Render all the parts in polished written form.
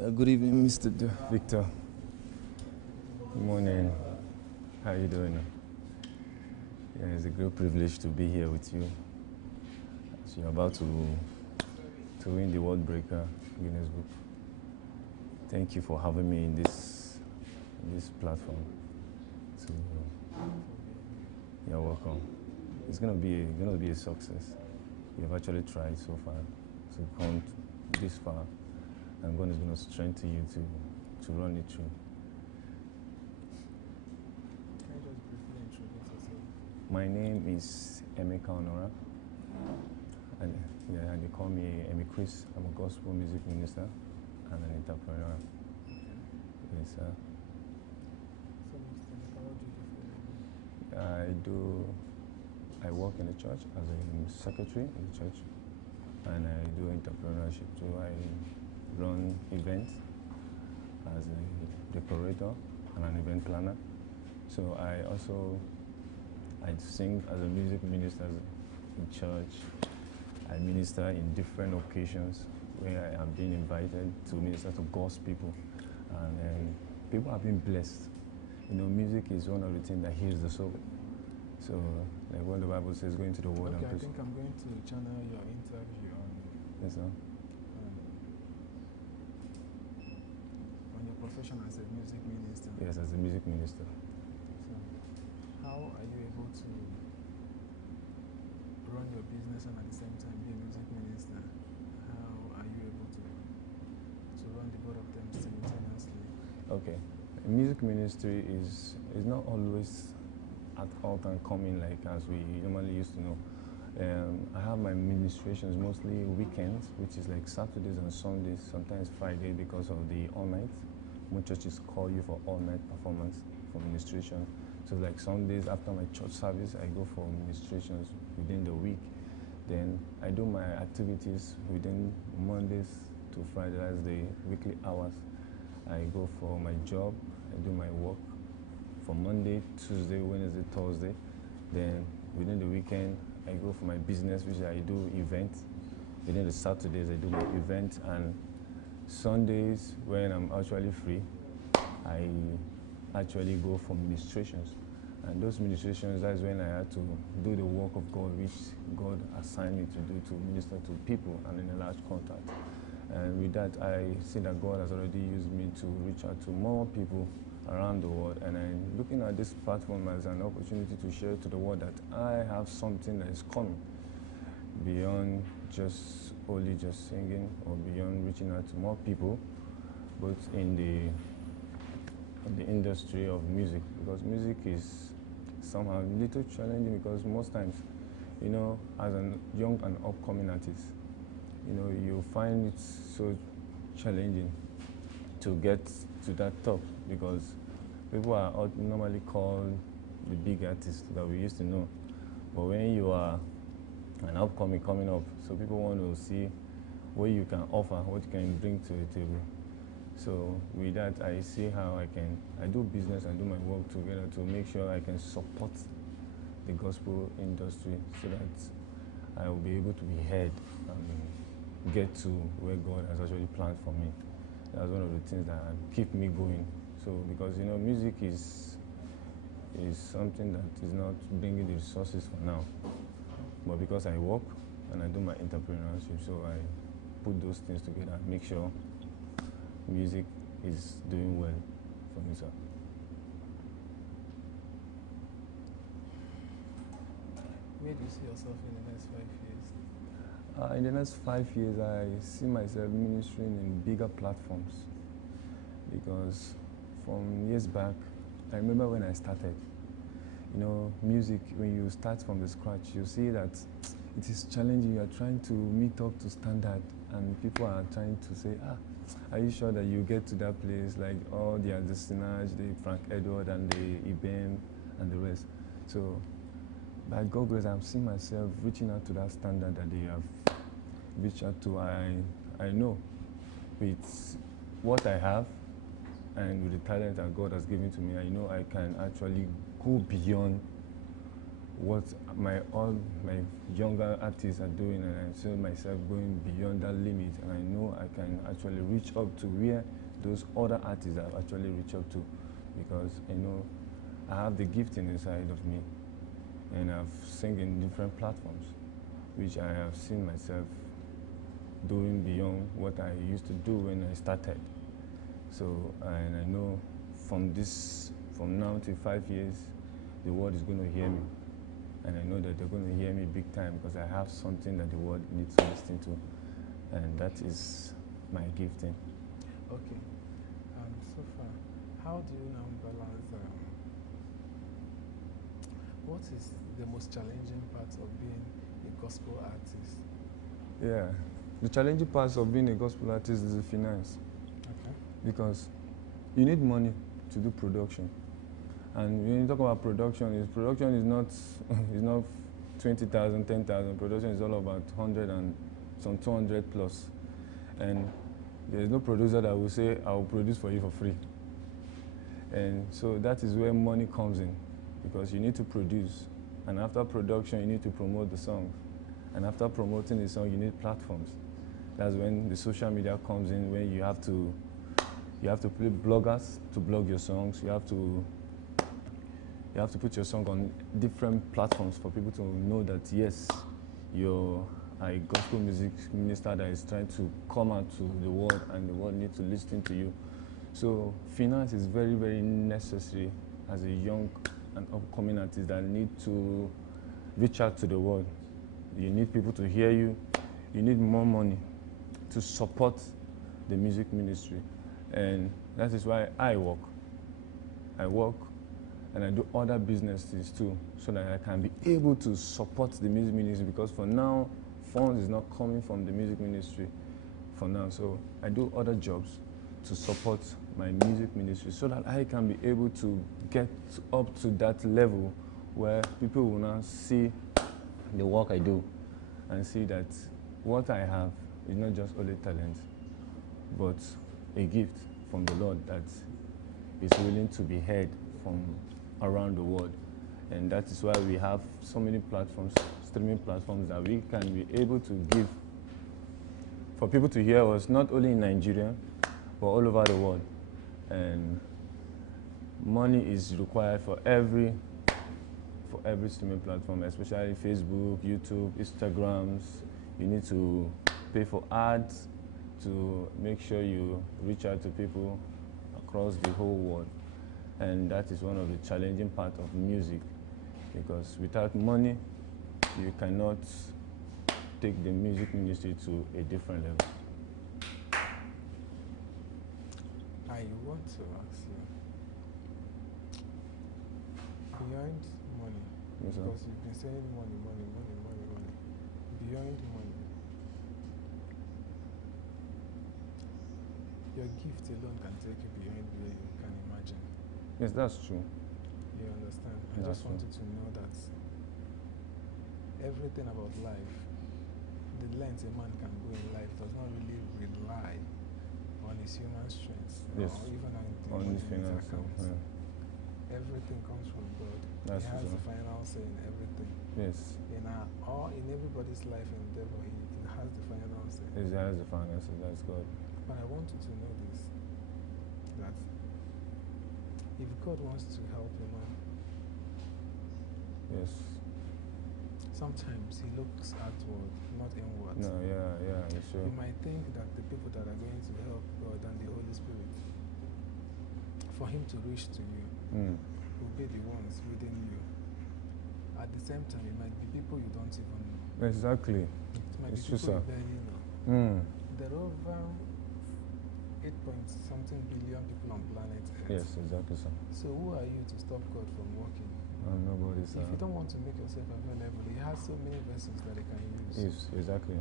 Good evening, Mr. Victor. Good morning. How are you doing? Yeah, it's a great privilege to be here with you. As you're about to win the World Breaker Guinness Book. Thank you for having me in this platform. So, you're welcome. It's gonna be a success. You've actually tried so far to come this far, and God is gonna strengthen you to run it through. Can you just briefly introduce yourself? My name is Emeka Onora, and they call me Emi Chris. I'm a gospel music minister and an entrepreneur. Okay. Yes, sir. So, Mr. Emeka, what do you do for a living? I work in the church as a secretary in the church, and I do entrepreneurship too. I run events as a decorator and an event planner. So I sing as a music minister in church. I minister in different occasions where I am being invited to minister to God's people, and people have been blessed. Music is one of the things that heals the soul. So, like what the Bible says, going to the world Okay, and I preach. think I'm going to channel your interview Yes, sir. on your profession as a music minister. Yes, as a music minister. So, how are you able to run your business and at the same time be a music minister? How are you able to run the both of them simultaneously? Okay. Music ministry is not always at all time coming like as we normally used to know. I have my ministrations mostly weekends, which is like Saturdays and Sundays, sometimes Friday because of the all night. Most churches call you for all night performance for ministration. So like Sundays after my church service, I go for ministrations within the week. Then I do my activities within Mondays to Friday, that's the weekly hours. I go for my job, I do my work from Monday, Tuesday, Wednesday, Thursday. Then within the weekend, I go for my business, which I do events. Within the Saturdays, I do my event, and Sundays, when I'm actually free, I actually go for ministrations. And those ministrations, that's when I had to do the work of God, which God assigned me to do, to minister to people and in a large contact. And with that, I see that God has already used me to reach out to more people around the world, and I'm looking at this platform as an opportunity to share to the world that I have something that is coming beyond just only just singing or beyond reaching out to more people, but in the industry of music, because music is somehow a little challenging because most times, as a young and upcoming artist, you find it so challenging to get to that top because people are normally called the big artists that we used to know. But when you are an upcoming coming up, so people want to see what you can offer, what you can bring to the table. So with that, I see how I do business and do my work together to make sure I can support the gospel industry so that I will be able to be heard and get to where God has actually planned for me. That's one of the things that keep me going. So because music is something that is not bringing the resources for now, but because I work and I do my entrepreneurship, so I put those things together and make sure music is doing well for me, sir. Where do you see yourself in the next 5 years? In the next 5 years, I see myself ministering in bigger platforms because from years back, I remember when I started, music, when you start from the scratch, you see that it is challenging. You are trying to meet up to standard, and people are trying to say, are you sure that you get to that place, like all the Sinach, the Frank Edward, and the Ibem, and the rest. So, by God's grace, I'm seeing myself reaching out to that standard that they have reached out to. I know with what I have and with the talent that God has given to me, I know I can actually go beyond what all my younger artists are doing, and I see myself going beyond that limit, and I know I can actually reach up to where those other artists have actually reached up to, because I know I have the gifting inside of me, and I've sung in different platforms, which I have seen myself doing beyond what I used to do when I started. So, and I know from now to 5 years, the world is going to hear me. And I know that they're going to hear me big time because I have something that the world needs to listen to. And that is my gifting. Okay. So far, how do you now balance, what is the most challenging part of being a gospel artist? Yeah, the challenging part of being a gospel artist is the finance. Okay. Because you need money to do production. And when you talk about production is not is not 20,000, 10,000. Production is all about 100 and some 200 plus. And there's no producer that will say, I will produce for you for free. And so that is where money comes in, because you need to produce. And after production, you need to promote the song. And after promoting the song, you need platforms. That's when the social media comes in, when you have to play bloggers to blog your songs. You have to put your song on different platforms for people to know that, yes, you're a gospel music minister that is trying to come out to the world, and the world needs to listen to you. So finance is very, very necessary as a young and upcoming artist that need to reach out to the world. You need people to hear you. You need more money to support the music ministry. And that is why I work and I do other businesses too, so that I can be able to support the music ministry, because for now, funds is not coming from the music ministry for now. So I do other jobs to support my music ministry, so that I can be able to get up to that level where people will now see the work I do and see that what I have is not just only talent, but a gift from the Lord that is willing to be heard from around the world. And that is why we have so many platforms, streaming platforms, that we can be able to give for people to hear us, not only in Nigeria, but all over the world. And money is required for every streaming platform, especially Facebook, YouTube, Instagrams. You need to pay for ads to make sure you reach out to people across the whole world. And that is one of the challenging parts of music, because without money, you cannot take the music ministry to a different level. I want to ask you, beyond money, Yes, sir. because you've been saying money, beyond money, your gift alone can take you beyond where you can imagine. Yes, that's true. You understand? I That's just true. wanted to know that everything about life, the length a man can go in life does not really rely on his human strength, Yes. or even on the On money his in his finance. account. Yeah. Everything comes from God. That's He has true. the final say in everything. Yes. In everybody's life endeavor, he has the final say. It has the finances, that's God. But I want you to know this, that if God wants to help a man, Yes. sometimes he looks outward, not inward. No, yeah, it's true. You might think that the people that are going to help God and the Holy Spirit, for him to reach to you, will be the ones within you. At the same time, it might be people you don't even know. Exactly. It might It's be true, people sir. you barely know. There are over 8-point-something billion people on planet Earth. Yes, exactly, sir. So who are you to stop God from working? Nobody, sir. If you don't want to make yourself available, he has so many vessels that he can use. Yes, exactly.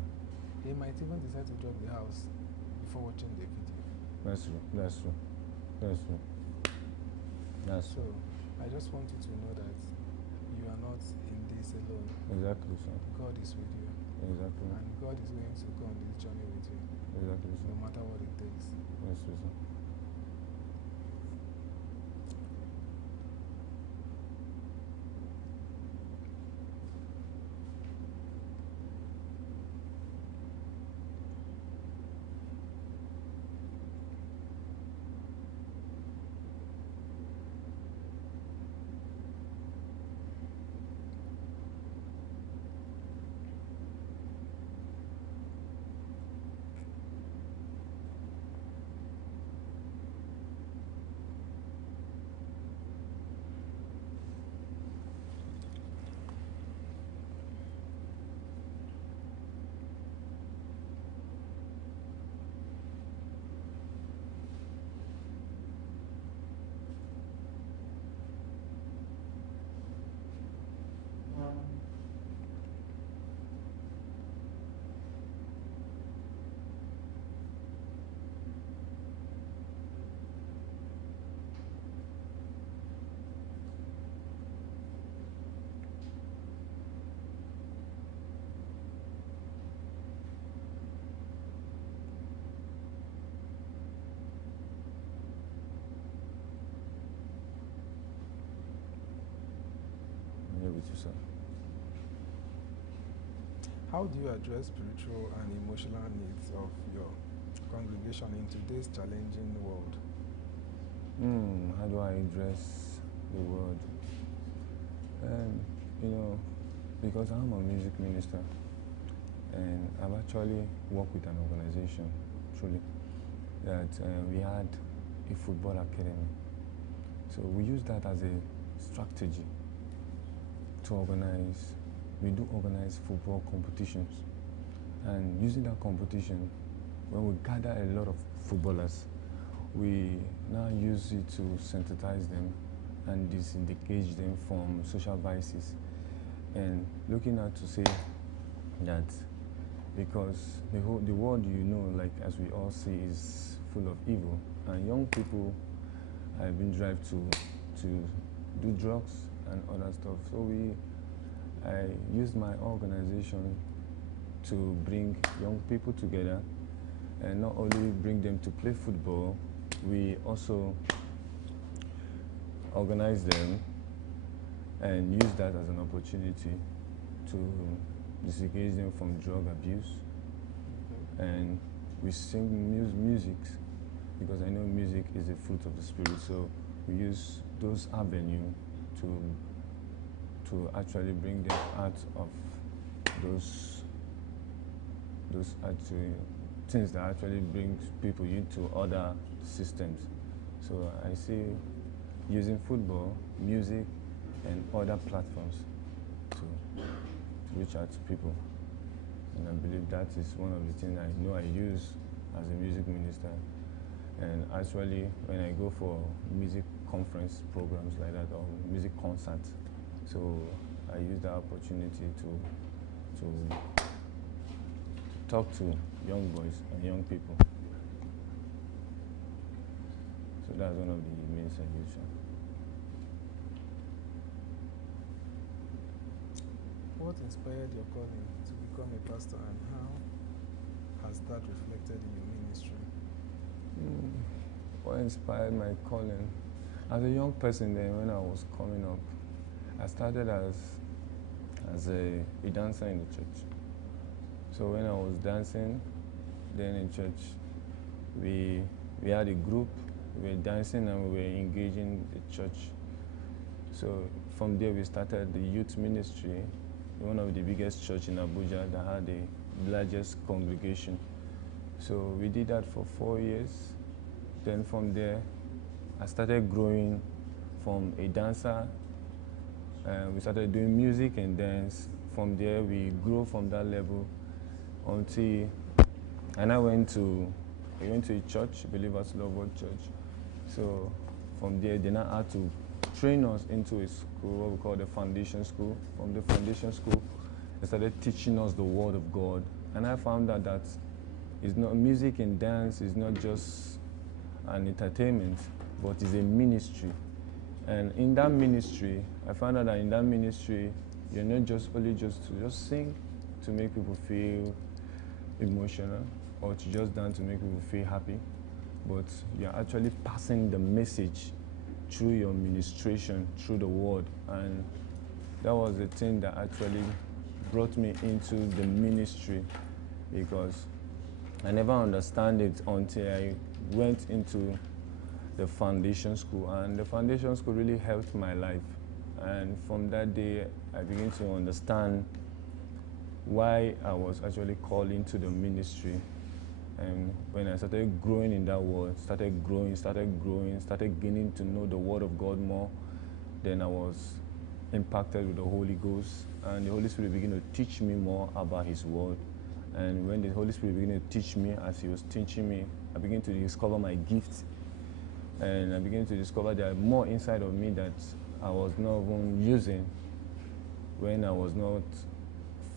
He might even decide to drop the house before watching the video. That's true. That's true. That's true. That's So I just want you to know that you are not in this alone. exactly, sir. God is with you. Exactly. And God is going to go on this journey with you, Exactly, no sir. matter what it takes. That's true, sir. so. How do you address spiritual and emotional needs of your congregation in today's challenging world? How do I address the world? You know, because I'm a music minister, and I've actually worked with an organization, truly, that we had a football academy. So we use that as a strategy to organize. We do organize football competitions, and using that competition, when we gather a lot of footballers, we now use it to sensitize them and disengage them from social vices, and looking at to say that because the world, you know, like as we all see, is full of evil, and young people have been driven to do drugs and other stuff. So I used my organization to bring young people together, and not only bring them to play football, we also organize them and use that as an opportunity to disengage them from drug abuse. And we sing music, because I know music is a fruit of the spirit, so we use those avenues to actually bring them out of those actually things that actually bring people into other systems. So I see using football, music, and other platforms to reach out to people. And I believe that is one of the things I know I use as a music minister. And actually, when I go for music conference programs like that, or music concerts, so I use that opportunity to talk to young boys and young people. So that's one of the main solutions. What inspired your calling to become a pastor, and how has that reflected in your ministry? What inspired my calling? As a young person then, when I was coming up, I started as a dancer in the church. So when I was dancing, then in church, we had a group, we were dancing and we were engaging the church. So from there we started the youth ministry, one of the biggest church in Abuja that had the largest congregation. So we did that for 4 years. Then from there, I started growing from a dancer. We started doing music and dance. From there, we grew from that level until, and I went to a church, Believers Love World Church. So from there, they now had to train us into a school, what we call the foundation school. From the foundation school, they started teaching us the Word of God. And I found out that it's not, music and dance is not just an entertainment, but it's a ministry. And in that ministry, I found out that in that ministry, you're not just only to sing to make people feel emotional, or to just dance to make people feel happy, but you're actually passing the message through your ministration, through the word. And that was the thing that actually brought me into the ministry, because I never understand it until I went into the foundation school, and the foundation school really helped my life. And from that day, I began to understand why I was actually called into the ministry. And when I started growing in that word, started gaining to know the Word of God more, then I was impacted with the Holy Ghost, and the Holy Spirit began to teach me more about His Word. And when the Holy Spirit began to teach me, as He was teaching me, I began to discover my gifts, and I began to discover there are more inside of me that I was not even using when I was not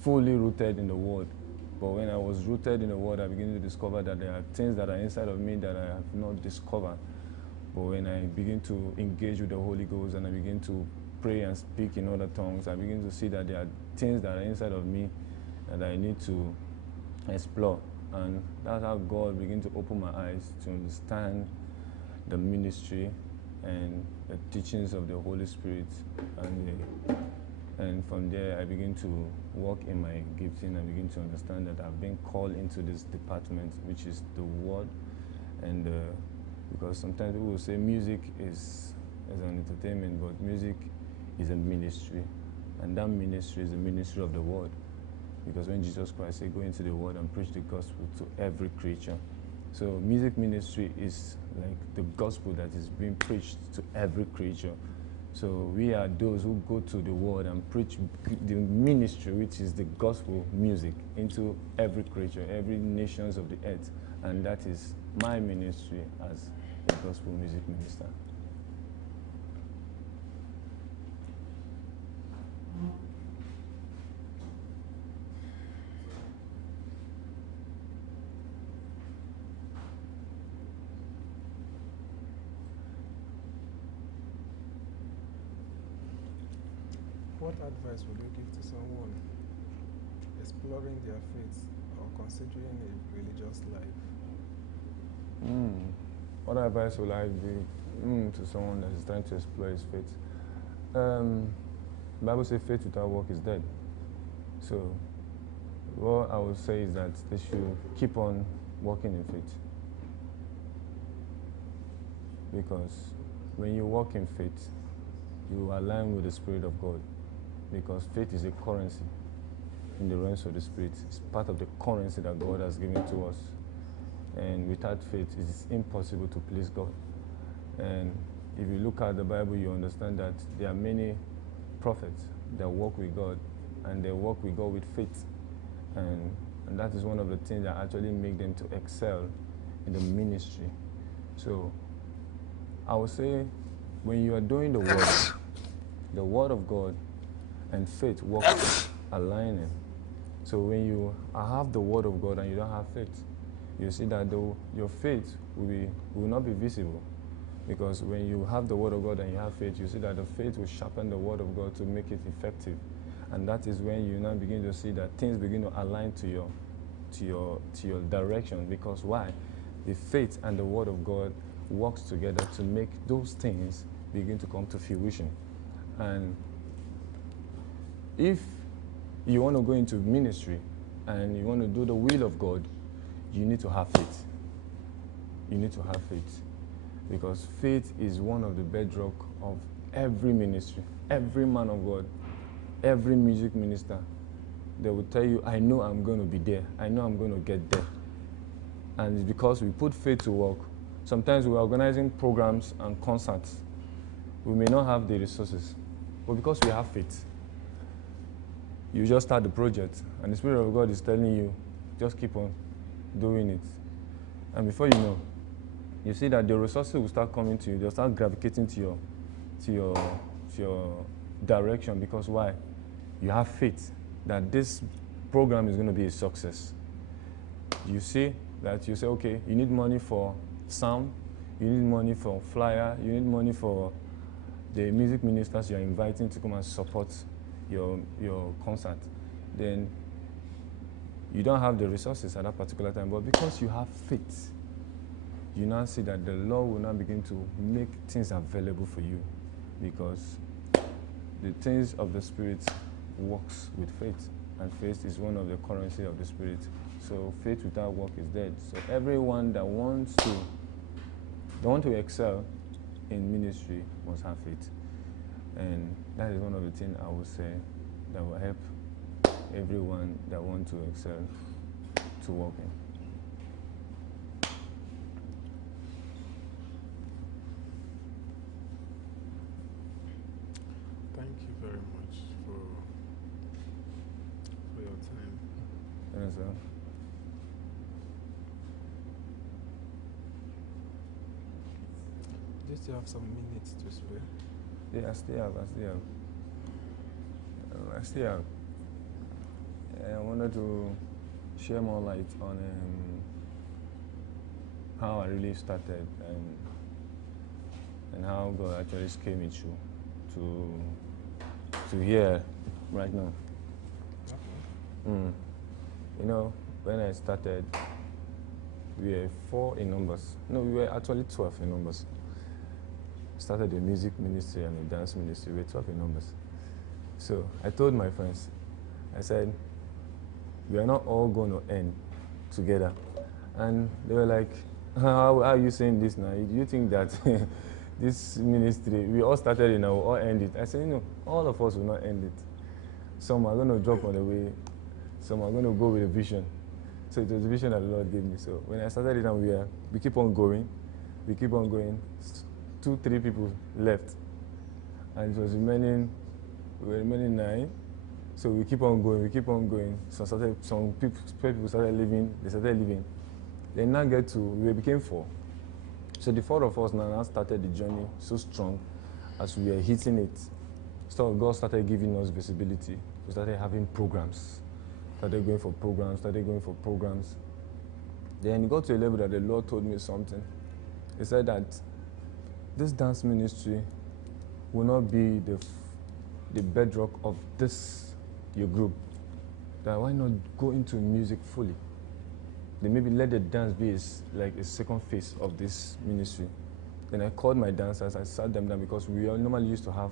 fully rooted in the Word. But when I was rooted in the Word, I began to discover that there are things that are inside of me that I have not discovered. But when I begin to engage with the Holy Ghost and I begin to pray and speak in other tongues, I begin to see that there are things that are inside of me that I need to explore. And that's how God began to open my eyes to understand the ministry and the teachings of the Holy Spirit, and And from there, I begin to work in my gifting. I begin to understand that I've been called into this department, which is the word. And because sometimes people will say music is an entertainment, but music is a ministry. And that ministry is the ministry of the word. Because when Jesus Christ said, go into the world and preach the gospel to every creature. So music ministry is like the gospel that is being preached to every creature. So we are those who go to the world and preach the ministry, which is the gospel music, into every creature, every nations of the earth. And that is my ministry as a gospel music minister. What advice would you give to someone exploring their faith or considering a religious life? What advice would I give to someone that is trying to explore his faith? The Bible says faith without work is dead. So what I would say is that they should keep on walking in faith. Because when you walk in faith, you align with the Spirit of God. Because faith is a currency in the realms of the Spirit. It's part of the currency that God has given to us. And without faith, it is impossible to please God. And if you look at the Bible, you understand that there are many prophets that walk with God, and they walk with God with faith. And that is one of the things that actually make them to excel in the ministry. So I would say when you are doing the word of God and faith work aligning. So when you have the word of God and you don't have faith, you see that your faith will not be visible. Because when you have the word of God and you have faith, you see that the faith will sharpen the word of God to make it effective. And that is when you now begin to see that things begin to align to your direction. Because why? The faith and the word of God works together to make those things begin to come to fruition. And if you want to go into ministry and you want to do the will of God, you need to have faith. You need to have faith. Because faith is one of the bedrock of every ministry, every man of God, every music minister. They will tell you, I know I'm going to be there. I know I'm going to get there. And it's because we put faith to work. Sometimes we're organizing programs and concerts. We may not have the resources, but because we have faith, you just start the project, and the Spirit of God is telling you, just keep on doing it. And before you know, you see that the resources will start coming to you. They'll start gravitating to your direction. Because why? You have faith that this program is going to be a success. You see that you say, okay, you need money for sound, you need money for flyer, you need money for the music ministers you're inviting to come and support your concert. Then you don't have the resources at that particular time, but because you have faith, you now see that the Lord will now begin to make things available for you, because the things of the Spirit works with faith, and faith is one of the currency of the Spirit. So faith without work is dead. So everyone that wants to excel in ministry must have faith. And that is one of the things I would say that will help everyone that wants to excel to walk in. Thank you very much for your time. Yes, sir. Do you still have some minutes to spare? Yeah, I still have. I wanted to share more light on how I really started and how God actually came me through to here right now. You know, when I started, we were 4 in numbers. No, we were actually 12 in numbers. Started a music ministry and a dance ministry. We were 12 in numbers. So I told my friends, I said, we are not all going to end together. And they were like, how are you saying this now? Do you think that this ministry, we all started it now, we all end it? I said, no, all of us will not end it. Some are going to drop on the way, some are going to go with a vision. So it was the vision that the Lord gave me. So when I started it, and we keep on going. We keep on going. 2, 3 people left. And it was remaining 9. So we keep on going. Some people started leaving, they started leaving. Then now we became 4. So the 4 of us now started the journey so strong as we were hitting it. So God started giving us visibility. We started having programs. Started going for programs. Then it got to a level that the Lord told me something. He said that this dance ministry will not be the bedrock of your group. That why not go into music fully? Then maybe let the dance be like a second phase of this ministry. Then I called my dancers, I sat them down because we all normally used to have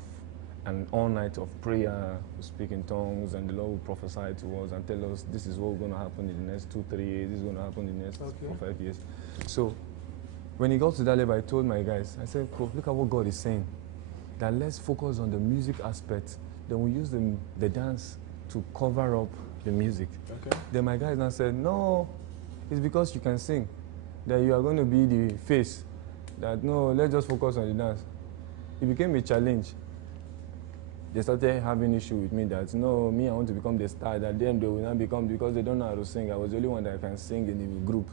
an all night of prayer, we speak in tongues, and the Lord will prophesy to us and tell us this is what's going to happen in the next 2, 3 years, this is going to happen in the next 4, 5 years. So when it got to that level, I told my guys, I said, look at what God is saying. That let's focus on the music aspect. Then we use the dance to cover up the music. Okay. Then my guys now said, no, it's because you can sing. That you are going to be the face. That no, let's just focus on the dance. It became a challenge. They started having issue with me that, no, me, I want to become the star. That them, they will not become, because they don't know how to sing. I was the only one that can sing in the group.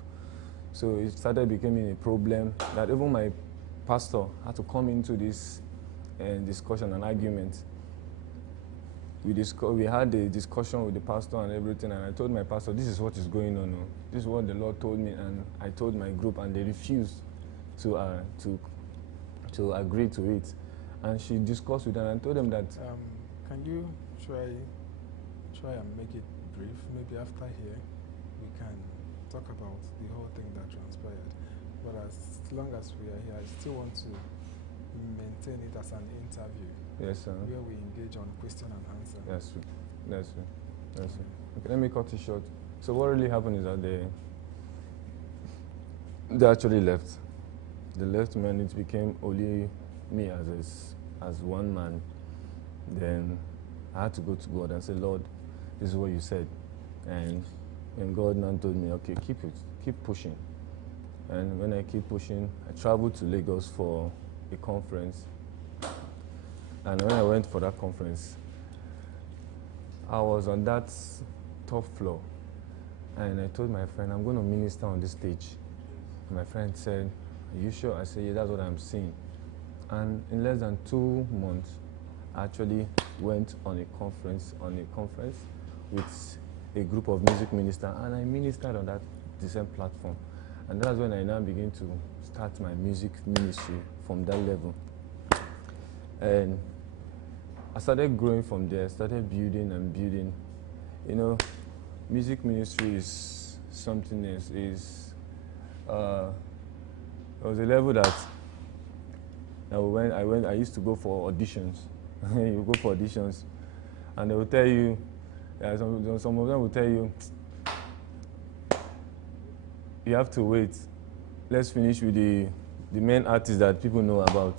So it started becoming a problem that even my pastor had to come into this discussion and argument. We had a discussion with the pastor and everything, and I told my pastor, this is what is going on. This is what the Lord told me, and I told my group, and they refused to agree to it. And she discussed with them and told them that... can you try and make it brief? Maybe after here, we can talk about the whole thing that transpired. But as long as we are here, I still want to maintain it as an interview. Yes, sir. Where we engage on question and answer. That's true. Okay, let me cut it short. So what really happened is that they actually left. They left me, and it became only me as one man. Then I had to go to God and say, Lord, this is what you said. And God now told me, okay, keep pushing. And when I keep pushing, I traveled to Lagos for a conference. And when I went for that conference, I was on that top floor. And I told my friend, I'm going to minister on this stage. My friend said, are you sure? I said, yeah, that's what I'm seeing. And in less than 2 months, I actually went on a conference with a group of music ministers, and I ministered on that the same platform. And that's when I now begin to start my music ministry from that level. And I started growing from there, started building and building. You know, music ministry is something else. There was a level that I used to go for auditions. You go for auditions, and they will tell you, some of them will tell you, you have to wait. Let's finish with the main artists that people know about.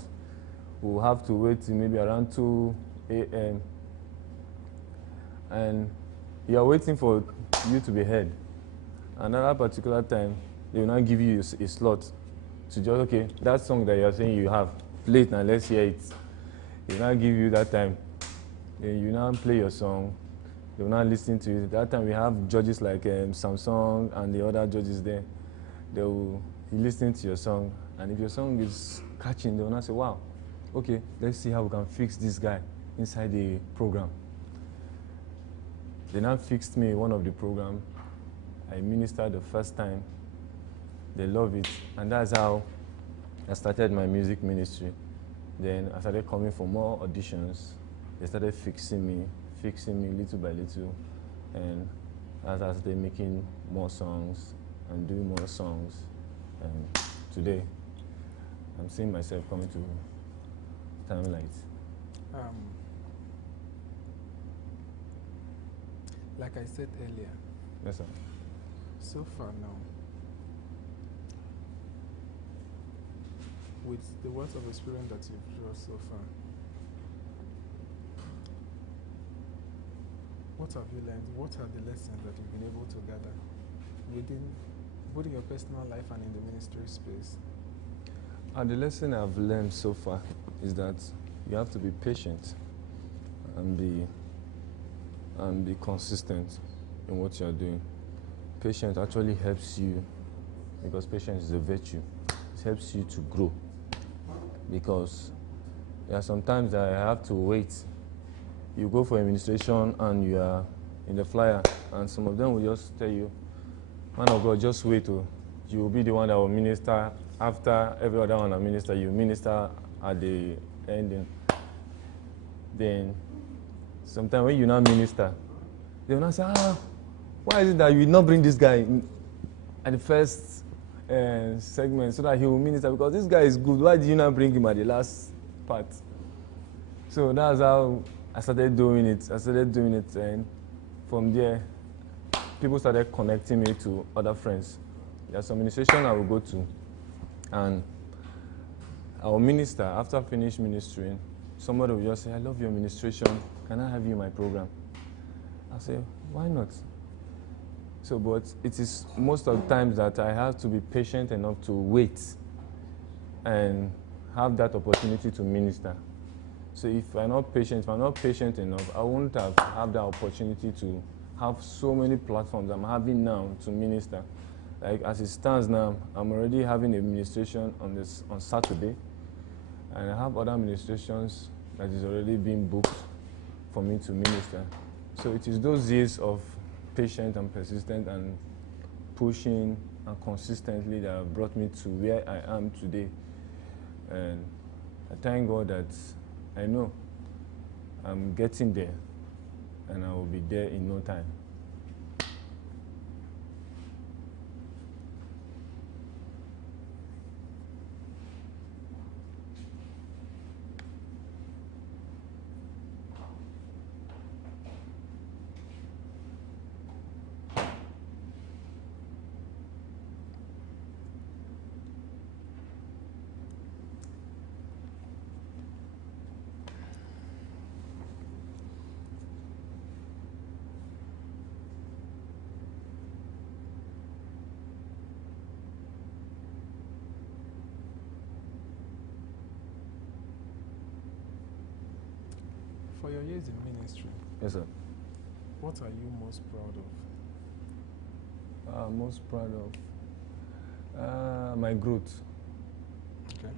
We'll have to wait till maybe around 2 a.m. And you are waiting for you to be heard. And at that particular time, they will not give you a slot to just, okay, that song that you are saying you have, play it now, let's hear it. They will not give you that time. Then you now play your song. They will not listen to it. That time we have judges like Samsung and the other judges there. They will listen to your song, and if your song is catching, they will not say, wow, okay, let's see how we can fix this guy inside the program. They now fixed me in one of the program. I ministered the first time. They love it, and that's how I started my music ministry. Then I started coming for more auditions. They started fixing me little by little, and as I started making more songs and doing more songs, and today I'm seeing myself coming to Timelight. like I said earlier, Yes, sir. so far now, with the words of experience that you've drawn so far, what have you learned? What are the lessons that you've been able to gather within both in your personal life and in the ministry space? And the lesson I've learned so far is that you have to be patient and be consistent in what you are doing. Patience actually helps you, because patience is a virtue. It helps you to grow, because there are sometimes that I have to wait. You go for administration and you are in the flyer, and some of them will just tell you, man of God, just wait. Oh. You will be the one that will minister after every other one will minister. You minister at the ending. Then sometimes when you now minister, they will not say, why is it that you did not bring this guy at the first segment so that he will minister? Because this guy is good. Why did you not bring him at the last part? So that's how I started doing it. And from there, people started connecting me to other friends. There's some ministration I will go to, and I will minister. After I finish ministering, somebody will just say, I love your ministration. Can I have you in my program? I say, why not? So, but it is most of the times that I have to be patient enough to wait and have that opportunity to minister. So if I'm not patient enough, I won't have that opportunity to have so many platforms I'm having now to minister. Like as it stands now, I'm already having a ministration on Saturday, and I have other ministrations that is already being booked for me to minister. So it is those years of patient and persistent and pushing and consistently that have brought me to where I am today. And I thank God that I know I'm getting there, and I will be there in no time. For your years in ministry, Yes, sir. what are you most proud of? Most proud of my growth. Okay.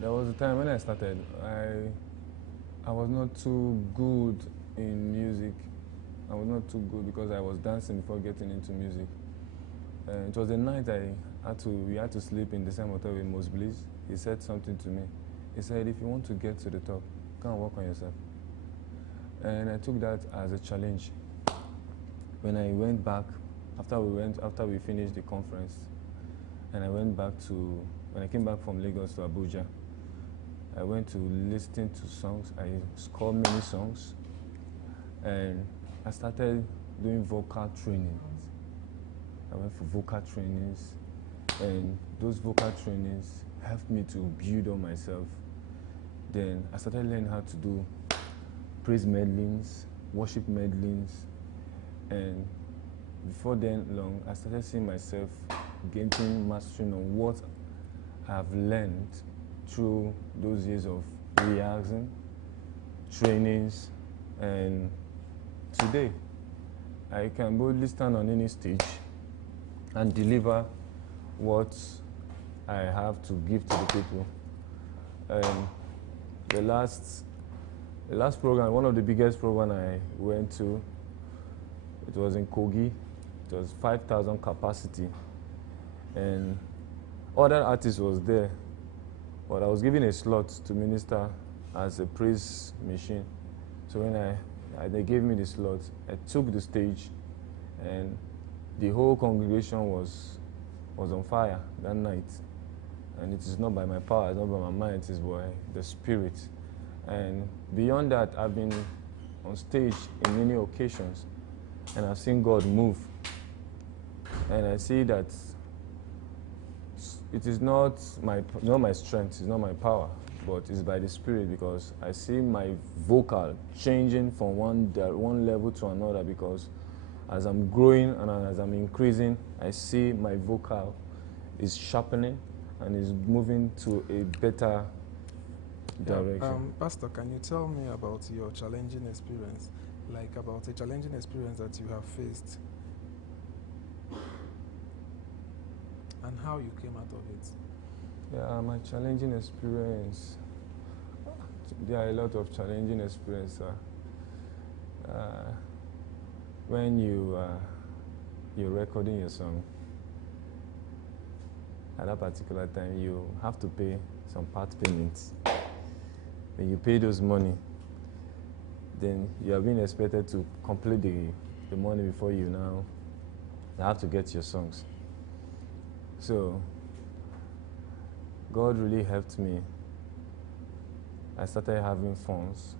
There was a time when I started, I was not too good in music. I was not too good because I was dancing before getting into music. It was the night we had to sleep in the same hotel with Most Bliss. He said something to me. He said, if you want to get to the top, go and work on yourself. And I took that as a challenge. When I went back, after we finished the conference, and when I came back from Lagos to Abuja, I went to listen to songs. I scored many songs, and I started doing vocal trainings. I went for vocal trainings, and those vocal trainings helped me to build on myself. Then I started learning how to do praise medleys, worship medleys, and before then long, I started seeing myself gaining mastery on what I've learned through those years of rehearsing, trainings, and today I can boldly stand on any stage and deliver what I have to give to the people. The last program, one of the biggest program I went to, it was in Kogi. It was 5,000 capacity, and other artists was there, but I was given a slot to minister as a praise machine. So when they gave me the slot, I took the stage, and the whole congregation was on fire that night. And it is not by my power, it's not by my mind, it is by the Spirit. And beyond that, I've been on stage in many occasions, and I've seen God move. And I see that it is not my strength, it's not my power, but it's by the Spirit, because I see my vocal changing from one level to another, because as I'm growing and as I'm increasing, I see my vocal is sharpening and is moving to a better direction. Pastor, can you tell me about your challenging experience? Like about a challenging experience that you have faced and how you came out of it? Yeah, my challenging experience. There are a lot of challenging experiences. When you're recording your song, at that particular time, you have to pay some part payments. When you pay those money, then you are being expected to complete the money before you have to get your songs. So God really helped me. I started having funds.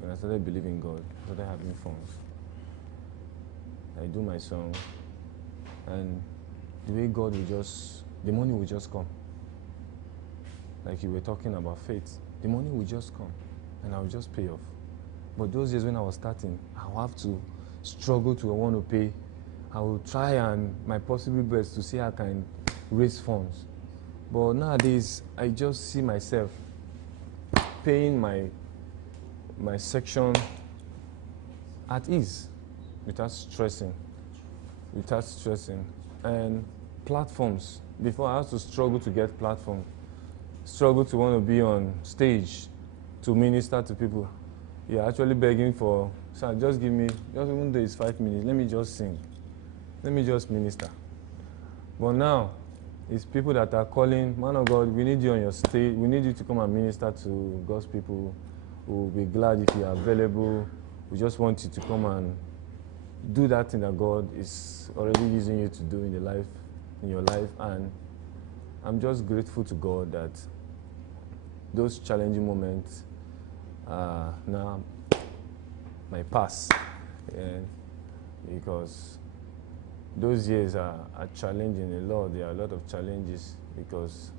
When I started believing God, I started having funds. I do my song, and the way God the money will just come. Like you were talking about faith, the money will just come, and I will just pay off. But those days when I was starting, I will have to struggle to want to pay. I will try and my possible best to see how I can raise funds. But nowadays, I just see myself paying my section at ease, without stressing. And platforms, before I had to struggle to get platforms, struggle to want to be on stage to minister to people. You're actually begging for, sir, just give me, just even though it's 5 minutes, let me just sing. Let me just minister. But now, it's people that are calling, man of God, we need you on your stage. We need you to come and minister to God's people. We'll be glad if you are available. We just want you to come and do that thing that God is already using you to do in your life. And I'm just grateful to God that those challenging moments are now my past. Because those years are challenging a lot. There are a lot of challenges because,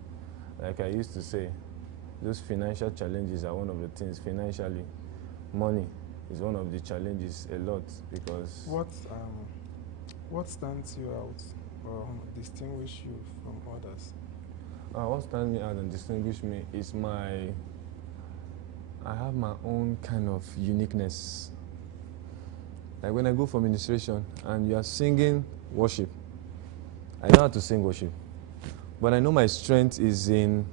like I used to say, those financial challenges are one of the things. Financially, money is one of the challenges a lot because... What stands you out or distinguish you from others? What stands me out and distinguish me is I have my own kind of uniqueness. Like when I go for ministration and you are singing worship, I know how to sing worship, but I know my strength is in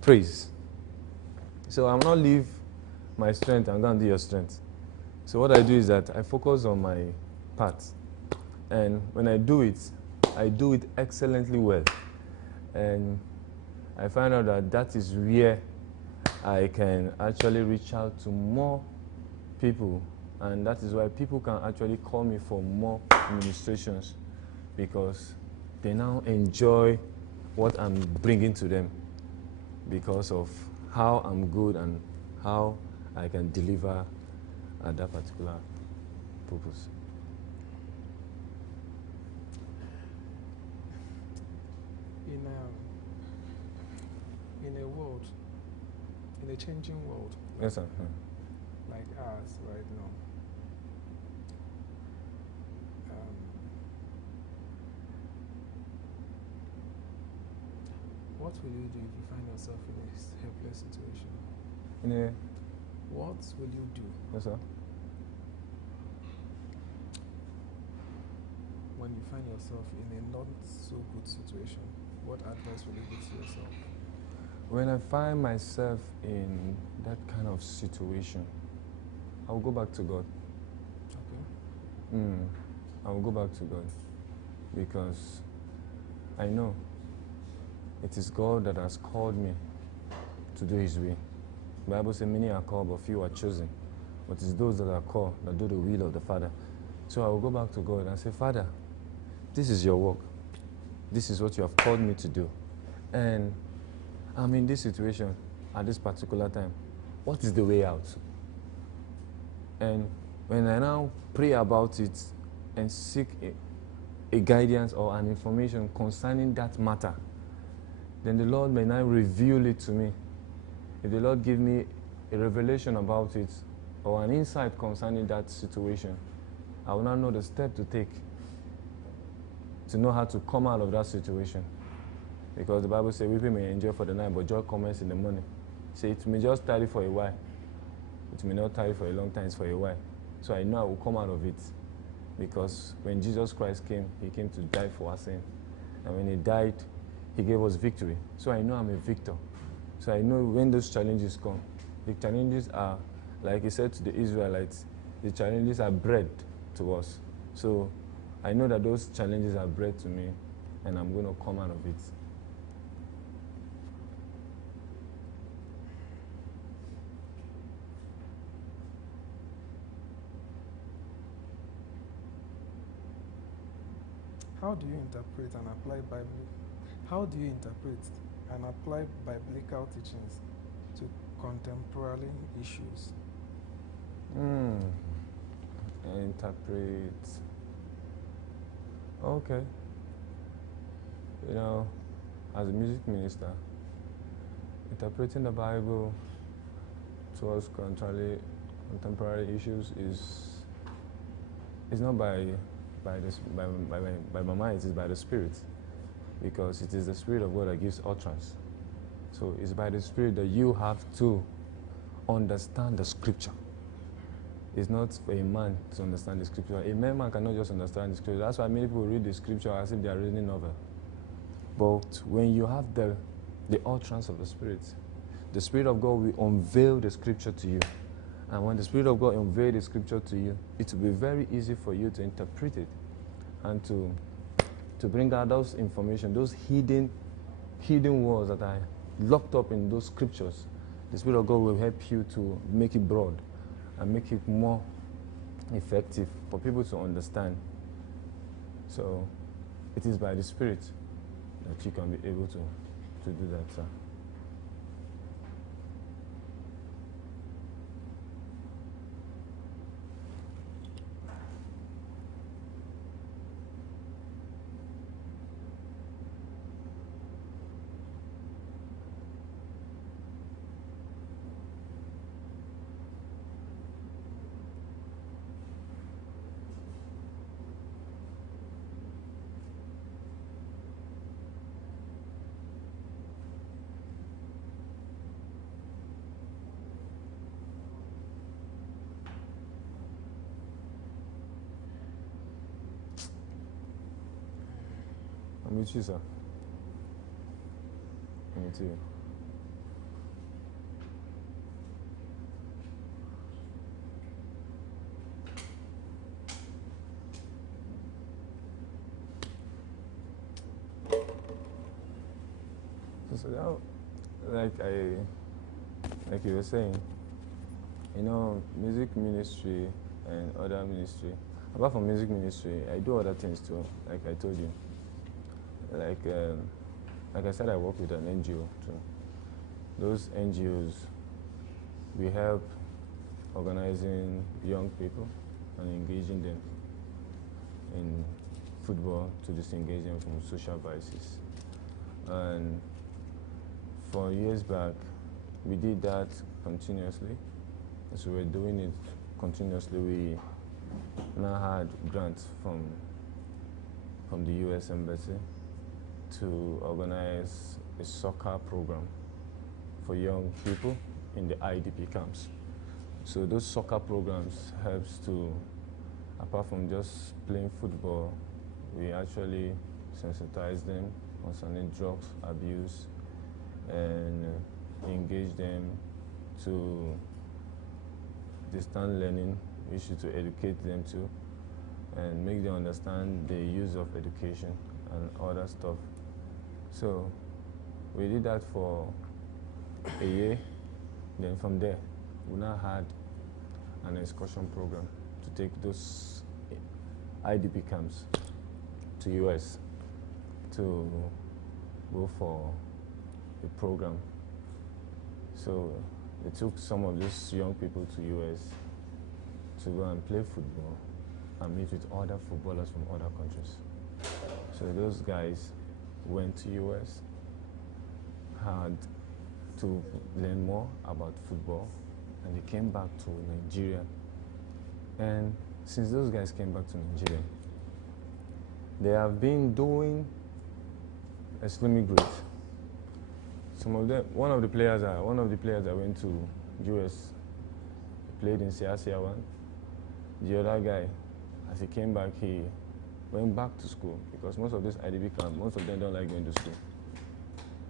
praise. So I will not leave my strength and go and do your strength. So what I do is that I focus on my part. And when I do it excellently well. And I find out that is where I can actually reach out to more people. And that is why people can actually call me for more ministrations, because they now enjoy what I'm bringing to them because of how I'm good and how I can deliver at that particular purpose. In a changing world, yes, sir. Like ours right now, what will you do if you find yourself in a helpless situation? What will you do? Yes, sir. When you find yourself in a not so good situation, what advice will you give to yourself? When I find myself in that kind of situation, I will go back to God. Okay. I will go back to God because I know it is God that has called me to do His will. The Bible says many are called, but few are chosen. But it's those that are called that do the will of the Father. So I will go back to God and say, Father, this is your work. This is what you have called me to do. And I'm in this situation at this particular time. What is the way out? And when I now pray about it and seek a guidance or an information concerning that matter, then the Lord may now reveal it to me. If the Lord give me a revelation about it or an insight concerning that situation, I will now know the step to take to know how to come out of that situation. Because the Bible says, weeping may endure for the night, but joy comes in the morning. So it may just tarry for a while. It may not tarry for a long time, it's for a while. So I know I will come out of it. Because when Jesus Christ came, he came to die for our sin. And when he died, he gave us victory. So I know I'm a victor. So I know when those challenges come, the challenges are, like he said to the Israelites, the challenges are bread to us. So I know that those challenges are bread to me, and I'm going to come out of it. How do you interpret and apply Bible? How do you interpret and apply biblical teachings to contemporary issues? Interpret. Okay. You know, as a music minister, interpreting the Bible towards contemporary issues is not by my mind, it is by the Spirit, because it is the Spirit of God that gives utterance. So it's by the Spirit that you have to understand the Scripture. It's not for a man to understand the Scripture. A man cannot just understand the Scripture. That's why many people read the Scripture as if they are reading a novel. But when you have the utterance of the Spirit of God will unveil the Scripture to you. And when the Spirit of God unveils the Scripture to you, it will be very easy for you to interpret it and to bring out those information, those hidden words that are locked up in those Scriptures. The Spirit of God will help you to make it broad and make it more effective for people to understand. So it is by the Spirit that you can be able to do that, sir. I'm with you, sir. I'm with you. So now, like you were saying, you know, music ministry and other ministry. Apart from music ministry, I do other things too, like I told you. Like I said, I work with an NGO too. Those NGOs, we help organizing young people and engaging them in football to disengage them from social vices. And for years back, we did that continuously. As we were doing it continuously, we now had grants from the US Embassy to organize a soccer program for young people in the IDP camps. So those soccer programs helps to, apart from just playing football, we actually sensitize them concerning drugs abuse and engage them to distance learning, issue to educate them to, and make them understand the use of education and other stuff. So we did that for a year. Then from there, we now had an excursion program to take those IDP camps to US to go for a program. So they took some of these young people to US to go and play football and meet with other footballers from other countries. So those guys went to US, had to learn more about football, and they came back to Nigeria. And since those guys came back to Nigeria, they have been doing extremely great. Some of them, one of the players that went to US played in CR1. The other guy, as he came back, he went back to school because most of this IDB camp, most of them don't like going to school.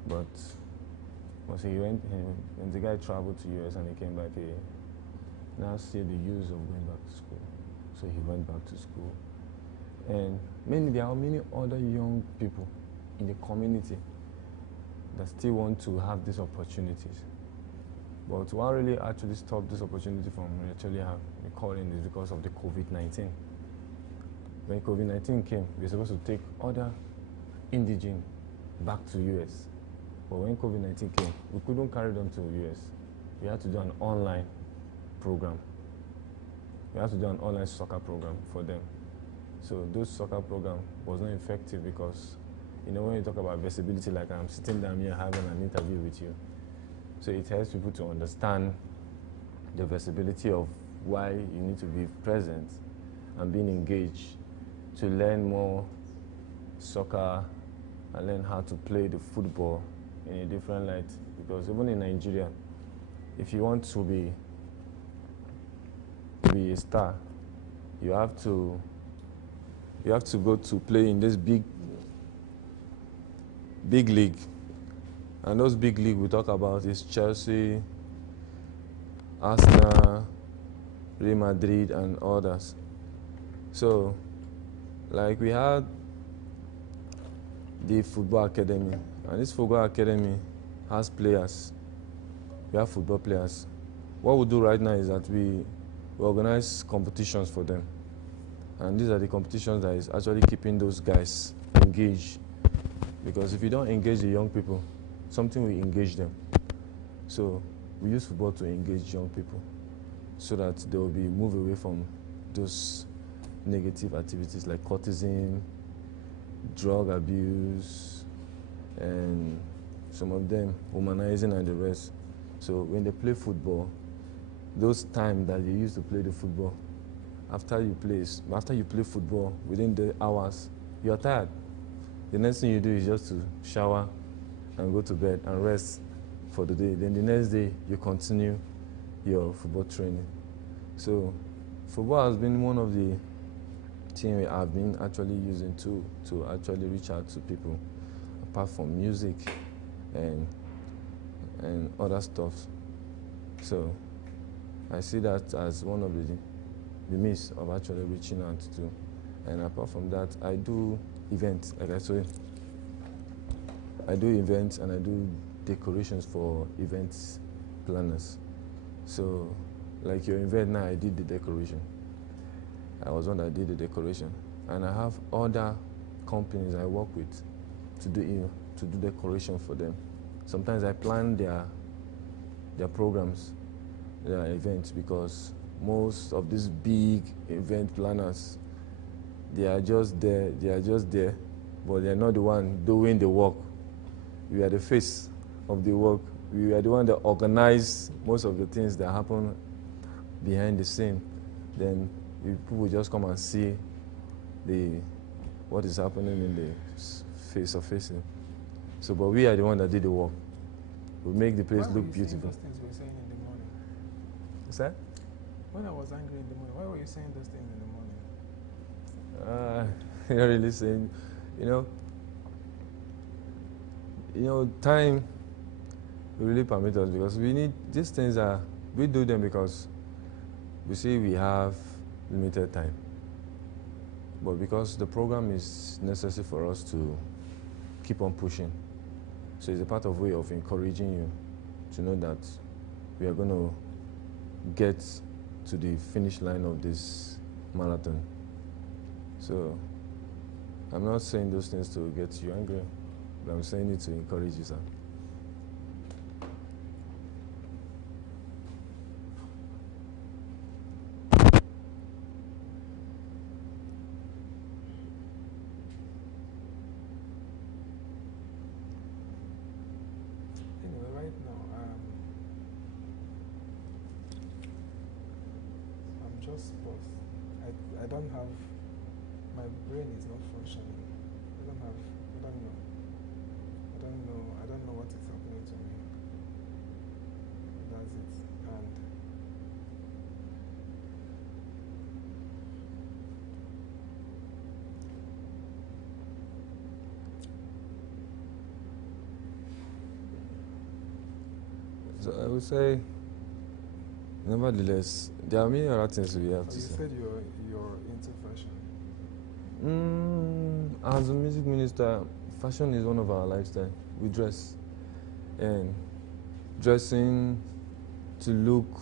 But once when the guy traveled to US and he came back, he now see the use of going back to school. So he went back to school. And there are many other young people in the community that still want to have these opportunities. But what really actually stopped this opportunity from actually recalling is because of the COVID-19. When COVID-19 came, we were supposed to take other indigene back to US. But when COVID-19 came, we couldn't carry them to US. We had to do an online program. We had to do an online soccer program for them. So those soccer program was not effective because, when you talk about visibility, like I'm sitting down here having an interview with you, so it helps people to understand the visibility of why you need to be present and being engaged to learn more soccer and learn how to play the football in a different light. Because even in Nigeria, if you want to be a star, you have to go to play in this big league. And those big league we talk about is Chelsea, Arsenal, Real Madrid, and others. So, like we had the football academy, and this football academy has players. We have football players. What we do right now is that we organize competitions for them. And these are the competitions that is actually keeping those guys engaged. Because if you don't engage the young people, something will engage them. So we use football to engage young people so that they will be moved away from those negative activities like courtesan, drug abuse, and some of them womanizing and the rest. So when they play football, those time that you used to play the football, after you play football, within the hours, you're tired. The next thing you do is just to shower and go to bed and rest for the day. Then the next day, you continue your football training. So football has been one of the things I've been actually using to actually reach out to people, apart from music and other stuff. So I see that as one of the means of actually reaching out to. And apart from that, I do events, like I said. I do events and I do decorations for events planners. So, like your event now, I did the decoration. I was one that did the decoration. And I have other companies I work with to do decoration for them. Sometimes I plan their programs, their events, because most of these big event planners, they are just there, but they're not the one doing the work. We are the face of the work. We are the one that organize most of the things that happen behind the scene. Then people will just come and see what is happening in the face of facing. So, but we are the one that did the work. We make the place look beautiful. Those things you were saying in the morning? What's that? When I was angry in the morning, why were you saying those things in the morning? You're really saying, time will really permit us, because we need these things. We do them because we see we have limited time. But because the program is necessary for us to keep on pushing, so it's a part of way of encouraging you to know that we are going to get to the finish line of this marathon. So I'm not saying those things to get you angry, but I'm saying it to encourage you, sir. brain is not functioning. I don't have, I don't know. I don't know what is happening to me. That's it. And So I would say, nevertheless, there are many other things we have to you say. said you're into fashion. As a music minister, fashion is one of our lifestyle. We dress, and dressing to look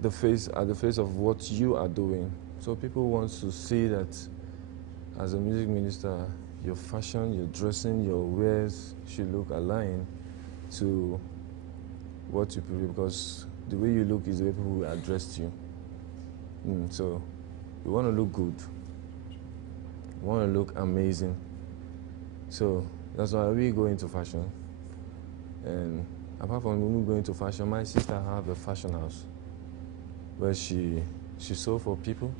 the face at the face of what you are doing. So people want to see that as a music minister, your fashion, your dressing, your wears should look aligned to what you produce, because the way you look is the way people will address you. So you want to look good, you want to look amazing. So that's why we go into fashion. And apart from me going to fashion, my sister have a fashion house where she sew for people.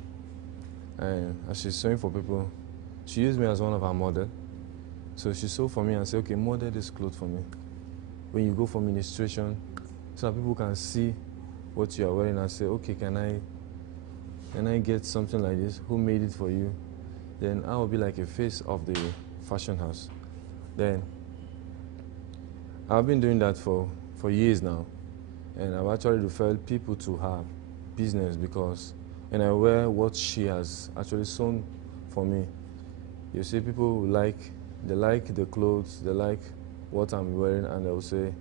And as she's sewing for people, she used me as one of her models. So she sew for me and say, okay, model this clothes for me. When you go for ministration, so that people can see what you are wearing and say, okay, can I get something like this? Who made it for you? Then I will be like a face of the fashion house. Then I've been doing that for years now. And I've actually referred people to her business because when I wear what she has actually sewn for me, you see people they like the clothes, they like what I'm wearing, and they'll say,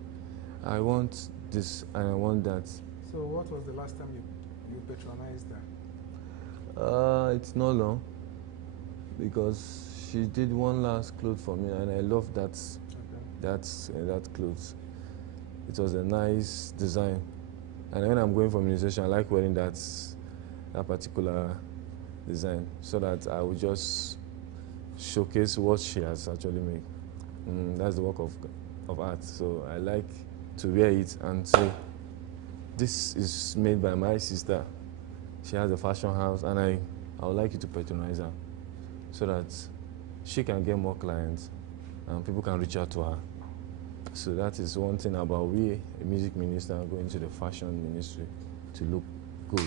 I want this and I want that. So what was the last time you patronized her? It's not long because she did one last clothes for me and I love that that clothes. It was a nice design. And when I'm going for ministration, I like wearing that particular design so that I will just showcase what she has actually made. That's the work of art. So I like to wear it and say, this is made by my sister. She has a fashion house and I would like you to patronize her so that she can get more clients and people can reach out to her. So that is one thing about we, a music minister, going to the fashion ministry to look good.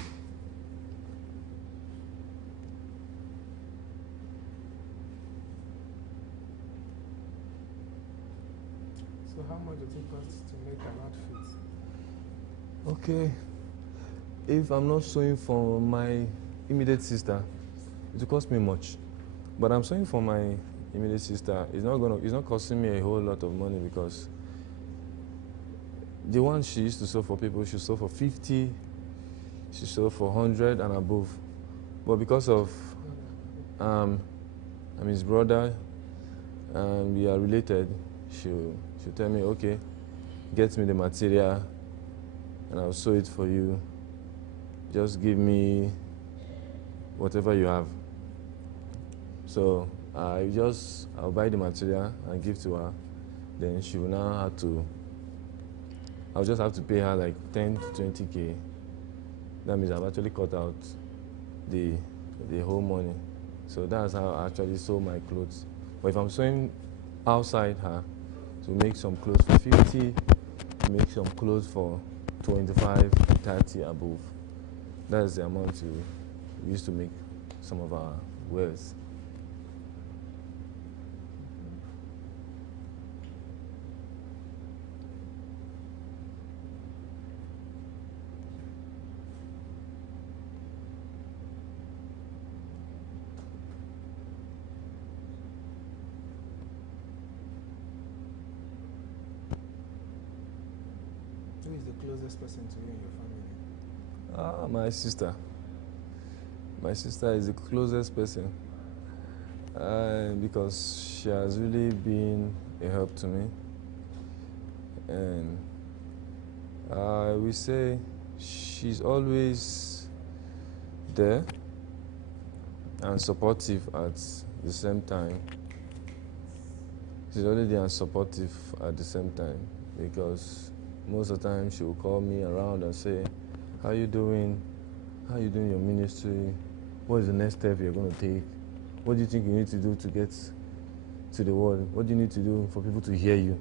So how much does it cost to make an outfit? Okay, if I'm not sewing for my immediate sister, it will cost me much. But I'm sewing for my immediate sister. It's not costing me a whole lot of money because the one she used to sew for people, she sold for 50, she sold for 100 and above. But because of I'm his brother and we are related, she'll tell me, okay, get me the material and I'll sew it for you. Just give me whatever you have. So I'll buy the material and give to her. Then she will now have to, I'll just have to pay her like 10 to 20K. That means I've actually cut out the whole money. So that's how I actually sew my clothes. But if I'm sewing outside her to make some clothes for 50, make some clothes for 25, 30 above, that's the amount we used to make some of our wares. Who is the closest person to you in your family? My sister. My sister is the closest person because she has really been a help to me. And I will say she's always there and supportive at the same time. She's already there and supportive at the same time because most of the time she will call me around and say, how you doing? How you doing your ministry? What is the next step you're going to take? What do you think you need to do to get to the world? What do you need to do for people to hear you?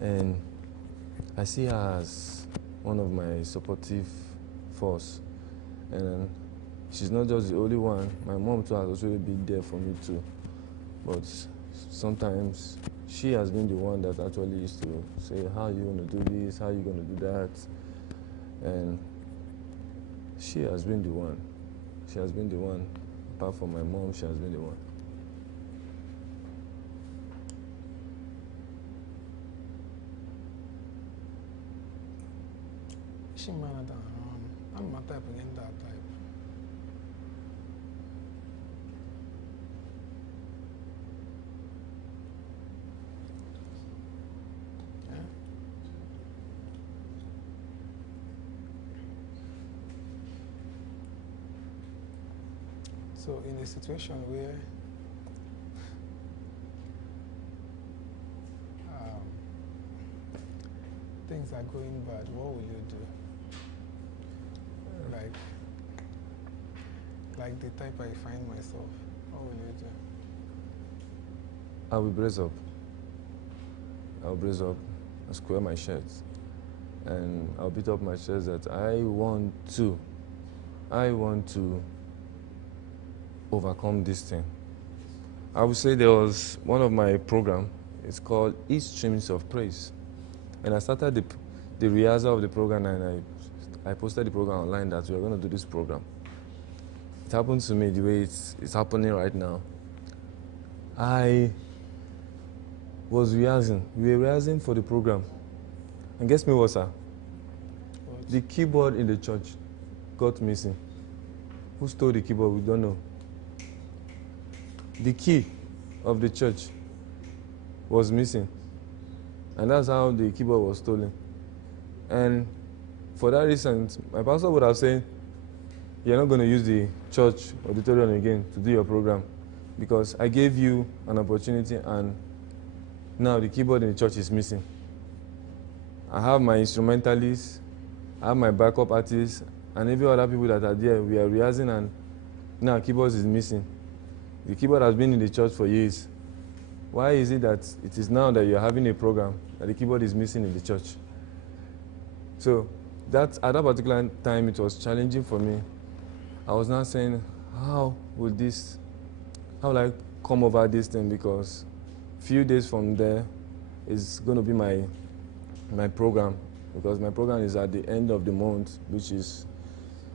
And I see her as one of my supportive force. And she's not just the only one. My mom too has also been there for me too. But sometimes she has been the one that actually used to say, how are you going to do this? How are you going to do that? And she has been the one. She has been the one. Apart from my mom, she has been the one. She man I'm my type again that type. Yeah. So in a situation where things are going bad, what will you do? Like the type I find myself, what will you do? I will brace up. I'll brace up, I'll square my shirts, and I'll beat up my chest that I want to overcome this thing. I would say there was one of my program, it's called East Streams of Praise. And I started the rehearsal of the program, and I posted the program online that we are going to do this program. It happened to me the way it's happening right now. I was rehearsing. We were rehearsing for the program. And guess me what, sir? What? The keyboard in the church got missing. Who stole the keyboard? We don't know. The key of the church was missing. And that's how the keyboard was stolen. And for that reason, my pastor would have said, you're not going to use the church auditorium again to do your program, because I gave you an opportunity and now the keyboard in the church is missing. I have my instrumentalists, I have my backup artists, and every other people that are there. We are rehearsing and now keyboard is missing. The keyboard has been in the church for years. Why is it that it is now that you're having a program that the keyboard is missing in the church? So at that particular time, it was challenging for me. I was now saying, how will I come over this thing? Because few days from there is going to be my program, because my program is at the end of the month, which is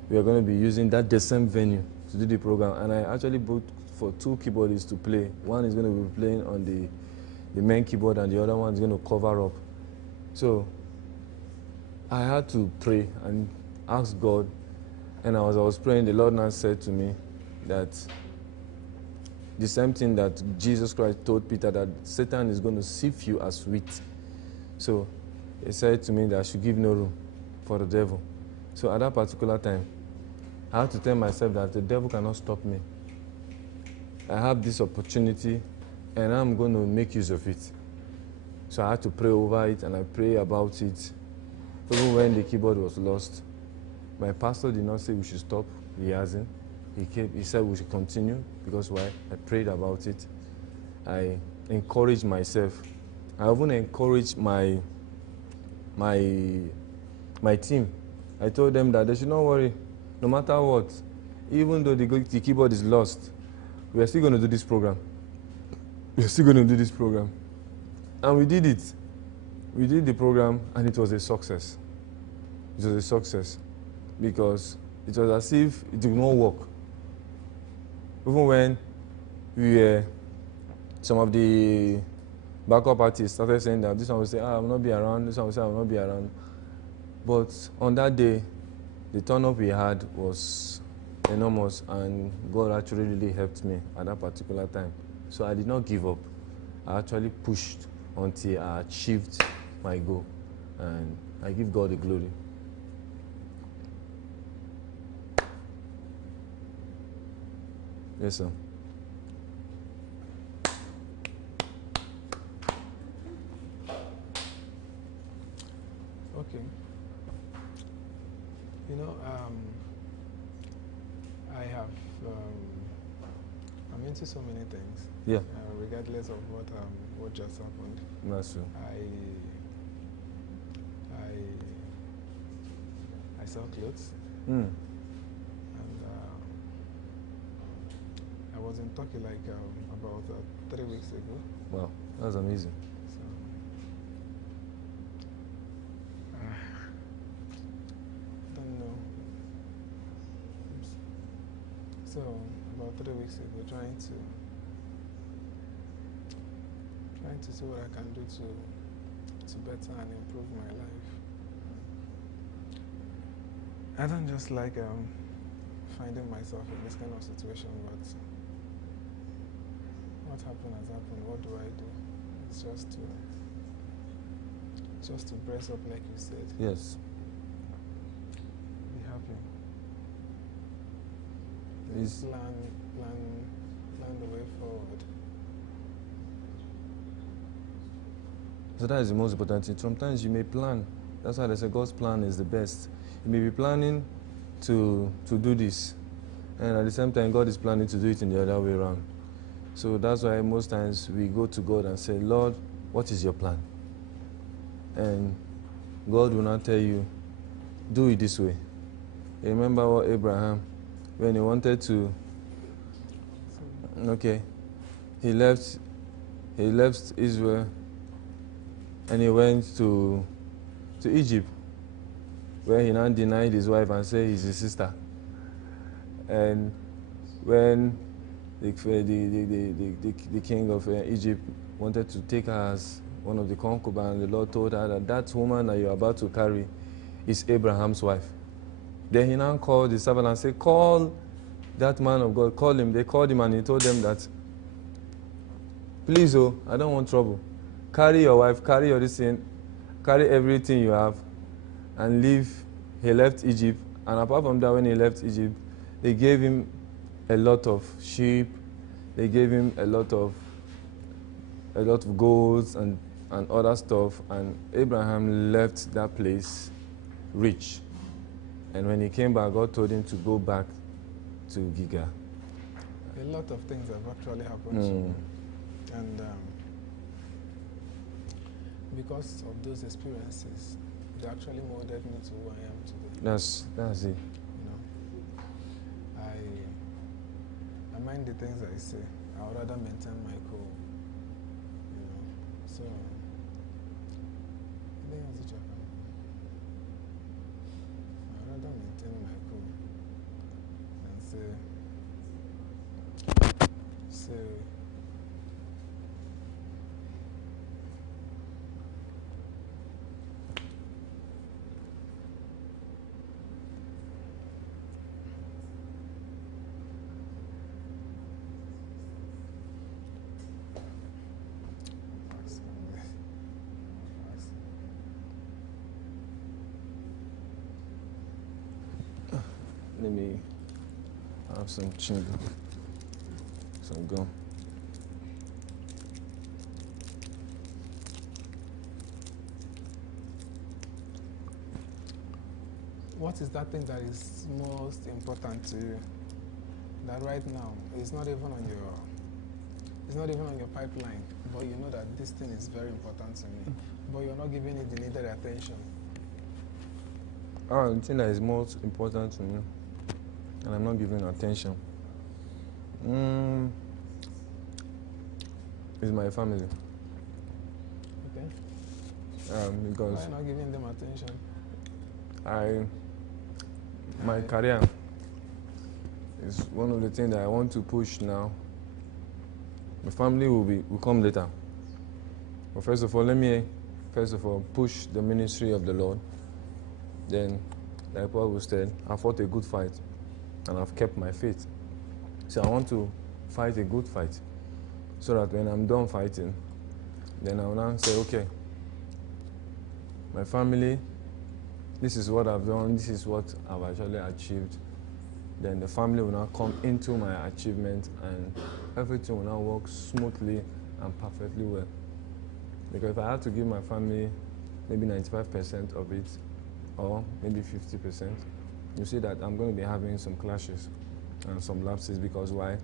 we are going to be using the same venue to do the program. And I actually booked for 2 keyboardists to play. One is going to be playing on the main keyboard, and the other one is going to cover up. So I had to pray and ask God. And as I was praying, the Lord now said to me that the same thing that Jesus Christ told Peter, that Satan is going to sift you as wheat. So he said to me that I should give no room for the devil. So at that particular time, I had to tell myself that the devil cannot stop me. I have this opportunity and I'm going to make use of it. So I had to pray over it, and I pray about it. Even when the keyboard was lost, my pastor did not say we should stop rehearsing. He said we should continue, because why? I prayed about it. I encouraged myself. I even encouraged my team. I told them that they should not worry, no matter what. Even though the keyboard is lost, we are still going to do this program. We are still going to do this program. And we did it. We did the program, and it was a success. It was a success, because it was as if it did not work. Even when some of the backup artists started saying that this one will say, I will not be around, this one will say, I will not be around. But on that day, the turn-up we had was enormous, and God actually really helped me at that particular time. So I did not give up. I actually pushed until I achieved my goal, and I give God the glory. Yes, sir. Okay. You know, I have into so many things. Yeah. Regardless of what just happened. That's true. I sell clothes. Mm. And I was in Turkey like about 3 weeks ago. Wow, that's amazing. So, don't know. So about 3 weeks ago, trying to see what I can do to better and improve my life. I don't just like finding myself in this kind of situation, but what happened has happened. What do I do? It's just to brace up, like you said. Yes. Be happy. Plan the way forward. So that is the most important thing. Sometimes you may plan. That's why they say God's plan is the best. You may be planning to do this, and at the same time, God is planning to do it in the other way around. So that's why most times we go to God and say, Lord, what is your plan? And God will not tell you, do it this way. You remember what Abraham, when he wanted to, okay, he left Israel and he went to Egypt, where he now denied his wife and said he's his sister. And when the king of Egypt wanted to take her as one of the concubines, the Lord told her that woman that you're about to carry is Abraham's wife. Then he now called the servant and said, call that man of God, call him. They called him and he told them that, please, I don't want trouble. Carry your wife, carry your sin, carry everything you have, and leave. He left Egypt, and apart from that, when he left Egypt, they gave him a lot of sheep, they gave him a lot of goats and other stuff, and Abraham left that place rich. And when he came back, God told him to go back to Giga. A lot of things have actually happened to me. And because of those experiences, they actually molded me to who I am today. That's it. You know, I mind the things I say. I would rather maintain my cool. You know, so I think that's it. I would rather maintain my cool and say. Let me have some chinga, some gum. What is that thing that is most important to you? That right now it's not even on your pipeline, but you know that this thing is very important to me, but you're not giving it the needed attention. The thing that is most important to me, and I'm not giving attention, is my family. Okay. Because why are you not giving them attention? my career is one of the things that I want to push now. My family will come later. But first of all, let me push the ministry of the Lord. Then, like Paul said, I fought a good fight and I've kept my faith. So I want to fight a good fight so that when I'm done fighting, then I will now say, okay, my family, this is what I've done, this is what I've actually achieved. Then the family will now come into my achievement and everything will now work smoothly and perfectly well. Because if I had to give my family maybe 95% of it, or maybe 50%, you see that I'm going to be having some clashes and some lapses. Because why?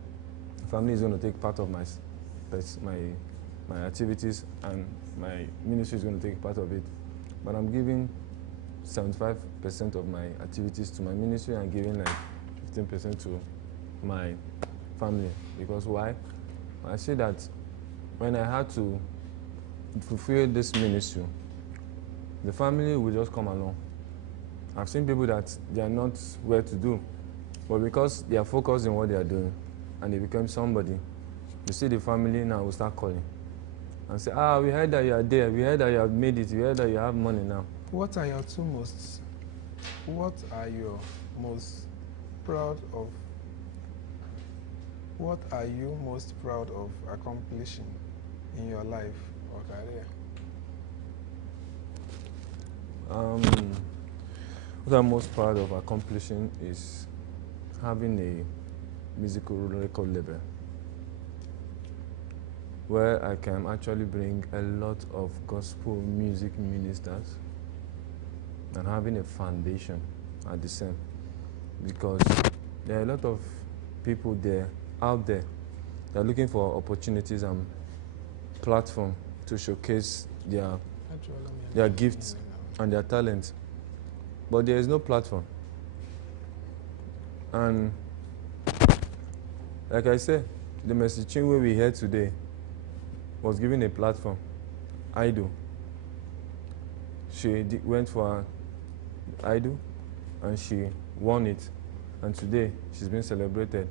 family is going to take part of my activities, and my ministry is going to take part of it. But I'm giving 75% of my activities to my ministry and giving like 15% to my family. Because why? I see that when I had to fulfill this ministry, the family will just come along. I've seen people that they are not well to do, but because they are focused on what they are doing and they become somebody, you see the family now will start calling and say, we heard that you are there, we heard that you have made it, we heard that you have money now. What are you most proud of? What are you most proud of accomplishing in your life or career? What I'm most proud of accomplishing is having a musical record label where I can actually bring a lot of gospel music ministers and having a foundation at the same, because there are a lot of people out there that are looking for opportunities and platform to showcase their gifts and their talents, but there is no platform. And like I said, the messaging where we heard today was given a platform. Idol. She went for Idol and she won it, and today she's been celebrated.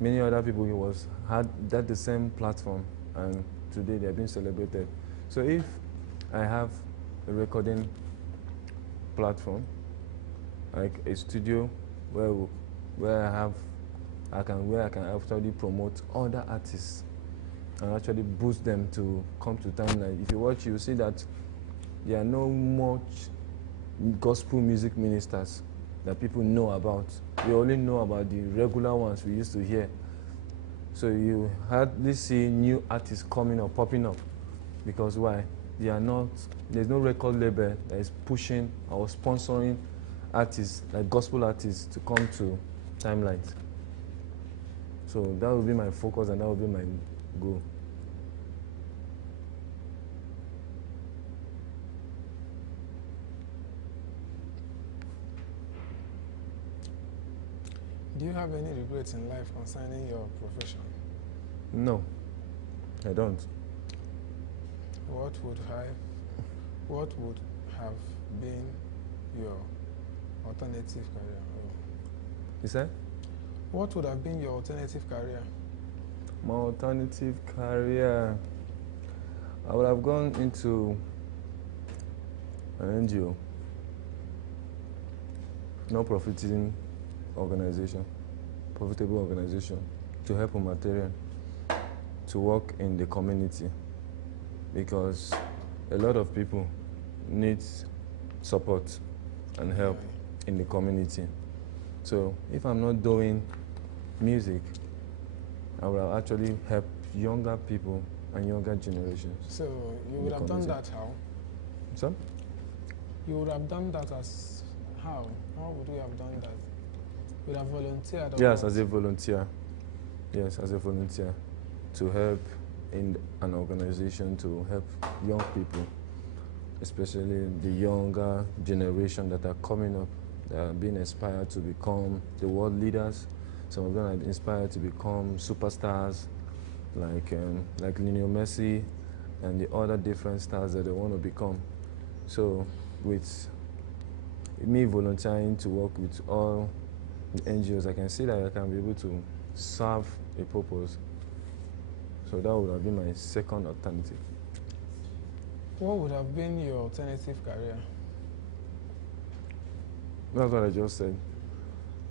Many other people had that the same platform, and today they're being celebrated. So if I have a recording platform, like a studio where I can actually promote other artists and actually boost them to come to timeline. If you watch, you see that there are no much gospel music ministers that people know about. We only know about the regular ones we used to hear. So you hardly see new artists popping up. Because why? There's no record label that is pushing or sponsoring artists, like gospel artists, to come to timelines. So that will be my focus and that will be my goal. Do you have any regrets in life concerning your profession? No, I don't. What would have been your alternative career? You said? What would have been your alternative career? My alternative career, I would have gone into an NGO, non-profiting organization, profitable organization, to help humanitarian, to work in the community, because a lot of people need support and help in the community. So if I'm not doing music, I will actually help younger people and younger generations. So you would have done that how? So? You would have done that as how? How would you have done that? You would have volunteered? Yes, as a volunteer. Yes, as a volunteer, to help in an organization to help young people, especially the younger generation that are coming up, that are being inspired to become the world leaders. Some of them are inspired to become superstars, like Lionel Messi and the other different stars that they want to become. So with me volunteering to work with all the NGOs, I can see that I can be able to serve a purpose. So that would have been my second alternative. What would have been your alternative career? That's what I just said.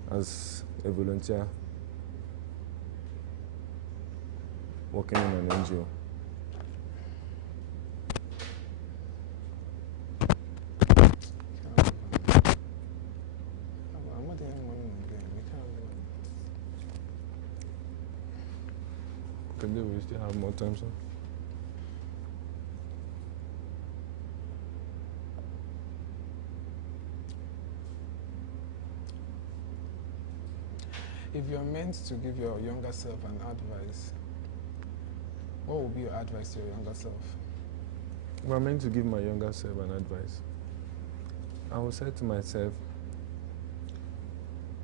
As a volunteer, working in an NGO. Can we still have more time, sir? If you're meant to give your younger self an advice, what would be your advice to your younger self? If I'm meant to give my younger self an advice, I would say to myself,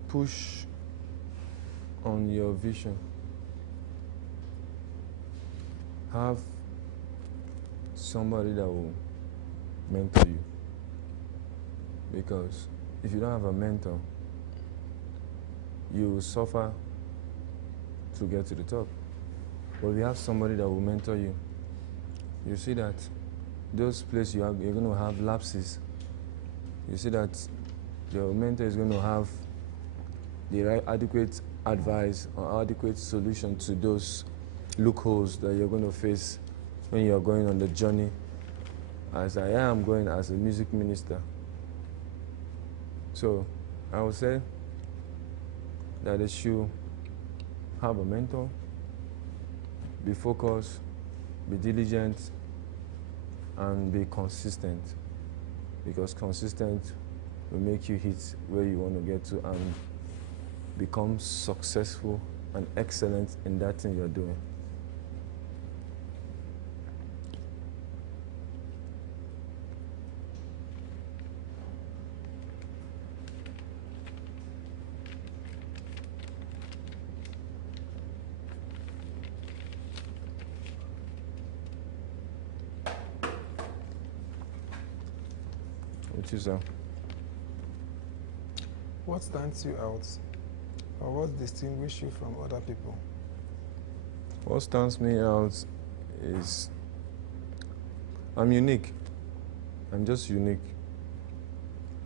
push on your vision. Have somebody that will mentor you. Because if you don't have a mentor, you will suffer to get to the top. But if you have somebody that will mentor you, you see that those places you're going to have lapses. You see that your mentor is going to have the right adequate advice or adequate solution to those loopholes that you're going to face when you're going on the journey, as I am going as a music minister. So I would say that they should have a mentor, be focused, be diligent, and be consistent, because consistent will make you hit where you want to get to and become successful and excellent in that thing you're doing. Which is What stands you out, or what distinguishes you from other people? what stands me out is I'm unique. I'm just unique.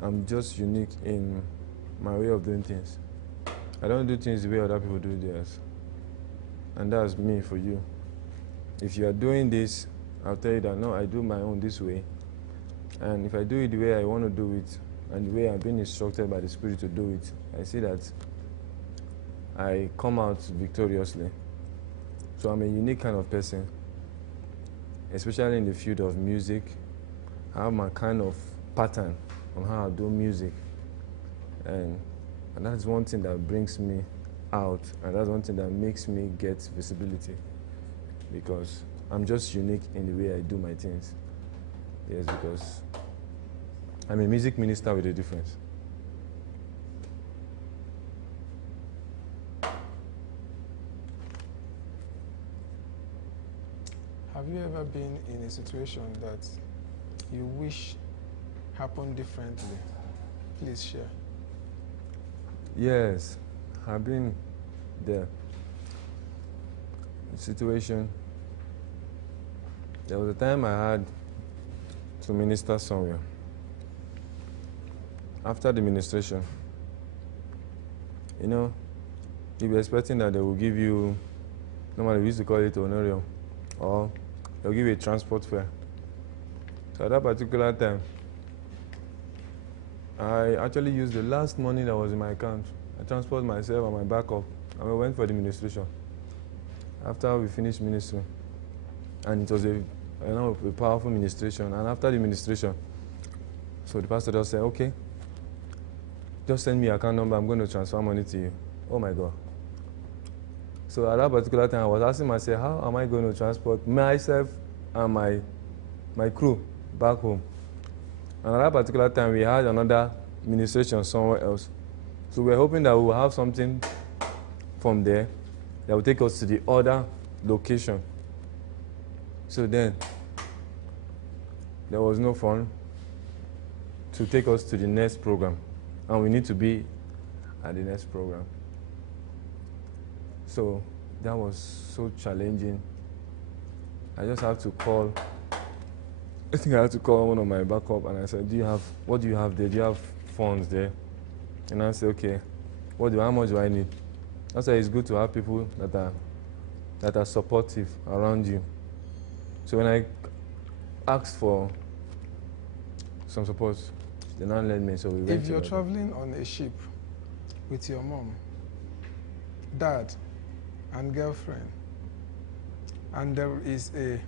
I'm just unique in my way of doing things. I don't do things the way other people do theirs. And that's me for you. If you are doing this, I'll tell you that no, I do my own this way. And if I do it the way I want to do it, and the way I've been instructed by the Spirit to do it, I see that I come out victoriously. So I'm a unique kind of person, especially in the field of music. I have my kind of pattern on how I do music. And that's one thing that brings me out, and that's one thing that makes me get visibility, because I'm just unique in the way I do my things. Yes, because I'm a music minister with a difference. Have you ever been in a situation that you wish happened differently? Please share. Yes, I've been there. The situation, there was a time I had to minister somewhere. After the ministration, you were expecting that they will give you, normally we used to call it honorarium, or they'll give you a transport fare. So at that particular time, I actually used the last money that was in my account. I transported myself and my backup, and we went for the ministration. After we finished ministry, and it was a powerful ministration, and after the ministration, so the pastor just said, okay, just send me your account number, I'm going to transfer money to you. Oh my God. So at that particular time, I was asking myself, how am I going to transport myself and my crew back home? And at that particular time, we had another ministration somewhere else. So we're hoping that we will have something from there that will take us to the other location. So then, there was no fund to take us to the next program. And we need to be at the next program. So that was so challenging. I just have to call. I think I had to call one of my backup, and I said, what do you have there? Do you have funds there? And I said, okay, how much do I need? I said, it's good to have people that are supportive around you. So when I asked for some support, they now led me, so we went. If you're traveling on a ship with your mom, dad, and girlfriend, and there is a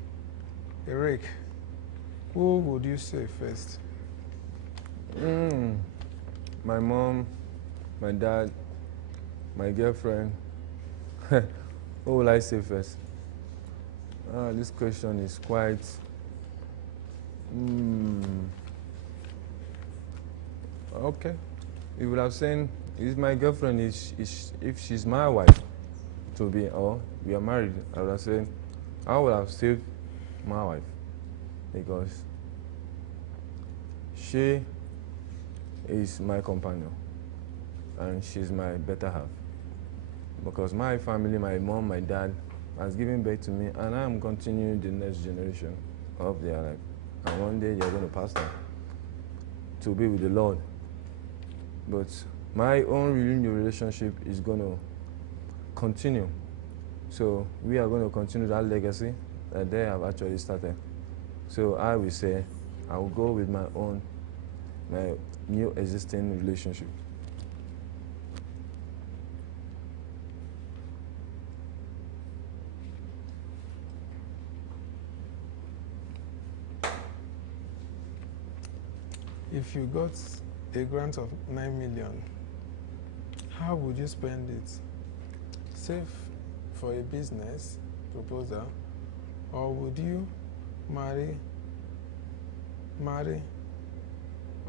wreck, who would you say first? My mom, my dad, my girlfriend. What will I say first? This question is quite. Okay. You would have said, is my girlfriend, if she's my wife, to be, or we are married, I would have said, I would have saved my wife because she is my companion and she's my better half. Because my family, my mom, my dad, has given birth to me, and I am continuing the next generation of their life. And one day they are going to pass on to be with the Lord. But my own renewed relationship is going to continue. So we are going to continue that legacy that they have actually started. So I will say, I will go with my new existing relationship. If you got a grant of 9 million, how would you spend it? Save for a business proposal, or would you marry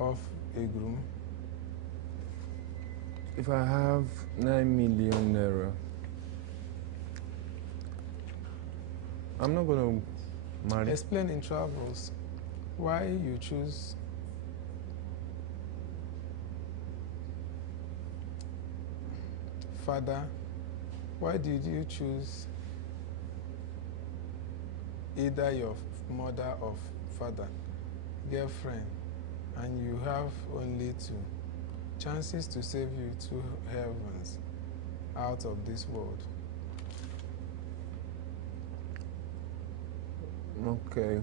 off a groom? If I have 9 million naira, I'm not going to marry. Explain in travels why you choose father. Why did you choose either your mother or father, girlfriend, and you have only two chances to save you to heavens out of this world? Okay.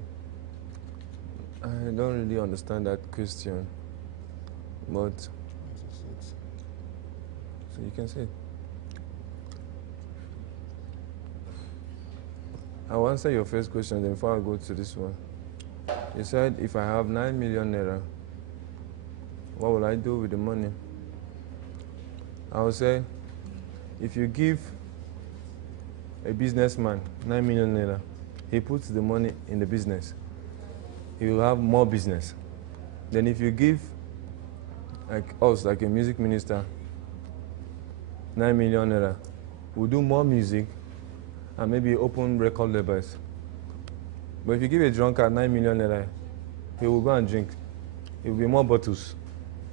I don't really understand that question, but so you can say it. I'll answer your first question then before I go to this one. You said if I have 9 million naira, what will I do with the money? I would say if you give a businessman 9 million naira, he puts the money in the business, he will have more business. Then if you give like us, like a music minister, 9 million naira, we'll do more music and maybe open record labels. But if you give a drunkard 9 million naira, he will go and drink. It will be more bottles.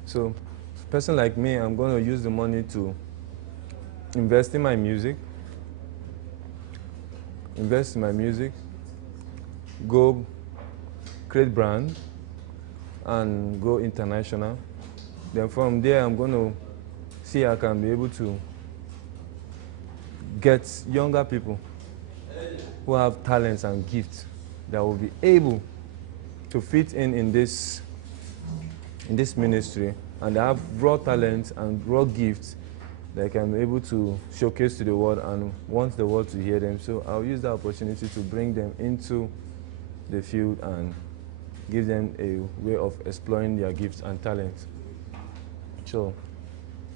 So, a person like me, I'm going to use the money to invest in my music, go create brand, and go international. Then from there, I'm going to see how I can be able to get younger people who have talents and gifts that will be able to fit in this ministry, and they have raw talents and raw gifts they can be able to showcase to the world and want the world to hear them. So I'll use that opportunity to bring them into the field and give them a way of exploring their gifts and talents. So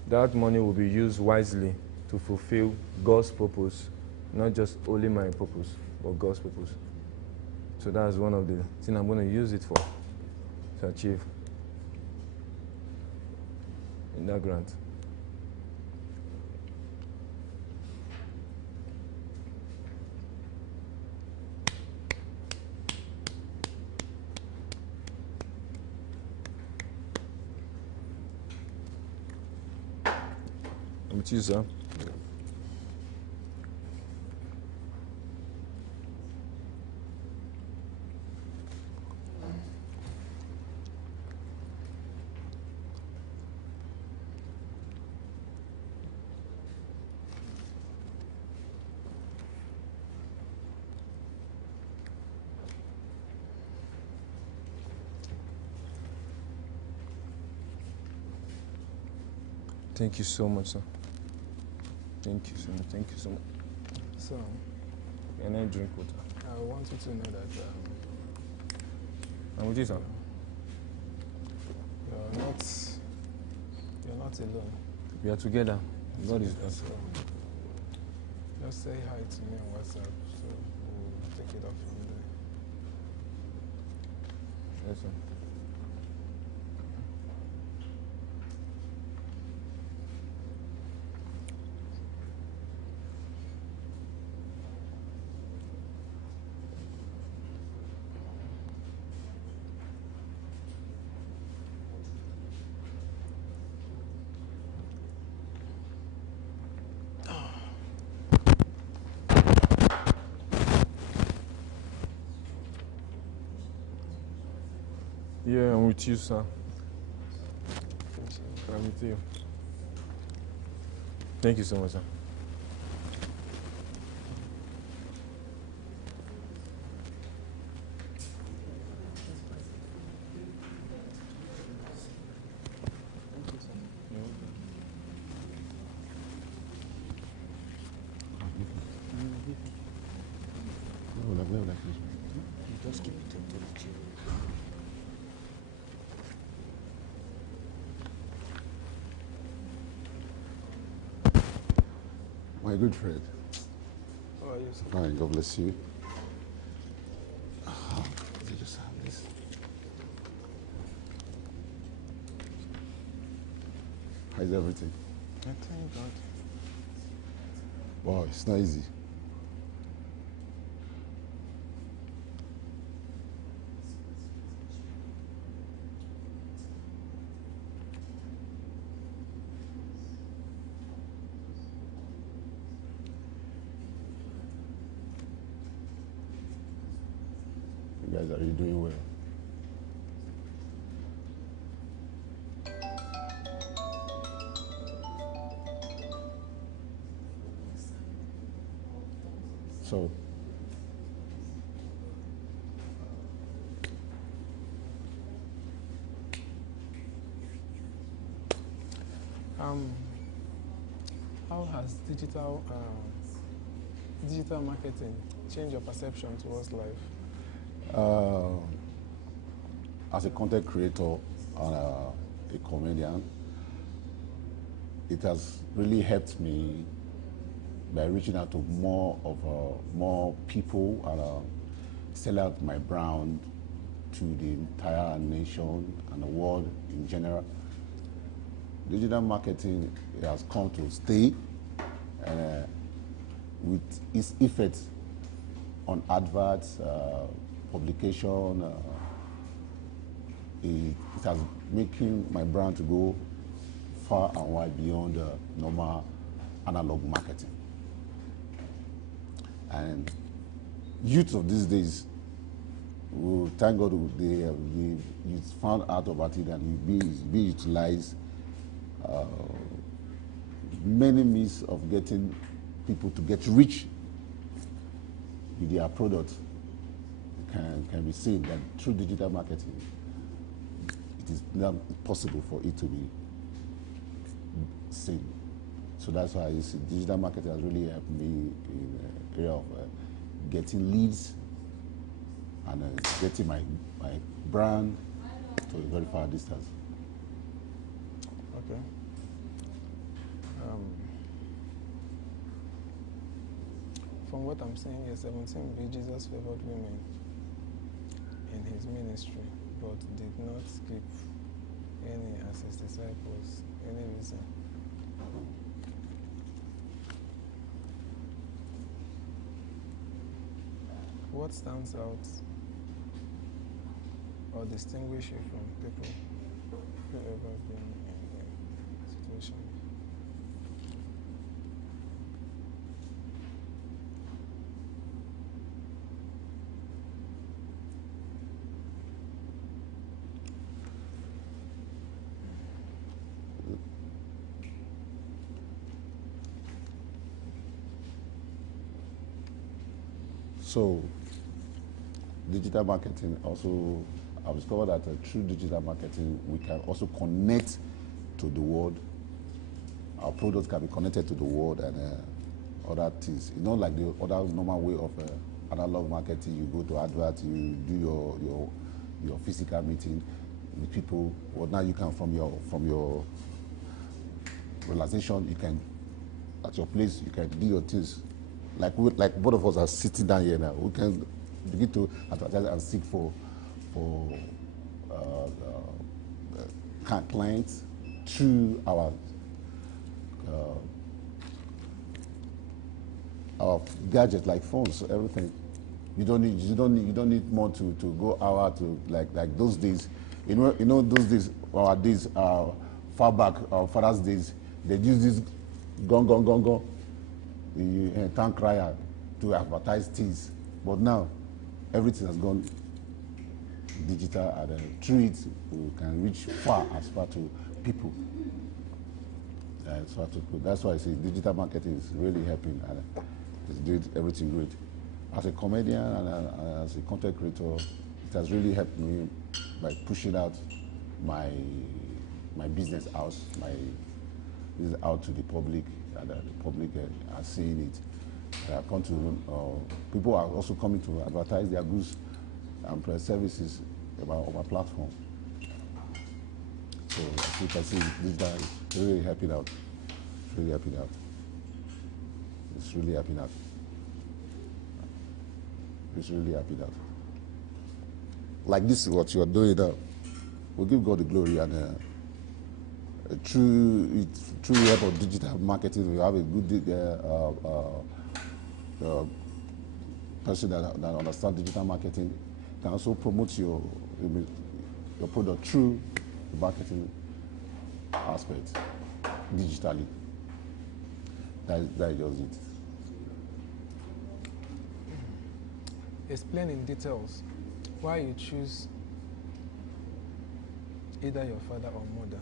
that money will be used wisely to fulfill God's purpose, not just only my purpose, but God's purpose. So that's one of the things I'm going to use it for, to achieve in that grant. I'm with you, sir. Thank you so much, sir. Thank you so much. Thank you so much. So, And I drink water. I want you to know that I'm with you, sir. you're not alone. We are together. God is just say hi to me on WhatsApp, so we'll take it off from there. Yes, sir. Yeah, I'm with you, sir. I'm with you. Thank you so much, sir. Just keep it until the chair. My good friend. Oh, yes. Fine, God bless you. They just have this. How's everything? I thank God. Wow, it's not easy. You guys are really doing well. So, How has digital marketing changed your perception towards life? as a content creator and a comedian, it has really helped me by reaching out to more people and sell out my brand to the entire nation and the world in general. Digital marketing has come to stay with its effect on adverts, publication. It has making my brand to go far and wide beyond normal analog marketing. And youth of these days, thank God they found out about it and be utilized. Many means of getting people to get rich with their product can be seen that through digital marketing, it is now possible for it to be seen. So that's why I see digital marketing has really helped me in the area of getting leads and getting my brand to a very far distance. Okay. From what I'm seeing here, 17b, Jesus favored women in his ministry, but did not skip any as his disciples. Any reason? What stands out or distinguish you from people who ever been in a situation? So, digital marketing also, I've discovered that through digital marketing, we can also connect to the world. Our products can be connected to the world and other things. It's not like the other normal way of analog marketing. You go to advert, you do your physical meeting with people. Well, now you can from your realization, you can at your place, you can do your things. Like both of us are sitting down here now. We can begin to advertise and seek for clients through our gadgets like phones, everything. You don't need more to go out to like those days. You know those days, our days, far back, our father's days. They use this gong, the town crier to advertise things. But now, everything has gone digital, and through it, we can reach as far to people. That's why I say digital marketing is really helping, and it's doing everything great. As a comedian and as a content creator, it has really helped me by pushing out my business out, out to the public, and the public are seeing it. People are also coming to advertise their goods and services on my platform. So as you can see, this guy is really helping out. It's really helping out. It's really helping out. It's really helping out. Like this is what you are doing now. We'll give God the glory, and through the help of digital marketing, we have a good person that understands digital marketing can also promote your product through the marketing aspect digitally. That just it. Explain in details why you choose either your father or mother.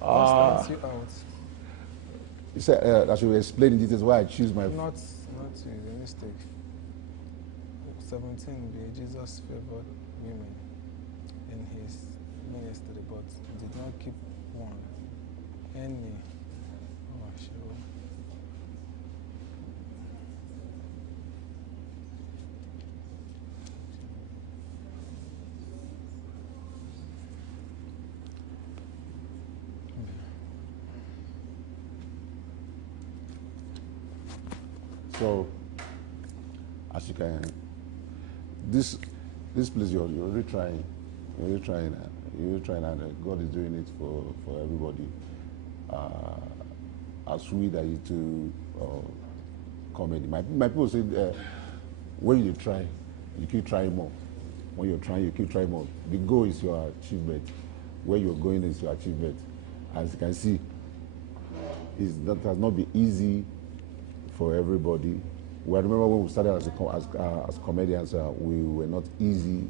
What starts you out? You said I should explain in details why I choose my. Not you, a mistake. 17, Jesus favored women in his ministry, but did not keep one. Any. Oh, sure. So, as you can, this place you're really trying, and God is doing it for everybody. As we that you to comedy. My people say when you try, you keep trying more. When you're trying, you keep trying more. The goal is your achievement. Where you're going is your achievement. As you can see, that has not been easy for everybody. Well, I remember when we started as comedians, we were not easy.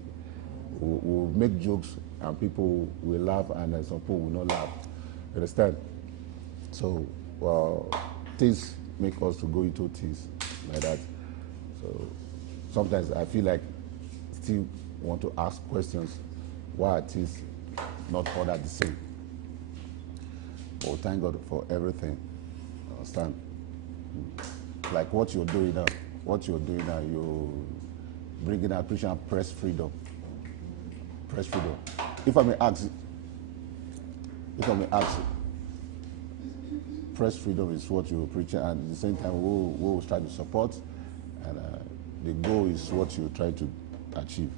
We'll make jokes and people will laugh, and some people will not laugh. You understand? So things make us to go into things like that. So sometimes I feel like still want to ask questions. Why are things not ordered the same? But thank God for everything. Understand? Like what you're doing now, you're bringing out Christian press freedom. Press freedom. If I may ask, press freedom is what you're preaching, and at the same time, we'll try to support, and the goal is what you're trying to achieve.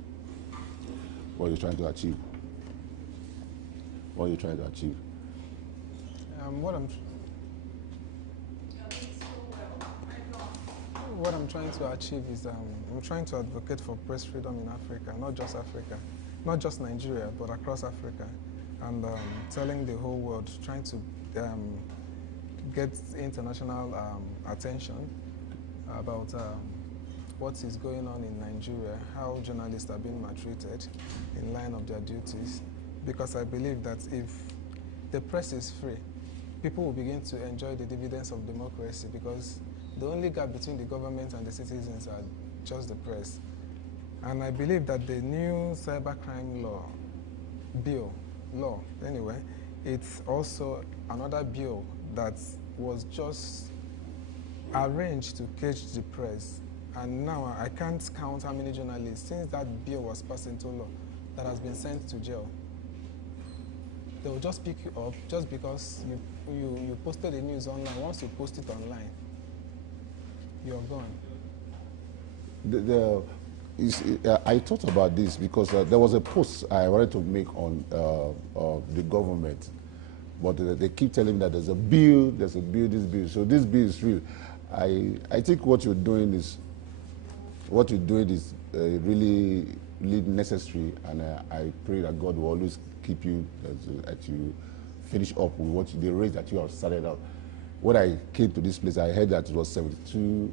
What you're trying to achieve. What I'm trying to achieve is I'm trying to advocate for press freedom in Africa, not just Nigeria, but across Africa, and telling the whole world, trying to get international attention about what is going on in Nigeria, how journalists are being maltreated in line of their duties, because I believe that if the press is free, people will begin to enjoy the dividends of democracy, because the only gap between the government and the citizens are just the press. And I believe that the new cybercrime bill, it's also another bill that was just arranged to cage the press. And now I can't count how many journalists, since that bill was passed into law, that has been sent to jail. they'll just pick you up just because you posted the news online. Once you post it online, you're gone. I thought about this because there was a post I wanted to make on the government, but they keep telling me that there's a bill, this bill. So this bill is real. I think what you're doing is really necessary, and I pray that God will always keep you as you finish up with the race that you have started out. When I came to this place, I heard that it was 72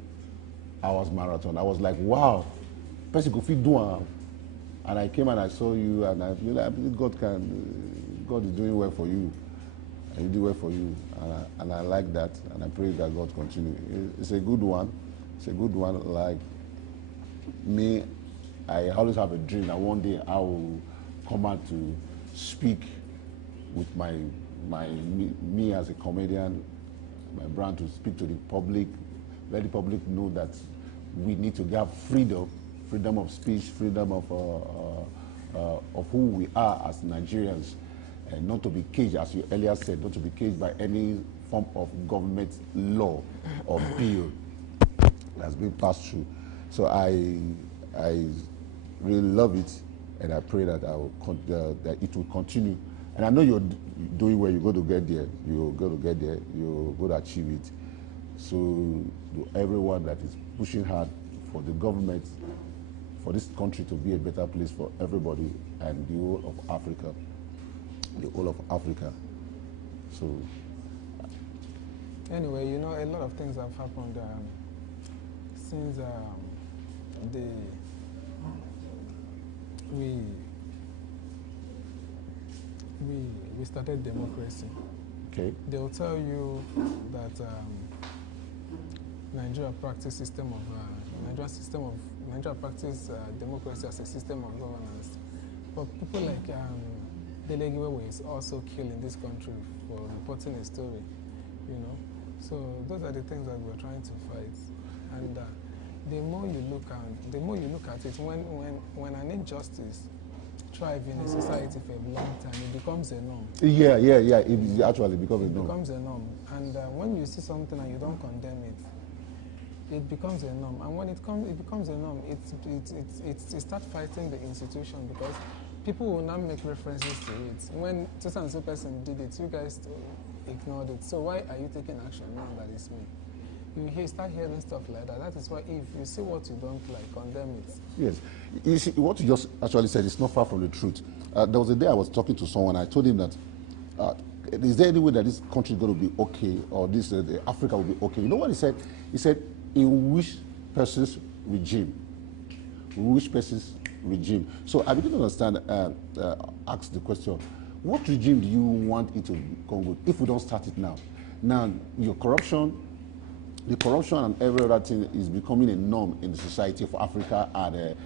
hours marathon. I was like, wow, person could fit do am. And I came and I saw you, and I feel like God is doing well for you, and He do well for you, and I like that, and I pray that God continue. It's a good one. It's a good one. Like me, I always have a dream that one day I will come out to speak with me as a comedian, my brand, to speak to the public, let the public know that we need to have freedom of speech, freedom of who we are as Nigerians, and not to be caged, as you earlier said, not to be caged by any form of government law or bill that's been passed through. So I really love it, and I pray that that it will continue. And I know you're doing well. You're going to get there. You're going to get there. You're going to achieve it. So to everyone that is pushing hard for the government, for this country to be a better place for everybody and the whole of Africa, So anyway, you know, a lot of things have happened since we started democracy. okay, They'll tell you that Nigeria practice democracy as a system of governance. But people like Delegi Wewe is also killed in this country for reporting a story, you know. So those are the things that we're trying to fight. And the more you look at it, when an injustice thrives in a society for a long time, it becomes a norm. Yeah. It actually becomes a norm. It becomes a norm. And when you see something and you don't condemn it, it becomes a norm. And when it becomes a norm, it starts fighting the institution, because people will now make references to it. When so and so person did it, you guys ignored it. So why are you taking action now that it's me? You start hearing stuff like that. That is why if you see what you don't like, condemn it. Yes. You see, what you just actually said is not far from the truth. There was a day I was talking to someone. I told him that, is there any way that this country is going to be okay, or this Africa will be okay? You know what he said? He said, in which person's regime? Which person's regime? So I begin to understand, ask the question, what regime do you want it to become good if we don't start it now? Now, the corruption and every other thing is becoming a norm in the society of Africa, and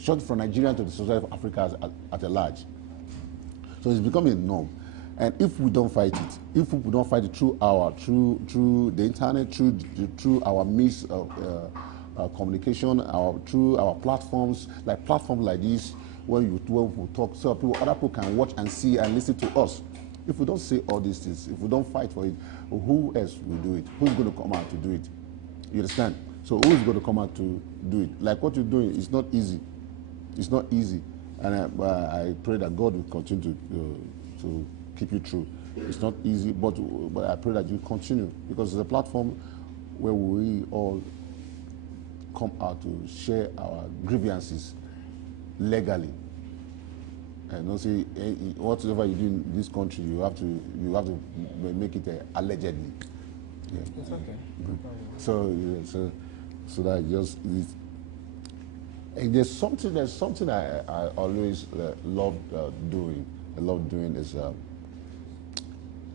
short from Nigeria to the society of Africa at a large. So it's becoming a norm. And if we don't fight it, if we don't fight it through the internet, through our means of communication, through our platforms like this, where we talk, so other people can watch and see and listen to us. If we don't say all these things, if we don't fight for it, who else will do it? Who's going to come out to do it? You understand? So who's going to come out to do it? Like what you're doing, it's not easy. It's not easy. And I pray that God will continue to keep you true. It's not easy, but I pray that you continue, because it's a platform where we all come out to share our grievances legally. And don't say whatever you do in this country, you have to make it allegedly. Yeah. It's okay. So that just and there's something I always love doing. I love doing is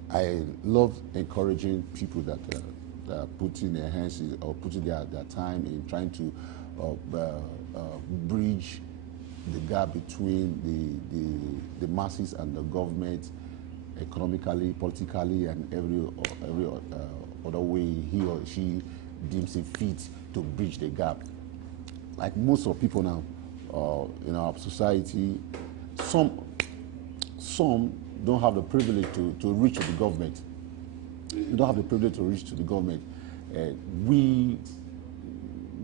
I love encouraging people that put in their hands or putting their time in trying to bridge the gap between the masses and the government, economically, politically, and every other way he or she deems it fit to bridge the gap. Like most of people now in our society, some don't have the privilege to reach to the government. You don't have the privilege to reach to the government.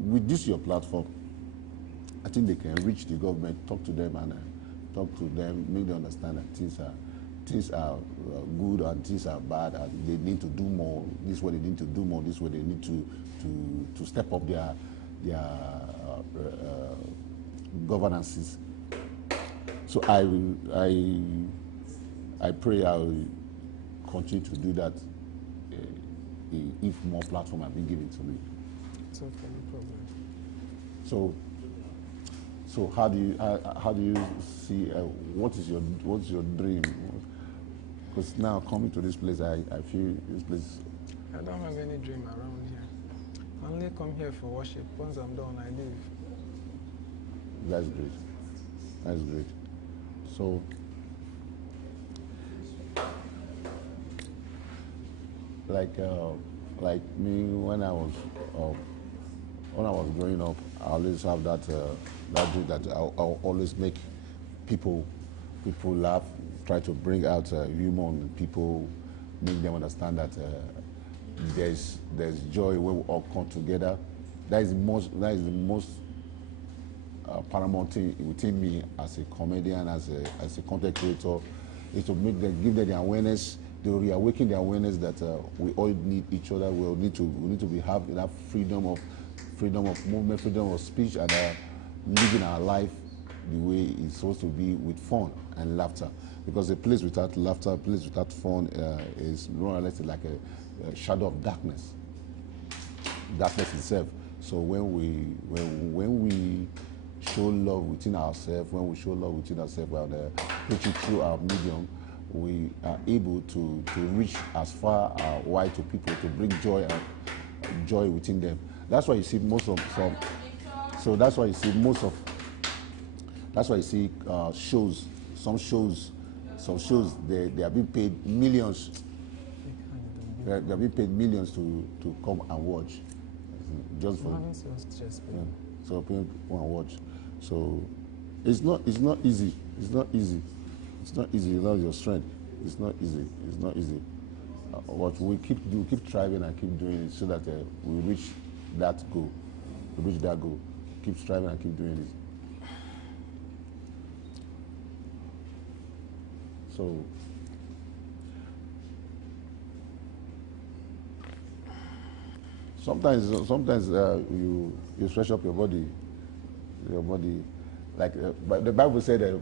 With this your platform, I think they can reach the government, talk to them, and make them understand that things are good and things are bad, and they need to do more. This is what they need to do more. This is what they need to step up their governances. So I pray I will continue to do that if more platform have been given to me. It's okay, no problem. So how do you see what's your dream? Because now coming to this place, I feel this place. I don't have any dream around here. I only come here for worship. Once I'm done, I leave. That's great. That's great. So, like me, when I was growing up, I always have that dream that I'll always make people laugh, try to bring out humor in people, make them understand that there's joy when we all come together. That is the most paramount thing within me as a comedian, as a content creator, is to give them the awareness, to reawaken the awareness that we all need each other. We need to have enough freedom of movement, freedom of speech, and living our life the way it's supposed to be, with fun and laughter. Because a place without laughter, a place without fun is more or less like a shadow of darkness itself. So when we show love within ourselves, we are preaching through our medium, we are able to reach as far wide to people, to bring joy within them. That's why you see shows. Some shows they are being paid millions. They are being paid millions to come and watch. Just for so people want to watch. So it's not easy. It's not easy. Without your strength, it's not easy. What we keep striving and keep doing it so that we reach that goal. Keep striving and keep doing it. So sometimes you stretch up your body, like but the Bible said that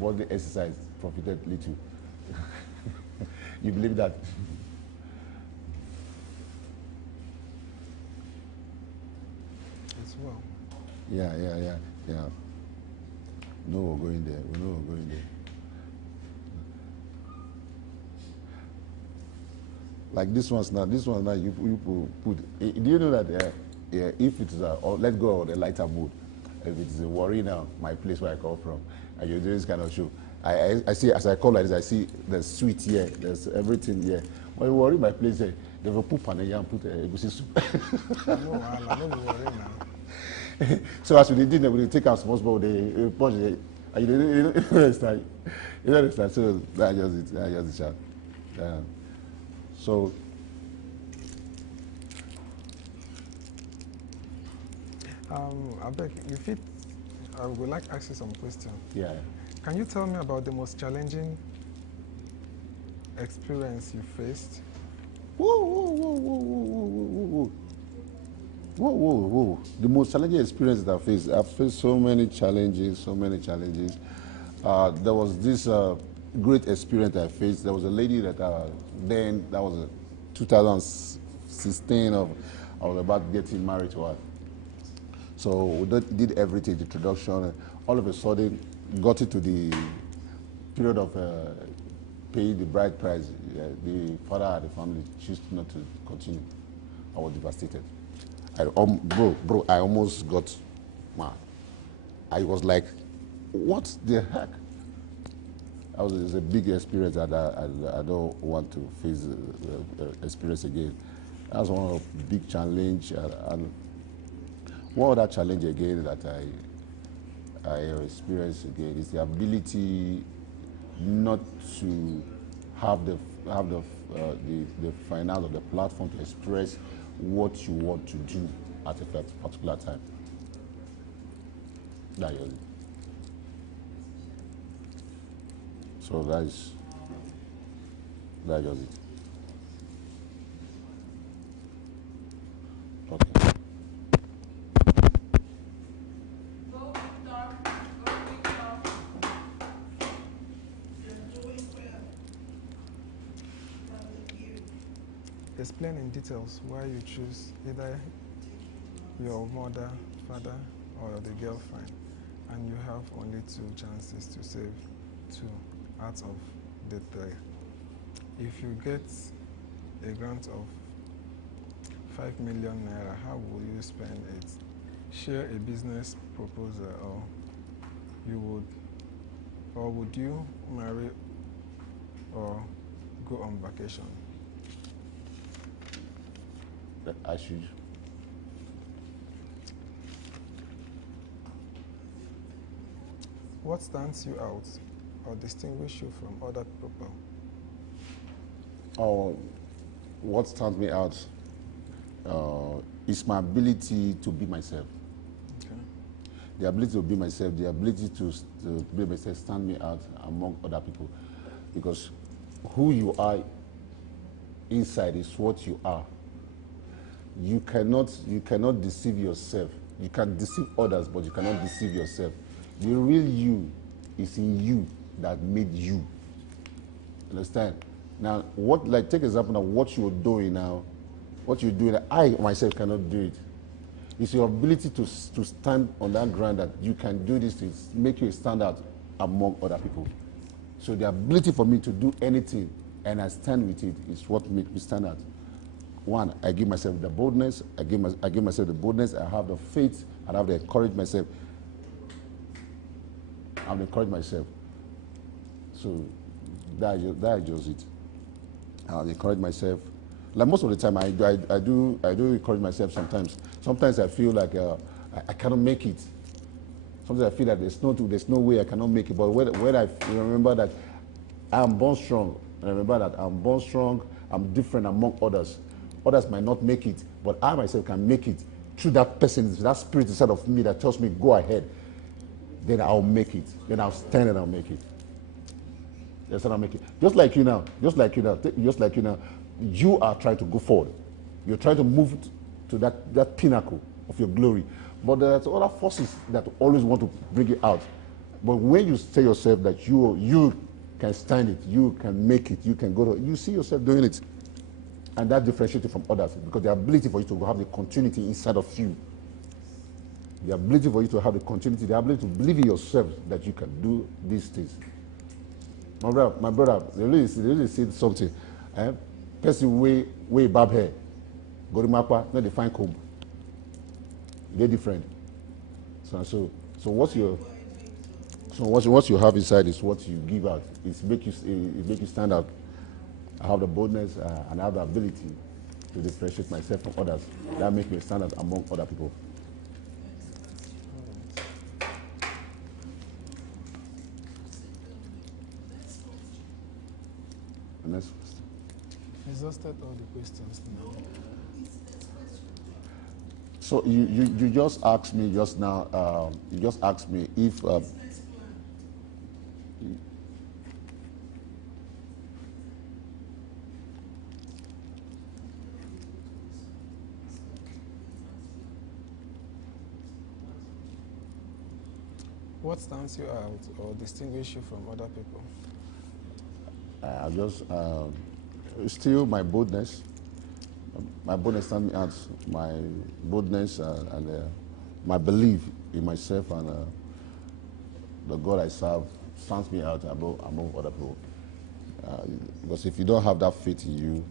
body exercise profited little. You believe that? As well. Yeah. No, we're going there. Like this one now, you put. Do you know that if it's let's go on the lighter mood. If it's a worry now, my place where I come from, and you're doing this kind of show, I see, as I come like this, I see there's sweet here, there's everything here. When you worry, my place there, they will put panaya and put egusi soup. No worry now. So as we did, we take our small bowl, they punch it, and you don't understand. You don't understand. So that's just the chat. So. I beg, I would like to ask you some questions. Yeah. Can you tell me about the most challenging experience you faced? Whoa. The most challenging experience that I've faced so many challenges. There was this great experience I faced. There was a lady that that was 2016 I was about getting married to her. So we did everything, the introduction, and all of a sudden got into the period of paying the bride price. The father of the family chose not to continue. I was devastated. I almost got mad. I was like, what the heck? It was a big experience that I don't want to face experience again. That's one of the big challenge. And one other challenge again that I experience again is the ability not to have the finance or the platform to express what you want to do at a particular time. That is it. So that is it. Okay. Explain in details why you choose either your mother, father, or the girlfriend, and you have only 2 chances to save 2 out of the 3. If you get a grant of 5 million naira, how will you spend it? Share a business proposal, would you marry or go on vacation? I should. What stands you out or distinguish you from other people? Oh, what stands me out is my ability to be myself. Okay. The ability to be myself, the ability to be myself stand me out among other people. Because who you are inside is what you are. You cannot deceive yourself. You can deceive others, but you cannot deceive yourself. The real you is in you that made you. Understand? Now, take example of what you're doing now. What you're doing, I myself cannot do it. It's your ability to stand on that ground that you can do these things, make you stand out among other people. So the ability for me to do anything and I stand with it is what makes me stand out. One, I give myself the boldness. I give myself the boldness. I have the faith. I have to encourage myself. I encourage myself. So that is just it. I encourage myself. Like most of the time, I do encourage myself sometimes. Sometimes I feel like I cannot make it. Sometimes I feel that there's no way I cannot make it. But when I remember that I'm born strong, and I remember that I'm born strong, I'm different among others. Others might not make it, but I myself can make it through that person, that spirit inside of me that tells me go ahead. Then I'll make it. Then I'll stand and I'll make it. That's what I'll make it. Just like you now, you are trying to go forward. You're trying to move to that pinnacle of your glory. But there's other forces that always want to bring it out. But when you say yourself that you can stand it, you can make it, you can go to, you see yourself doing it. And that differentiates you from others because the ability for you to have the continuity inside of you, the ability for you to have the continuity, the ability to believe in yourself that you can do these things. My brother, they really said something. Person way bab hair, gorimapa, not the fine comb. They're different. So what you have inside is what you give out. It make you stand out. I have the boldness and I have the ability to differentiate myself from others. That makes me stand out among other people. The next question. Exhausted all the questions now. So you just asked me just now. You just asked me if. What stands you out or distinguish you from other people? I just still my boldness. My boldness stands me out. My boldness and my belief in myself and the God I serve stands me out among other people. Because if you don't have that faith in you,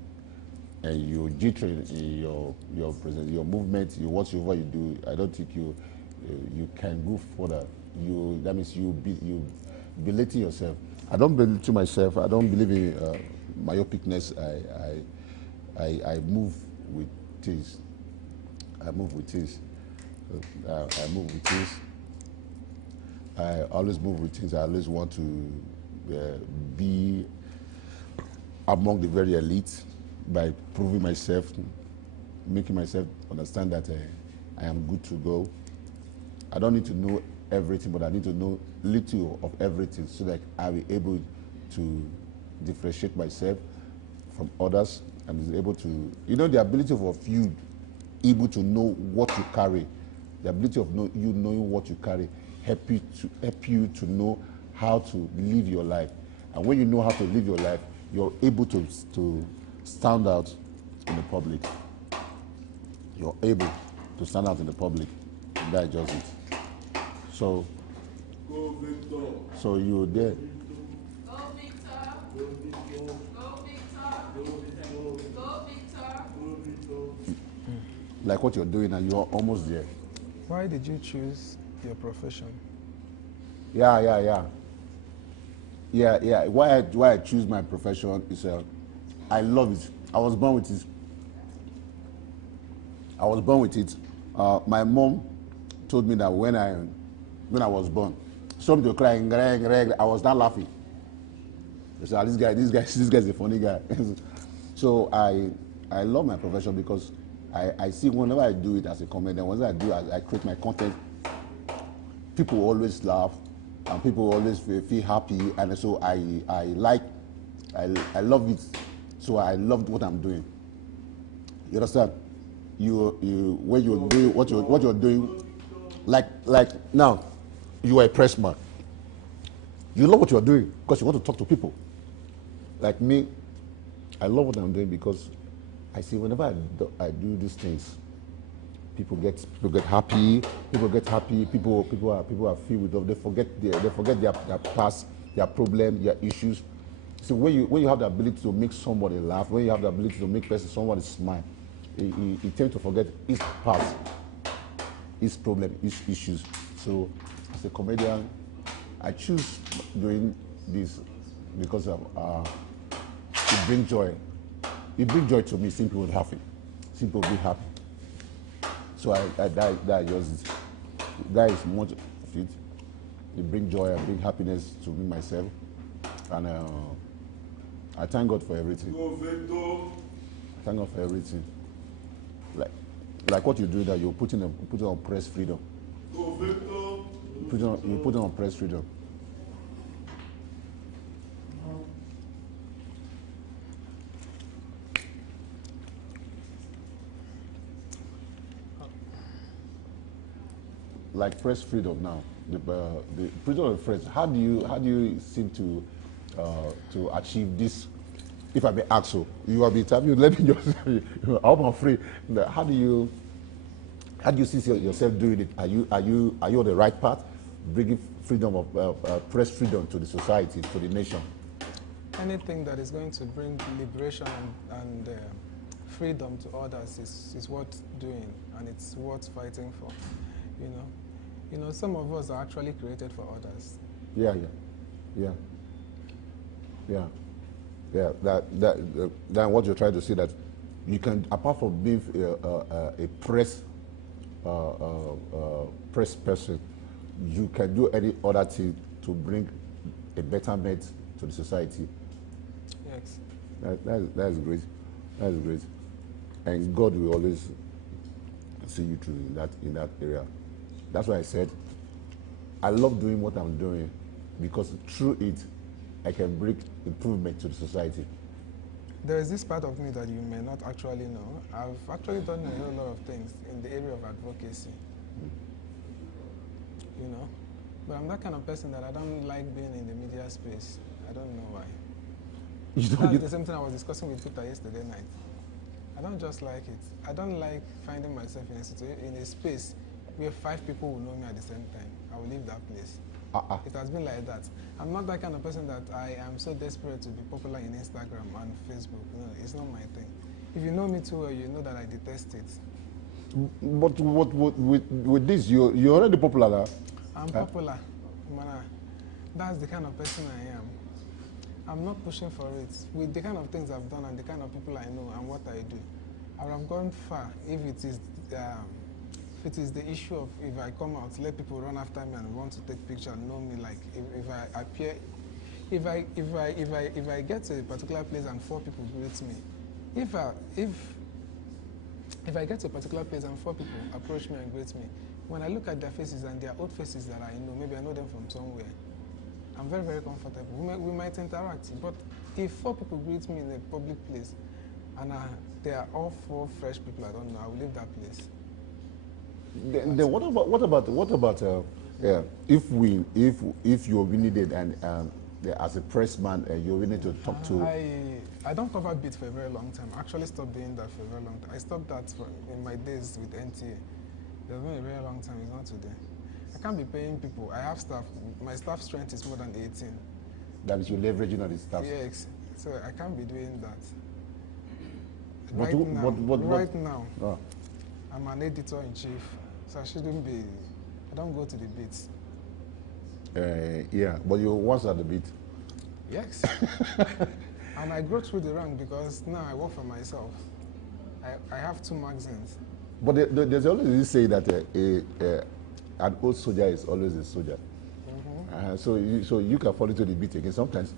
and you're jittering in your presence, your movement, whatever you do, I don't think you can go further. That means you belittle yourself. I don't belittle myself. I don't believe in myopicness. I move with ease. I move with ease. I move with ease. I always move with things. I always want to be among the very elite by proving myself, making myself understand that I am good to go. I don't need to know everything, but I need to know little of everything so that I'll be able to differentiate myself from others and is able to, the ability of you able to know what you carry, the ability of you knowing what you carry help you to know how to live your life. And when you know how to live your life, you're able to stand out in the public. You're able to stand out in the public. And that's just it. So, Go Victor. So you're there. Go Victor. Go Victor. Go Victor. Go Victor. Go Victor. Go Victor. Like what you're doing, and you're almost there. Why did you choose your profession? Yeah. Why I choose my profession is I love it. I was born with it. My mom told me that when I was born, somebody was crying, I was not laughing. I said, this guy's a funny guy. So I love my profession because I see whenever I do it as a comedian, whenever I do I create my content, people always laugh and people always feel happy, and so I love it. So I loved what I'm doing. You understand? When you're doing what you're doing, like now, you are a press man. You love what you're doing because you want to talk to people. Like me, I love what I'm doing because I see whenever I do these things, people get happy. People are filled with love. They forget their past, their problem, their issues. So when you have the ability to make somebody laugh, when you have the ability to make somebody smile, he tends to forget his past, his problem, his issues. So as a comedian, I choose doing this because of it brings joy. It brings joy to me. Seeing people happy, seeing people be happy. So that is much of it. It brings joy and brings happiness to me myself, and I thank God for everything. Go Victor. Thank God for everything. Like what you do, that you put it on press freedom. Go Victor. You put it on press freedom. Like press freedom now, the freedom of press. How do you seem to achieve this? If I may ask so, you have been interviewed. Let me just, I'm free. How do you see yourself doing it? Are you on the right path, bringing freedom of press freedom to the society, to the nation? Anything that is going to bring liberation and freedom to others is worth doing, and it's worth fighting for. You know, some of us are actually created for others. Yeah. That what you're trying to say, that you can, apart from being a press person, you can do any other thing to bring a betterment to the society. Yes. That's great. That's great. And God will always see you through in that area. That's why I said I love doing what I'm doing, because through it I can bring improvement to the society. There is this part of me that you may not actually know. I've actually done a whole lot of things in the area of advocacy. But I'm that kind of person that I don't like being in the media space. I don't know why. That's the same thing I was discussing with Peter yesterday night. I don't just like it. I don't like finding myself in a space where 5 people will know me at the same time. I will leave that place. It has been like that. I'm not that kind of person that I am so desperate to be popular in Instagram and Facebook. No, it's not my thing. If you know me too well, you know that I detest it. But with this, you're already popular now. I'm popular. That's the kind of person I am. I'm not pushing for it. With the kind of things I've done and the kind of people I know and what I do, I would have gone far if it is the issue of, if I come out, let people run after me and want to take pictures, know me, like if I appear if I get to a particular place and 4 people greet me, if I get to a particular place and 4 people approach me and greet me, when I look at their faces and their old faces that I know, maybe I know them from somewhere, I'm very, very comfortable. We might interact, but if 4 people greet me in a public place and they are all 4 fresh people I don't know, I will leave that place. Then what about if you're really needed and as a pressman you really need to talk to. I don't cover beats for a very long time. I actually stopped doing that for a very long time. I stopped that in my days with NTA. There's been a very long time. It's not today. I can't be paying people. I have staff. My staff strength is more than 18. That is, you're leveraging on the staff. Yes. So I can't be doing that. But right now, I'm an editor-in-chief, so I shouldn't be. I don't go to the beats. Yeah, but you once at the beat. Yes. And I go through the rank because now I work for myself. I have 2 magazines. But there's always this say that an old soldier is always a soldier. Mm-hmm. So you can fall into the beat again sometimes.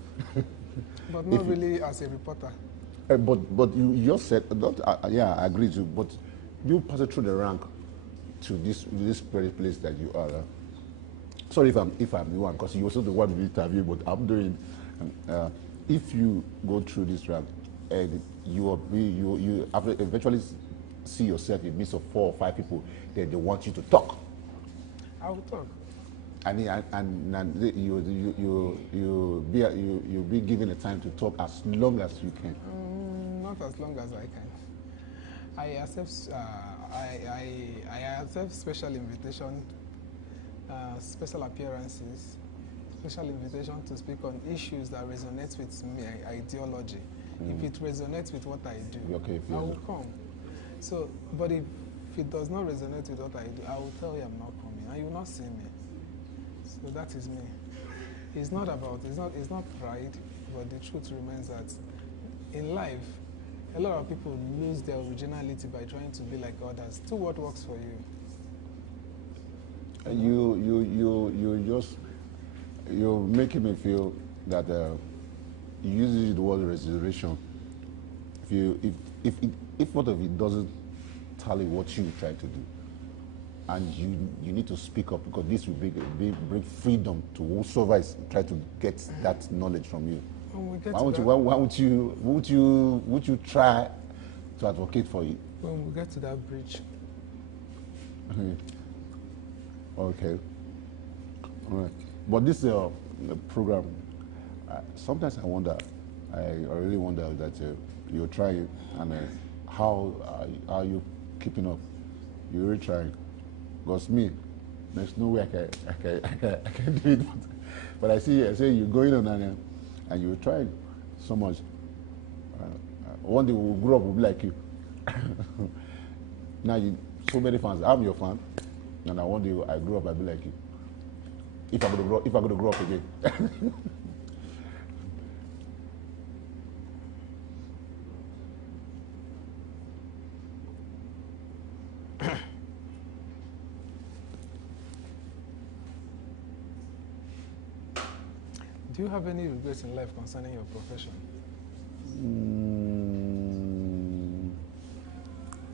But not really as a reporter. But you just said, yeah, I agree too, but you pass it through the rank to this very place that you are. Sorry if I'm the one, because you also the one to interview, but I'm doing. If you go through this rank, and you eventually see yourself in the midst of 4 or 5 people, then they want you to talk. I will talk. And you'll be given a time to talk as long as you can. Not as long as I can. I accept special invitation, special appearances, special invitation to speak on issues that resonate with my ideology. If it resonates with what I do, okay, I will come. So, but if it does not resonate with what I do, I will tell you I'm not coming, and you will not see me. So that is me. It's not pride, but the truth remains that in life, a lot of people lose their originality by trying to be like others. Do what works for you. You're making me feel that you use the word restoration. If what of it doesn't tally what you try to do, and you need to speak up, because this will bring freedom to whosoever is try to get that knowledge from you. Why would you try to advocate for it? When we get to that bridge. Okay. All right. But this program, sometimes I wonder, I really wonder that you're trying, and how are you keeping up? You're really trying. Because me, there's no way I can do it. But I see you're going on and you're trying so much. One day we'll grow up, we'll be like you. Now so many fans. I'm your fan, and one day I grow up, I'll be like you. If I'm going to grow up again. Do you have any regrets in life concerning your profession?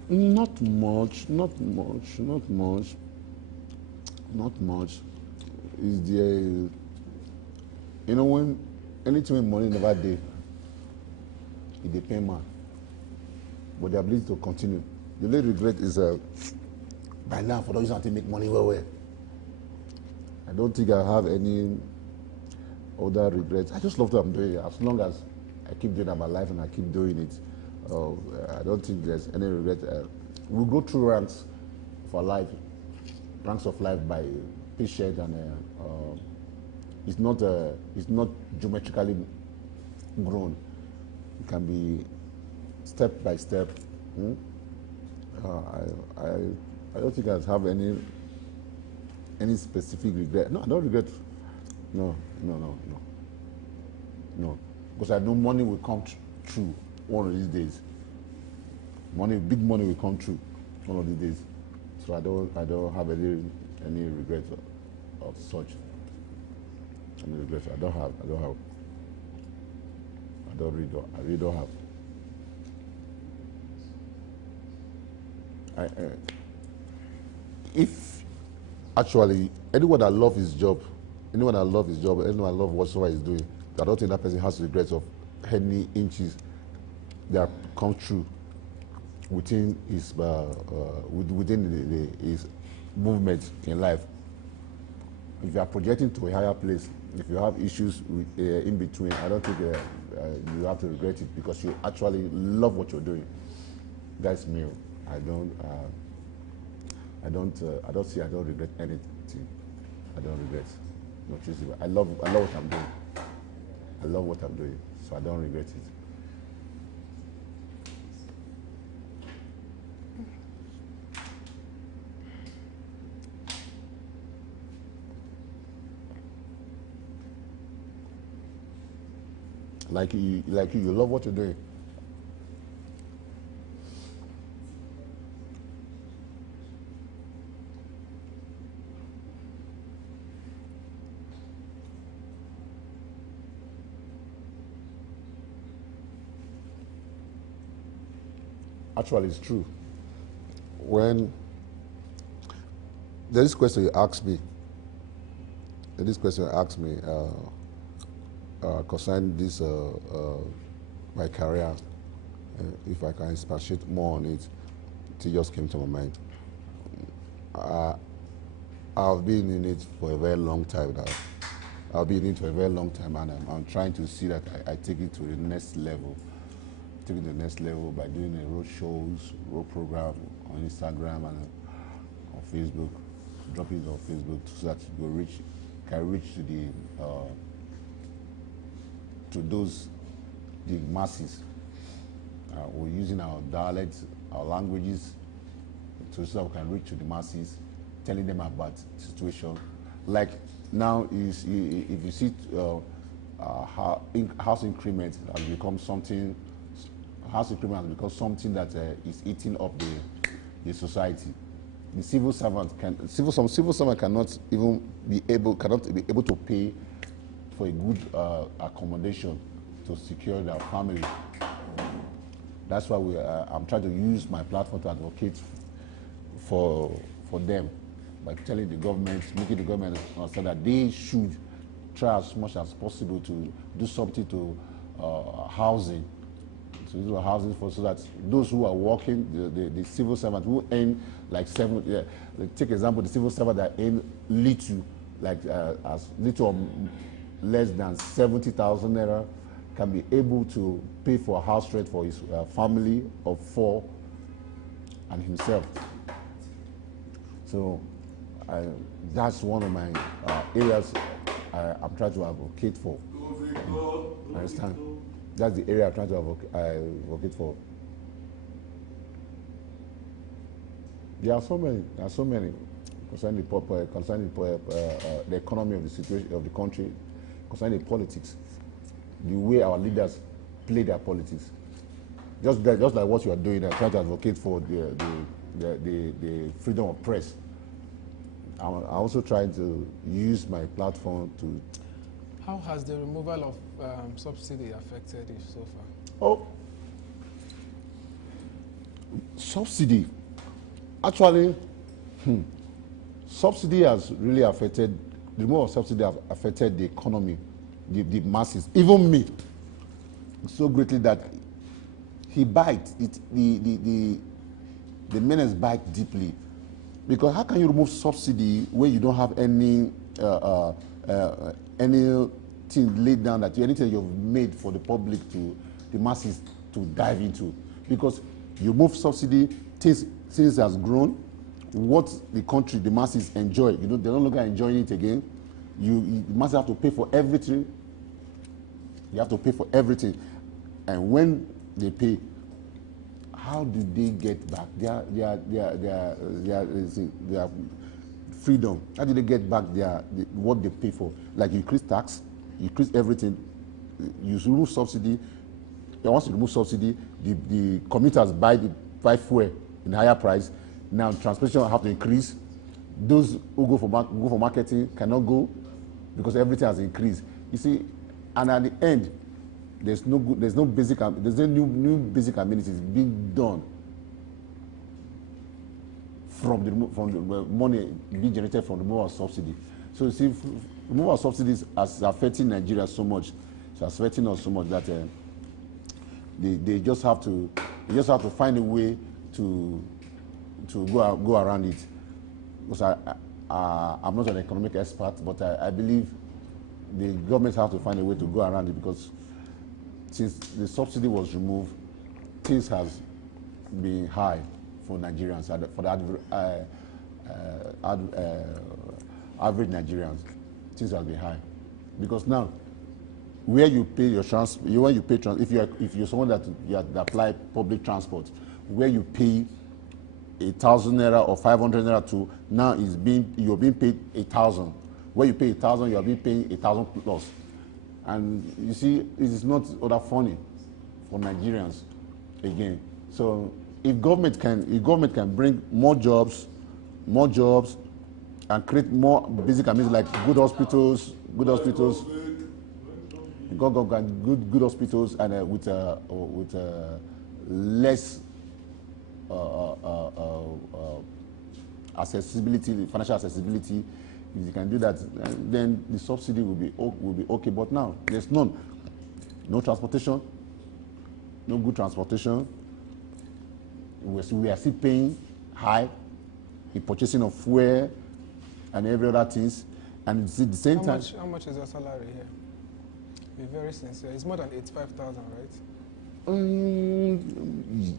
Not much. Is there, when anything with money never day, it depends, man. But the ability to continue. The only regret is by now for those who want to make money well. I don't think I have any other regrets. I just love what I'm doing. As long as I keep doing it in my life and I keep doing it, I don't think there's any regret. We go through ranks for life, ranks of life by patient, and it's not geometrically grown. It can be step by step. I don't think I have any specific regret. No, I don't regret. No. Because I know money will come true one of these days. Big money will come true one of these days. So I don't have any regrets of such. Any regrets? I don't have. I really don't have. If actually anyone that loves his job, anyone that loves whatsoever he's doing, I don't think that person has regrets of any inches that come true within his his movement in life. If you are projecting to a higher place, if you have issues with, in between, I don't think you have to regret it because you actually love what you're doing. That's me. I don't regret anything. I don't regret. No, truthfully, I love what I'm doing. I love what I'm doing, so I don't regret it. Like you love what you're doing. Actually, it's true. When there's this question you asked me, concerning this my career, if I can expatiate more on it, it just came to my mind. I've been in it for a very long time now. I've been in it for a very long time, and I'm trying to see that I take it to the next level. Take it to the next level by doing a road shows, road program on Instagram and on Facebook, dropping it on Facebook so that you can reach to the masses. We're using our dialects, our languages, so that we can reach to the masses, telling them about the situation. Like now, if you see house increment has become something. House increment has become something that is eating up the society. The civil servant cannot even be able to pay for a good accommodation to secure their family. That's why I'm trying to use my platform to advocate for them by telling the government, making the government understand that they should try as much as possible to do something to housing. So that those who are working, the civil servants who earn like take example, the civil servant that earn little, like as little or less than 70,000 naira, can be able to pay for a house rent for his family of 4 and himself. So that's one of my areas I'm trying to advocate for. Understand? That's the area I'm trying to advocate for. There are so many concerning the economy of the situation of the country, concerning the politics, the way our leaders play their politics. Just like what you are doing, I'm trying to advocate for the freedom of press. I'm also trying to use my platform to. How has the removal of subsidy affected you so far? Oh, subsidy. Actually, subsidy has really affected, the removal of subsidy has affected the economy, the masses, even me, so greatly that he bites it. The menace bite deeply, because how can you remove subsidy when you don't have anything laid down that anything you've made for the public to the masses to dive into? Because you move subsidy, things has grown. What the country, the masses enjoy, they're no longer enjoying it again. The masses have to pay for everything. You have to pay for everything, and when they pay, how do they get back their freedom? How do they get back what they pay for? Like you increase tax, you increase everything, you remove subsidy. Once you remove subsidy, the commuters buy fuel in higher price. Now transportation have to increase. Those who go for marketing cannot go because everything has increased. You see, and at the end, there's no new basic amenities being done from the money being generated from the removal of subsidy. So you see, removal of subsidies is affecting Nigeria so much. It's affecting us so much that they just have to find a way to go around it. Because I'm not an economic expert, but I believe the government have to find a way to go around it, because since the subsidy was removed, things has been high for Nigerians, for the average Nigerians. Things have been high, because now where you pay your if you're someone that apply public transport, where you pay 1,000 naira or 500 naira to, now you're being paid 1,000. Where you pay 1,000, you are being paying 1,000 plus. And you see, it is not other funny for Nigerians again. So if government can bring more jobs, and create more basic amenities like good hospitals, good hospitals, and with less accessibility, financial accessibility. If you can do that, then the subsidy will be okay. But now there's none. No transportation, no good transportation. We are still paying high in purchasing of fuel and every other things. And at the same time, how much is your salary here? Be very sincere. It's more than 85,000, right?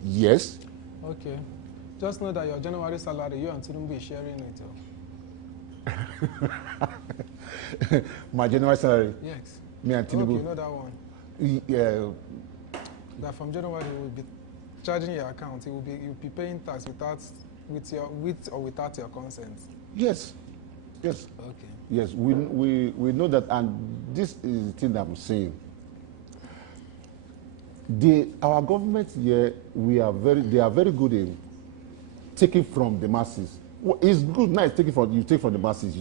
Yes. Okay. Just know that your January salary, you and Tinubu be sharing it. My January salary. Yes. Me and Tinubu. Okay, you know that one. Yeah. That from January we will be charging your account. You'll be paying tax with or without your consent. Yes. Yes. Okay. Yes. We know that, and this is the thing that I'm saying. Our government here, they are very good in taking from the masses. Well, it's good now. You take from the masses.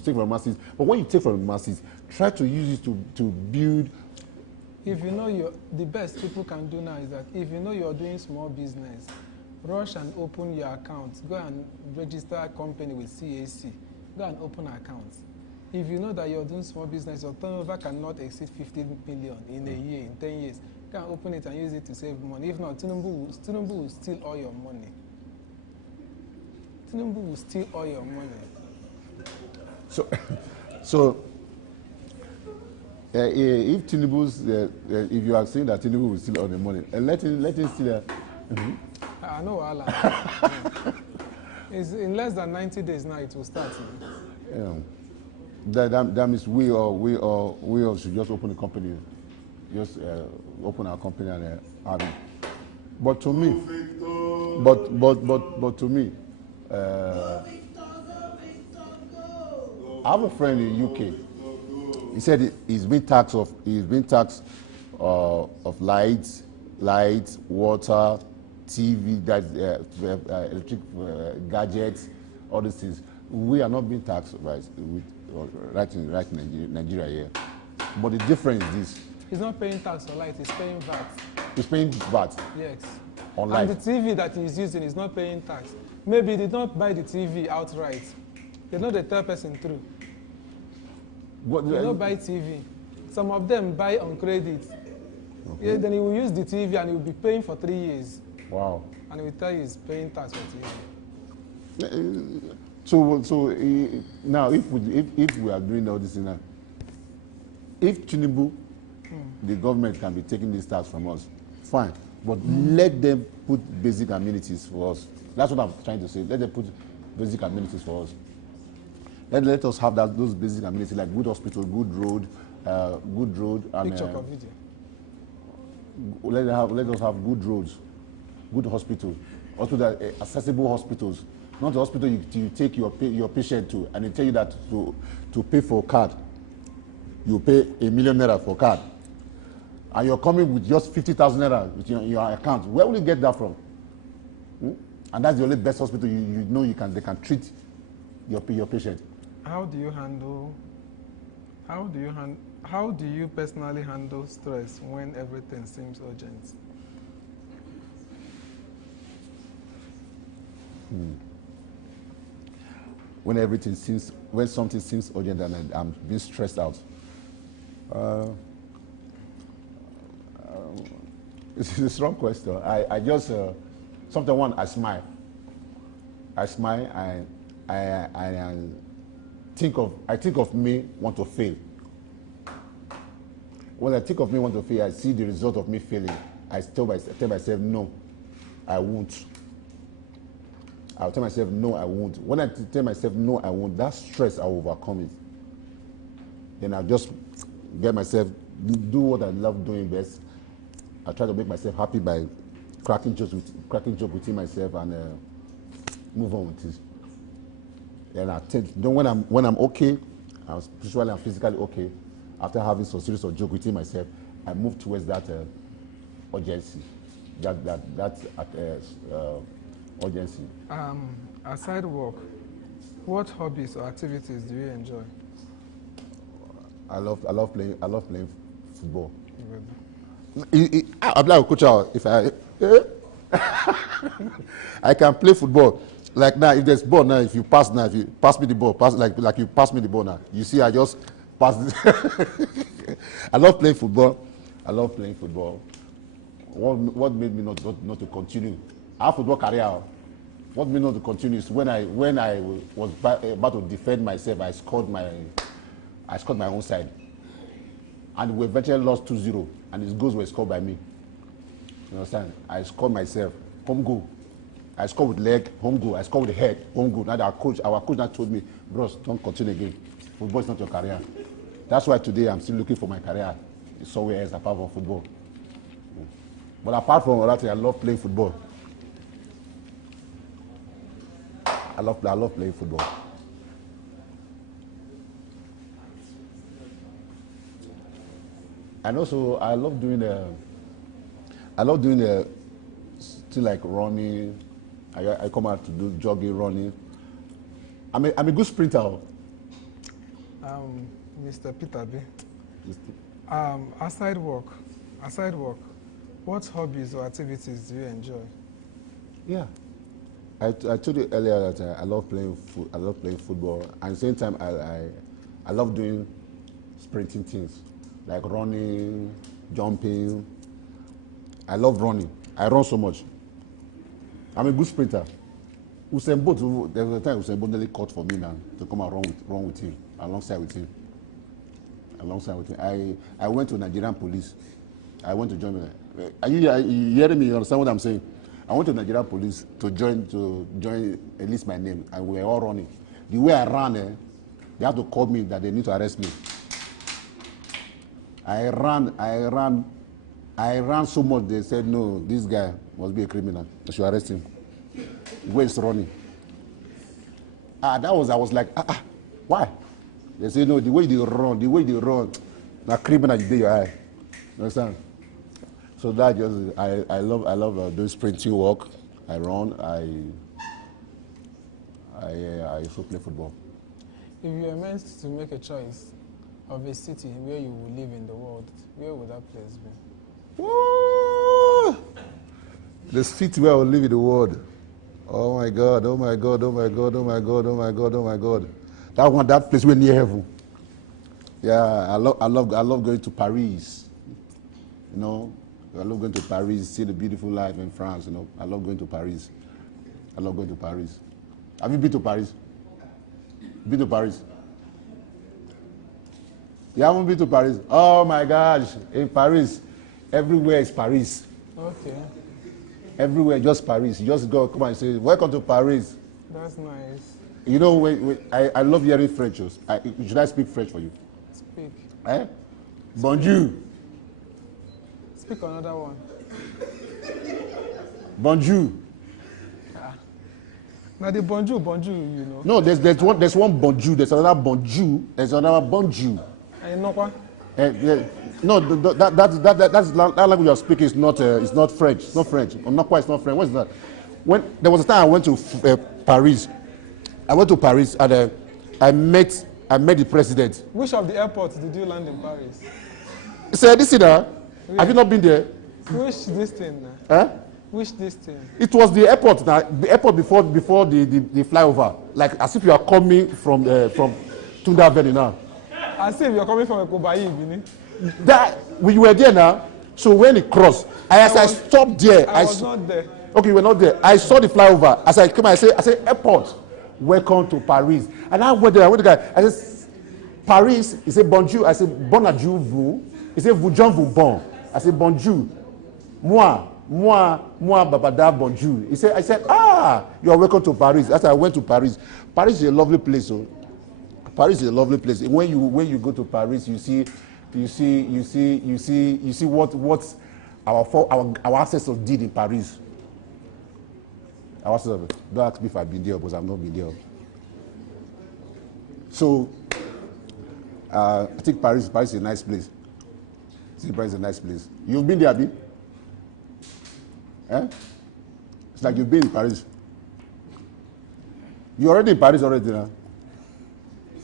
But when you take from the masses, try to use it to build. If you know the best people can do now is that if you know you're doing small business, rush and open your account. Go and register a company with CAC. Go and open an account. If you know that you're doing small business, your turnover cannot exceed 15 million in a year, in 10 years. You can open it and use it to save money. If not, Tinubu will steal all your money. Tinubu will steal all your money. So if Tinubu's, if you are saying that Tinubu will steal all the money, let him steal. I know, Allah. It's in less than 90 days now. It will start. That means we all should just open a company, just open our company and have it. But to me, but to me, I have a friend in UK. He said he's been taxed of lights, water, TV, electric gadgets, all these things. We are not being taxed right in Nigeria here. But the difference is this: he's not paying tax on light. He's paying VAT. He's paying VAT. Yes. On light. And the TV that he's using is not paying tax. Maybe they don't buy the TV outright. They know the third person through. They don't buy TV. Some of them buy on credit. Okay. Yeah, then he will use the TV and he will be paying for 3 years. Wow. And he will tell you he's paying tax for TV. So now, if we are doing all this now, if Tinubu, the government can be taking this tax from us, fine. But let them put basic amenities for us. That's what I'm trying to say. Let them put basic amenities for us. Let us have those basic amenities like good hospital, good road, and picture or video. Let us have good roads, good hospitals, accessible hospitals. Not the hospital you take your patient to, and they tell you that to pay for a card, you pay $1 million for a card, and you're coming with just 50,000 naira with your account. Where will you get that from? And that's the only best hospital you know they can treat your patient. How do you handle How do you personally handle stress when everything seems urgent? When something seems urgent and I'm being stressed out. It's a strong question. I just sometimes I smile. I smile. I think of me want to fail. When I think of me want to fail, I see the result of me failing. I tell myself, no, I won't. I'll tell myself, no, I won't. When I tell myself, no, I won't, that stress, I'll overcome it. Then I'll just get myself, do what I love doing best. I try to make myself happy by cracking jokes within myself and move on with it. And then when I'm okay, I'm spiritually and physically okay, after having some series of jokes within myself, I move towards that urgency, that urgency. Aside work, what hobbies or activities do you enjoy? I love playing football. I'm like a coach out. If I can play football. Like now, if there's ball now, if you pass me the ball, like you pass me the ball now. You see, I just pass it. I love playing football. What made me not to continue? I have football career. What made me not to continue is when I was about to defend myself, I scored my own side. And we eventually lost 2-0, and his goals were scored by me. You understand? I scored myself, home goal. I scored with leg, home goal. I scored with the head, home goal. Now our coach now told me, bros, don't continue again. Football is not your career. That's why today I'm still looking for my career somewhere else apart from football. But apart from all that, I love playing football. I love playing football. And also, I love doing still like running. I come out to do jogging, running. I'm a good sprinter. Mr. Peter B. Aside work, what hobbies or activities do you enjoy? Yeah, I told you earlier that I love playing football, and at the same time I love doing sprinting things like running, jumping. I love running. I run so much. I'm a good sprinter. Usain Bolt, there was a time Usain Bolt nearly caught for me now to come and run with him, alongside with him. I went to Nigerian police. I went to join. Are you hearing me? You understand what I'm saying? I went to Nigerian police to join at least my name, and we were all running. The way I ran, they have to call me that they need to arrest me. I ran so much. They said no, this guy must be a criminal. I should arrest him. The way he's running. I was like, why? They say no, the way they run, na criminal you do your eye. You understand? So that just I love doing sprinting walk. I run. I also play football. If you were meant to make a choice of a city where you would live in the world, where would that place be? Woo! The city where I will live in the world. Oh my God! Oh my God! Oh my God! Oh my God! Oh my God! Oh my God! That place where near heaven. Yeah, I love going to Paris. You know, I love going to Paris, see the beautiful life in France. You know, I love going to Paris. Have you been to Paris? Been to Paris? You haven't been to Paris? Oh my gosh! In Paris, everywhere is Paris. Okay. Everywhere, just Paris. You just go, come and say, welcome to Paris. That's nice. You know, I love hearing French. Should I speak French for you? Speak. Eh? Bonjour. Speak another one. Bonjour. Now the bonjour, you know. No, there's one bonjour. There's another bonjour. There's another bonjour. And no what? No, that language you're speaking is not French. It's not French. Or not quite. It's not French. What is that? When there was a time I went to Paris. I went to Paris and I met I met the president. Which of the airports did you land in Paris? He said, this thing, have you not been there? Which this thing? Huh? Which this thing? It was the airport, the airport before the flyover. Like as if you are coming from Tunda Avenue now. As if you're coming from Ekobayi, Bini. That we were there now. So when it crossed, I stopped there. I was not there. Okay, you were not there. I saw the flyover. As I came, I said, airport, welcome to Paris. And I went there. I went to the guy. I said, Paris. He said, bonjour. I said, bon adieu vous. He said, vous Jean vous bon. I said, bonjour. Moi, babada bonjour. I said, you are welcome to Paris. That's why I went to Paris. Paris is a lovely place. So. Paris is a lovely place. When you go to Paris, you see what our ancestors did in Paris. Our ancestors. Don't ask me if I've been there, because I've not been there. So I think Paris is a nice place. I think Paris is a nice place. You've been there, Abi? Eh? It's like you've been in Paris. You're already in Paris already now.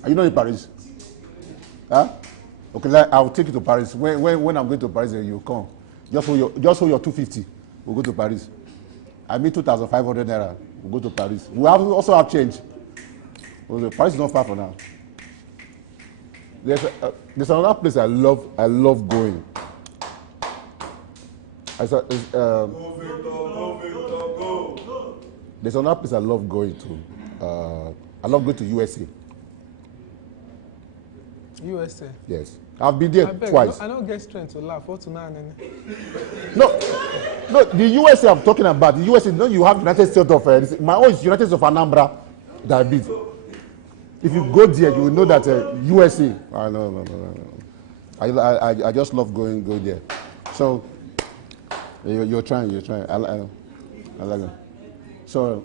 Are you not in Paris? Huh? Okay, I'll take you to Paris. When I'm going to Paris, you come. Just hold your 250. We'll go to Paris. I mean 2,500 naira. We'll go to Paris. We also have change. Paris is not far from now. There's another place I love going. There's another place I love going to. I love going to USA. USA? Yes. I've been there twice. I don't get strength to laugh. What's now? No, the USA I'm talking about. The USA, no, you have United States of, my own is United States of Anambra that I beat. If you go there, you will know that USA. No. I just love going there. So, you're trying. I like it. So,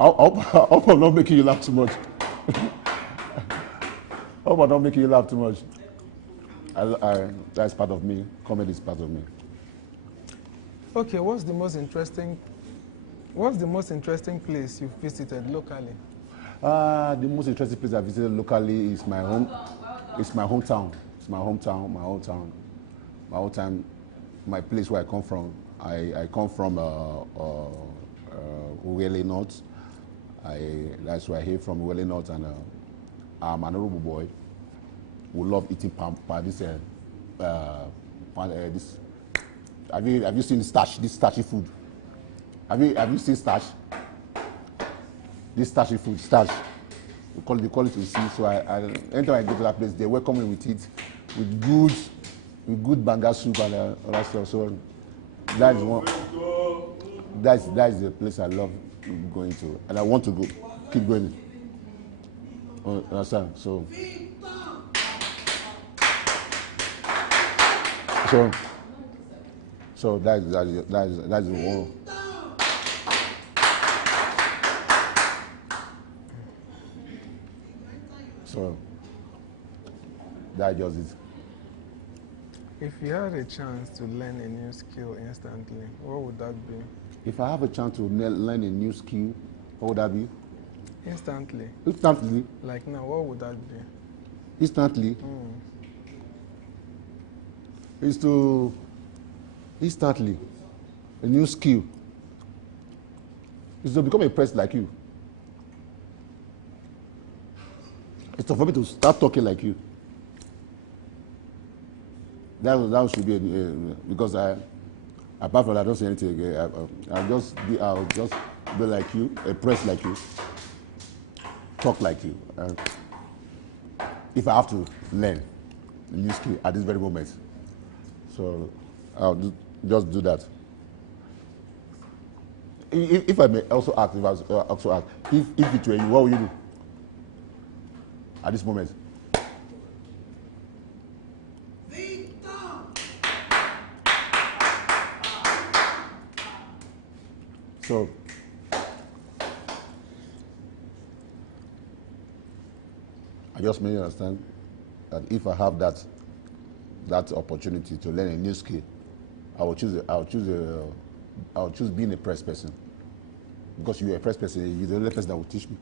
I hope I'm not making you laugh too much. I hope I'm not making you laugh too much. That's part of me. Comedy is part of me. Okay, what's the most interesting place you've visited locally? The most interesting place I visited locally is my home. It's my hometown. It's my hometown. My place where I come from. I come from Uwele North. That's where I hail from, Uwele North, and I'm an honorable boy who love eating this. Have you seen starch? This starchy food. Have you seen starch? This starchy food, starch. We call it see. So anytime I go to that place, they welcome me with it, with good banga soup and all that stuff. So that is one. That's the place I love going to, and I want to go, keep going. Understand? So that's the one. So that just it. If you had a chance to learn a new skill instantly, what would that be? If I have a chance to learn a new skill, what would that be? Instantly. Instantly. Like now, what would that be? Instantly. Is to instantly a new skill is to become a press like you. It's for me to start talking like you. That should be because apart from that, I don't say anything again. I'll just be like you, a press like you, talk like you. If I have to learn a new skill at this very moment, so I'll just do that. If I may also ask, if it were you, what would you do at this moment? So, I just made you understand that if I have that opportunity to learn a new skill, I'll choose being a press person, because you're a press person. You're the only person that will teach me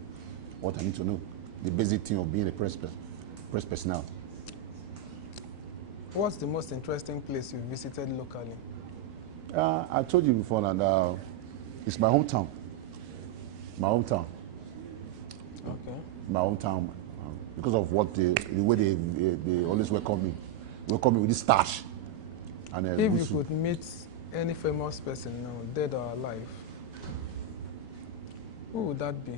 what I need to know. the basic thing of being a press personnel. What's the most interesting place you visited locally? I told you before that it's my hometown. My hometown. Okay. My hometown. Because of what the way they always welcome me. Welcome me with this stash. And If you could meet any famous person now, dead or alive, who would that be?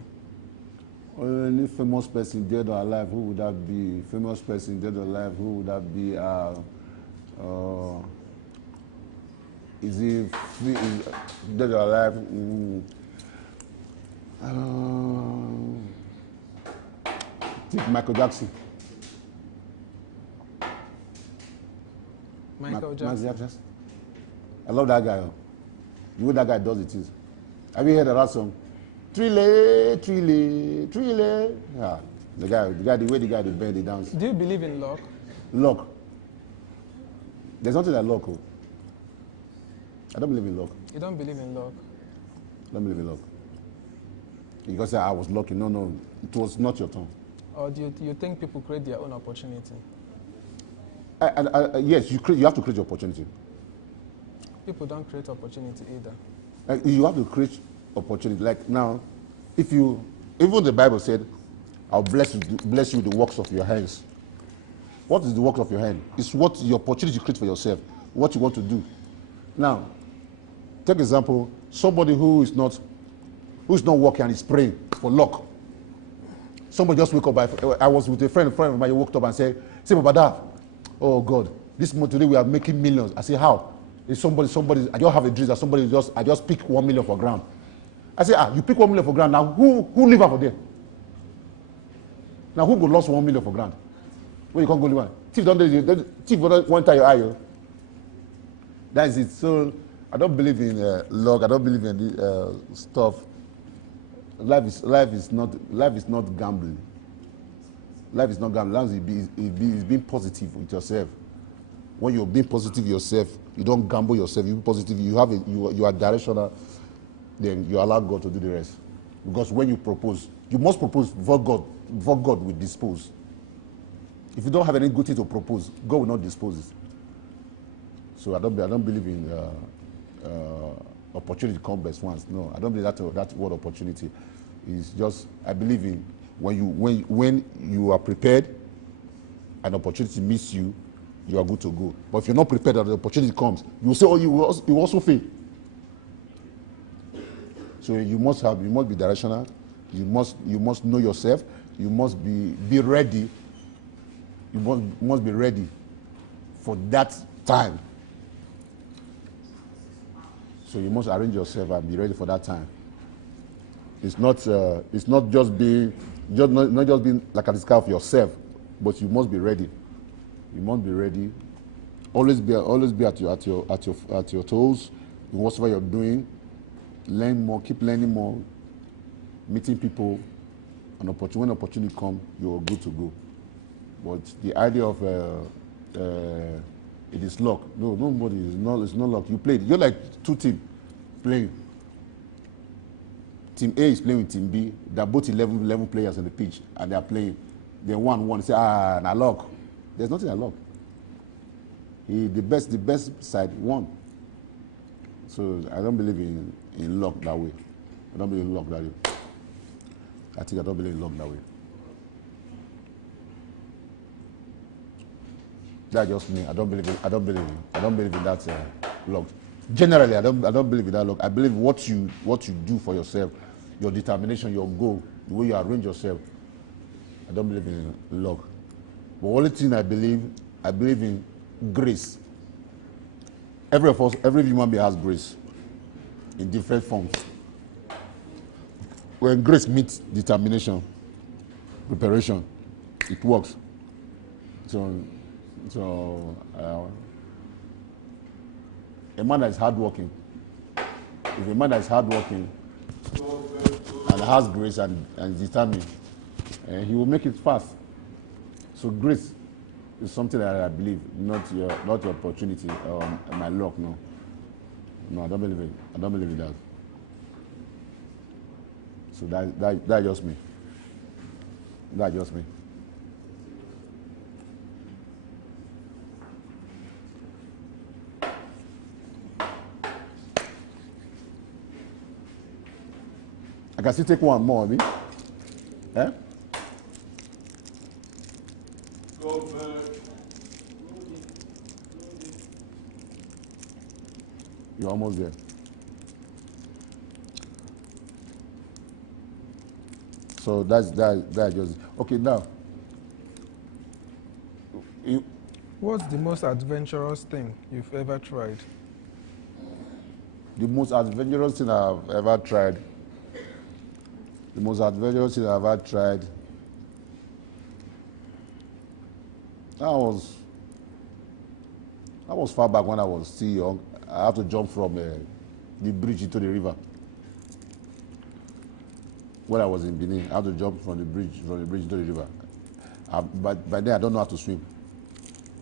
Any famous person dead or alive, who would that be? Famous person dead or alive, who would that be? Is he dead or alive? Think Michael Jackson. Michael Jackson. I love that guy. The way that guy does it is. Have you heard of that song? Trille, trille, trille. Yeah, the way the guy they bend, they dance. Do you believe in luck? Luck. There's nothing like luck. Oh. I don't believe in luck. You don't believe in luck? I don't believe in luck. Because I was lucky. No, it was not your turn. Or do you think people create their own opportunity? Yes, you have to create your opportunity. People don't create opportunity either. You have to create opportunity. Like now, even the Bible said, I'll bless you the works of your hands. What is the work of your hand? It's what your opportunity you create for yourself, what you want to do. Now, take example, somebody who is not working and is praying for luck. Somebody just wake up. I was with a friend of mine, woke up and said, Papa Dad, oh God, this month today we are making millions. I say, how? It's somebody, I just have a dream that I just pick 1 million for ground. I say, you pick 1 million for ground, now who live out for them? Now who go lost 1 million for ground? When you can't go live thief don't one time your eye. That is it. So I don't believe in luck. I don't believe in this stuff. Life is not gambling. Life is not gambling. Life is being positive with yourself. When you're being positive yourself, you don't gamble yourself. You be positive. You are directional. Then you allow God to do the rest. Because when you propose, you must propose before God will dispose. If you don't have any good thing to propose, God will not dispose it. So I don't believe in opportunity come best once. No, I don't believe that word opportunity is just. I believe in when you are prepared, an opportunity meets you, you are good to go. But if you're not prepared and the opportunity comes, you will say, you will also fail. So you must be directional. You must know yourself. You must be ready. You must be ready for that time. So you must arrange yourself and be ready for that time. It's not just being like a discover of yourself, but you must be ready. You must be ready. Always be at your toes in whatever you're doing. Learn more, keep learning more, meeting people. When opportunity comes, you're good to go. But the idea of it is luck. No, nobody is not. It's not luck. You played. You're like two teams playing. Team A is playing with Team B. They're both 11 players on the pitch, and they're playing. Then one say, na luck. There's nothing like luck. The best side won. So I don't believe in luck that way. I don't believe in luck that way. I don't believe in luck that way. That's just me. I don't believe in that luck. Generally, I don't believe in that luck. I believe what you do for yourself, your determination, your goal, the way you arrange yourself. I don't believe in luck. But only thing I believe in grace. Every human being has grace in different forms. When grace meets determination, preparation, it works. So a man that is hardworking, if a man that is hardworking and has grace and is determined, he will make it fast. So grace is something that I believe, not your opportunity or my luck. No, I don't believe it. I don't believe in that. So that's just me. That's just me. I can still take one more, abi? Eh? Go back. You're almost there. So that's just okay. Now, you, What's the most adventurous thing you've ever tried? the most adventurous thing I've ever tried. The most adventurous thing I've ever tried. That was far back when I was still young. I had to jump from the bridge into the river. When I was in Benin, I had to jump from the bridge into the river. But by then, I don't know how to swim.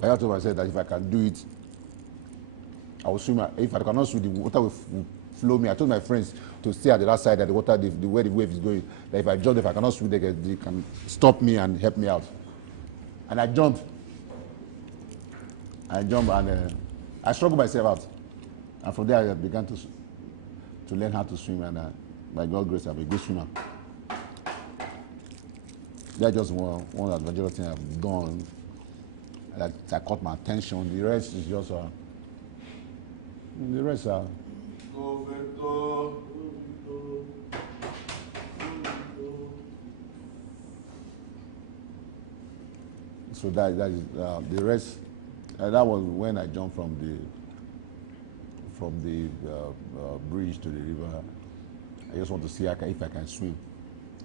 I told myself that if I can do it, I will swim. If I cannot swim, the water will flow me. I told my friends to stay at the other side, that the water, the way the wave is going, that if I jump, if I cannot swim, they can stop me and help me out. And I jumped. And I struggled myself out. And from there, I began to learn how to swim. And by God's grace, I'm a good swimmer. That's just one adventurous thing I've done that caught my attention. The rest is just the rest are. Go Victor. So that is the rest. That was when I jumped from the bridge to the river. I just want to see if I can swim.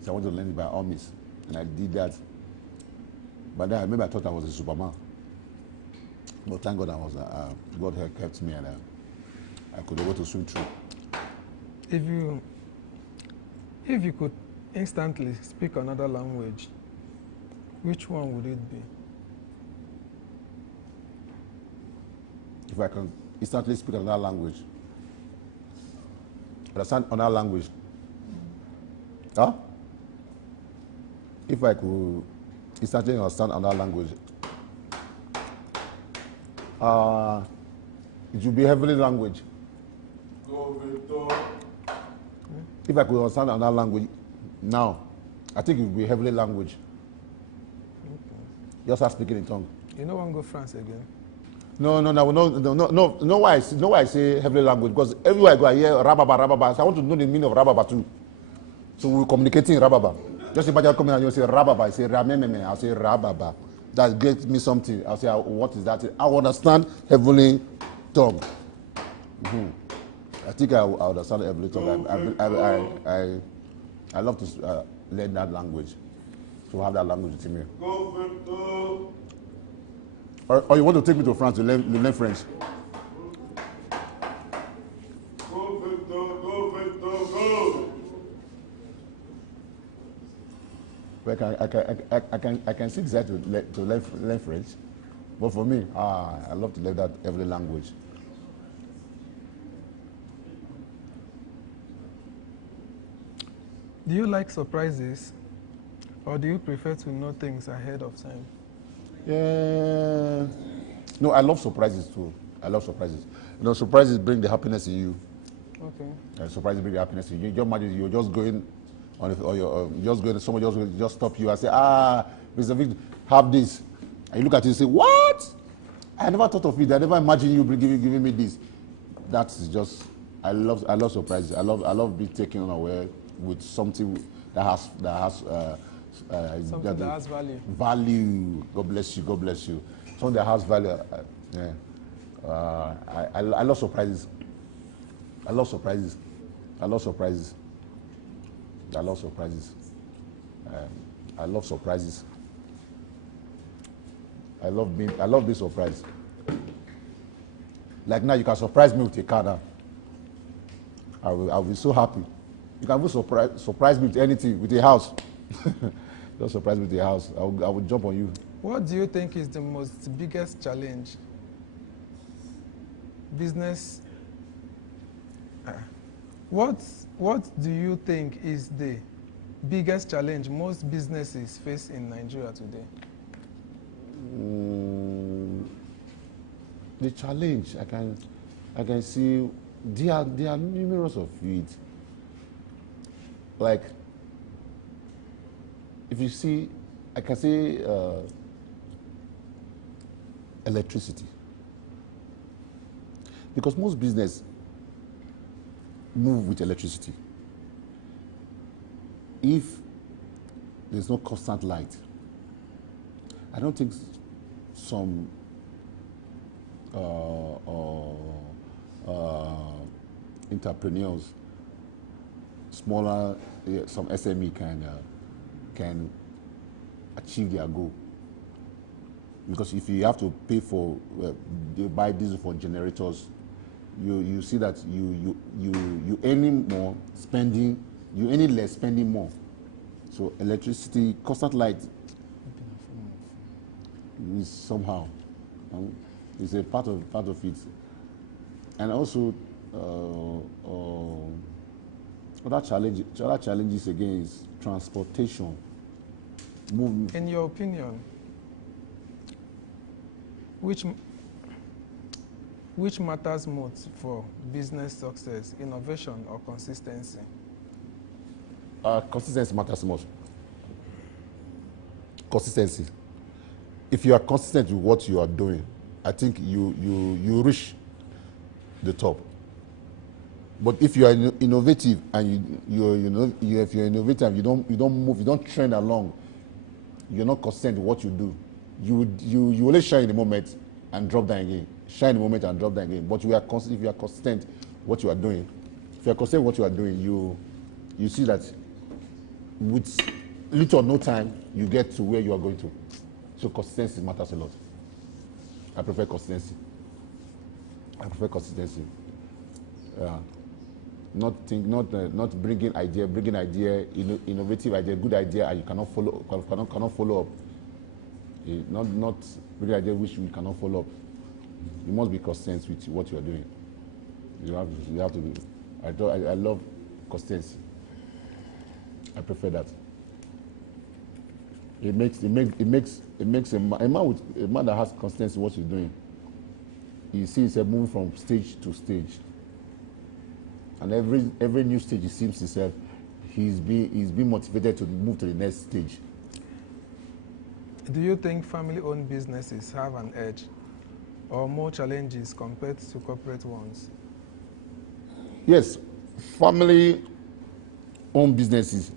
So I want to learn it by all means, and I did that. But then I remember I thought I was a Superman. But thank God God had kept me, and I could be able to swim through. If you could instantly speak another language, which one would it be? If I can instantly speak another language, understand another language. Huh? If I could instantly understand another language, it would be heavenly language. Go Victor. If I could understand another language now, I think it would be heavenly language. Just start speaking in tongue. You don't want to go France again? No. Why I say heavenly language? Because everywhere I go, I hear rababa. So I want to know the meaning of rababa too. So we're communicating in rababa. Just imagine coming and you say rababa, I say ramememe, I say rababa. That gets me something. I'll say, what is that? I understand heavenly tongue. I think I understand heavenly tongue. I love to learn that language. To have that language with me. Go Victor. Or you want to take me to France to learn French? Go Victor. Go Victor. Go. I can see desire to learn French, but for me, I love to learn that every language. Do you like surprises, or do you prefer to know things ahead of time? Yeah. No, I love surprises too. I love surprises. You know, surprises bring the happiness in you. Okay. Surprises bring the happiness in you. You just imagine you're just going on, or you're just going. Somebody just stop you and say, Mr. Victor, have this, and you look at it and say, what? I never thought of it. I never imagined you giving me this. That's just. I love surprises. I love being taken unaware with something that has Something that has value. Value. God bless you. God bless you. Something that has value. I love surprises. I love surprises. I love surprises. I love surprises. I love surprises. I love being surprised. Like now, you can surprise me with a car now. I'll be so happy. You can even surprise me with anything, with a house. Just surprise me with a house. I will jump on you. What do you think is the biggest challenge? Business. What do you think is the biggest challenge most businesses face in Nigeria today? The challenge I can see there are numerous of it. Like if you see, I can say electricity, because most business move with electricity. If there's no constant light, I don't think some entrepreneurs, smaller, some SME can achieve their goal. Because if you have to pay for, you buy diesel for generators, you see that you earning more, spending, you earning less, spending more. So electricity, constant light is somehow, it's a part of it. And also, other challenges again is transportation, movement. In your opinion, which matters most for business success, innovation or consistency? Consistency matters most. Consistency. If you are consistent with what you are doing, I think you reach the top. But if you are innovative and if you're innovative, you don't move, you don't trend along, you're not consistent with what you do. You only shine in the moment and drop down again. Shine in the moment and drop down again. But if you are consistent what you are doing, you see that with little or no time you get to where you are going to. So consistency matters a lot. I prefer consistency. Not bringing idea, innovative idea, good idea, and you cannot follow up. Not bringing idea which we cannot follow up. You must be consistent with what you are doing. You have to be. I love consistency. I prefer that. It makes a man that has consistency in what he's doing. You see, it's a move from stage to stage, and every new stage he seems himself, he's being motivated to move to the next stage. Do you think family-owned businesses have an edge or more challenges compared to corporate ones? Yes, family-owned businesses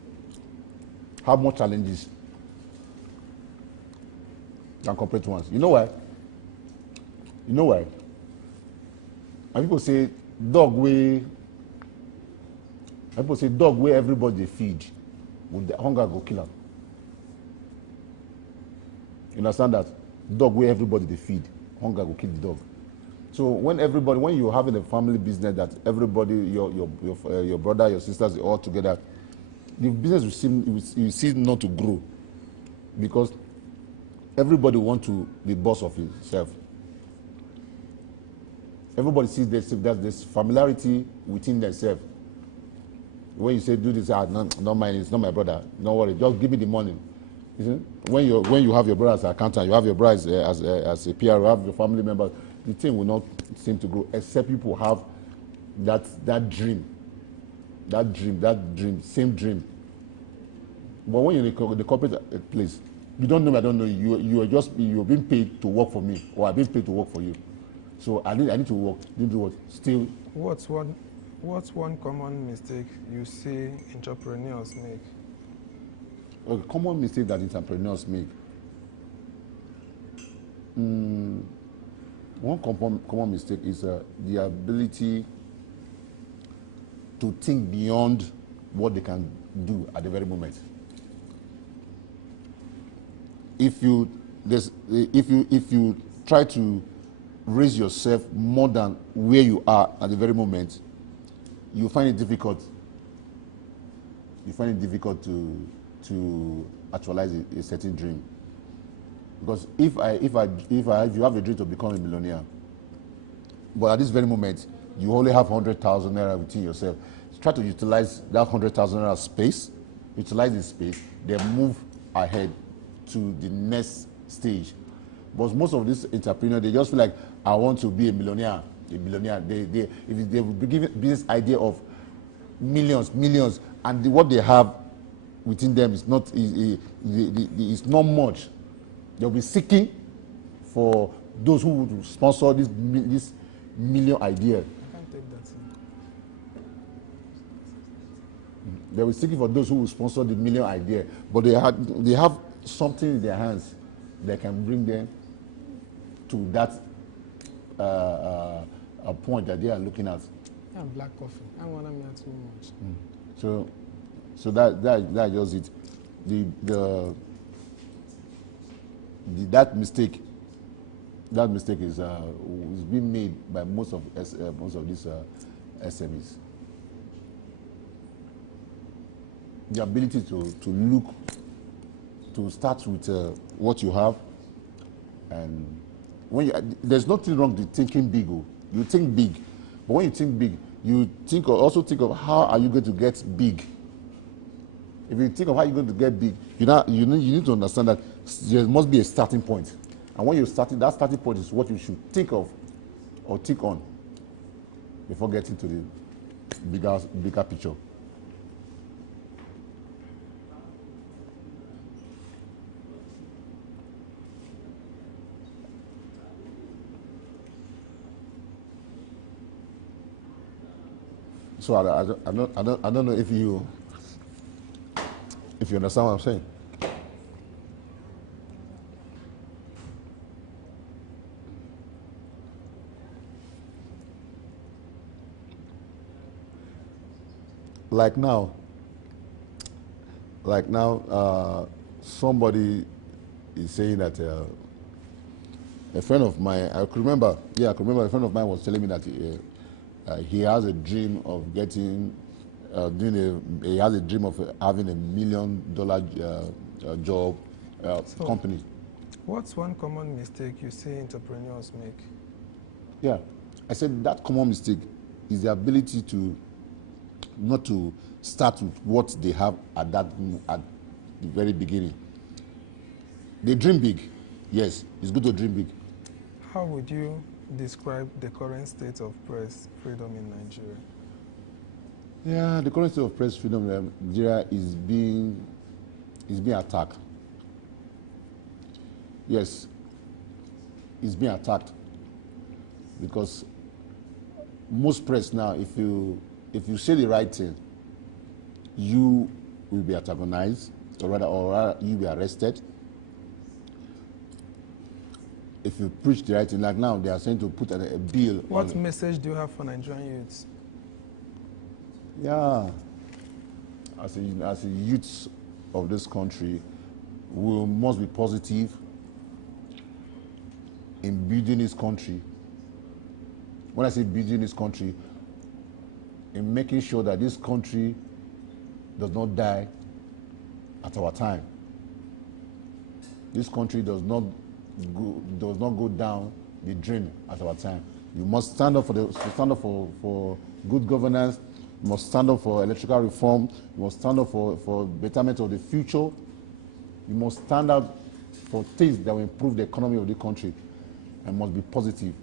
have more challenges than corporate ones. You know why? And people say dog way everybody they feed, with the hunger go kill them. You understand that? Dog way everybody they feed, hunger will kill the dog. So when you're having a family business that everybody, your brother, your sisters, all together, the business will seem not to grow, because everybody wants to be boss of himself. Everybody sees this familiarity within themselves. When you say do this, not mine, it's not my brother. Don't worry, just give me the money. When you have your brother as an accountant, you have your brother as a PR, you have your family member, the thing will not seem to grow, except people have that dream, same dream. But when you're in the corporate place, you don't know me, I don't know you. You're being paid to work for me, or I'm being paid to work for you. So I need to work. Need to work. Still. What's one common mistake you see entrepreneurs make? A common mistake that entrepreneurs make. One common mistake is the ability to think beyond what they can do at the very moment. If you try to raise yourself more than where you are at the very moment, you find it difficult. You find it difficult to actualize a certain dream. Because if you have a dream to become a millionaire, but at this very moment you only have 100,000 naira within yourself, try to utilize that 100,000 naira space utilize the space, then move ahead to the next stage. But most of these entrepreneurs, they just feel like, I want to be a millionaire. If they will be given business idea of millions, and what they have within them is not is not much. They'll be seeking for those who would sponsor this million idea. I can't take that in. They were seeking for those who will sponsor the million idea, but they have something in their hands that can bring them to that a point that they are looking at. And black coffee. I want them too much. So that just it. That mistake is being made by most of these SMEs. The ability to start with what you have, and there's nothing wrong with thinking big. You think big, but when you think big, you also think of how are you going to get big. If you think of how you're going to get big, you need to understand that there must be a starting point, and when you're starting, that starting point is what you should think of or think on before getting to the bigger picture. So I don't know if you understand what I'm saying. Like now, somebody is saying that a friend of mine, I could remember a friend of mine was telling me that he has a dream of getting, he has a dream of having $1 million job company. What's one common mistake you see entrepreneurs make? Yeah, I said that common mistake is the ability not to start with what they have at the very beginning. They dream big. Yes, it's good to dream big. How would you describe the current state of press freedom in Nigeria? Yeah, the current state of press freedom in Nigeria is being attacked. Yes, it's being attacked because most press now, if you say the right thing, you will be antagonized, or rather you will be arrested. If you preach the right thing, like now they are saying to put a bill. What message do you have for Nigerian youths? Yeah, as a youth of this country, we must be positive in building this country. When I say building this country, in making sure that this country does not die at our time. This country does not go down the drain at our time. You must stand up for good governance. You must stand up for electoral reform. You must stand up for betterment of the future. You must stand out for things that will improve the economy of the country, and must be positive.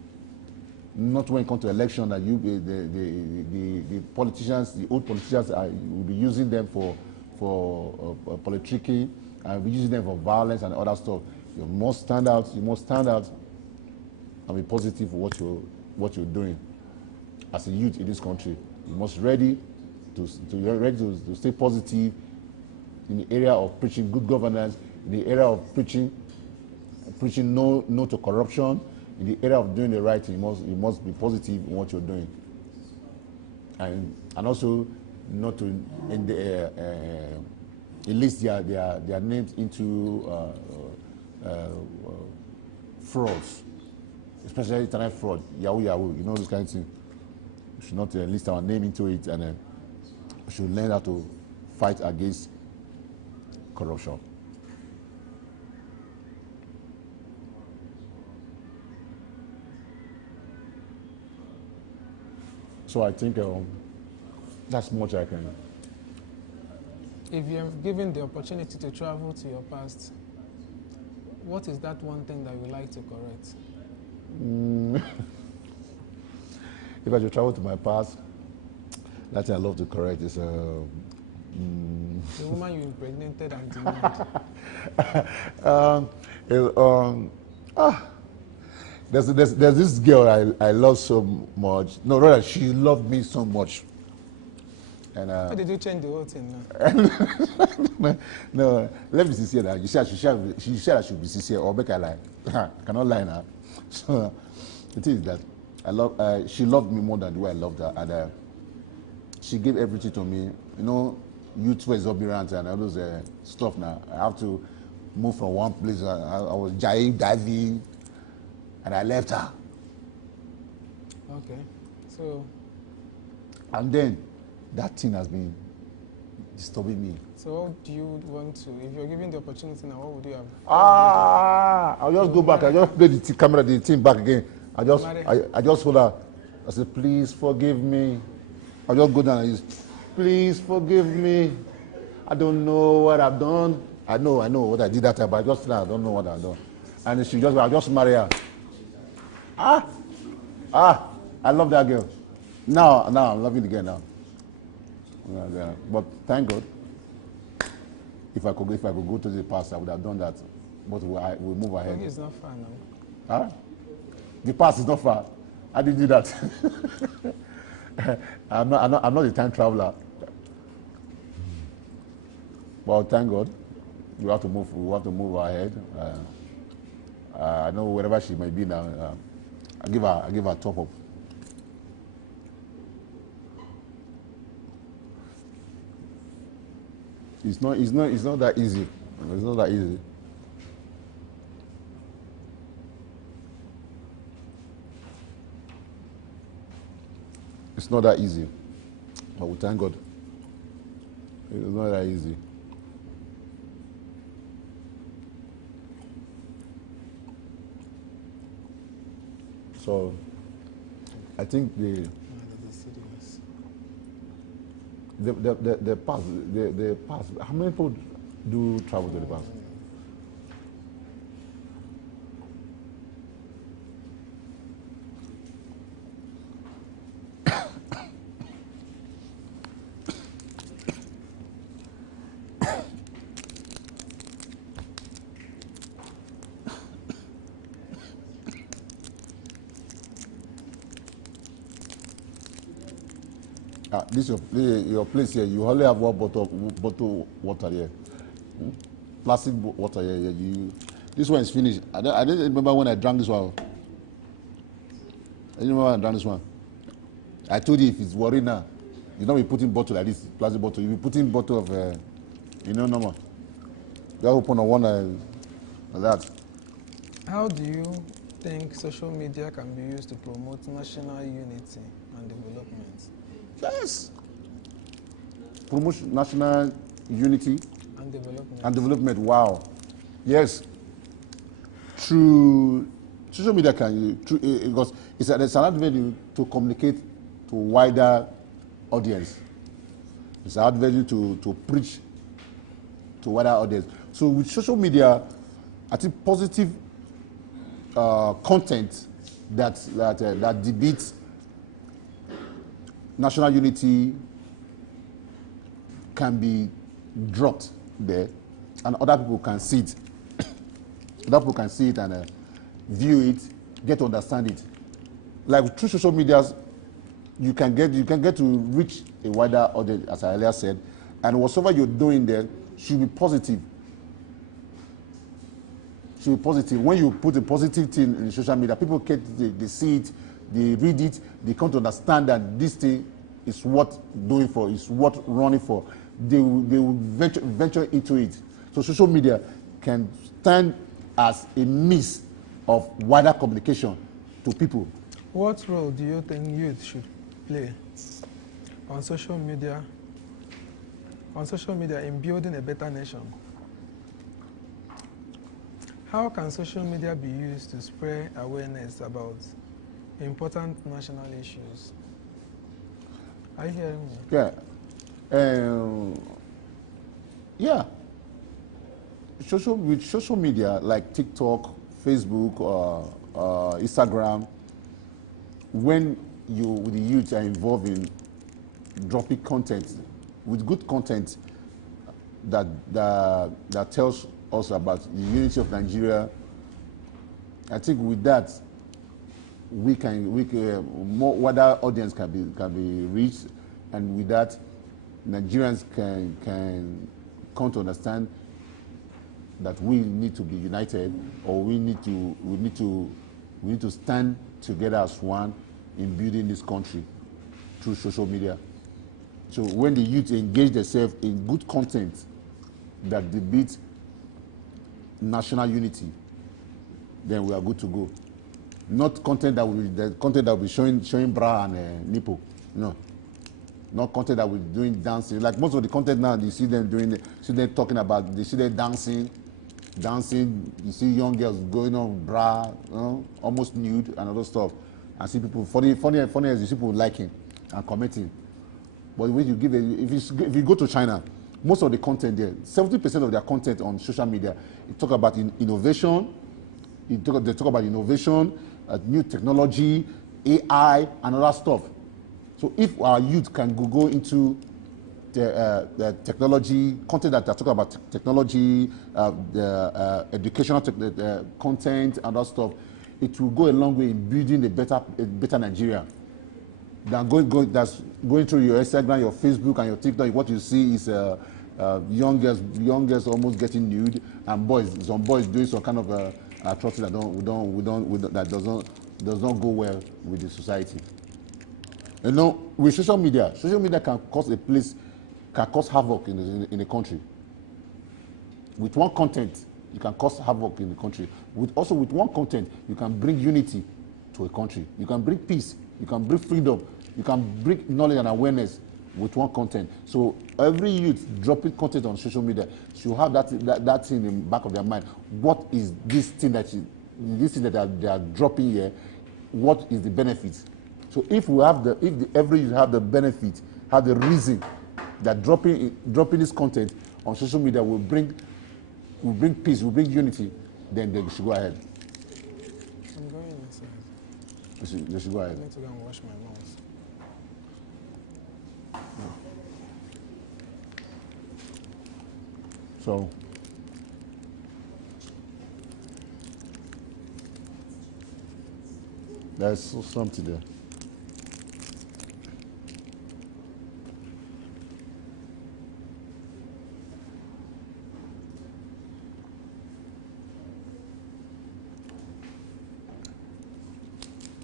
Not when it comes to election that the politicians, the old politicians, will be using them for politicking, and be using them for violence and other stuff. You must stand out. You must stand out and be positive for what you're doing as a youth in this country. You must ready to stay positive in the area of preaching good governance, in the area of preaching no to corruption, in the area of doing the right thing. You must be positive in what you're doing, and also not to enlist their names into frauds, especially internet fraud, Yahoo, this kind of thing. We should not enlist our name into it, and we should learn how to fight against corruption. So I think that's much I If you're given the opportunity to travel to your past, what is that one thing that you would like to correct? If I should travel to my past, that thing I love to correct is The woman you impregnated and denied. there's this girl I love so much. No, rather she loved me so much. And Why did you change the whole thing now? no, let me be sincere. Now. She said I should be sincere or make I lie. I cannot lie now. So the thing is that she loved me more than the way I loved her, and she gave everything to me. You know, youth were exuberant and all those stuff. Now I have to move from one place. I was diving, and I left her. Okay, so. And then that thing has been disturbing me. So what do you want to, if you're given the opportunity now, what would you have? I'll just go back. I just play the camera, the thing back again. I just hold her. I said, please forgive me. I just go down and just, please forgive me. I don't know what I've done. I know what I did that time, but I just I don't know what I've done. And I just marry her. I love that girl. Now I'm loving the girl now. But thank God. If I could go to the past, I would have done that. But we'll move ahead. It's not far now. Huh? The past is not far. I didn't do that. I'm not a time traveler. Well, thank God. We have to move ahead. I know wherever she may be now. I give her a top up. It's not that easy. It's not that easy. It's not that easy. But we thank God. It's not that easy. So I think the past, the past. How many people do travel to the past? This your place here. You only have one bottle water here. Plastic water here. This one is finished. I don't remember when I drank this one. I don't remember when I drank this one. I told you if it's worried now, you don't be putting bottle like this, plastic bottle. You be putting bottle of, normal. You open on one like that. How do you think social media can be used to promote national unity and development? Yes. Promote national unity and development. Wow. Yes. Through social media because it's an avenue to communicate to wider audience. It's an avenue to preach to wider audience. So with social media, I think positive content that debates national unity can be dropped there, and other people can see it. Other people can see it and view it, get to understand it. Like through social media, you can get to reach a wider audience, as I earlier said, and whatever you're doing there should be positive. Should be positive. When you put a positive thing in social media, people they see it, they read it, they come to understand that this thing is worth doing for, is worth running for. They will venture into it. So social media can stand as a means of wider communication to people. What role do you think youth should play on social media in building a better nation? How can social media be used to spread awareness about important national issues? Are you hearing me? Yeah. Yeah. With social media like TikTok, Facebook, Instagram, when the youth are involved in dropping content, with good content that tells us about the unity of Nigeria, I think with that we can more wider audience can be reached, and with that Nigerians can come to understand that we need to be united, or we need to stand together as one in building this country through social media. So when the youth engage themselves in good content that debates national unity, then we are good to go. Not content that will be showing bra and nipple. No. Not content that we're doing dancing. Like most of the content now, you see them talking about, they see them dancing. You see young girls going on bra, almost nude and other stuff. And see people, funny as you see people liking and commenting. But when you if you go to China, most of the content there, 70% of their content on social media, it talk about innovation. They talk about innovation, new technology, AI, and other stuff. So if our youth can go into the technology content that talk about technology, the educational content and that stuff, it will go a long way in building a better Nigeria. Than going through your Instagram, your Facebook, and your TikTok. What you see is young girls almost getting nude, and some boys doing some kind of atrocity that does not go well with the society. You know, with social media can cause havoc in the country. With one content, you can cause havoc in the country. With one content, you can bring unity to a country. You can bring peace. You can bring freedom. You can bring knowledge and awareness with one content. So every youth dropping content on social media should have that thing in the back of their mind. What is this thing that they are dropping here? What is the benefit? So if every youth have the benefit, have the reason that dropping this content on social media will bring peace, will bring unity, then they should go ahead. I'm going inside. They should go ahead. I need to go and wash my mouth. So there's something there.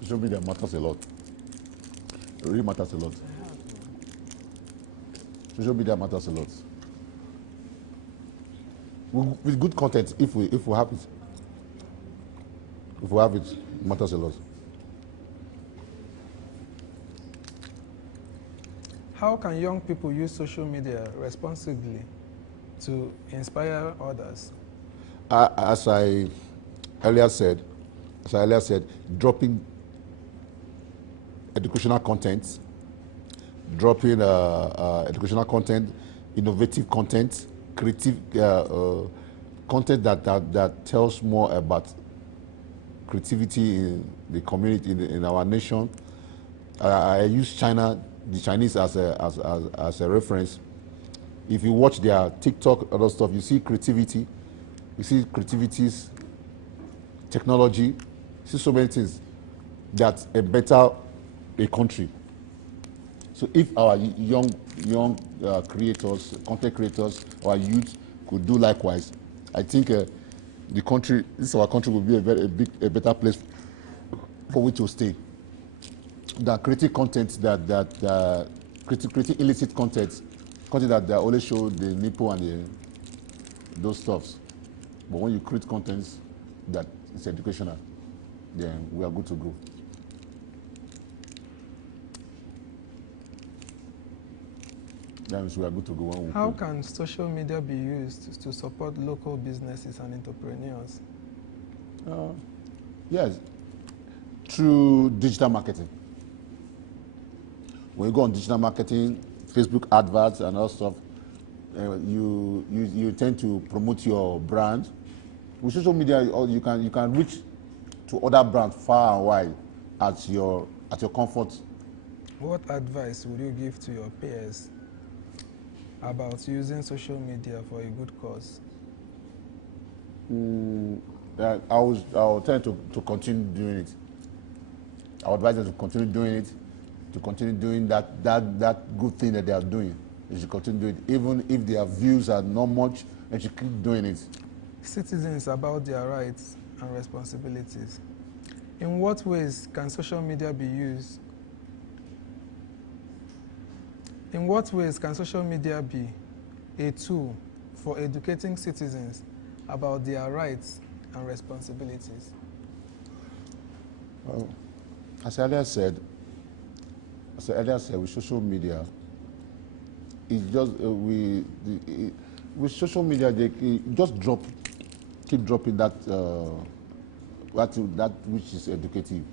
Social media matters a lot. It really matters a lot. Social media matters a lot. With good content, if we have it, it matters a lot. How can young people use social media responsibly to inspire others? As I earlier said, dropping educational content, innovative content, creative content that tells more about creativity in the community, in our nation. I use the Chinese as a reference. If you watch their TikTok, other stuff, you see creativity, creativities, technology, you see so many things that better a country. So if our young creators, content creators, our youth could do likewise, I think our country will be a better place for we to stay. That creating content creating illicit content that only show the nipple and those stuffs. But when you create content that is educational, then we are good to go. That means we are good to go. How can social media be used to support local businesses and entrepreneurs? Yes, through digital marketing. When you go on digital marketing, Facebook adverts and all stuff, you tend to promote your brand. With social media, you can reach to other brands far and wide at your comfort. What advice would you give to your peers about using social media for a good cause? I will tend to continue doing it. I would advise them to continue doing it, to continue doing that good thing that they are doing. They should continue doing it, even if their views are not much. They should keep doing it. Citizens about their rights and responsibilities. In what ways can social media be used? In what ways can social media be a tool for educating citizens about their rights and responsibilities? Well, as I earlier said, with social media, it's just with social media they just keep dropping that which is educative.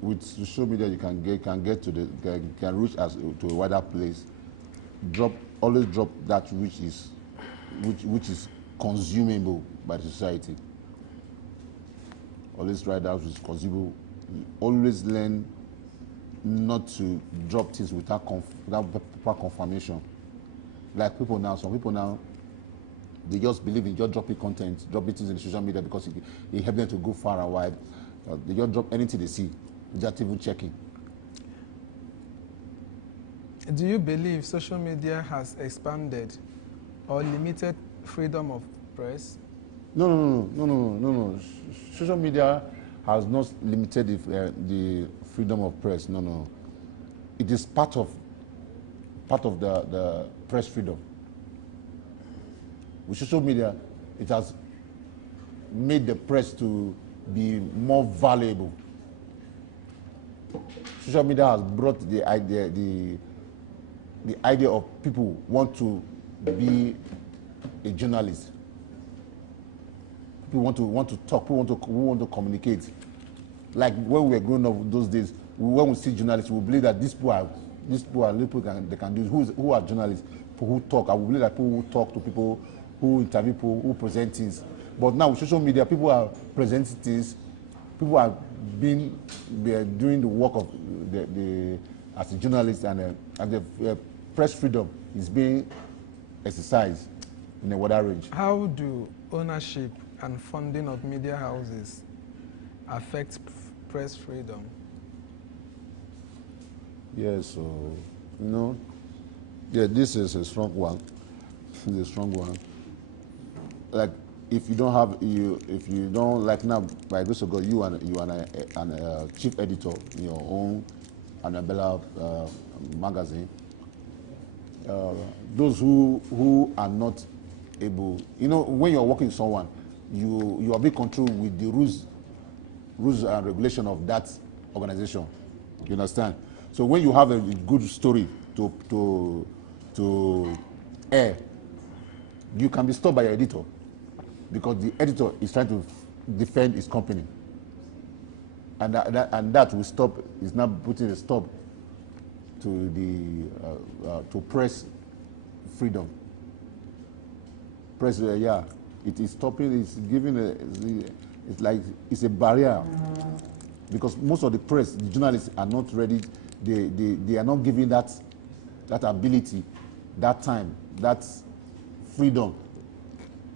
With social media, you can get to can reach us to a wider place. Always drop that which is consumable by the society. Always write that which is consumable. Always learn not to drop things without proper confirmation. Like some people now, they just believe in just dropping things in the social media because it helps them to go far and wide. They just drop anything they see, without even checking. Do you believe social media has expanded or limited freedom of press? No. Social media has not limited the freedom of press. No. It is part of the press freedom. With social media, it has made the press to be more valuable. Social media has brought the idea of people want to be a journalist. People want to talk. People want to communicate. Like when we were growing up those days, when we see journalists, we believe that these people are people they can do. Who are journalists? People who talk. I believe that people who talk to people, who interview people, who present things. But now with social media, people are presenting things. People are doing the work of as a journalist, and the press freedom is being exercised in a wider range. How do ownership and funding of media houses affect press freedom? Yes, so this is a strong one. It's a strong one. Like if you don't like now, by grace of God, you and chief editor in your own Annabella magazine. Those who are not able, when you're working with someone, you are being controlled with the rules and regulation of that organization. You understand? So when you have a good story to air, you can be stopped by your editor because the editor is trying to defend his company, and that will stop. Is now putting a stop to the to press freedom. Press, it is stopping. It's giving it's like it's a barrier because most of the press, the journalists are not ready. They are not giving that ability, that time, that freedom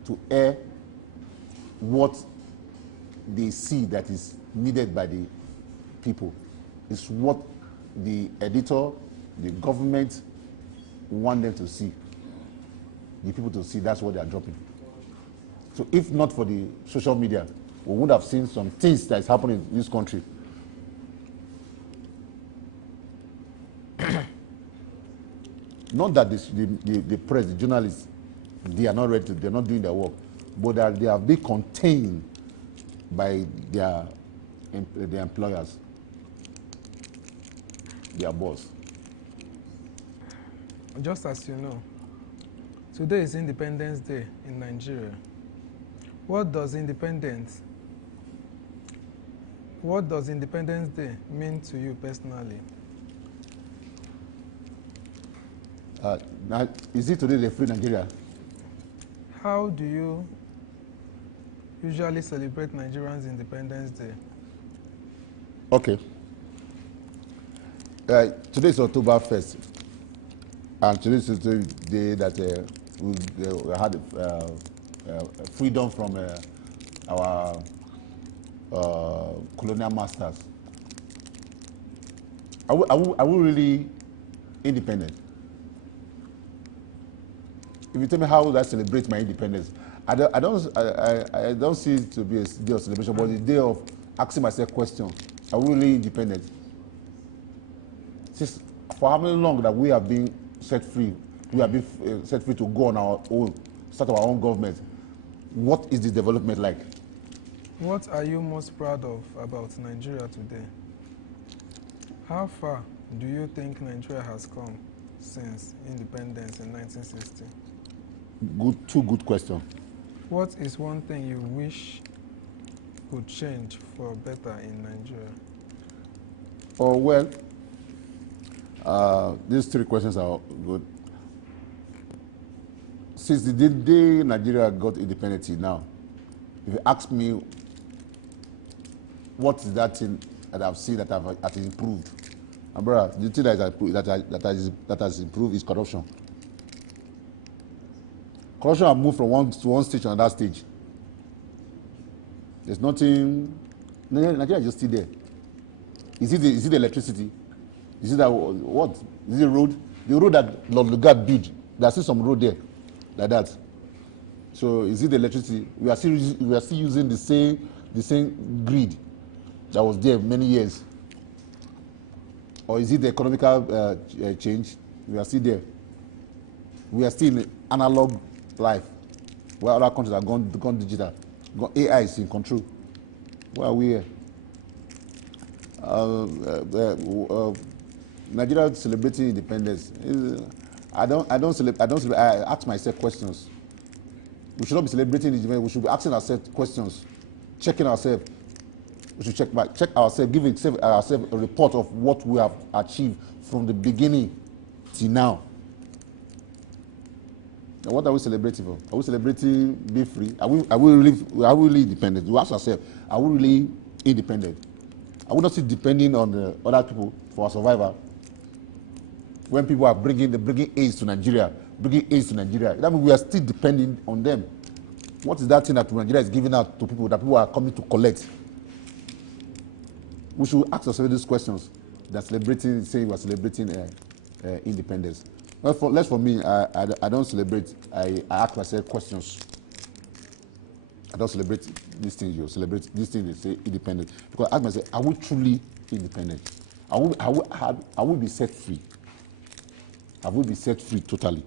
to air what they see that is needed by the people. It's what the editor, the government want them to see, the people to see. That's what they are dropping. So if not for the social media, we would have seen some things that is happening in this country. Not that the press, the journalists, they are not ready they're not doing their work, but that they are being contained by their employers, their boss. Just as you know, today is Independence Day in Nigeria. What does Independence Day mean to you personally? Now, is it today the free Nigeria? How do you usually celebrate Nigerians' Independence Day? Okay. Today is October 1st, and today is the day that we had freedom from our colonial masters. Are we really independent? If you tell me how would I celebrate my independence, I don't see it to be a day of celebration, but a day of asking myself questions. Are we really independent? Since for how long that we have been set free, we have been set free to go on our own, start our own government. What is the development like? What are you most proud of about Nigeria today? How far do you think Nigeria has come since independence in 1960? Two good questions. What is one thing you wish could change for better in Nigeria? Oh, well, these three questions are good. Since the day Nigeria got independence now, if you ask me what is that thing that I've seen that has improved, and brother, the thing that has improved is corruption. Corruption has moved from one stage to another stage. There's nothing. Nigeria is just still there. Is it the electricity? Is it that what? Is it the road? The road that Lord Lugard built. There's still some road there, like that. So is it the electricity? We are still using the same grid that was there many years. Or is it the economical change? We are still there. We are still in analog life, where other countries have gone digital. AI is in control. Why are we here? Nigeria celebrating independence. I ask myself questions. We should not be celebrating independence. We should be asking ourselves questions, checking ourselves. We should check ourselves, give ourselves a report of what we have achieved from the beginning till now. Now, what are we celebrating for? Are we celebrating being free? Are we really independent? We ask ourselves, are we really independent? Are we not still depending on other people for our survival? When people are bringing aids to Nigeria, that means we are still depending on them. What is that thing that Nigeria is giving out to people that people are coming to collect? We should ask ourselves these questions. Saying we are celebrating independence. Well, for me, I don't celebrate. I ask myself questions. I don't celebrate these things. You celebrate these things. They say independent. Because I ask myself, are we truly independent? Are we be set free? Have we been set free totally?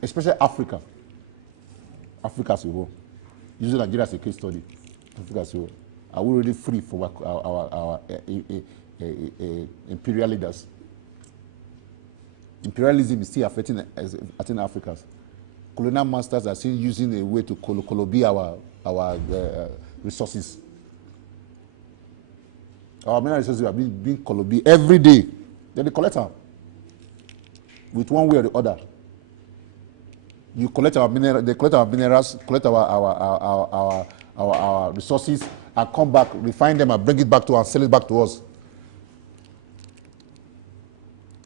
Especially Africa. Africa as a whole. Using Nigeria as a case study. Africa as a whole. Are we really free from our imperial leaders? Imperialism is still affecting Africans. Colonial masters are still using a way to colobi our resources. Our mineral resources are being colobi every day. Then they collect them with one way or the other. You collect our minerals, they collect our minerals, collect our resources, and come back, refine them, and bring it back to us, sell it back to us.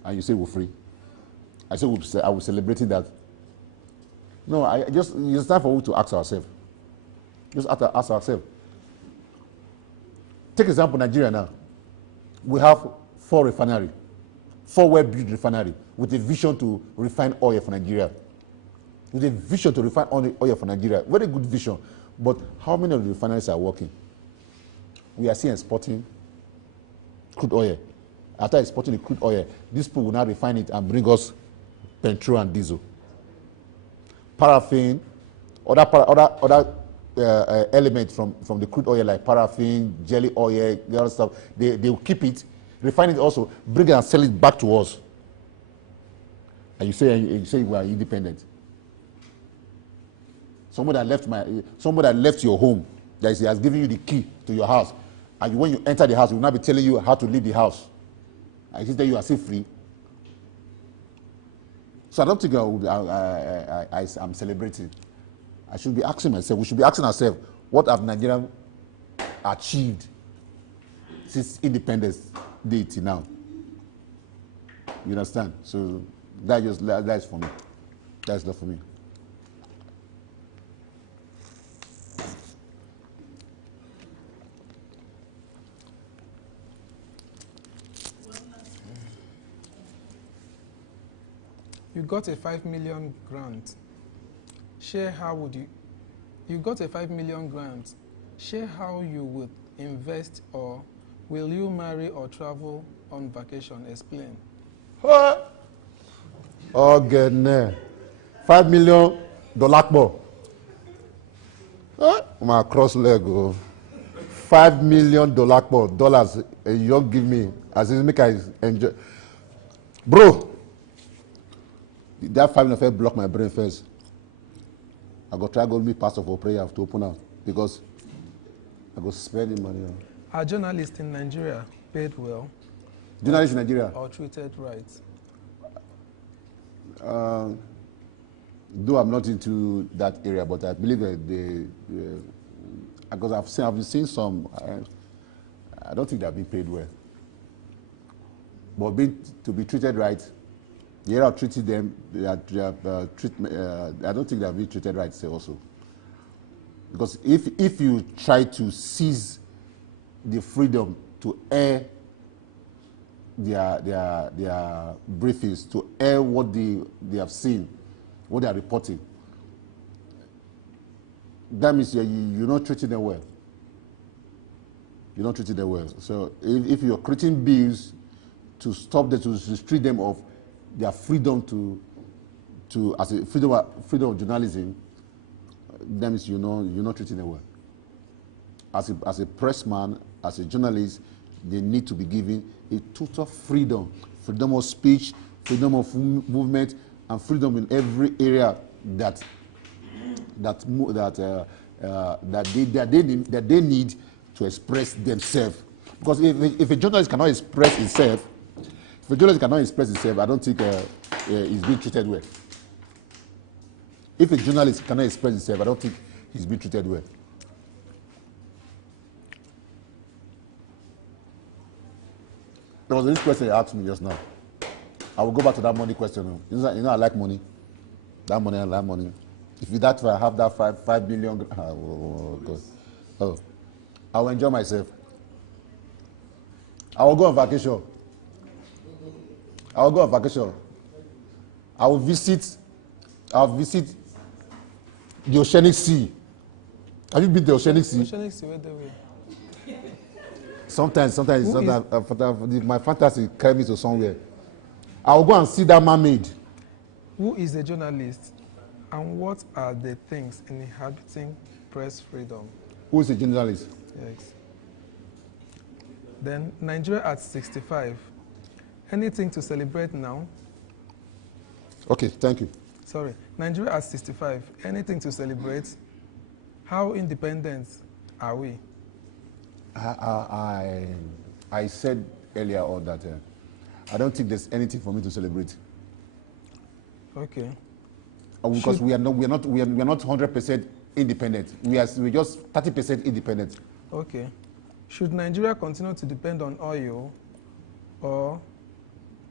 And you say we're free. I say I was celebrating that. No, it's time for us to ask ourselves. Just ask ourselves. Take example Nigeria now. We have 4 refineries. 4 well-built refineries with a vision to refine oil for Nigeria. With a vision to refine oil for Nigeria. Very good vision. But how many of the refineries are working? We are still exporting crude oil. After exporting the crude oil, these people will now refine it and bring us petrol and diesel. Paraffin, other elements from the crude oil like paraffin, jelly oil, the other stuff, they will keep it, refine it also, bring it and sell it back to us. And you say we are independent. Somebody that left your home, that has given you the key to your house, and when you enter the house, he will not be telling you how to leave the house. And he tell you are still free. So I don't think I'm celebrating. I should be asking myself, we should be asking ourselves, what have Nigeria achieved since independence day till now? You understand? So that's for me. That's not for me. You got a 5 million grant. Share how would you got a 5 million grant. Share how you would invest, or will you marry or travel on vacation? Explain. Oh, goodness. $5 million more. My cross leg. Oh. $5 million more dollars. You don't give me as it make I enjoy. Bro, that 5 million block my brain first. I go try go meet pastor for prayer to open out because I go spend the money. Are journalists in Nigeria paid well? Journalists in Nigeria? Or treated right? Though I'm not into that area, but I believe that because I've been seeing some. I don't think they're being paid well. But to be treated right, the area of treating them, I don't think they're being treated right also. Because if you try to seize the freedom to air their briefings, to air what they have seen, what they are reporting, that means you're not treating them well. You're not treating them well. So if you're creating bills to stop them, to restrict them of their freedom to as a freedom of journalism, that means you're not treating them well. As a pressman, as a journalist, they need to be given a total freedom of speech, freedom of movement, and freedom in every area that they need to express themselves. Because if a journalist cannot express himself, I don't think he's being treated well. If a journalist cannot express himself, I don't think he's being treated well. There was this question you asked me just now. I will go back to that money question. You know I like money. I like money. If I have that 5 million, I will enjoy myself. I will go on vacation. I will visit the Oceanic Sea. Have you been to the Oceanic Sea? Oceanic Sea, where they were? Sometimes my fantasy carry me to somewhere. I will go and see that mermaid. Who is a journalist, and what are the things inhibiting press freedom? Who is a journalist? Yes. Then Nigeria at 65. Anything to celebrate now? Okay, thank you. Sorry, Nigeria at 65. Anything to celebrate? How independent are we? I said earlier on that I don't think there's anything for me to celebrate. Okay. Because we are not 100% independent. We're just 30% independent. Okay. Should Nigeria continue to depend on oil or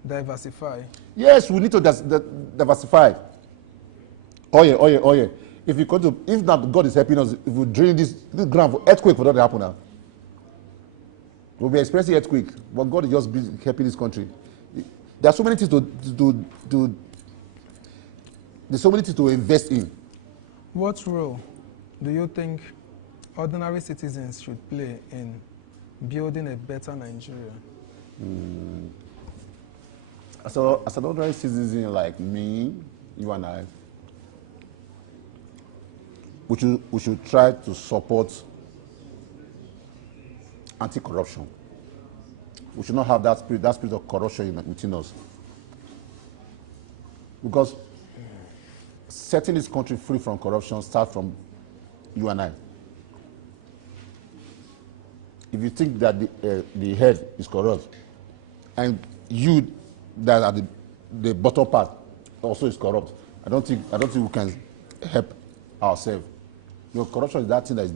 diversify? Yes, we need to diversify. Oil. If not, God is helping us. If we drain this ground for earthquake, for that to happen now. We'll be experiencing earthquake, but God is just helping this country. There are so many things there's so many things to invest in. What role do you think ordinary citizens should play in building a better Nigeria? So, as an ordinary citizen like me, you and I, we should try to support anti-corruption. We should not have that spirit of corruption within us. Because setting this country free from corruption starts from you and I. If you think that the head is corrupt, and you that are the bottom part also is corrupt. I don't think we can help ourselves. Corruption is that thing that is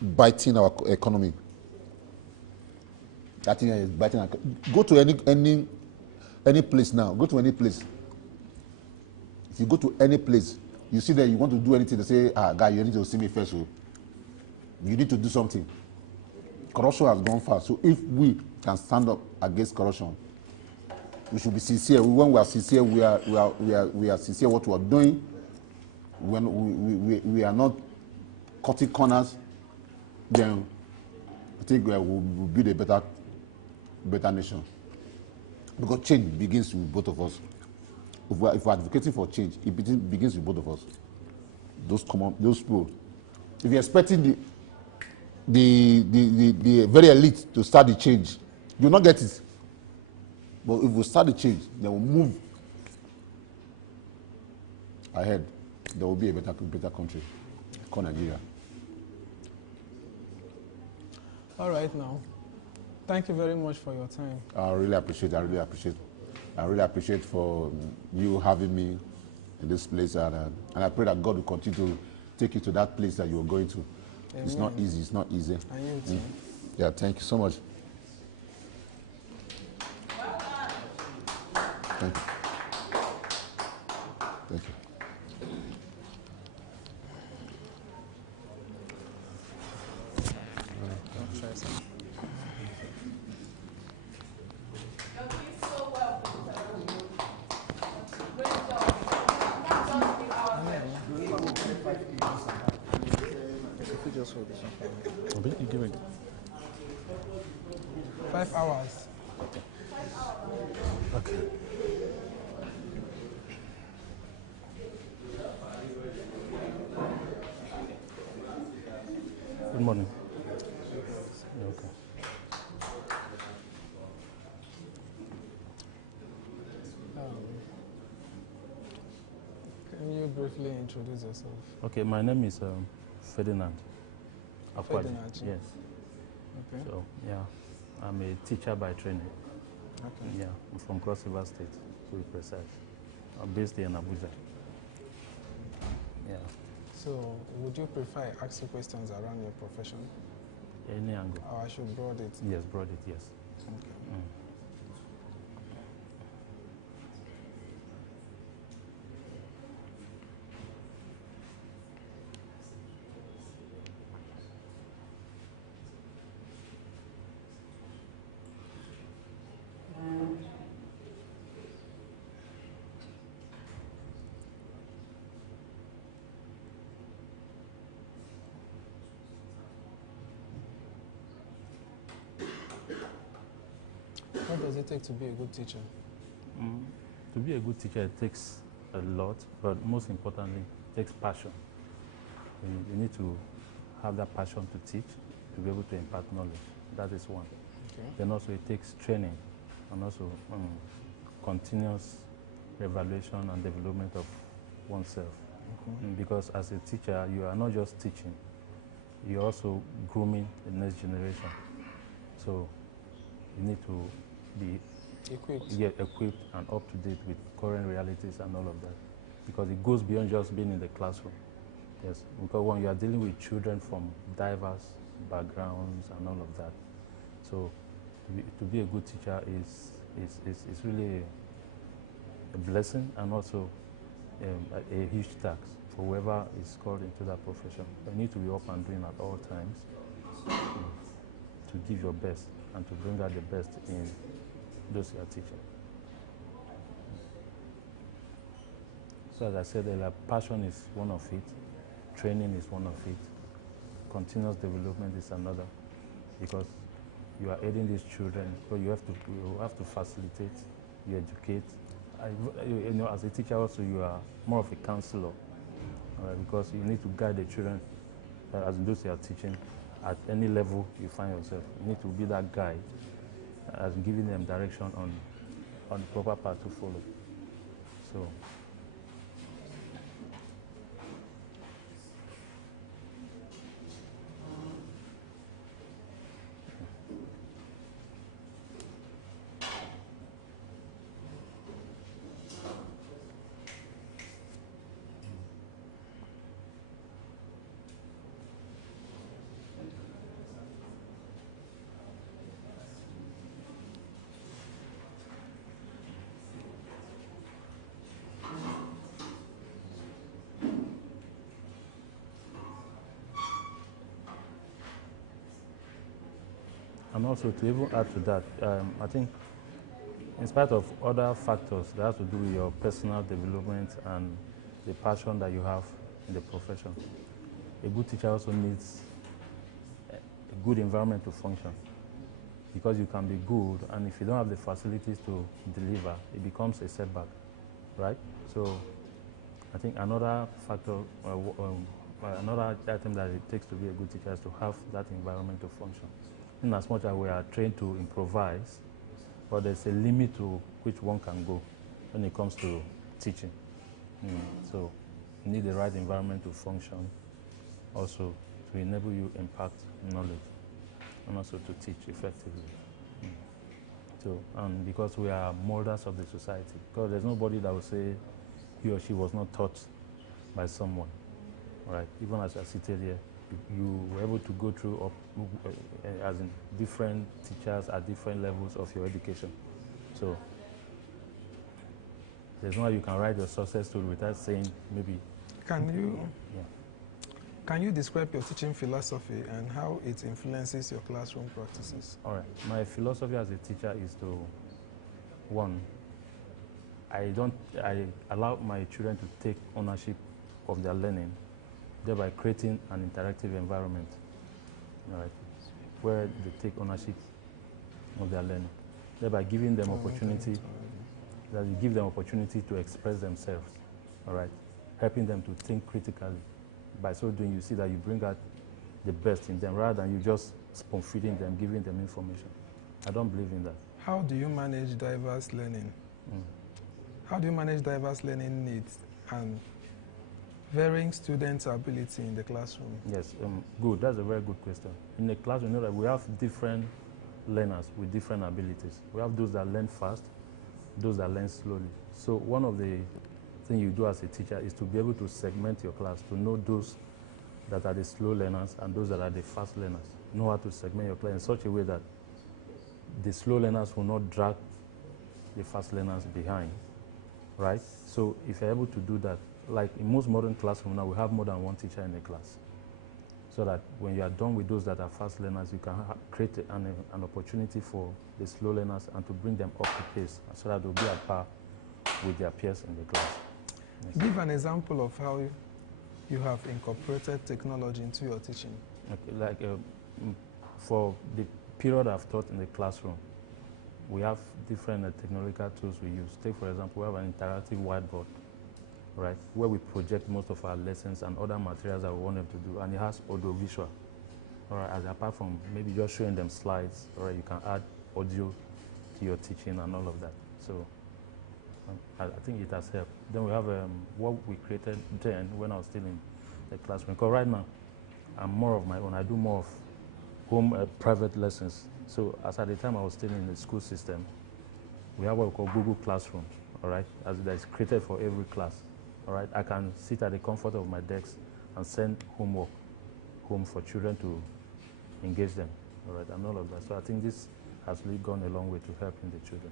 biting our economy. That thing is biting. Go to any place now. Go to any place. If you go to any place, you see that you want to do anything, they say, guy, you need to see me first. So you need to do something. Corruption has gone far. So if we can stand up against corruption, we should be sincere. When we are sincere, we are sincere what we are doing. When we are not cutting corners, then I think we will build a better nation. Because change begins with both of us. If we're advocating for change, it begins with both of us. Those people. If you're expecting the very elite to start the change, you'll not get it. But if we start the change, then we'll move ahead. There will be a better country called Nigeria. All right now. Thank you very much for your time. I really appreciate for you having me in this place, and I pray that God will continue to take you to that place that you are going to. Amen. It's not easy. I am too. Yeah, thank you so much. Thank you. Thank you. You're doing so well, Victor. Great job. That's just the If you just hold this one for me. 5 hours. Okay. Good morning. Okay. Can you briefly introduce yourself? Okay, my name is Ferdinand. Akwadi. Ferdinand. Yes. Okay. So, yeah, I'm a teacher by training. Okay. Yeah, I'm from Cross River State, to be precise. I'm based here in Abuja. Yeah. So, would you prefer I ask you questions around your profession? Any angle? Or I should broad it? Yes, broad it, yes. Okay. What does it take to be a good teacher? To be a good teacher, it takes a lot, but most importantly, it takes passion. You need to have that passion to teach, to be able to impart knowledge. That is one. Okay. Then also it takes training and also continuous evaluation and development of oneself. Because as a teacher, you are not just teaching, you're also grooming the next generation. So you need to be equipped and up to date with current realities and all of that. Because it goes beyond just being in the classroom. Yes, because when you are dealing with children from diverse backgrounds and all of that, so to be a good teacher is really a blessing and also a huge task for whoever is called into that profession. You need to be up and doing at all times to give your best and to bring out the best in those you are teaching. So as I said earlier, passion is one of it, training is one of it, continuous development is another, because you are aiding these children, so you have to facilitate, you educate. As a teacher also, you are more of a counselor, because you need to guide the children, as in those you are teaching, at any level you find yourself. You need to be that guide, as in giving them direction on the proper path to follow. So. And also to even add to that, I think in spite of other factors that have to do with your personal development and the passion that you have in the profession, a good teacher also needs a good environment to function, because you can be good, and if you don't have the facilities to deliver, it becomes a setback, right? So I think another factor, another item that it takes to be a good teacher is to have that environment to function. In as much as we are trained to improvise, but there's a limit to which one can go when it comes to teaching. So you need the right environment to function, also to enable you impact knowledge, and also to teach effectively. So, and because we are molders of the society, because there's nobody that will say he or she was not taught by someone, right? Even as I seated here, you were able to go through as in different teachers at different levels of your education. So there's no way you can write your success story without saying maybe. Can you describe your teaching philosophy and how it influences your classroom practices? All right. My philosophy as a teacher is to, one, I allow my children to take ownership of their learning, thereby creating an interactive environment, all right, where they take ownership of their learning, thereby giving them opportunity, that you give them opportunity to express themselves, all right, helping them to think critically. By so doing, you see that you bring out the best in them rather than you just spoon feeding them, giving them information. I don't believe in that. How do you manage diverse learning? How do you manage diverse learning needs and varying students' ability in the classroom? Yes, good. That's a very good question. In the classroom, you know that we have different learners with different abilities. We have those that learn fast, those that learn slowly. So one of the things you do as a teacher is to be able to segment your class, to know those that are the slow learners and those that are the fast learners. Know how to segment your class in such a way that the slow learners will not drag the fast learners behind, right? So if you're able to do that, like in most modern classrooms now, we have more than one teacher in a class. So that when you are done with those that are fast learners, you can create an opportunity for the slow learners and to bring them up to pace so that they'll be at par with their peers in the class. Yes. Give an example of how you have incorporated technology into your teaching. Okay, like for the period I've taught in the classroom, we have different technological tools we use. Take, for example, we have an interactive whiteboard, right, where we project most of our lessons and other materials that we want them to do, and it has audio-visual. All right, as apart from maybe just showing them slides, all right, you can add audio to your teaching and all of that. So I think it has helped. Then we have what we created then when I was still in the classroom. Because right now, I'm more of my own. I do more of home private lessons. So as at the time I was still in the school system, we have what we call Google Classroom, all right, as that is created for every class, all right. I can sit at the comfort of my desk and send homework home for children to engage them, all right, and all of that. So I think this has really gone a long way to helping the children.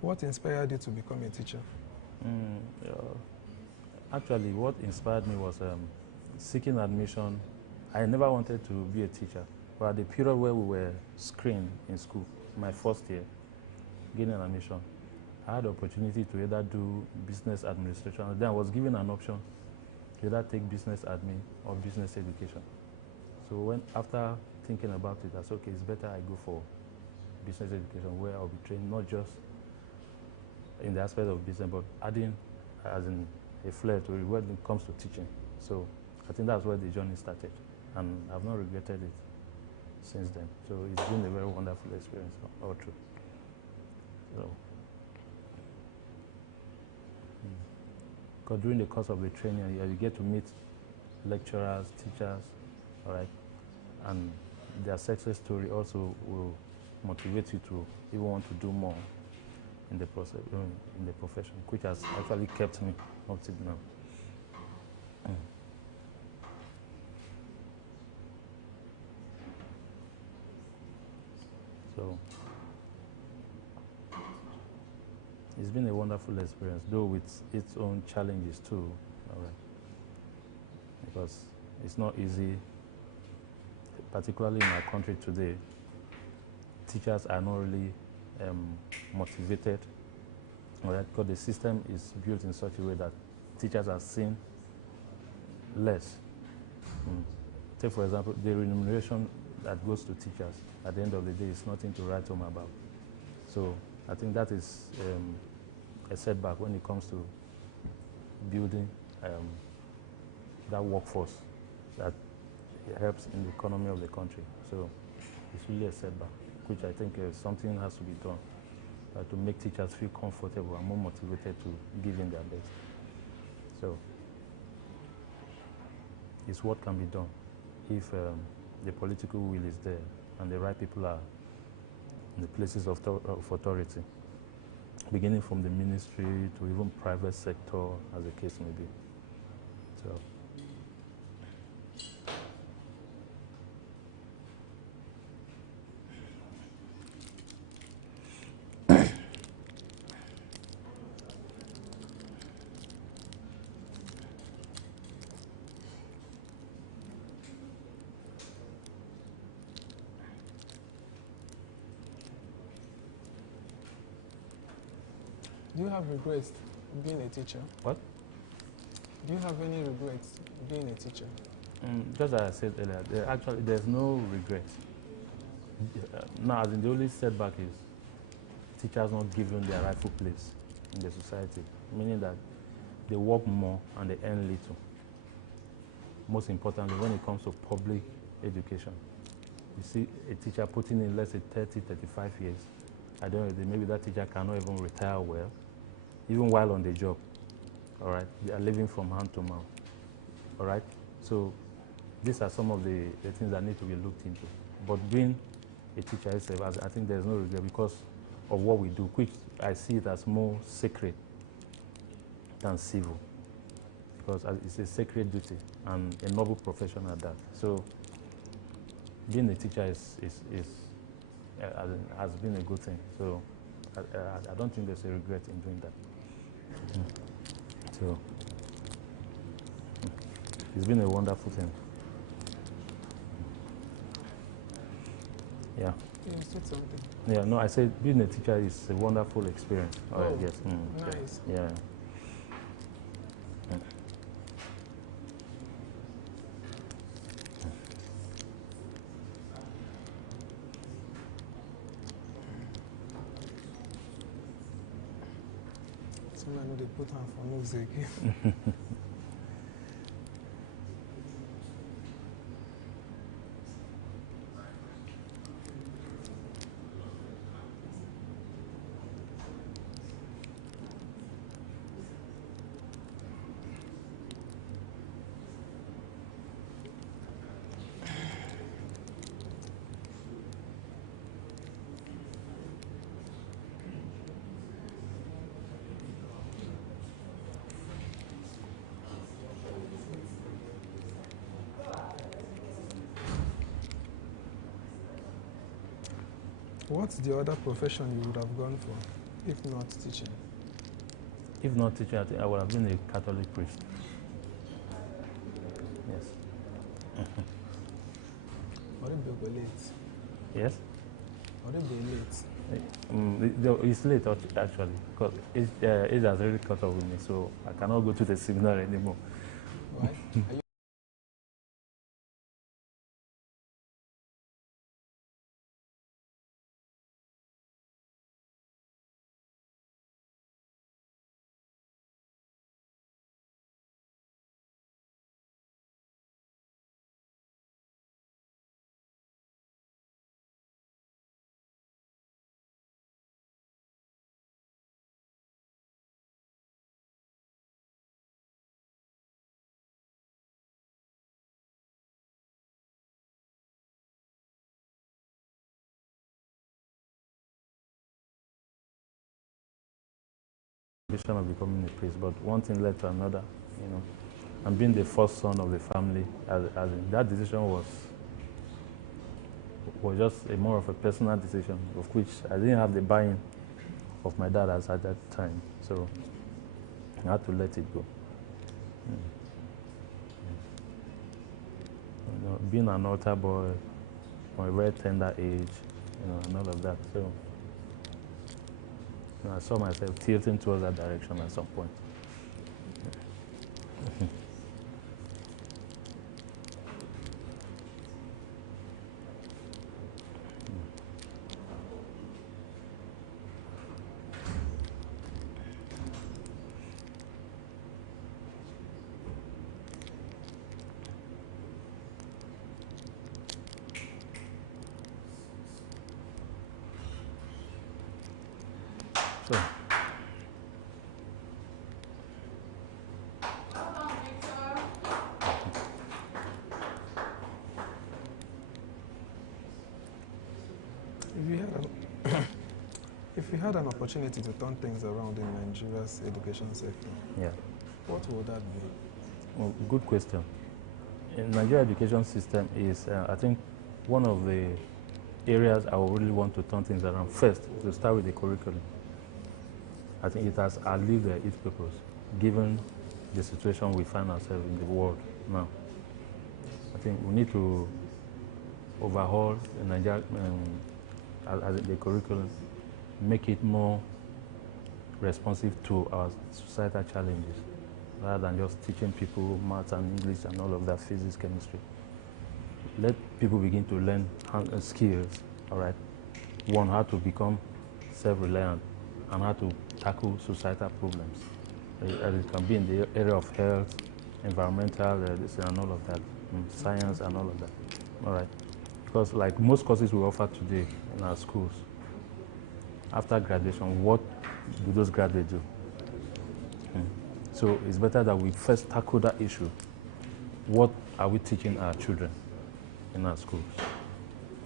What inspired you to become a teacher? Actually, what inspired me was seeking admission. I never wanted to be a teacher, but at the period where we were screened in school, my first year, getting an admission, I had the opportunity to either do business administration. And then I was given an option to either take business admin or business education. So after thinking about it, I said, okay, it's better I go for business education, where I'll be trained not just in the aspect of business, but adding as in a flair to it when it comes to teaching. So I think that's where the journey started, and I've not regretted it since then. So it's been a very wonderful experience all through. So, because during the course of the training, you get to meet lecturers, teachers, all right, and their success story also will motivate you to even want to do more in the process, in the profession, which has actually kept me up to now. So, It's been a wonderful experience, though with its own challenges too. All right. Because it's not easy, particularly in our country today. Teachers are not really motivated, all right, because the system is built in such a way that teachers are seen less. Take, for example, the remuneration that goes to teachers at the end of the day is nothing to write home about. So I think that is a setback when it comes to building that workforce that helps in the economy of the country. So it's really a setback, which I think something has to be done to make teachers feel comfortable and more motivated to give in their best. So it's what can be done if the political will is there and the right people are in the places of authority, beginning from the ministry to even private sector, as the case may be. So. Do you have regrets being a teacher? What? Do you have any regrets being a teacher? Just as I said earlier, there's no regret. Now, as in the only setback is teachers not given their rightful place in the society, meaning that they work more and they earn little. Most importantly, when it comes to public education, you see a teacher putting in, let's say, 30, 35 years. I don't know, maybe that teacher cannot even retire well, even while on the job, all right? They are living from hand to mouth, all right? So these are some of the things that need to be looked into. But being a teacher itself, I think there's no regret because of what we do, which I see it as more sacred than civil, because it's a sacred duty and a noble profession at that. So being a teacher has been a good thing. So I don't think there's a regret in doing that. So it's been a wonderful thing. Yeah. You said something. Yeah, no, I said being a teacher is a wonderful experience. Oh, yes. nice. Yeah. Someone know they put hand for nose again. What's the other profession you would have gone for, if not teaching? If not teaching, I think I would have been a Catholic priest. Yes. Or it be late? Yes? Or it be late? It's late actually, because age has really caught up with me, so I cannot go to the seminar anymore. Why? Are you Ambition of becoming a priest, but one thing led to another, you know. And being the first son of the family, as in that decision was just more of a personal decision, of which I didn't have the buy-in of my dad at that time. So I had to let it go. You know, being an altar boy from a very tender age, you know, and all of that. So you know, I saw myself tilting towards that direction at some point. So, if you had an opportunity to turn things around in Nigeria's education sector, yeah. what would that be? Well, good question. In Nigeria education system is, I think, one of the areas I would really want to turn things around. First, to start with the curriculum. I think it has outlived its purpose, given the situation we find ourselves in the world now. I think we need to overhaul the Nigeria, the curriculum, make it more responsive to our societal challenges, rather than just teaching people maths and English and all of that, physics, chemistry. Let people begin to learn skills, all right? One, how to become self-reliant and how to tackle societal problems. It can be in the area of health, environmental, and all of that, science and all of that, all right? Because like most courses we offer today in our schools, after graduation, what do those graduates do? So it's better that we first tackle that issue. What are we teaching our children in our schools?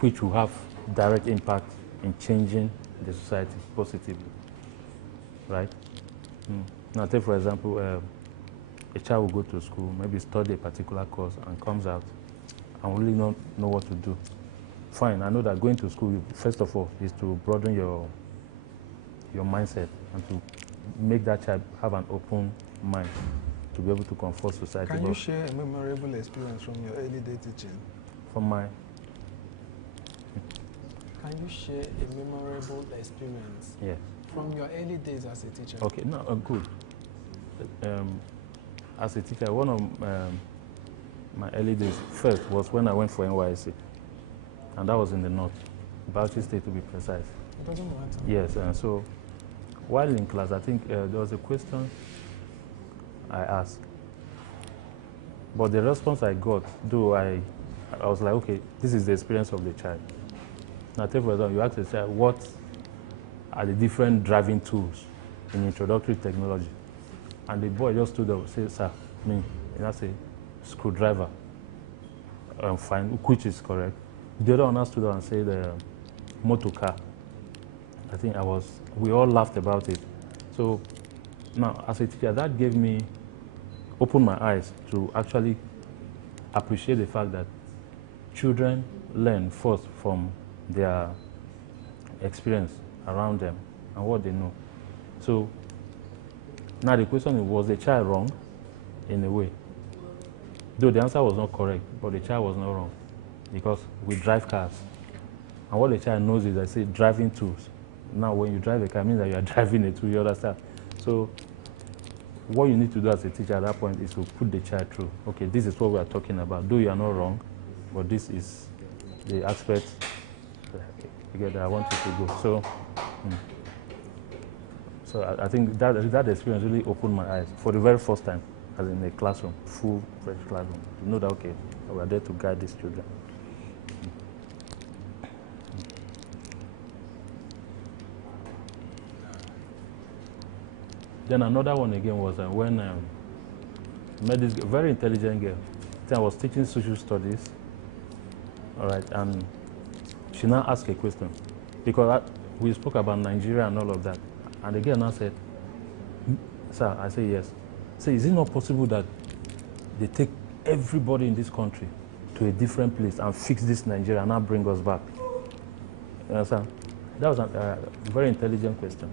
Which will have direct impact in changing the society positively, right? Now take for example, a child will go to school, maybe study a particular course and comes out and really not know what to do. Fine, I know that going to school, first of all, is to broaden your mindset and to make that child have an open mind to be able to confront society. Can you share a memorable experience from your early day teaching? From my... Can you share a memorable experience Yeah. from your early days as a teacher? Okay, no, good. As a teacher, one of my early days first was when I went for NYSC, and that was in the north, Bauchi State to be precise. It doesn't matter. Yes, and so while in class, I think there was a question I asked, but the response I got, though I was like, okay, this is the experience of the child. Now, take for example, you ask the child, what are the different driving tools in introductory technology? And the boy just stood up and said, sir, and I say, screwdriver. Fine, which is correct. The other one stood up and said, motor car. I think we all laughed about it. So now, as a teacher, that gave me, opened my eyes to actually appreciate the fact that children learn first from their experience around them and what they know. So now the question is, was the child wrong in a way? Though the answer was not correct, but the child was not wrong because we drive cars. And what the child knows is, I say, driving tools. Now when you drive a car, it means that you are driving a tool, you understand? So what you need to do as a teacher at that point is to put the child through. Okay, this is what we are talking about. Though you are not wrong, but this is the aspect that I want you to go. So I think that experience really opened my eyes for the very first time, as in a classroom, full fresh classroom, to know that, okay, we are there to guide these children. Then another one again was when I met this very intelligent girl. I was teaching social studies, all right, and she now asked a question because we spoke about Nigeria and all of that, and the girl now said, "Sir," I say yes. Say, is it not possible that they take everybody in this country to a different place and fix this Nigeria and now bring us back? You understand? That was a very intelligent question.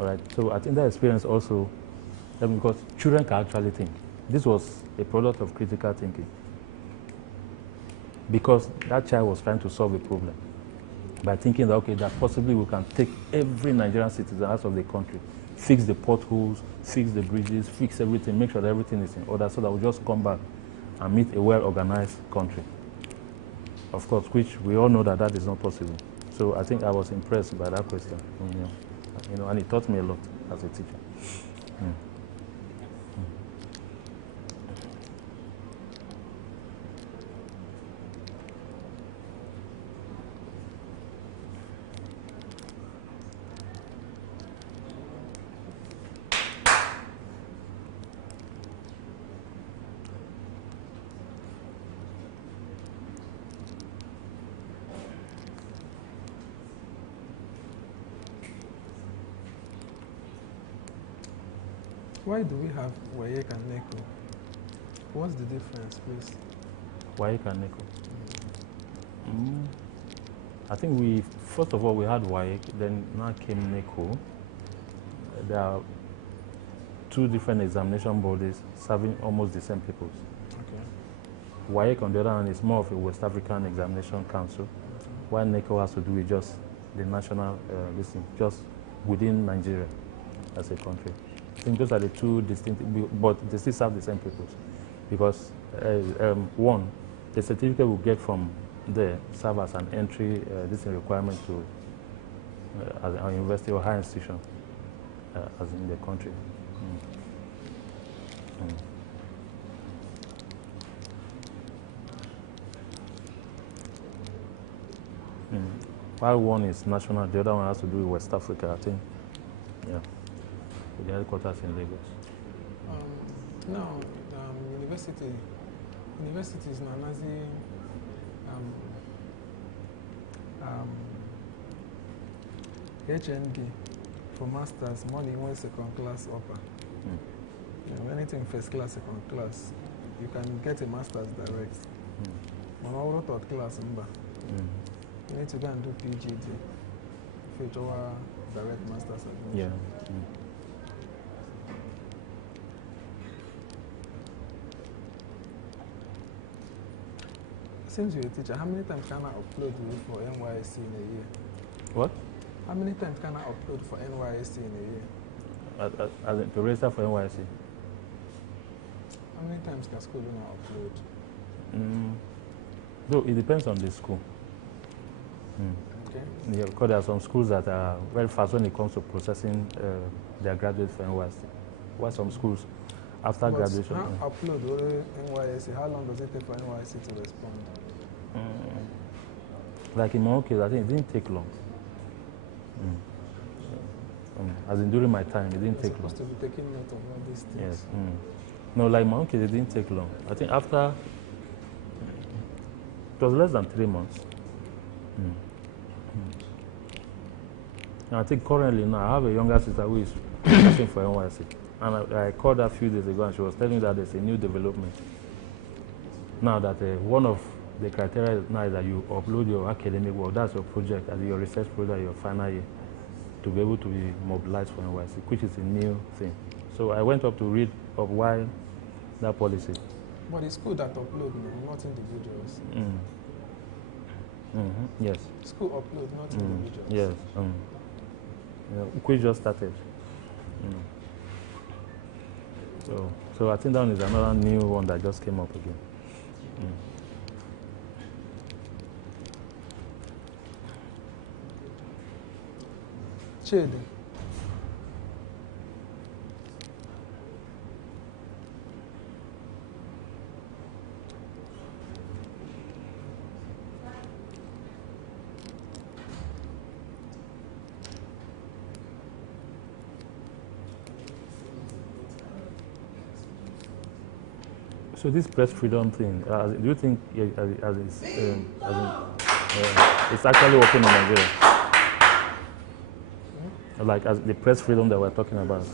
All right. So I think that experience also, because children can actually think. This was a product of critical thinking. Because that child was trying to solve a problem by thinking that, okay, that possibly we can take every Nigerian citizen out of the country, fix the potholes, fix the bridges, fix everything, make sure that everything is in order so that we just come back and meet a well-organized country. Of course, which we all know that that is not possible. So I think I was impressed by that question, and it taught me a lot as a teacher. Why do we have WAEC and NECO? What's the difference, please? WAEC and NECO. I think first of all, we had WAEC, then now came NECO. There are two different examination bodies serving almost the same purpose. Okay. WAEC, on the other hand, is more of a West African Examination Council, while NECO has to do with just the national listing, just within Nigeria as a country. I think those are the two distinct, but they still serve the same purpose. Because one, the certificate we get from there serve as an entry requirement to as a university or higher institution as in the country. While one is national, the other one has to do with West Africa, I think. Yeah. With the headquarters in Lagos. Now, universities now nazi HND for masters, money one second class upper. Anything first class, second class, you can get a master's direct. On third class, you need to go and do PGD, future direct master's admission. Yeah. Since you're a teacher, how many times can I upload you for NYSC in a year? What? How many times can I upload for NYSC in a year? To register for NYSC? How many times can school now upload? Though it depends on the school. Okay. Yeah, because there are some schools that are very fast when it comes to processing their graduates for NYSC. While some schools, after graduation. Now upload NYSC, how long does it take for NYSC to respond? Like in my own case, I think it didn't take long. As in during my time, it didn't take long. Supposed to be taking note of all these things. Yes. No, like my own case, it didn't take long. I think after, it was less than 3 months. And I think currently now, I have a younger sister who is asking for NYSC. And I called her a few days ago and she was telling me that there's a new development. Now that one of the criteria now is that you upload your academic work, that's your project, as your research project, your final year, to be able to be mobilized for NYSC, which is a new thing. So I went up to read of why that policy. But it's school that upload, not individuals. Yes. School upload, not individuals. Yes. Which just started. So I think that one is another new one that just came up again. Chidi. So this press freedom thing, do you think it's actually working in Nigeria? Like as the press freedom that we're talking about.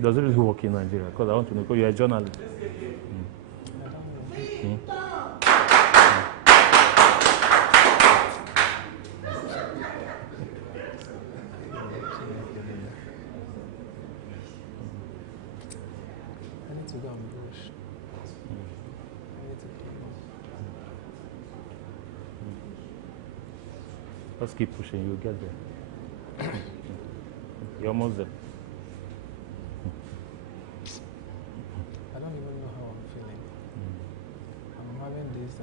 Does it really work in Nigeria? Because I want to know, because you're a journalist. Just keep pushing, you'll get there. You're almost there. I don't even know how I'm feeling. I'm having this, I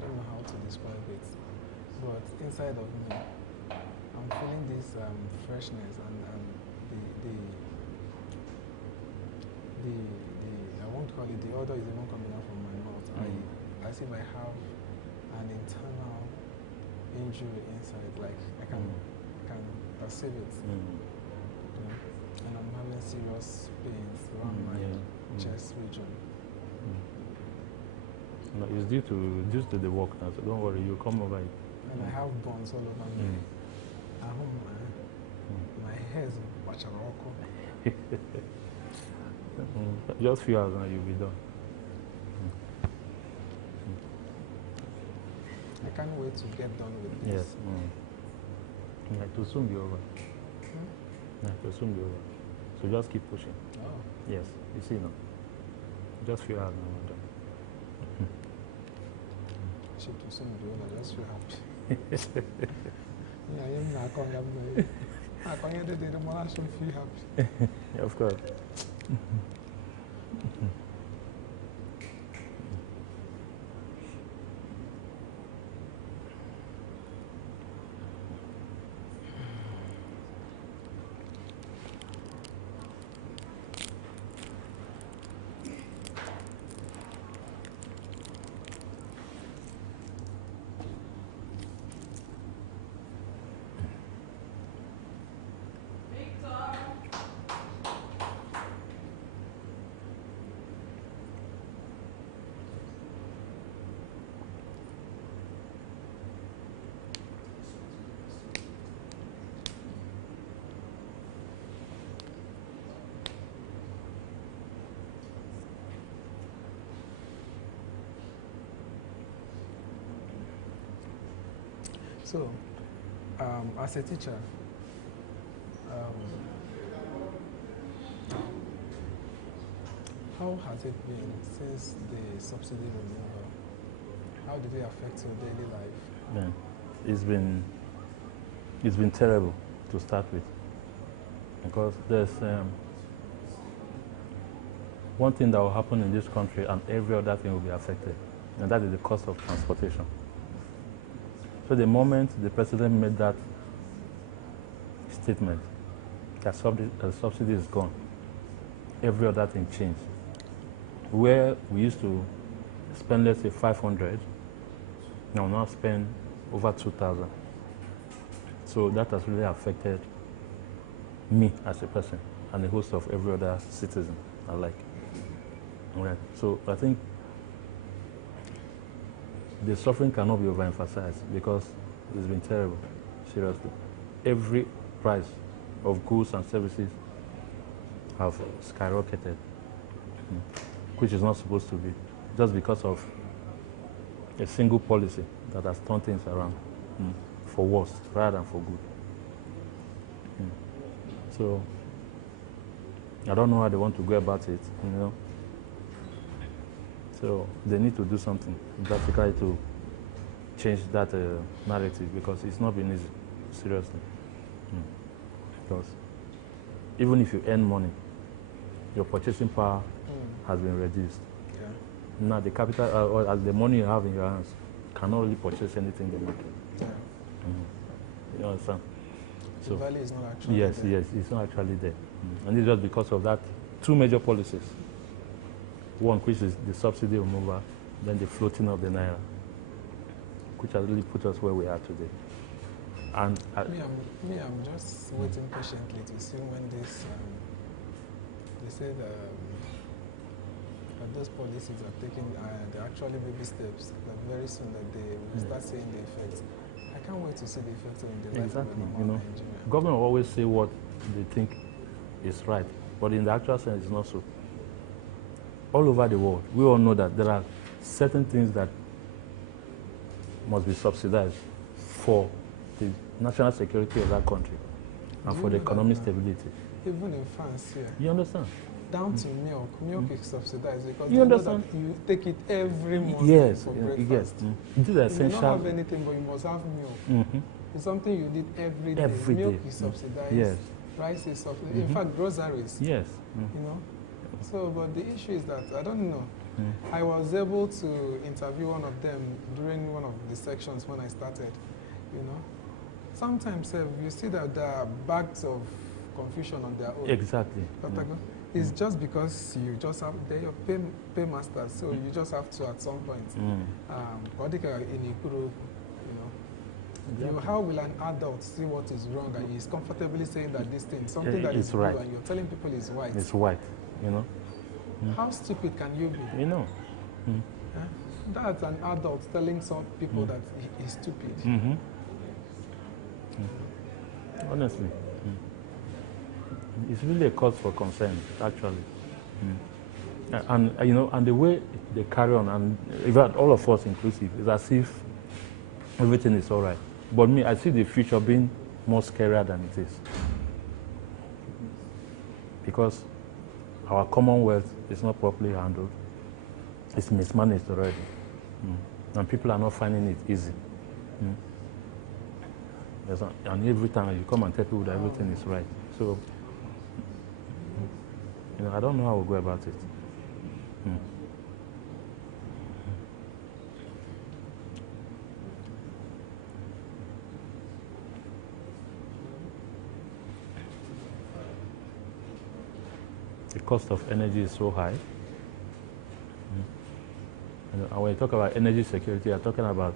don't know how to describe it, but inside of me, I'm feeling this freshness and I won't call it, the odor is even coming out from my mouth. I seem I have an internal injury inside, like I can perceive it. You know? And I'm having serious pains around my chest region. No, it's due to the work now, so don't worry, you'll come over it. And I have burns all over me. At home, my hair is bacharoko. Just few hours now, you'll be done. I can't wait to get done with this. Yes. Yeah, it will soon be over. Yeah, it will soon be over. So just keep pushing. Oh. Yes, you see now. Just few hours now, we're done. Shit will soon be over, just feel happy. Yeah, I am not going to I can't get the more I should feel happy. Yeah, of course. So, as a teacher, how has it been since the subsidy removal? How did it affect your daily life? Yeah, it's been terrible to start with, because there's one thing that will happen in this country and every other thing will be affected, and that is the cost of transportation. So the moment the president made that statement, that subsidy is gone, every other thing changed. Where we used to spend, let's say, 500, now spend over 2,000. So that has really affected me as a person and a host of every other citizen alike. Right. So I think the suffering cannot be overemphasized because it's been terrible, seriously. Every price of goods and services have skyrocketed, which is not supposed to be, just because of a single policy that has turned things around for worse rather than for good. So I don't know how they want to go about it, you know. So they need to do something drastically to change that narrative, because it's not been easy, seriously. Because even if you earn money, your purchasing power has been reduced. Yeah. Now the capital, or the money you have in your hands, cannot really purchase anything in the market. Yeah. You understand? The value is not actually yes, there. yes, it's not actually there. And it's just because of that two major policies. One, which is the subsidy removal, then the floating of the naira, which has really put us where we are today. And I'm just waiting patiently to see when this, they said that those policies are taking, they're actually baby steps, that very soon that they will start seeing the effects. I can't wait to see the effects in the life of a normal Nigerian. Government will always say what they think is right, but in the actual sense, it's not so. All over the world, we all know that there are certain things that must be subsidized for the national security of that country and for the economic stability. Even in France here. You understand? Down to milk. Milk is subsidized because You they know understand? that you take it every morning Yes, for yes. breakfast. It is You may not essential. have anything, but you must have milk. It's something you need every day. Every Milk day. is subsidized. Yes. Rice is subsidized. In fact, groceries. Yes. You know. So, but the issue is that I don't know. I was able to interview one of them during one of the sections when I started. You know, sometimes you see that there are bags of confusion on their own. Exactly. It's just because you just have, they're your paymasters, so you just have to at some point. Particularly in Ikuru, you know, Exactly. how will an adult see what is wrong and he's comfortably saying that this thing, something that It's is blue right. and you're telling people is white? It's white, you know. How stupid can you be? You know. That's an adult telling some people that he's stupid. Honestly. It's really a cause for concern, actually. And you know, and the way they carry on, and in fact, all of us inclusive, is as if everything is all right. But me, I see the future being more scarier than it is. Because our Commonwealth is not properly handled. It's mismanaged already. And people are not finding it easy. And every time you come and tell people that everything is right. So, you know, I don't know how we'll go about it. The cost of energy is so high. You know, and when you talk about energy security, you're talking about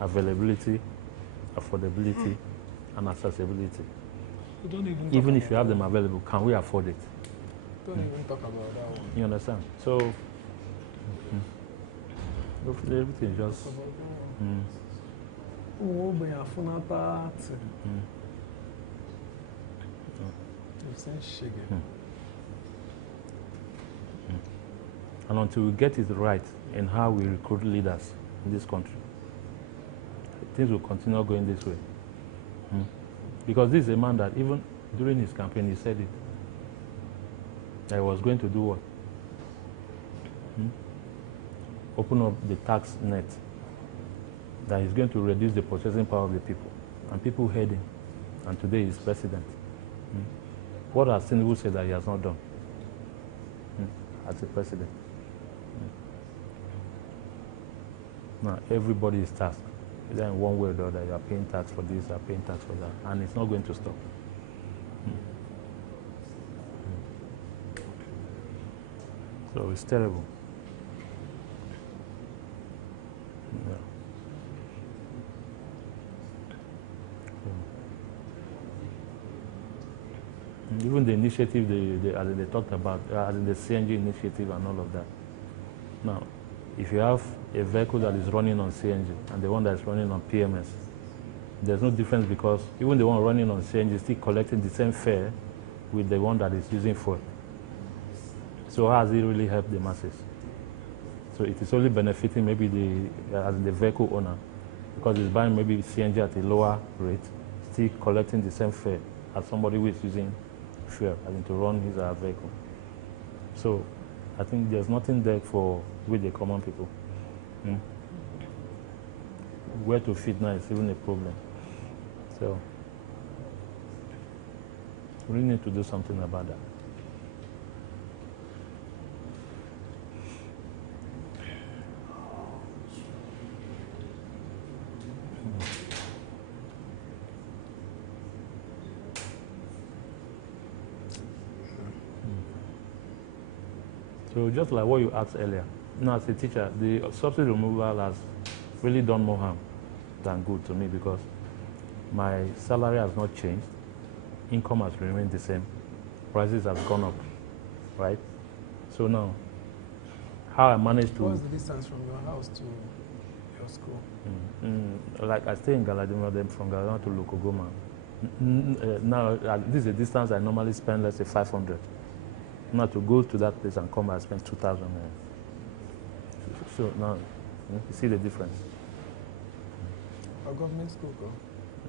availability, affordability, and accessibility. You don't even Even if you have them available, can we afford it? Don't even talk about that one. You understand? So, everything just. And until we get it right in how we recruit leaders in this country, things will continue going this way. Because this is a man that even during his campaign, he said it. That he was going to do what? Open up the tax net. That he's going to reduce the purchasing power of the people. And people heard him. And today he's president. What has Tinubu said that he has not done as a president? Now, everybody is tasked. Either in one way or the other, you are paying tax for this, you are paying tax for that. And it's not going to stop. So it's terrible. Yeah. Even the initiative they talked about, the CNG initiative and all of that. Now, if you have a vehicle that is running on CNG and the one that is running on PMS, there's no difference because even the one running on CNG is still collecting the same fare with the one that is using fuel. So how has it really helped the masses? So it is only benefiting maybe the vehicle owner because it's buying maybe CNG at a lower rate, still collecting the same fare as somebody who is using fuel to run his vehicle. So I think there's nothing there for with the common people. Where to fit now is even a problem. So we really need to do something about that. So just like what you asked earlier, as a teacher, the subsidy removal has really done more harm than good to me because my salary has not changed, income has remained the same, prices have gone up, right? So now, how I managed to... What's the distance from your house to your school? Like I stay in Galadima, then from Galadima to Lokogoma. Now, this is a distance I normally spend, let's say, 500. Now to go to that place and come back, I spend 2,000. So now, you see the difference. A government school, go?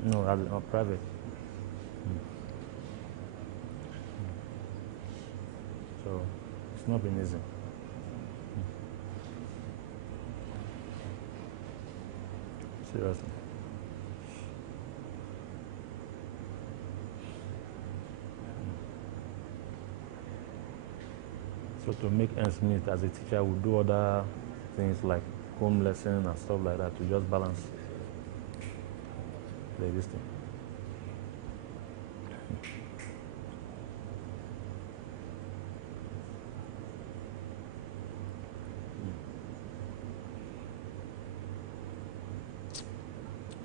No, private. So It's not been easy. Seriously. So to make ends meet as a teacher, we do other things like home lesson and stuff like that to just balance this thing.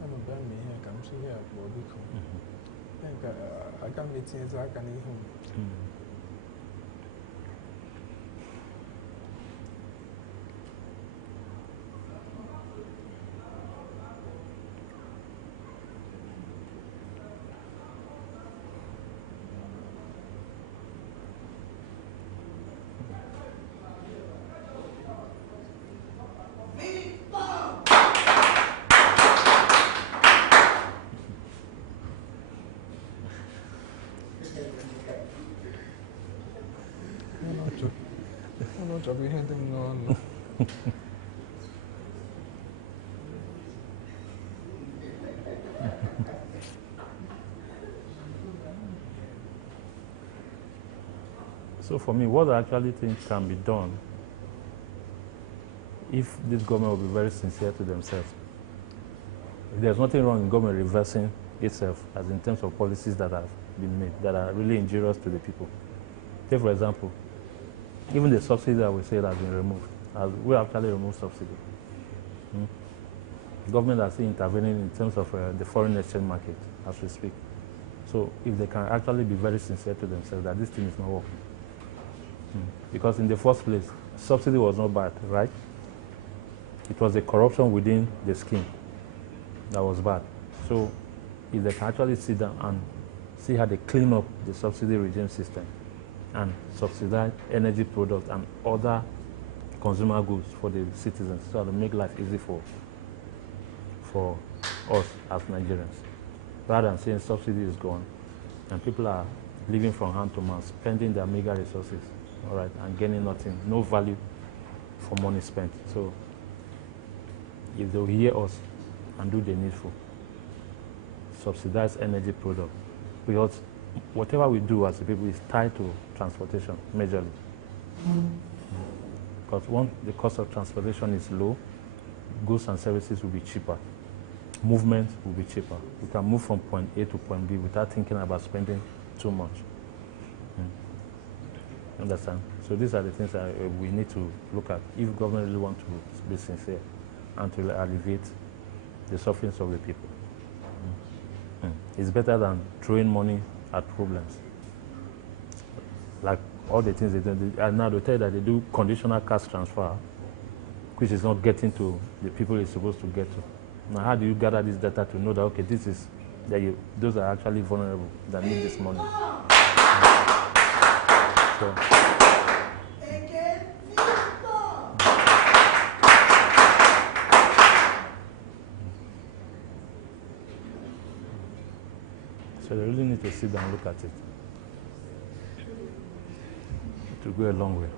I'm a brand me here, I'm sure here, Bobby. I can't meet things, I can eat home. I'm not dropping anything on. So for me, what I actually think can be done if this government will be very sincere to themselves. There's nothing wrong in government reversing itself as in terms of policies that have been made that are really injurious to the people. Take for example, even the subsidy that we say has been removed. We actually removed subsidy. The government are still intervening in terms of the foreign exchange market as we speak. So if they can actually be very sincere to themselves that this thing is not working. Because in the first place, subsidy was not bad, right? It was the corruption within the scheme that was bad. So if they can actually sit down and see how they clean up the subsidy regime system and subsidize energy products and other consumer goods for the citizens so to make life easy for us as Nigerians. Rather than saying subsidy is gone and people are living from hand to mouth, spending their meager resources, all right, and gaining nothing, no value for money spent. So if they'll hear us and do the needful, subsidize energy product, because whatever we do as a people is tied to transportation majorly. Because once the cost of transportation is low, goods and services will be cheaper. Movement will be cheaper. We can move from point A to point B without thinking about spending too much. Understand? So these are the things that we need to look at if government really want to be sincere and to alleviate the sufferings of the people. It's better than throwing money at problems. Like all the things they do, and now they tell you that they do conditional cash transfer, which is not getting to the people it's supposed to get to. Now, how do you gather this data to know that, okay, this is, those are actually vulnerable that need this money? So they really need to sit down and look at it. It will go a long way.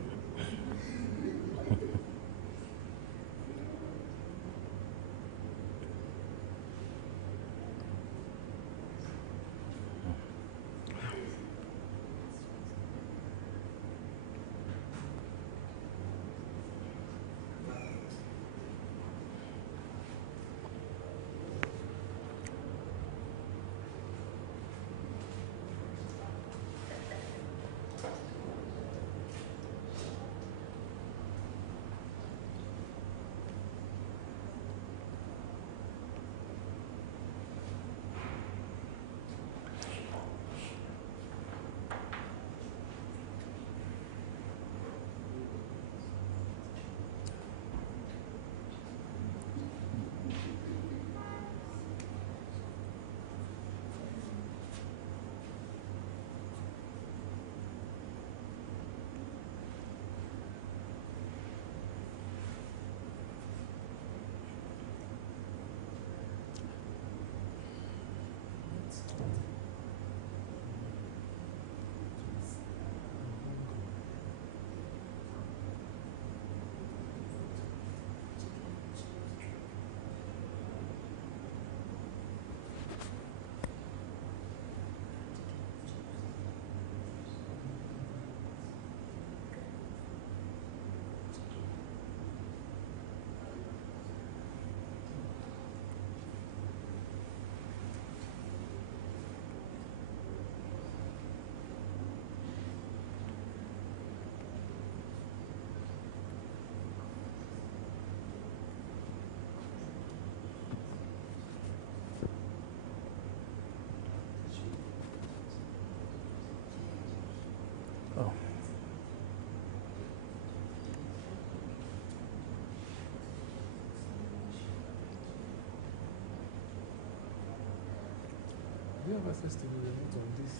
you have access to the remote on this?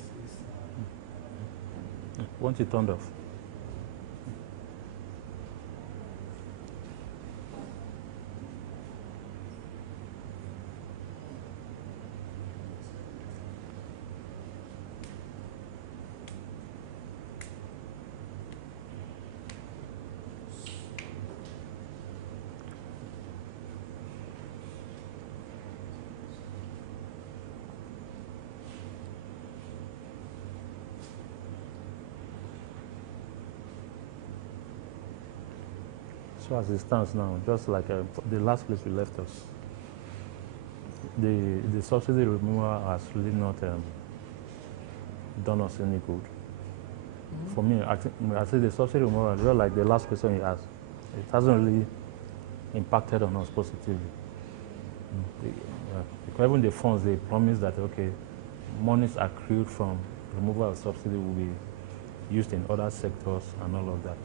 Once it turned off. So as it stands now, just like the last place we left us, the subsidy removal has really not done us any good. For me, I think the subsidy removal, just like the last question you asked, it hasn't really impacted on us positively. Because even the funds, they promise that, okay, monies accrued from removal of subsidy will be used in other sectors and all of that.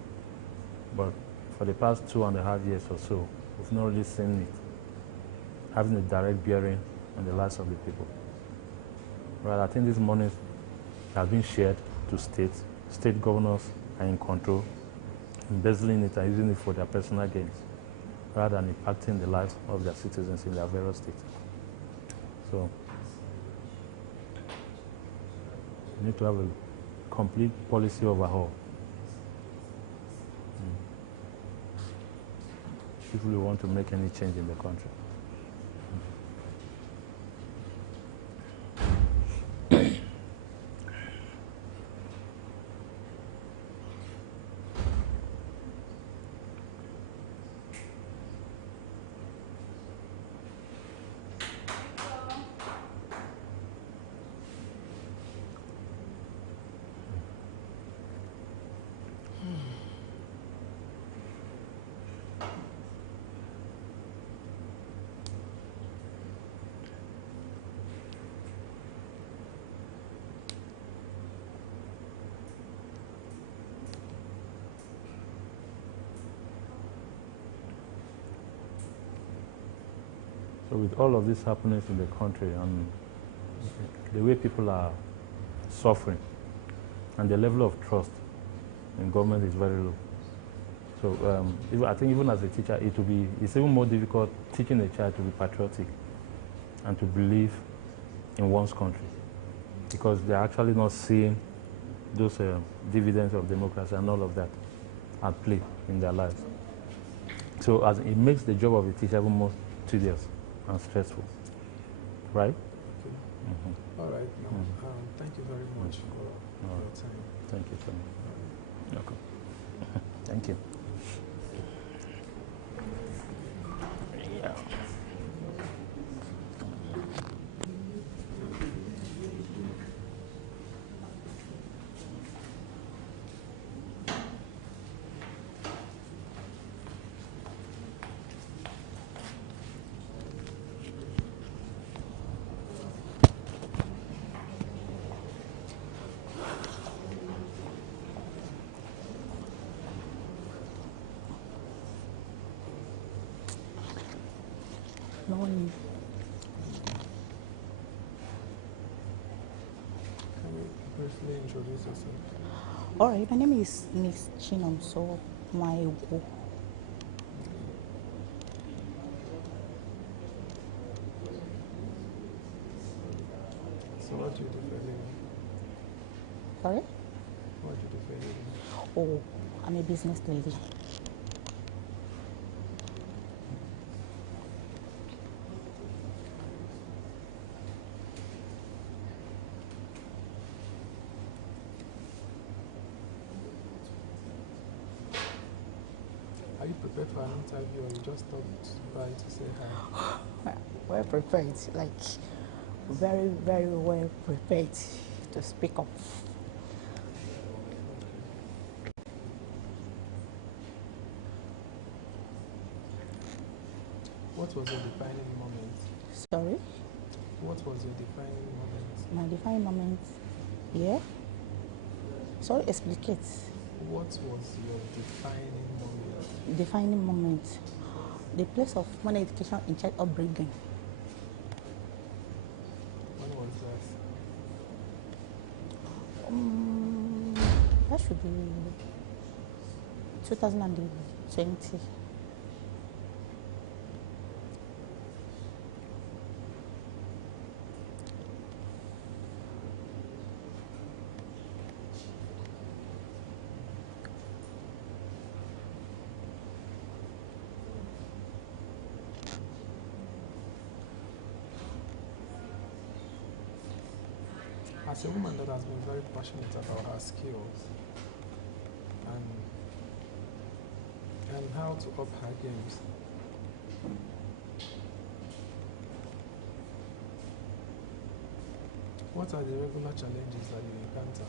But for the past 2.5 years or so, we've not really seen it having a direct bearing on the lives of the people. Right, I think these monies have been shared to states. State governors are in control, embezzling it and using it for their personal gains, rather than impacting the lives of their citizens in their various states. So, we need to have a complete policy overhaul if we want to make any change in the country. So with all of this happening in the country and the way people are suffering and the level of trust in government is very low. So I think even as a teacher, it's even more difficult teaching a child to be patriotic and to believe in one's country, because they're actually not seeing those dividends of democracy and all of that at play in their lives. So it makes the job of a teacher even more tedious and stressful, right? Okay. Mm-hmm. All right. Now, thank you very much for your time. Thank you so much. Okay. Thank you. Yeah. Morning. Can you briefly introduce yourself? All right, my name is Miss Chinomso Maego. So what do you do for a living? Sorry? What do you do for a living? Oh, I'm a business lady. Are you prepared for an interview, or you just stopped by to say hi? Well prepared, like very, very well prepared to speak up. What was your defining moment? Sorry? What was your defining moment? My defining moment, yeah? Sorry, explicate. What was your defining moment? Defining moment. The place of modern education in child upbringing. When was that? That should be 2020. As a woman that has been very passionate about her skills and how to up her games, what are the regular challenges that you encounter?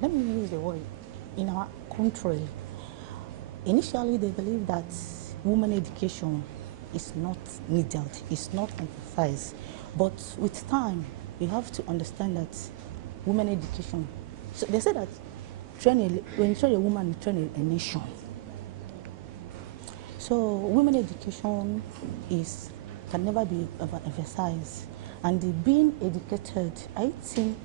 Let me use the word, in our country, initially they believe that women education is not needed, it's not emphasized. But with time, you have to understand that women education, so they say that when you train a woman, you train a nation. So women education can never be emphasized. And being educated, I think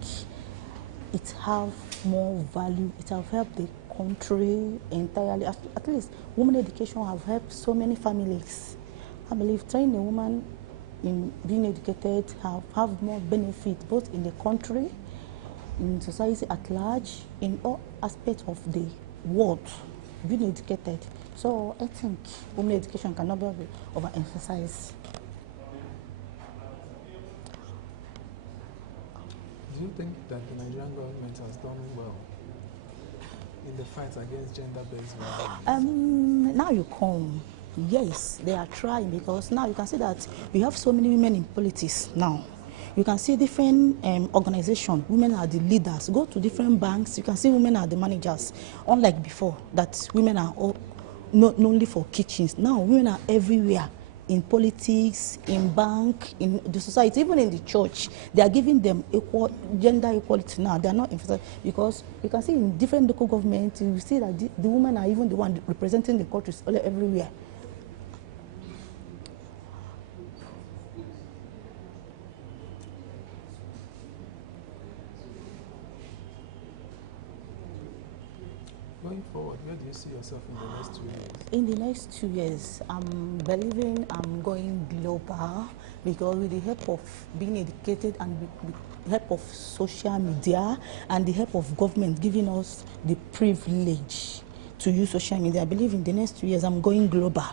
it have more value. It have helped the country entirely. At least women education have helped so many families. I believe training a woman in being educated have more benefit both in the country, in society at large, in all aspects of the world, being educated. So I think women education cannot be overemphasized. Do you think that the Nigerian government has done well in the fight against gender-based violence? Now you come. Yes, they are trying, because now you can see that we have so many women in politics now. You can see different organizations, women are the leaders. Go to different banks, you can see women are the managers. Unlike before, that women are not only for kitchens. Now women are everywhere, in politics, in bank, in the society, even in the church. They are giving them gender equality now. They are not emphasizing, because you can see in different local governments, you see that the women are even the one representing the countries everywhere. Going forward, where do you see yourself in the next 2 years? In the next 2 years, I'm believing I'm going global, because with the help of being educated and with the help of social media and the help of government giving us the privilege to use social media, I believe in the next 2 years I'm going global.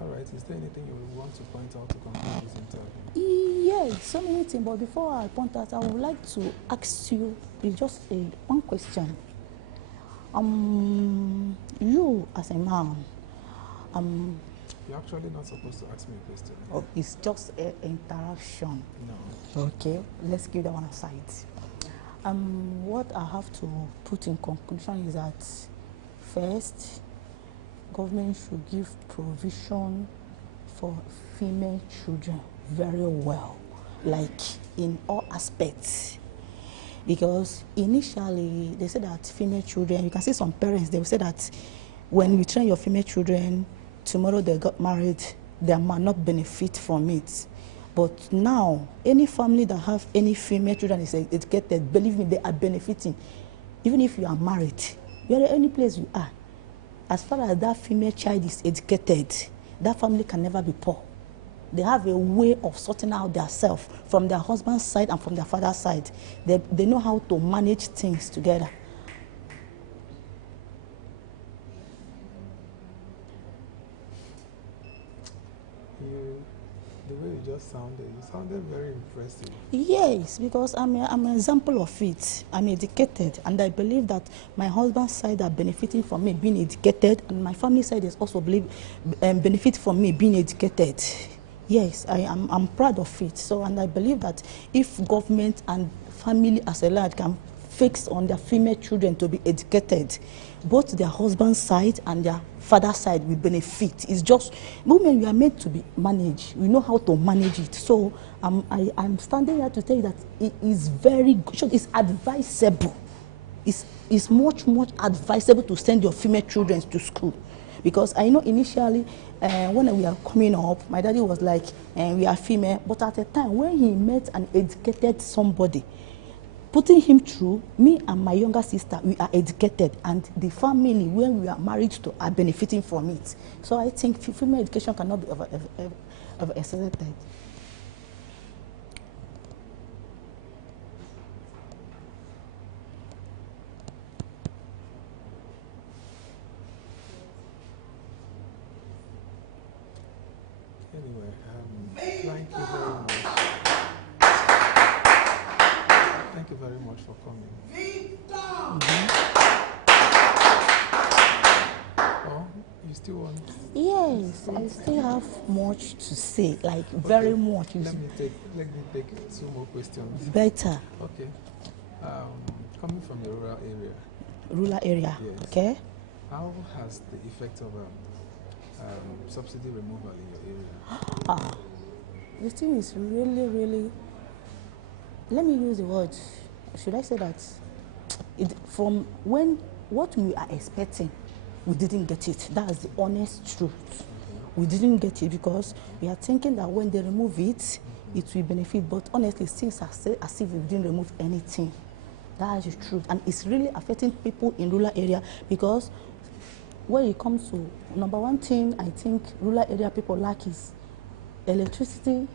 All right, is there anything you would want to point out to conclude this interview? Yes, so many things, but before I point out, I would like to ask you just one question. You as a man, you're actually not supposed to ask me a question. Oh, it's just an interaction. No. Okay, let's give that one aside. What I have to put in conclusion is that first, government should give provision for female children very well, like in all aspects. Because initially they said that female children, you can see some parents, they will say that when you train your female children, tomorrow they got married, they might not benefit from it. But now, any family that have any female children is educated, believe me, they are benefiting. Even if you are married, you're at any place you are, as far as that female child is educated, that family can never be poor. They have a way of sorting out themselves from their husband's side and from their father's side. They know how to manage things together. The way you just sounded, you sounded very impressive. Yes, because I'm an example of it. I'm educated, and I believe that my husband's side are benefiting from me being educated, and my family side is also benefit from me being educated. Yes, I'm proud of it. So, and I believe that if government and family as a large can fix on their female children to be educated, both their husband's side and their father's side will benefit. It's just, women, we are meant to be managed. We know how to manage it. So I'm standing here to tell you that it is very good. It's advisable. It's much advisable to send your female children to school. Because I know initially, when we are coming up, my daddy was like, we are female. But at the time, when he met an educated somebody, putting him through, me and my younger sister, we are educated, and the family where we are married to are benefiting from it. So I think female education cannot be accelerated. Anyway, thank you very much. Thank you very much for coming. Oh, you still want? Yes, I still have much to say, like very much. Let me take 2 more questions. Better. Okay. Coming from the rural area. Rural area, Yes. okay? How has the effect of subsidy removal in your area? The thing is really, let me use the word, should I say that? From what we are expecting, we didn't get it. That's the honest truth. We didn't get it because we are thinking that when they remove it, it will benefit. But honestly, it seems as if we didn't remove anything. That is the truth. And it's really affecting people in rural area because when it comes to number one thing, I think rural area people lack is electricity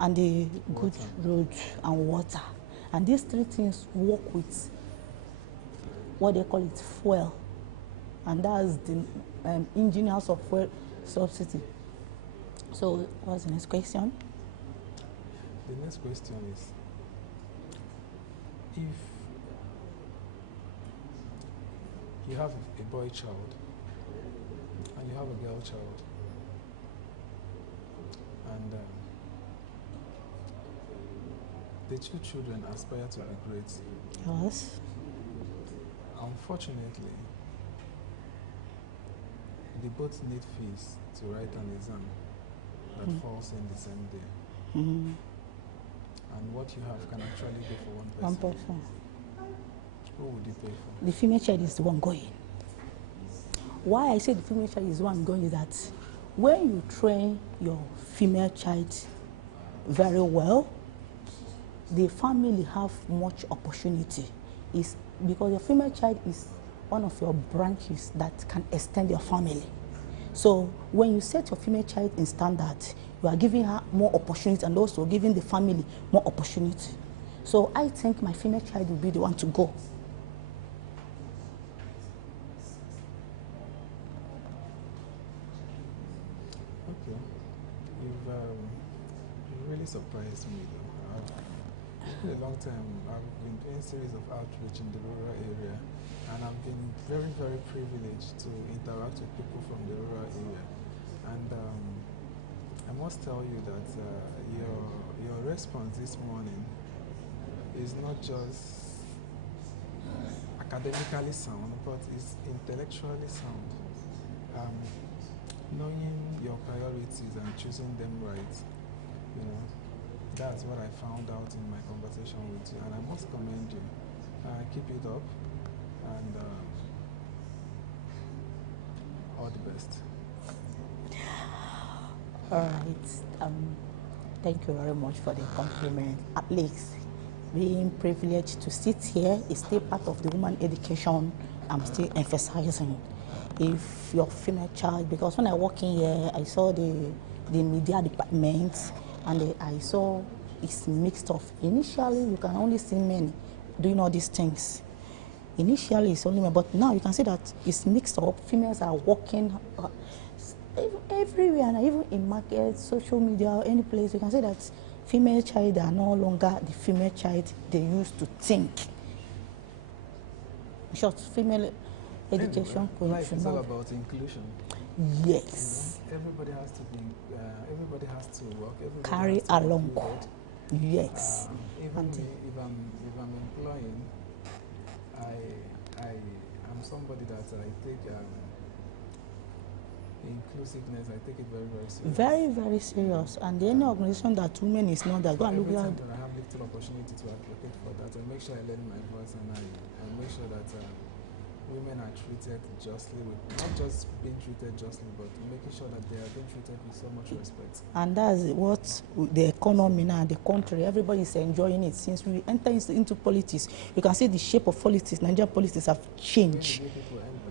and the good road and water. And these 3 things work with what they call it fuel. And that's the engine house of fuel subsidy. So what's the next question? The next question is, if you have a boy child and you have a girl child, and the 2 children aspire to be great. Yes. Unfortunately, they both need fees to write an exam that falls in the same day. And what you have can actually go for one person. One person. Who would you pay for? The female child is the one going. Why I say the female child is the one going is that when you train your female child very well, the family have much opportunity. It's because your female child is one of your branches that can extend your family. So when you set your female child in standard, you are giving her more opportunity and also giving the family more opportunity. So I think my female child will be the one to go. Okay. You've really surprised me though. It's been a long time. I've been doing a series of outreach in the rural area, and I've been very, very privileged to interact with people from the rural area. And I must tell you that your response this morning is not just academically sound, but it's intellectually sound. Knowing your priorities and choosing them right, you know, that's what I found out in my conversation with you, and I must commend you. Keep it up, and all the best. All right. Thank you very much for the compliment. At least being privileged to sit here is still part of the woman education I'm still emphasizing. If your female child, because when I walk in here, I saw the media department, and I saw it's mixed up. Initially, you can only see men doing all these things. Initially, it's only men, but now you can see that it's mixed up. Females are working everywhere, and even in market, social media, any place, you can see that female child are no longer the female child they used to think. In short, female education. Anyway, life is all about inclusion. Yes. You know, everybody has to be. Everybody has to work. Everybody Carry has to be along. included. Yes. Even me, if I'm employing, I'm somebody that I take inclusiveness. I take it very, very serious. Very, very serious. And any organization that women is not that, go and look Every at. time that I have little opportunity to advocate for that, I make sure I lend my voice, and I make sure that women are treated justly, with not just being treated justly, but making sure that they are being treated with so much respect. And that's what the economy now, the country, everybody is enjoying it. Since we enter into politics, you can see the shape of politics. Nigerian politics have changed.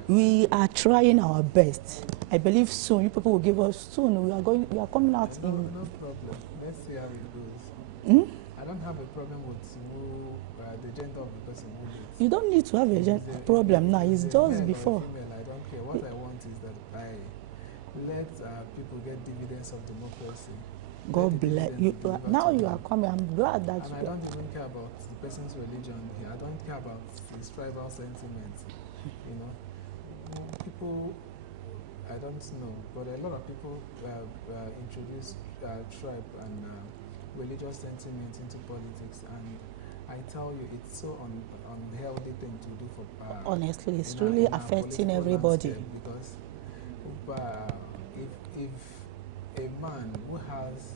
We are trying our best. I believe soon, you people will give us soon. We are coming out no, in. No problem. Let's see how it goes. Hmm? I don't have a problem with the gender of the person who leads. You don't need to have a problem now. It's just before. Female, I don't care. What I want is that I let people get dividends of democracy. God bless you. Now you are coming. I'm glad that. And I don't even care about the person's religion here. I don't care about his tribal sentiments. You know, people. I don't know, but a lot of people introduce tribe and religious sentiments into politics, and I tell you, it's so unhealthy thing to do for. Honestly, it's really affecting everybody. Because if a man who has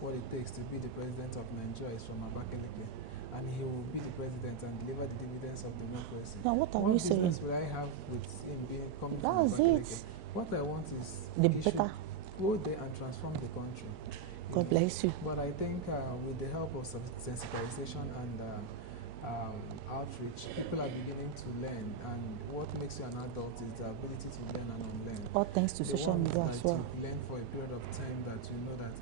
what it takes to be the president of Nigeria is from Abakaliki, and he will be the president and deliver the dividends of democracy. Now, what are you saying? What business will I have with him being coming That's from Abakaliki? it. What I want is the he better. should go there and transform the country. God bless you. But I think with the help of sensitization and outreach, people are beginning to learn, and what makes you an adult is the ability to learn and unlearn. All thanks to social media as well. You learn for a period of time that you know that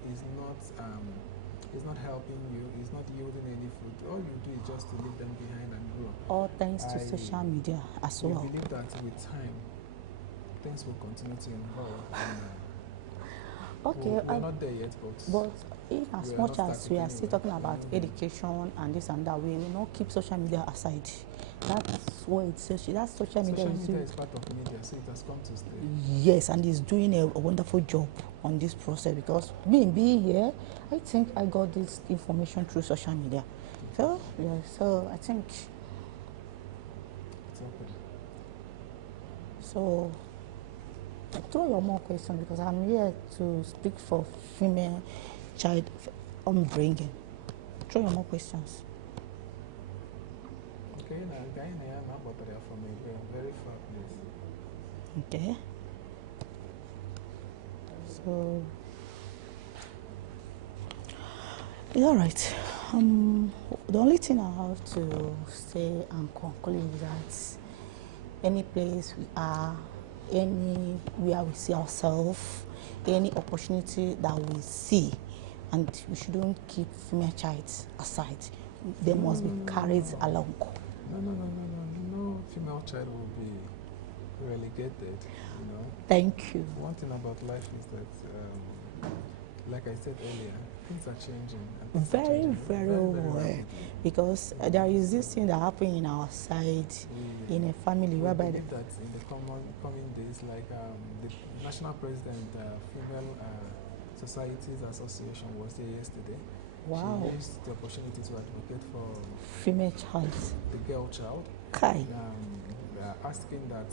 is not helping you, is not yielding any fruit. All you do is just to leave them behind and grow. All thanks to social media as well. I believe that with time, things will continue to evolve. Okay, we're not there yet, but in as much as we are still talking about education and this and that, we will not keep social media aside. That's what it's social. That's social media. Social media is part of media, so it has come to stay. Yes, and it's doing a wonderful job on this process, because being here, I think I got this information through social media. So yeah, so I think. It's okay. So. Throw your more questions, because I'm here to speak for female child upbringing. Throw your more questions. Okay, now from a very far place. Okay. So it's all right. The only thing I have to say and conclude is that any place we are, anywhere we see ourselves, any opportunity that we see, and we shouldn't keep female child aside. They must be carried along. No female child will be relegated, you know. Thank you. One thing about life is that, like I said earlier, things are changing. Very well. Because there is this thing that happened in our side, in a family, whereby I believe that in the coming days, like the national president, Female Societies Association was there yesterday. Wow. She used the opportunity to advocate for female child, the girl child. Kai. Asking that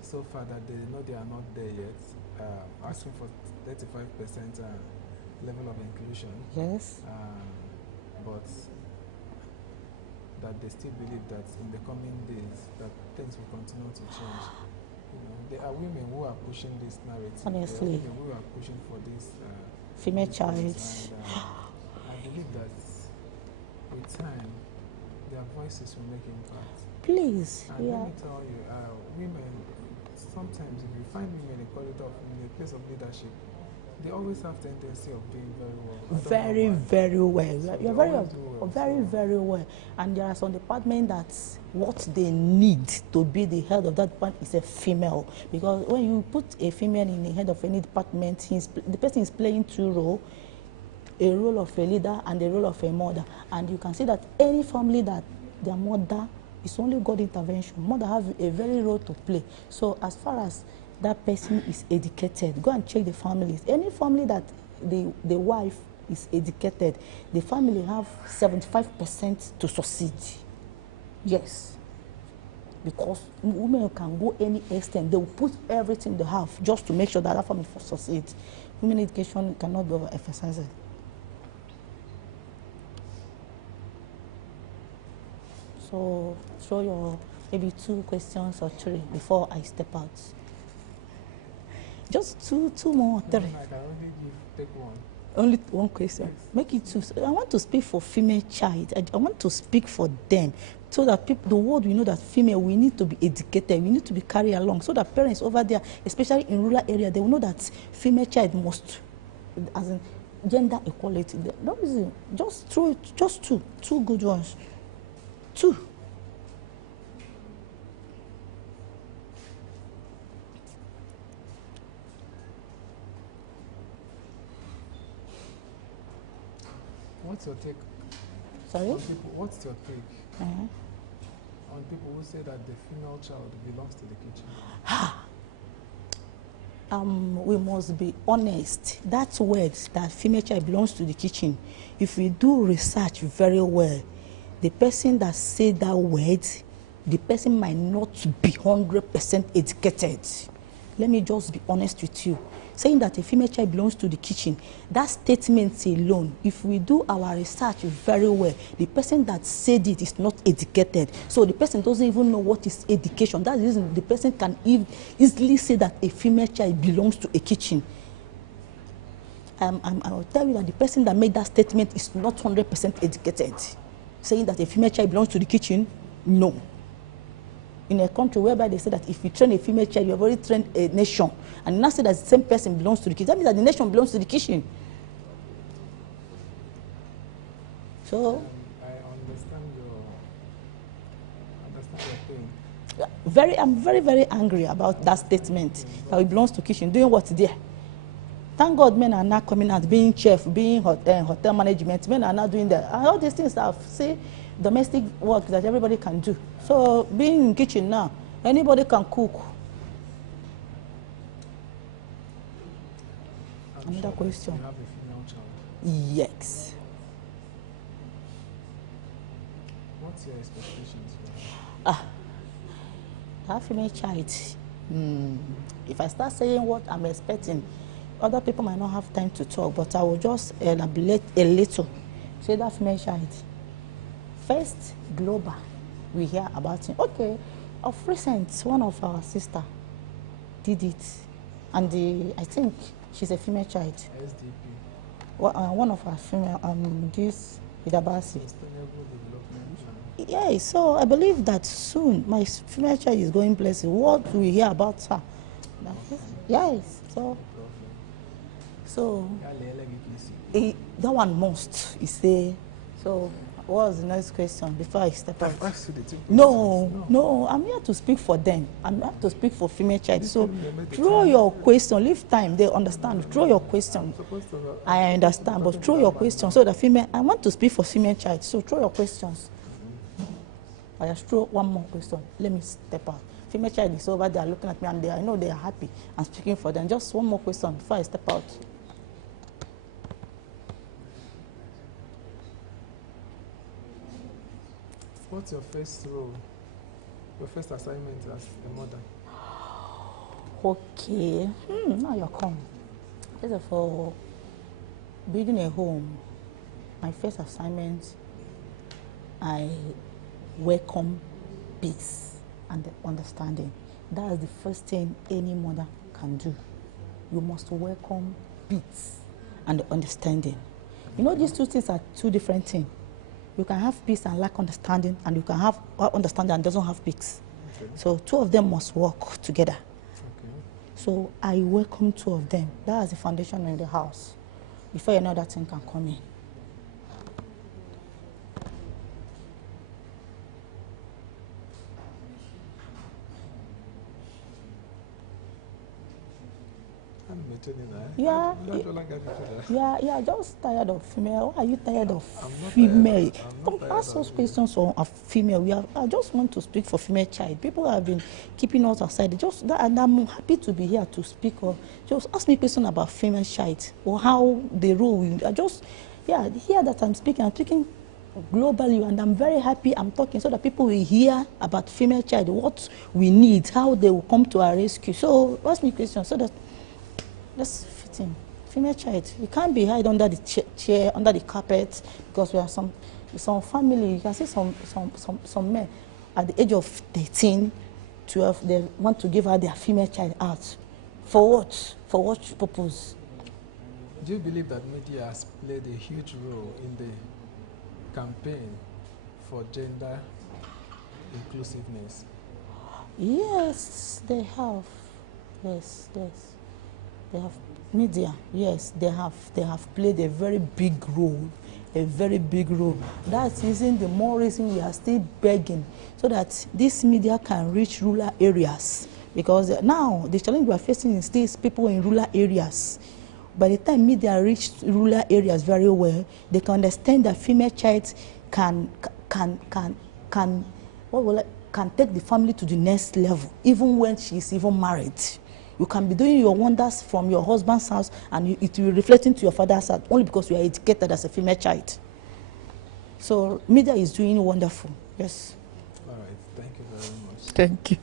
so far that they know they are not there yet, asking for 35% level of inclusion. Yes. But that they still believe that in the coming days that things will continue to change. You know, there are women who are pushing this narrative. Honestly. There are women who are pushing for this female child. And, I believe that with time, their voices will make impact. Please. And let me tell you, women, sometimes if you find women in a place of leadership, they always have tendency of doing very well. Very well. So You're very well. And there are some departments that what they need to be the head of that department is a female. Because when you put a female in the head of any department, the person is playing two roles, a role of a leader and a role of a mother. And you can see that any family that their mother is only God intervention, mother have a very role to play. So as far as that person is educated, go and check the families. Any family that the wife is educated, the family have 75% to succeed. Yes. Because women can go any extent. They will put everything they have just to make sure that family succeeds. Women education cannot be overemphasized. So show your maybe 2 questions or 3 before I step out. Just two more, 3. I can only take one. Only 1 question. Make it 2. So I want to speak for female child. I want to speak for them so that people, the world will know that female, we need to be educated, we need to be carried along, so that parents over there, especially in rural area, they will know that female child must, as in gender equality. No reason. Just throw it, just 2 good ones. 2. What's your take? Sorry? On people, what's your take on people who say that the female child belongs to the kitchen? We must be honest. That word, that female child belongs to the kitchen, if we do research very well, the person that said that word, the person might not be 100% educated. Let me just be honest with you. Saying that a female child belongs to the kitchen, that statement alone, if we do our research very well, the person that said it is not educated. So the person doesn't even know what is education. That's the reason the person can easily say that a female child belongs to a kitchen. I will tell you that the person that made that statement is not 100% educated. Saying that a female child belongs to the kitchen, no. In a country whereby they say that if you train a female child, you have already trained a nation, and now say that the same person belongs to the kitchen, that means that the nation belongs to the kitchen. So I understand your pain. I'm very, very angry about that statement, that it belongs to kitchen. Doing what there? Thank God men are not coming out, being chef, being hotel management. Men are not doing that. And all these things are, say, domestic work that everybody can do. So being in kitchen now, anybody can cook. Another question. You have a female child. Yes. What's your expectations for her? That female child. If I start saying what I'm expecting, other people might not have time to talk, but I will just elaborate a little. Say that female child. First, global, we hear about him. Okay, of recent, one of our sister did it, and I think she's a female child. SDP. One of our female, this Idabasi. Sustainable Development. Yeah, so I believe that soon my female child is going places. What we hear about her? Yes, so that one must, you say. So what was the next question before I step out? No, I'm here to speak for them. I'm here to speak for female child. So throw your question, leave time, they understand. Throw your question. I understand, but throw your question. So the female, I want to speak for female child. So throw your questions. I just throw one more question. Let me step out. Female child is over there looking at me, and I know they are happy. I'm speaking for them. Just one more question before I step out. What's your first role? Your first assignment as a mother? Okay. Now you're come. First of all, building a home, my first assignment, I welcome peace and understanding. That is the first thing any mother can do. You must welcome peace and understanding. You know, these two things are two different things. You can have peace and lack understanding, and you can have understanding and doesn't have peace. Okay. So two of them must work together. Okay. So I welcome two of them. That is the foundation in the house. Before you know that thing can come in. Yeah, just tired of female. Why are you tired of female? Don't ask those questions on a female. I just want to speak for female child. People have been keeping us aside. And I'm happy to be here to speak. Or just ask me questions about female child or how they rule. I just, here that I'm speaking globally, and I'm very happy I'm talking so that people will hear about female child, what we need, how they will come to our rescue. So ask me questions so that let's fit in. Female child, you can't be hide under the chair, under the carpet, because we are some family. You can see some men at the age of 13, 12, they want to give her their female child out. For what? For what purpose? Do you believe that media has played a huge role in the campaign for gender inclusiveness? Yes, they have. Yes, yes. They have media. Yes, they have played a very big role. A very big role. That's isn't the more reason we are still begging so that this media can reach rural areas. Because now the challenge we are facing is still people in rural areas. By the time media reach rural areas very well, they can understand that female child can take the family to the next level, even when she is even married. You can be doing your wonders from your husband's house, and it will be reflecting to your father's house only because you are educated as a female child. So media is doing wonderful. Yes. All right. Thank you very much. Thank you.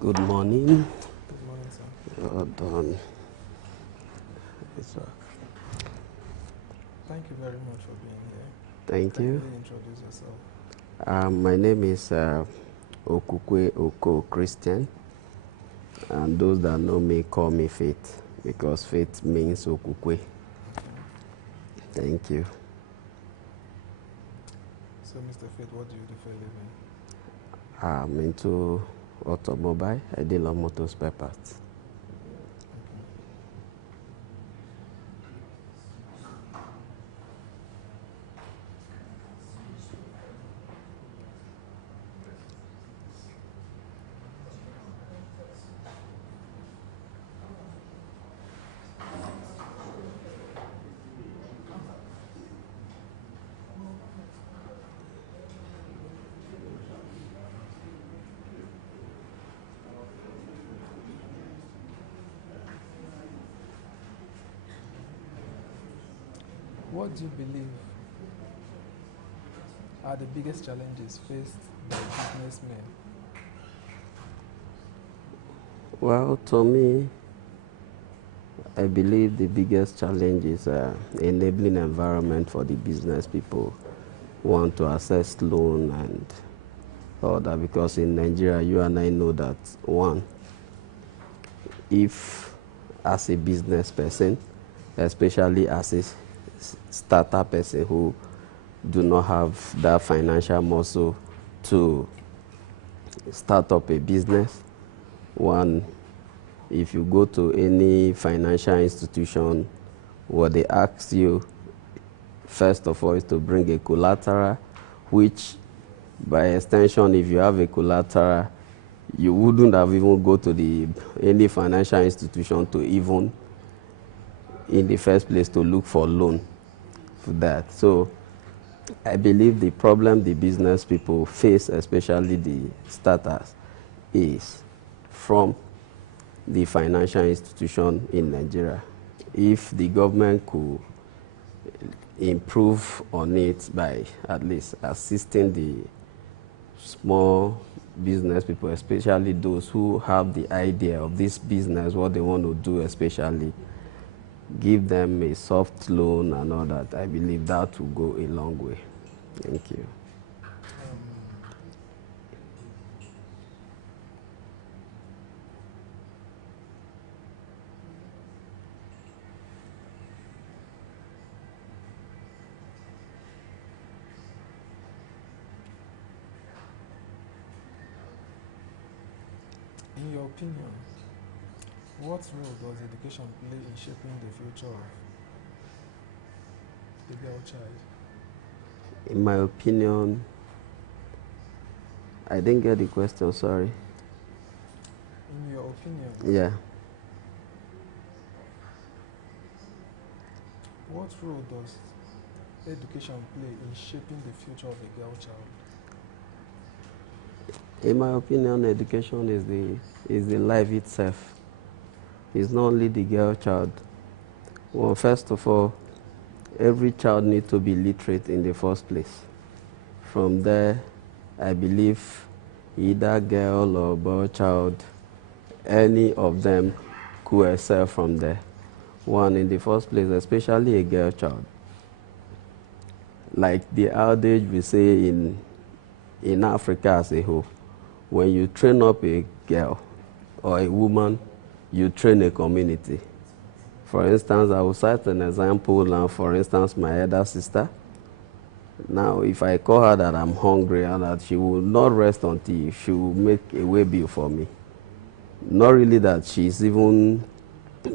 Good morning. Good morning, sir. Well done. Yes, sir. Thank you very much for being here. Thank Can you. you introduce yourself? My name is Okukwe Oko Christian, and those that know me call me Faith, because Faith means Okukwe. Thank you. So, Mr. Faith, what do you do for a living? I'm into automobile. I deal on motor spare parts. What do you believe are the biggest challenges faced by businessmen? Well, to me, I believe the biggest challenge is enabling environment for the business people who want to access loan and all that, because in Nigeria, you and I know that, one, if as a business person, especially as a startup person who do not have that financial muscle to start up a business, one, if you go to any financial institution, what they ask you, first of all, is to bring a collateral, which by extension, if you have a collateral, you wouldn't have even go to any financial institution to even, in the first place, to look for loan for that. So I believe the problem the business people face, especially the starters, is from the financial institution in Nigeria. If the government could improve on it by at least assisting the small business people, especially those who have the idea of this business, what they want to do, especially give them a soft loan and all that, I believe that will go a long way. Thank you. In your opinion, what role does education play in shaping the future of the girl child? In my opinion, I didn't get the question, sorry. In your opinion, Yeah. What role does education play in shaping the future of a girl child? In my opinion, education is the life itself. It's not only the girl child. Well, first of all, every child needs to be literate in the first place. From there, I believe either girl or boy child, any of them could excel from there. One, in the first place, especially a girl child. Like the adage we say in Africa as a whole, when you train up a girl or a woman, you train a community. For instance, I will cite an example now. For instance, my elder sister. Now, if I call her that I'm hungry and that she will not rest until she will make a way bill for me, not really that she's even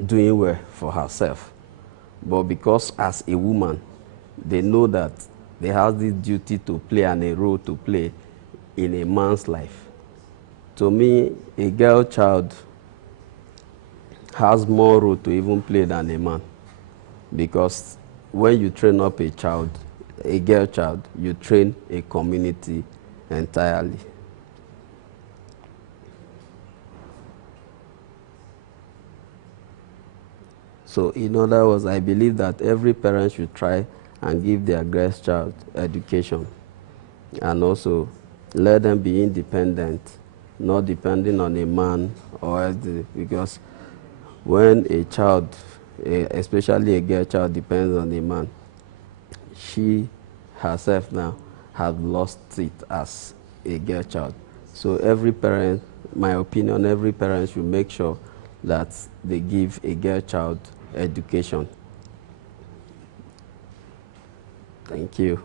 doing well for herself, but because as a woman, they know that they have this duty to play and a role to play in a man's life. To me, a girl child has more role to even play than a man, because when you train up a child, a girl child, you train a community entirely. So in other words, I believe that every parent should try and give their girl child education, and also let them be independent, not depending on a man or because when a child, especially a girl child, depends on a man, she herself now has lost it as a girl child. So every parent, my opinion, every parent should make sure that they give a girl child education. Thank you.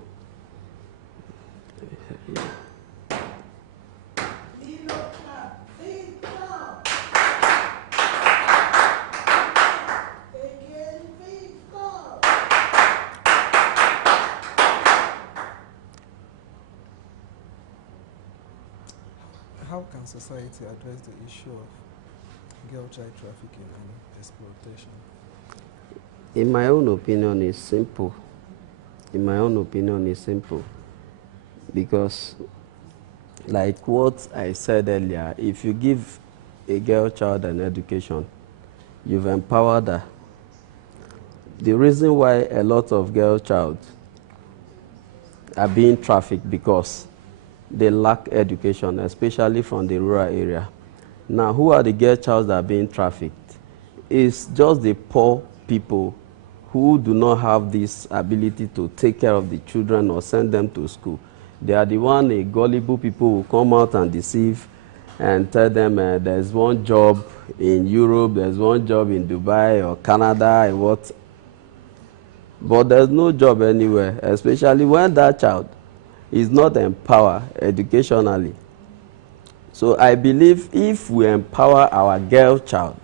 How can society address the issue of girl child trafficking and exploitation? In my own opinion, it's simple. In my own opinion, it's simple. Because, like what I said earlier, if you give a girl child an education, you've empowered her. The reason why a lot of girl child are being trafficked because they lack education, especially from the rural area. Now, who are the girl child that are being trafficked? It's just the poor people who do not have this ability to take care of the children or send them to school. They are the one, the gullible people who come out and deceive and tell them there's one job in Europe, there's one job in Dubai or Canada and what. But there's no job anywhere, especially when that child is not empowered educationally. So I believe if we empower our girl child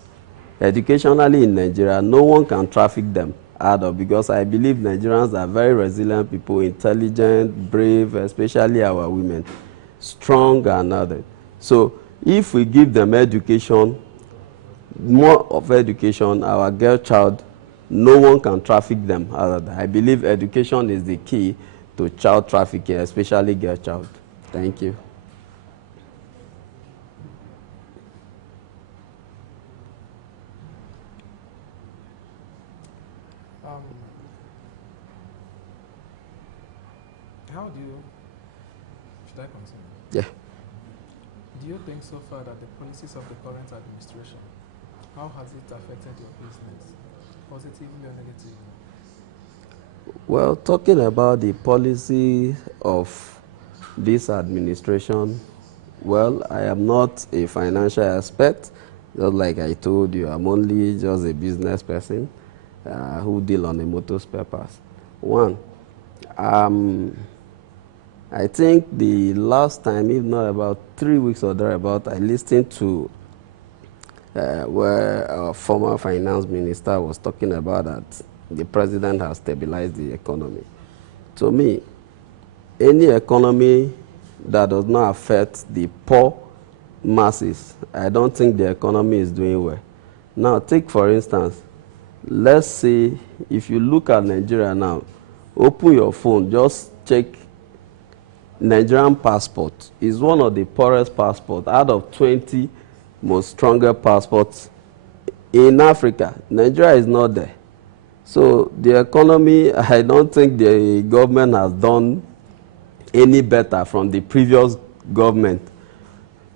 educationally in Nigeria, no one can traffic them out of, because I believe Nigerians are very resilient people, intelligent, brave, especially our women, strong and other. So if we give them education, more of education, our girl child, no one can traffic them out of that. I believe education is the key to child trafficking, especially girl child. Thank you. How do you, should I continue? Yeah. Do you think so far that the policies of the current administration, how has it affected your business, positively or negatively? Well, talking about the policy of this administration, well, I am not a financial expert. Just like I told you, I'm only just a business person who deal on the motor spare parts. One, I think the last time, if not about 3 weeks or thereabout, I listened to where our former finance minister was talking about that the president has stabilized the economy. To me, any economy that does not affect the poor masses, I don't think the economy is doing well. Now, take for instance, let's say, if you look at Nigeria now, open your phone, just check Nigerian passport. Is one of the poorest passports out of 20 most stronger passports in Africa. Nigeria is not there. So the economy, I don't think the government has done any better from the previous government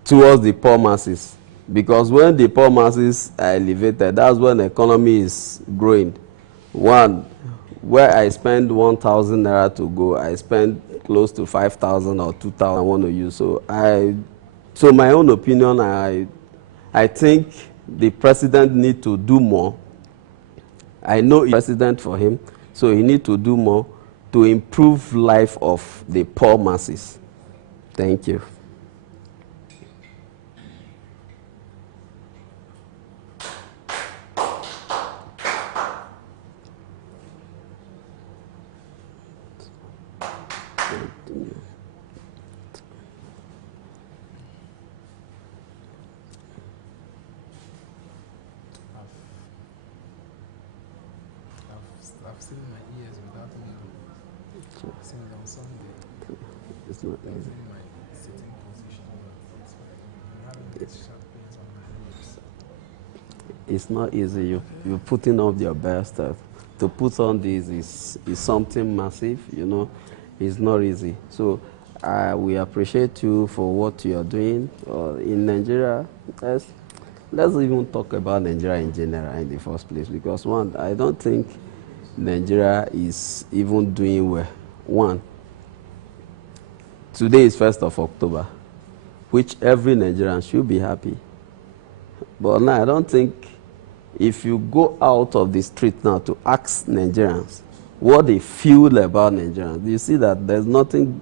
towards the poor masses. Because when the poor masses are elevated, that's when the economy is growing. One, where I spend 1,000 naira to go, I spend close to 5,000 or 2,000 I want to use. So my own opinion, I think the president need to do more. I know it's president for him, so he need to do more to improve life of the poor masses. Thank you. I've seen my ears without moving since on Sunday. It's not I was easy. in my sitting position. It's fine. I'm having these sharp pains on my ears. It's not easy. You're putting up your best. To put on this is something massive, you know. It's not easy. So we appreciate you for what you are doing in Nigeria. Let's even talk about Nigeria in general in the first place, because one, I don't think Nigeria is even doing well. One, today is 1st of October, which every Nigerian should be happy. But now I don't think, if you go out of the street now to ask Nigerians what they feel about Nigerians, you see that there's nothing,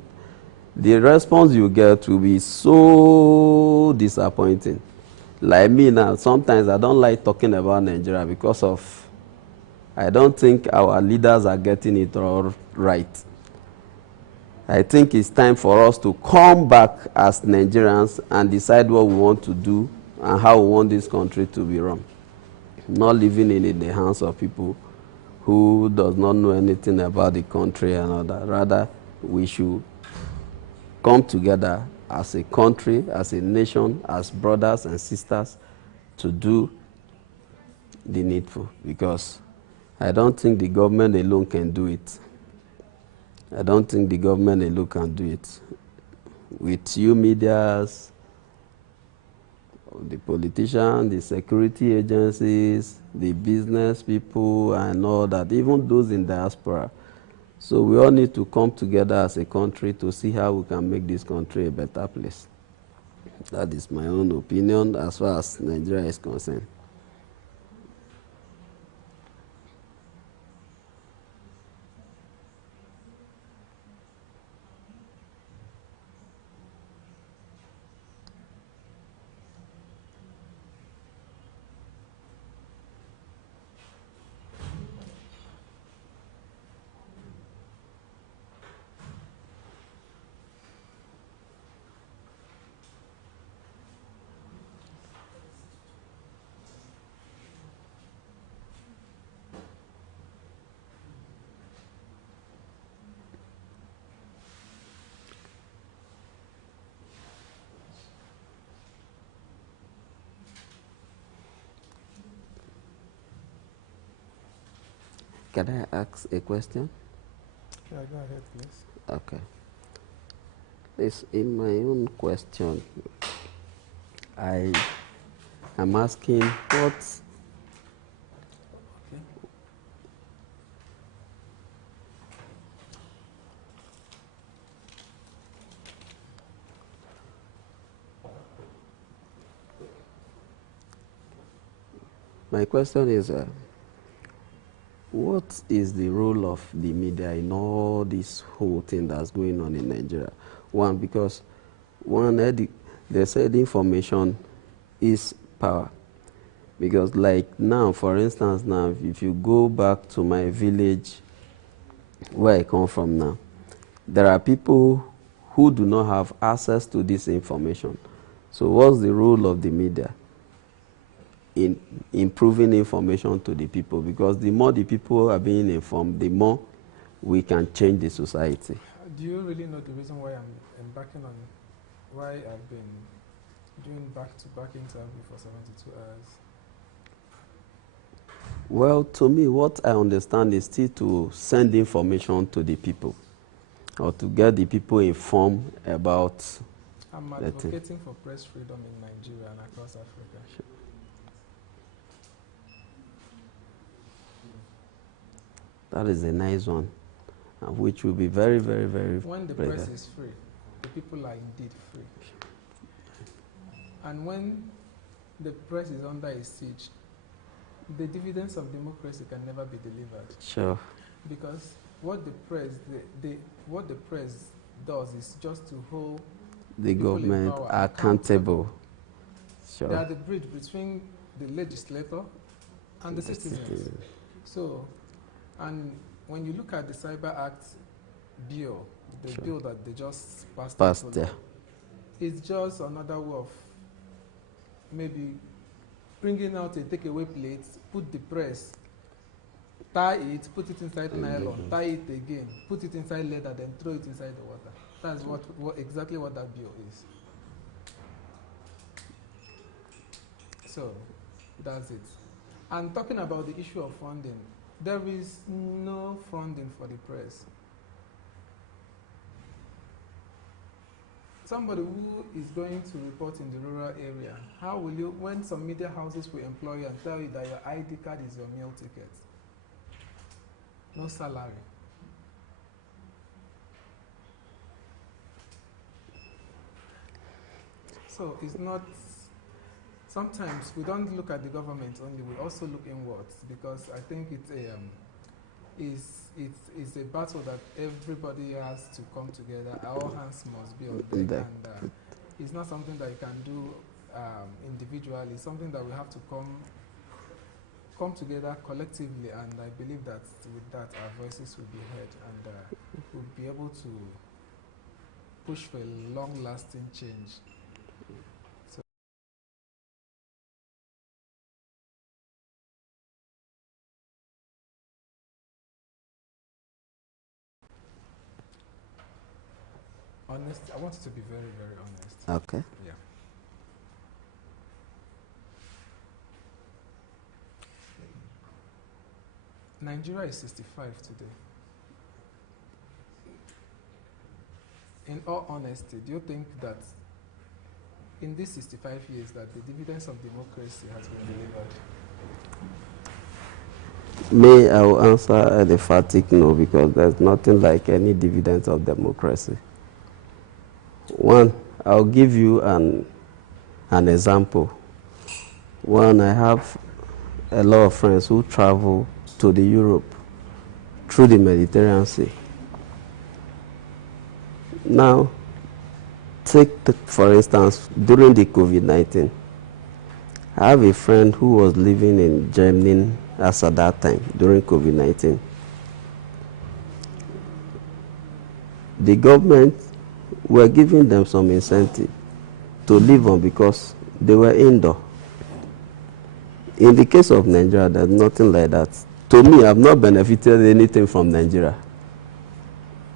the response you get will be so disappointing. Like me now, sometimes I don't like talking about Nigeria because of, I don't think our leaders are getting it all right. I think it's time for us to come back as Nigerians and decide what we want to do and how we want this country to be run. Not living in the hands of people who does not know anything about the country and all that. Rather, we should come together as a country, as a nation, as brothers and sisters to do the needful, because I don't think the government alone can do it. I don't think the government alone can do it. With you medias, the politicians, the security agencies, the business people and all that, even those in diaspora. So we all need to come together as a country to see how we can make this country a better place. That is my own opinion as far as Nigeria is concerned. Can I ask a question? Yeah, go ahead, please. Okay. This, in my own question, I am asking what my question is, what is the role of the media in all this whole thing that's going on in Nigeria? One, because they said information is power. Because like now, for instance, now, if you go back to my village where I come from now, there are people who do not have access to this information. So what's the role of the media? in improving information to the people, because the more the people are being informed, the more we can change the society. Do you really know the reason why I'm embarking on why I've been doing back-to-back interview for 72 hours? Well, to me, what I understand is still to send information to the people, or to get the people informed about. I'm advocating for press freedom in Nigeria and across Africa. Sure. That is a nice one, which will be very, very, very. When the press is free, the people are indeed free. And when the press is under a siege, the dividends of democracy can never be delivered. Sure. Because what the press does is just to hold the government accountable. Sure. They are the bridge between the legislator and the citizens. So, and when you look at the Cyber Act bill, the Sure. bill that they just passed, Yeah. it's just another way of maybe bringing out a takeaway plate, put the press, tie it, put it inside nylon, tie it again, put it inside leather, then throw it inside the water. That's exactly what that bill is. So, that's it. And talking about the issue of funding, there is no funding for the press. Somebody who is going to report in the rural area, how will you, when some media houses will employ you and tell you that your ID card is your meal ticket? No salary. So it's not, sometimes we don't look at the government only, we also look inwards, because I think it's a battle that everybody has to come together. All hands must be on deck, and it's not something that you can do individually. It's something that we have to come together collectively, and I believe that with that our voices will be heard, and we'll be able to push for a long-lasting change. Honest, I want to be very, very honest. Okay. Yeah. Nigeria is 65 today. In all honesty, do you think that in these 65 years that the dividends of democracy has been delivered? Me, I will answer an emphatic no, because there's nothing like any dividends of democracy. One, I'll give you an example. One, I have a lot of friends who travel to the Europe through the Mediterranean Sea. Now, for instance, during the COVID-19, I have a friend who was living in Germany as at that time, during COVID-19. The government were giving them some incentive to live on because they were indoor. In the case of Nigeria, there's nothing like that. To me, I've not benefited anything from Nigeria.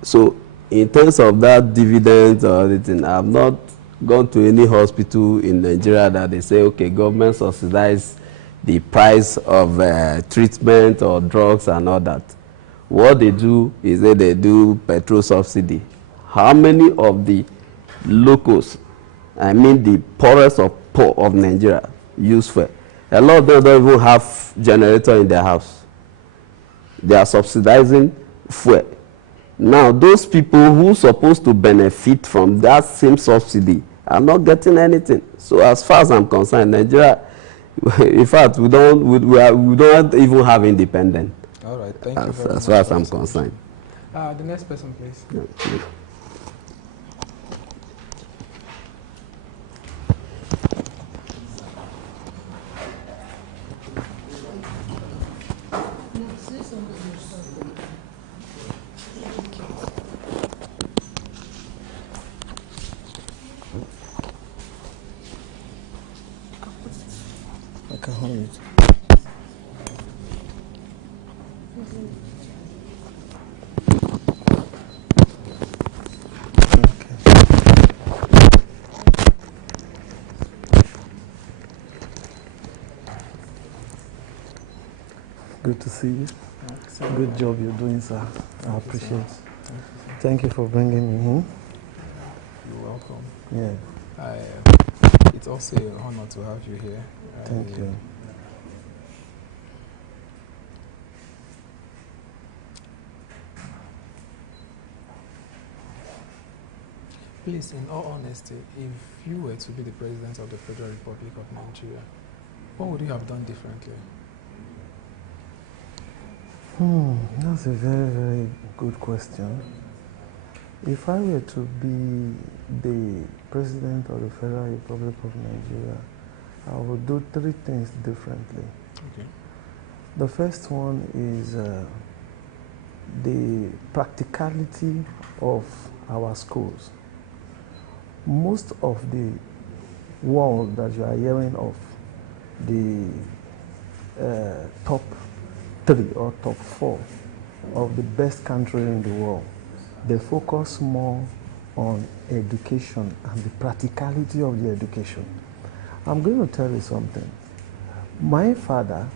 So, in terms of that dividend or anything, I've not gone to any hospital in Nigeria that they say, okay, government subsidize the price of treatment or drugs and all that. What they do is that they do petrol subsidy. How many of the locals, I mean the poorest of poor of Nigeria, use fuel? A lot of them don't even have generator in their house. They are subsidizing fuel. Now, those people who are supposed to benefit from that same subsidy are not getting anything. So, as far as I'm concerned, Nigeria, in fact, we don't even have independence. All right, thank you very much. As far as I'm concerned. The next person, please. Yeah, please. can hold it. Good to see you. Good job you're doing, sir. I appreciate it. Thank you for bringing me in. You're welcome. Yeah. It's also an honor to have you here. Thank you. Please, in all honesty, if you were to be the President of the Federal Republic of Nigeria, what would you have done differently? That's a very, very good question. If I were to be the President of the Federal Republic of Nigeria, I would do 3 things differently. Okay. The first one is the practicality of our schools. Most of the world that you are hearing of, the top 3 or top 4 of the best country in the world, they focus more on education and the practicality of the education. I'm going to tell you something. My father,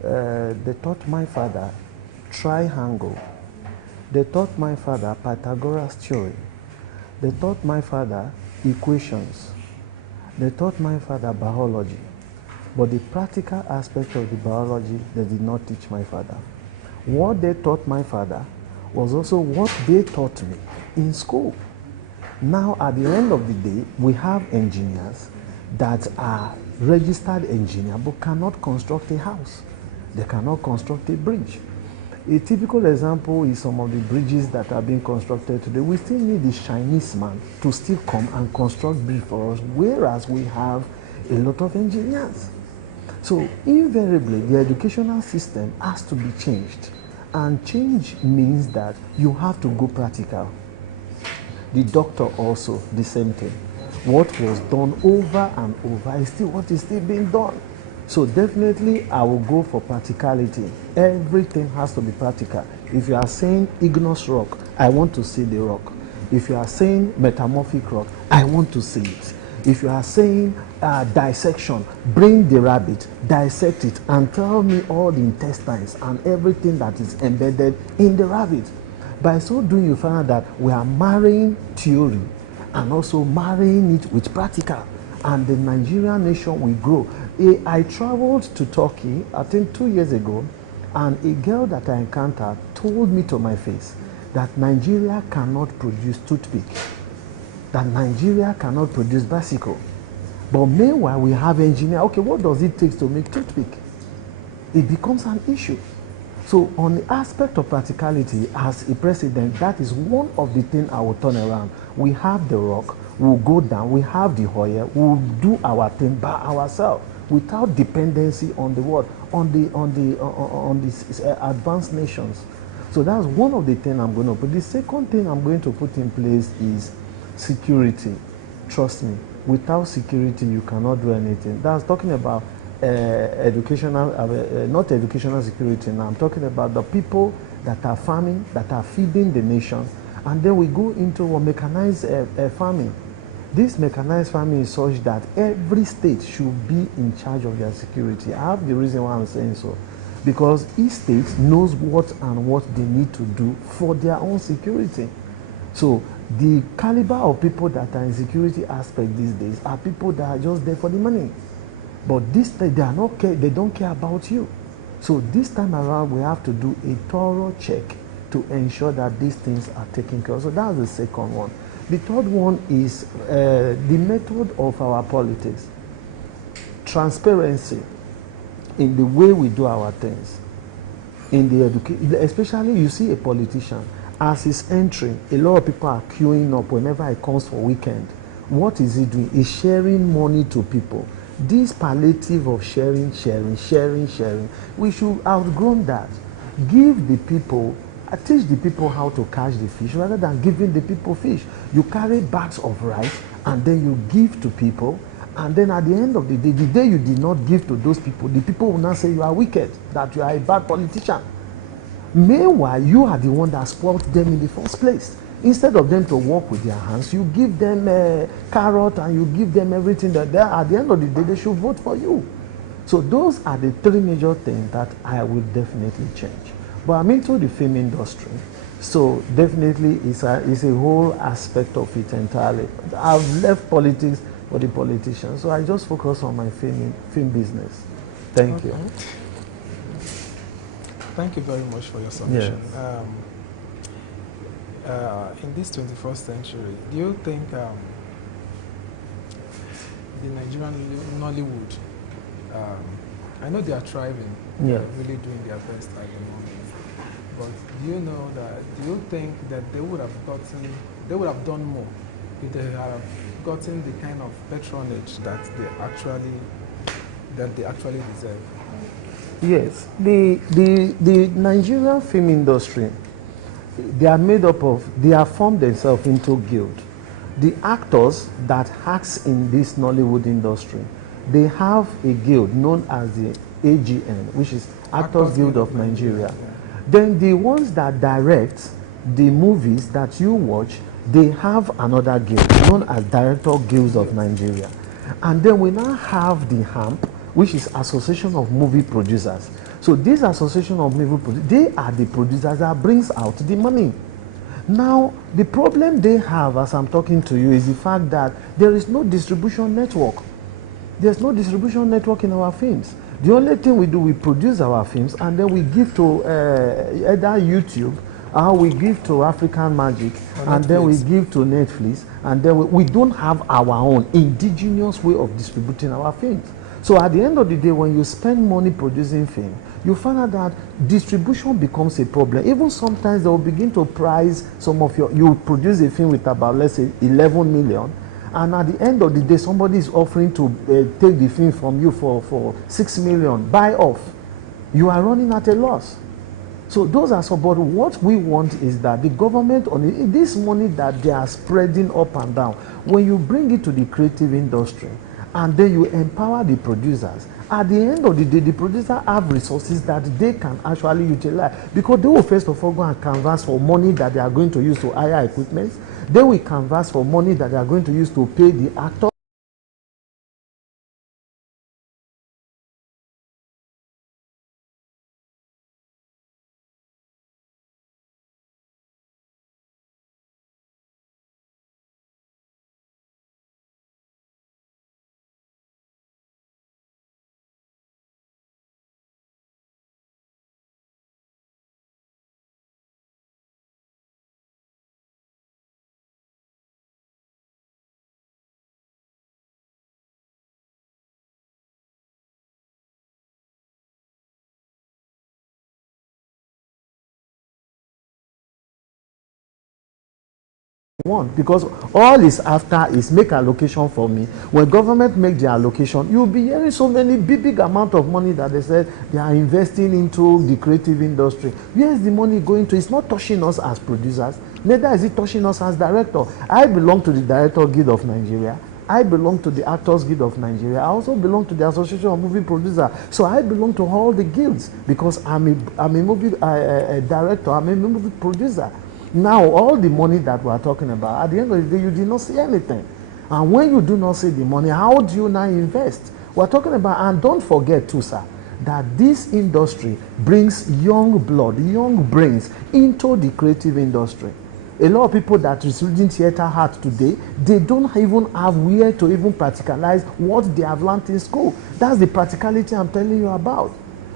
they taught my father triangle. They taught my father Pythagoras theory. They taught my father equations. They taught my father biology. But the practical aspect of the biology, they did not teach my father. What they taught my father was also what they taught me in school. Now, at the end of the day, we have engineers that are registered engineers but cannot construct a house. They cannot construct a bridge. A typical example is some of the bridges that are being constructed today. We still need the Chinese man to still come and construct bridge for us, whereas we have a lot of engineers. So invariably, the educational system has to be changed. And change means that you have to go practical. The doctor also, the same thing. What was done over and over is still what is still being done. So definitely I will go for practicality. Everything has to be practical. If you are saying igneous rock, I want to see the rock. If you are saying metamorphic rock, I want to see it. If you are saying dissection, bring the rabbit, dissect it, and tell me all the intestines and everything that is embedded in the rabbit. By so doing, you find out that we are marrying theory and also marrying it with practical. And the Nigerian nation will grow. I traveled to Turkey, I think 2 years ago, and a girl that I encountered told me to my face that Nigeria cannot produce toothpick, that Nigeria cannot produce bicycle. But meanwhile, we have engineers. Okay, what does it take to make toothpick? It becomes an issue. So on the aspect of practicality, as a president, that is one of the things I will turn around. We have the rock, we'll go down, we have the oil, we'll do our thing by ourselves without dependency on the world, on the advanced nations. So that's one of the things I'm going to put. The second thing I'm going to put in place is security. Trust me, without security, you cannot do anything. That's talking about educational, not educational security now. I'm talking about the people that are farming, that are feeding the nation. And then we go into mechanized farming. This mechanized farming is such that every state should be in charge of their security. I have the reason why I'm saying so. Because each state knows what they need to do for their own security. So the caliber of people that are in security aspect these days are people that are just there for the money. But this they are not care, they don't care about you. So this time around we have to do a thorough check to ensure that these things are taken care of. So that's the second one. The third one is the method of our politics. Transparency in the way we do our things. In the education, especially you see a politician, as he's entering, a lot of people are queuing up whenever he comes for weekend. What is he doing? He's sharing money to people. This palliative of sharing, we should outgrown that. Give the people, teach the people how to catch the fish rather than giving the people fish. You carry bags of rice and then you give to people, And then at the end of the day you did not give to those people, the people will now say you are wicked, that you are a bad politician. Meanwhile, you are the one that spoiled them in the first place. Instead of them to work with their hands, you give them a carrot and you give them everything that they are. At the end of the day, they should vote for you. So those are the three major things that I will definitely change. But I'm into the film industry, so definitely it's a whole aspect of it entirely. I've left politics for the politicians, so I just focus on my film business. Thank you. Thank you very much for your submission. Yes. In this 21st century, do you think the Nigerian Nollywood, I know they are thriving, Yeah. they're really doing their best at the moment, but do you think that they would have done more if they have gotten the kind of patronage that they actually deserve? Yes, the Nigerian film industry, they have formed themselves into guild. The actors that acts in this Nollywood industry, they have a guild known as the AGN, which is Actors Guild of Nigeria. Yeah. Then the ones that direct the movies that you watch, they have another guild known as Director Guilds of Nigeria. And then we now have the HAMP, which is Association of Movie Producers. So this Association of Movie Producers, they are the producers that brings out the money. Now, the problem they have, as I'm talking to you, is the fact that there is no distribution network. There's no distribution network in our films. The only thing we do, we produce our films and then we give to either YouTube, or we give to African Magic, and then we give to Netflix, and then we don't have our own indigenous way of distributing our films. So at the end of the day, when you spend money producing film, you find out that distribution becomes a problem. Even sometimes they will begin to price some of you produce a film with about, let's say, 11 million, and at the end of the day, somebody is offering to take the film from you for 6 million, buy off. You are running at a loss. So those are some, but what we want is that the government, on this money that they are spreading up and down, when you bring it to the creative industry, and then you empower the producers, at the end of the day, the producers have resources that they can actually utilize, because they will first of all go and canvass for money that they are going to use to hire equipment. They will canvass for money that they are going to use to pay the actor. Because all is after is make allocation for me. When government make the allocation, you'll be hearing so many big amount of money that they said they are investing into the creative industry. Where is the money going to? It's not touching us as producers, neither is it touching us as director. I belong to the Director Guild of Nigeria. I belong to the Actors Guild of Nigeria. I also belong to the Association of Movie Producers. So I belong to all the guilds because I'm a movie director, I'm a movie producer. Now, all the money that we are talking about, at the end of the day, you did not see anything. And when you do not see the money, how do you now invest? We're talking about, and don't forget too, sir, that this industry brings young blood, young brains into the creative industry. A lot of people that is reading theater art today, they don't even have where to even practicalize what they have learned in school. That's the practicality I'm telling you about.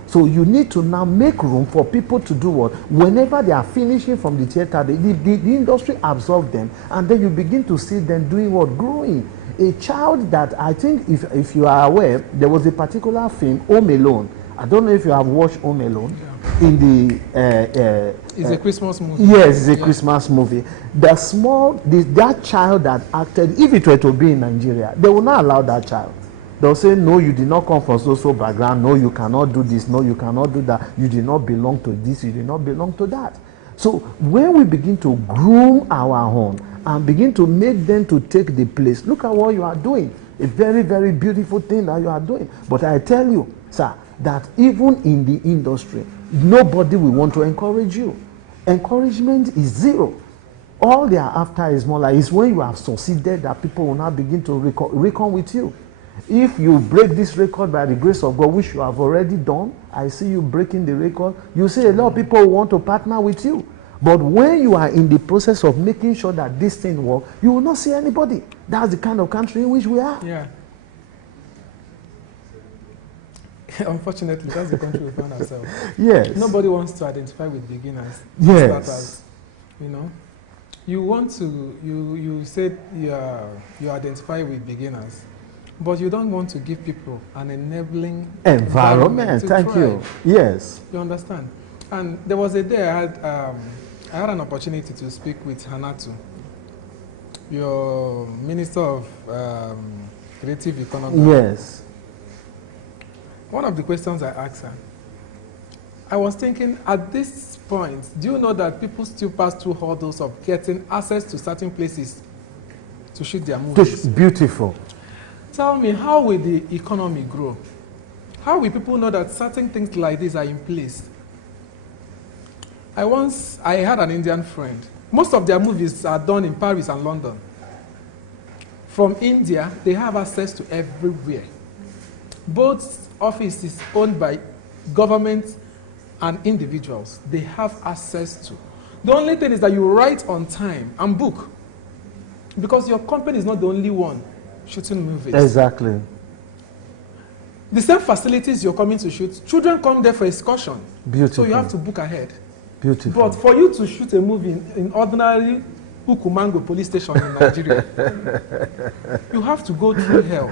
So you need to now make room for people to do what? Whenever they are finishing from the theater, the industry absorbs them, and then you begin to see them doing what? Growing. A child that, I think, if you are aware, there was a particular film, Home Alone. I don't know if you have watched Home Alone. Yeah. In the... it's a Christmas movie. Yes, it's a Christmas movie. That child that acted, if it were to be in Nigeria, they will not allow that child. They'll say, no, you did not come from so background. No, you cannot do this. No, you cannot do that. You did not belong to this. You did not belong to that. So when we begin to groom our own and begin to make them to take the place, look at what you are doing. a very, very beautiful thing that you are doing. But I tell you, sir, that even in the industry, nobody will want to encourage you. Encouragement is zero. All they are after is more like, it's when you have succeeded that people will now begin to reckon with you. If you break this record by the grace of God, which you have already done, I see you breaking the record, you see a lot of people want to partner with you. But when you are in the process of making sure that this thing works, you will not see anybody. That's the kind of country in which we are. Yeah. Unfortunately, that's the country we find ourselves. Yes. Nobody wants to identify with beginners. Yes. Starters, you know. You want to, you said you identify with beginners, but you don't want to give people an enabling environment. Thank you. Yes. You understand? And there was a day I had an opportunity to speak with Hanatu, your Minister of Creative Economy. Yes. One of the questions I asked her, I was thinking, at this point, do you know that people still pass through hurdles of getting access to certain places to shoot their movies? Beautiful. Tell me, how will the economy grow? How will people know that certain things like this are in place? I had an Indian friend. Most of their movies are done in Paris and London. From India, they have access to everywhere. Both offices owned by government and individuals, they have access to. The only thing is that you write on time and book, because your company is not the only one shooting movies. Exactly. The same facilities you're coming to shoot, children come there for excursion. Beautiful. So you have to book ahead. Beautiful. But for you to shoot a movie in ordinary Ukumango police station in Nigeria, you have to go through hell.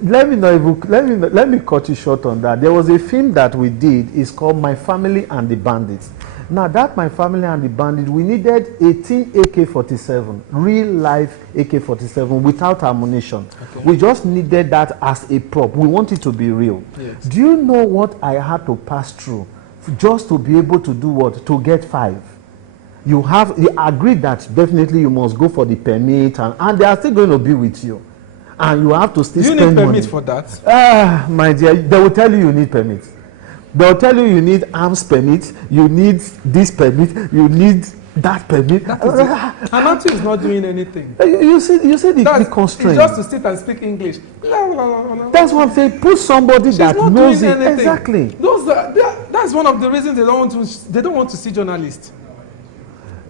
Let me cut you short on that. There was a film that we did. It's called My Family and the Bandits. Now that My Family and the Bandits, we needed 18 AK-47, real life AK-47 without ammunition. Okay. We just needed that as a prop. We want it to be real. Yes. Do you know what I had to pass through just to be able to do what? To get 5. You agreed that definitely you must go for the permit, and they are still going to be with you, and you have to still spend money. You need permit for that? My dear, they will tell you need permit. They will tell you need arms permit, you need this permit, you need that permit. Hanatu is not doing anything. You see the constraint. It's just to sit and speak English. That's what I'm saying. Put somebody that knows it. Exactly. That's one of the reasons they don't want to see journalists.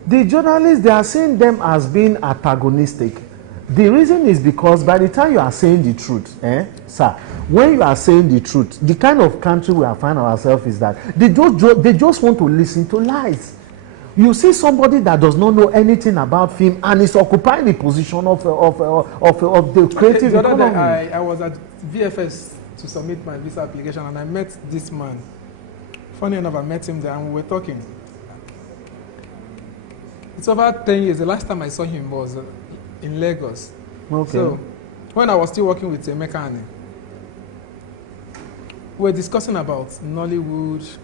The journalists, they are seeing them as being antagonistic. The reason is because by the time you are saying the truth, sir, when you are saying the truth, the kind of country we are finding ourselves is that they just want to listen to lies. You see somebody that does not know anything about film and is occupying the position of the creative economy. The other day, I was at VFS to submit my visa application, and I met this man. Funny enough, I met him there and we were talking. It's over 10 years. The last time I saw him was in Lagos. Okay. So, when I was still working with a mechanic, we were discussing about Nollywood,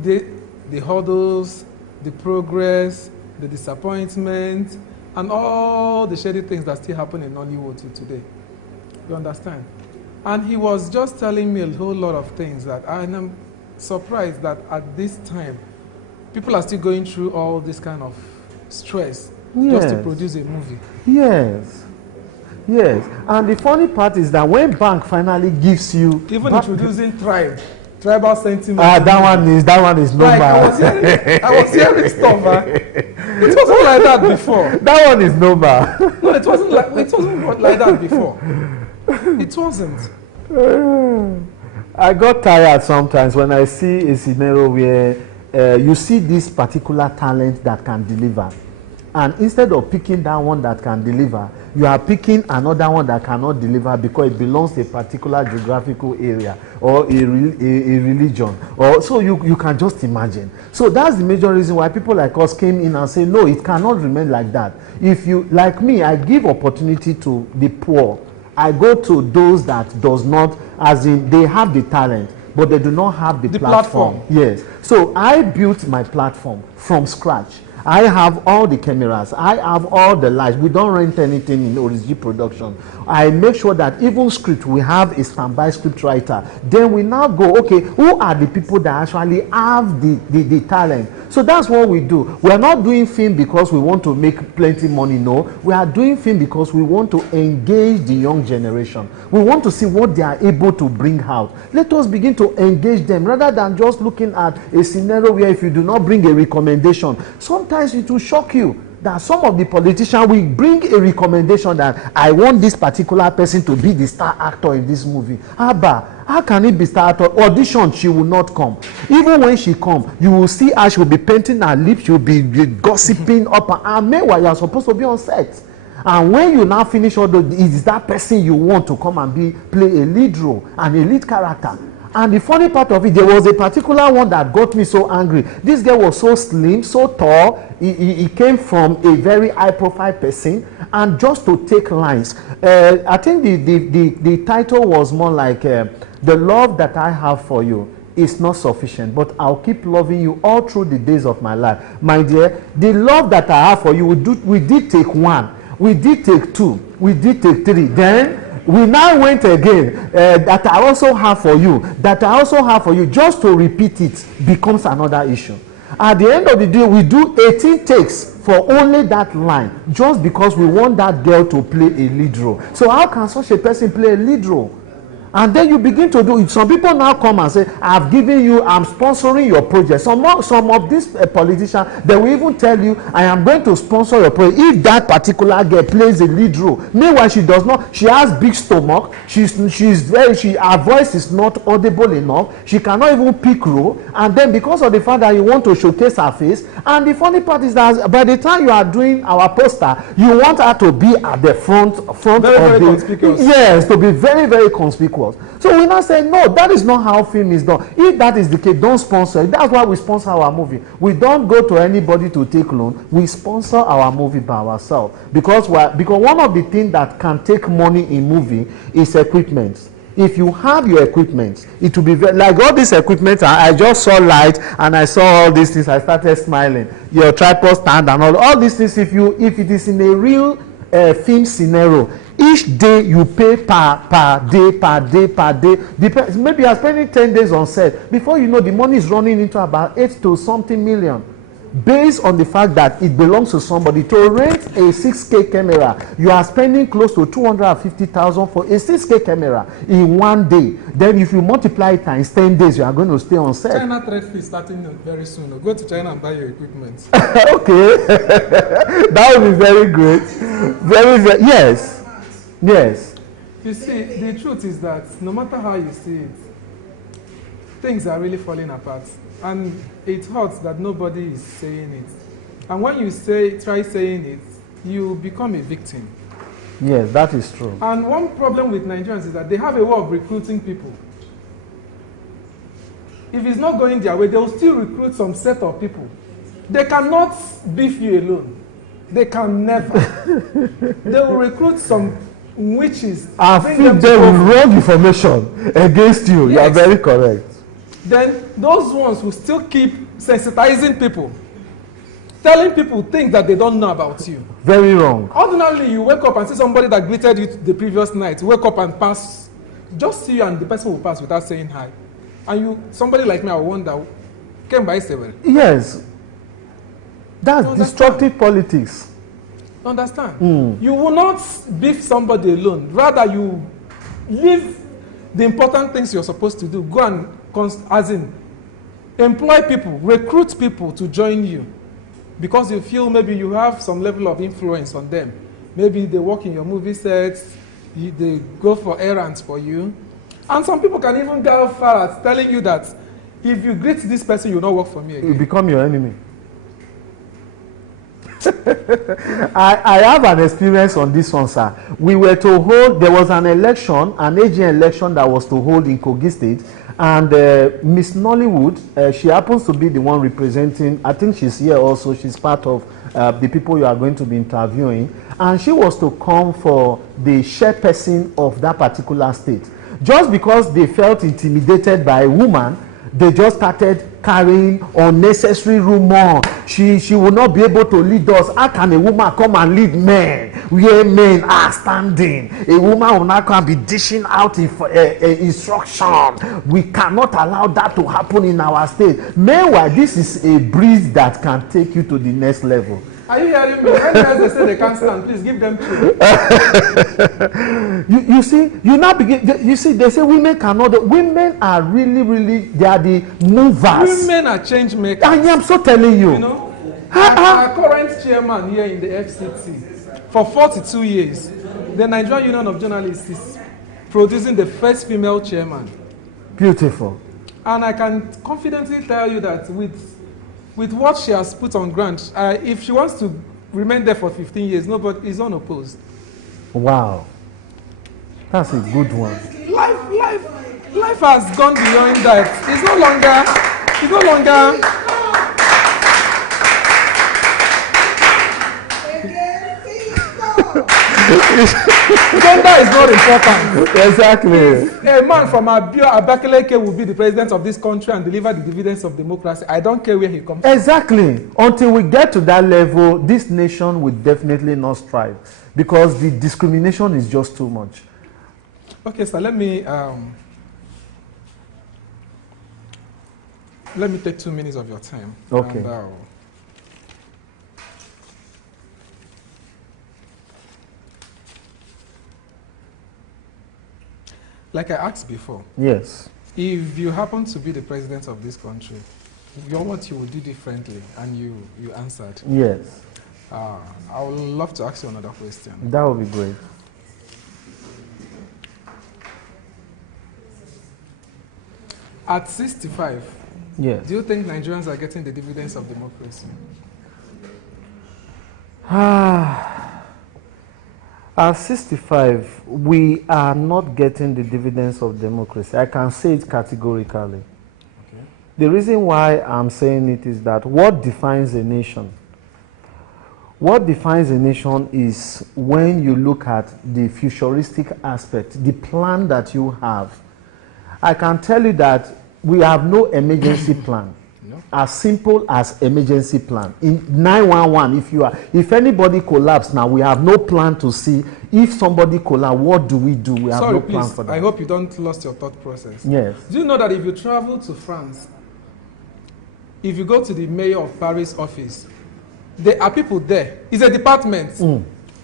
the hurdles, the progress, the disappointment, and all the shady things that still happen in Nollywood till today. You understand? And he was just telling me a whole lot of things that I'm surprised that at this time, people are still going through all this kind of stress just to produce a movie. Yes. Yes. And the funny part is that when bank finally gives you... Even introducing tribal sentiment. That one is normal. Like, I was hearing stuff. It wasn't like that before. That one is normal. No, it wasn't like that before. It wasn't. I got tired sometimes when I see a scenario where you see this particular talent that can deliver, and instead of picking that one that can deliver, you are picking another one that cannot deliver because it belongs to a particular geographical area or a religion, or so you can just imagine. So that's the major reason why people like us came in and say, no, it cannot remain like that. If you, like me, I give opportunity to the poor. I go to those that does not, as in they have the talent, but they do not have the platform. Yes. So I built my platform from scratch. I have all the cameras. I have all the lights. We don't rent anything in Origi production. I make sure that even script, we have a standby script writer. Then we now go, okay, who are the people that actually have the talent? So that's what we do. We are not doing film because we want to make plenty money, no. We are doing film because we want to engage the young generation. We want to see what they are able to bring out. Let us begin to engage them rather than just looking at a scenario where if you do not bring a recommendation, sometimes it will shock you that some of the politicians will bring a recommendation that I want this particular person to be the star actor in this movie. How can it be star actor? Audition, she will not come. Even when she comes, you will see her, she will be painting her lips, she will be gossiping up, and meanwhile, you are supposed to be on set. And when you now finish all the, it is that person you want to come and play a lead role and a lead character. And the funny part of it, there was a particular one that got me so angry. This guy was so slim, so tall. He came from a very high-profile person, and just to take lines. I think the title was more like, "The love that I have for you is not sufficient, but I'll keep loving you all through the days of my life." My dear, the love that I have for you, we did take 1, we did take 2, we did take 3. Then we now went again, that I also have for you, that I also have for you. Just to repeat it becomes another issue. At the end of the day, we do 18 takes for only that line, just because we want that girl to play a lead role. So how can such a person play a lead role? And then you begin to do it. Some people now come and say, I've given you, I'm sponsoring your project. Some of these politicians, they will even tell you, I am going to sponsor your project if that particular girl plays a lead role. Meanwhile, she does not, she has big stomach, her voice is not audible enough, she cannot even pick role, and then because of the fact that you want to showcase her face, and the funny part is that by the time you are doing our poster, you want her to be at the front very conspicuous. Yes, to be very, very conspicuous. So we now say, no, that is not how film is done. If that is the case, don't sponsor it. That's why we sponsor our movie. We don't go to anybody to take loan. We sponsor our movie by ourselves. Because one of the things that can take money in movie is equipment. If you have your equipment, it will be like all this equipment. I just saw light and I saw all these things. I started smiling. Your tripod stand and all these things. If it is in a real film scenario, each day you pay per day. Maybe you are spending 10 days on set. Before you know, the money is running into about 8 to something million. Based on the fact that it belongs to somebody. To rent a 6K camera, you are spending close to 250,000 for a 6K camera in one day. Then if you multiply it times 10 days, you are going to stay on set. China trade fee starting very soon. Go to China and buy your equipment. Okay. That would be very great. Very, yes. Yes. You see, the truth is that no matter how you see it, things are really falling apart. And it hurts that nobody is saying it. And when you try saying it, you become a victim. Yes, that is true. And one problem with Nigerians is that they have a way of recruiting people. If it's not going their way, they will still recruit some set of people. They cannot beef you alone. They can never. They will recruit some witches. I think they will wrong information against you. Yes. You are very correct. Then those ones will still keep sensitizing people, telling people things that they don't know about you. Very wrong. Ordinarily, you wake up and see somebody that greeted you the previous night, wake up and pass, just see you and the person will pass without saying hi. And somebody like me, I wonder, came by seven. Yes. That's destructive politics. Understand? You will not beef somebody alone. Rather, you leave the important things you're supposed to do. Go and, as in, employ people, recruit people to join you. Because you feel maybe you have some level of influence on them. Maybe they work in your movie sets, they go for errands for you. And some people can even go as far as telling you that if you greet this person, you'll not work for me again. You become your enemy. I have an experience on this one, sir. We were to hold, there was an election, an AGM election that was to hold in Kogi State, and Miss Nollywood, she happens to be the one representing, I think she's here also, she's part of the people you are going to be interviewing, and she was to come for the chairperson of that particular state. Just because they felt intimidated by a woman, they just started carrying unnecessary rumor. She will not be able to lead us. How can a woman come and lead men where men are standing? A woman will not come and be dishing out instruction. We cannot allow that to happen in our state. Meanwhile, this is a breeze that can take you to the next level. Are you hearing me? When they say they can't stand, please give them two. you see, you now begin. You see, they say women cannot. Women are really, they are the movers. Women are change makers. I am so telling you. You know, our current chairman here in the FCT for 42 years, the Nigerian Union of Journalists is producing the first female chairman. Beautiful. And I can confidently tell you that with what she has put on ground, if she wants to remain there for 15 years, nobody is unopposed. Wow. That's a good one. Life has gone beyond that. It's no longer gender is not important. Exactly. If a man from Abakaleke will be the president of this country and deliver the dividends of democracy, I don't care where he comes from. Exactly. Until we get to that level, this nation will definitely not strive because the discrimination is just too much. Okay, so let me take 2 minutes of your time. Okay. And, like I asked before, yes, if you happen to be the president of this country, what you would do differently, and you answered. Yes. I would love to ask you another question. That would be great. At 65, yes, do you think Nigerians are getting the dividends of democracy? At 65, we are not getting the dividends of democracy. I can say it categorically. Okay. The reason why I'm saying it is that what defines a nation? What defines a nation is when you look at the futuristic aspect, the plan that you have. I can tell you that we have no emergency plan. No. As simple as emergency plan. In 911, if anybody collapse now, we have no plan to see. If somebody collapse, what do? We have no plan for that. I hope you don't lost your thought process. Yes. Do you know that if you travel to France, if you go to the mayor of Paris office, there are people there. It's a department.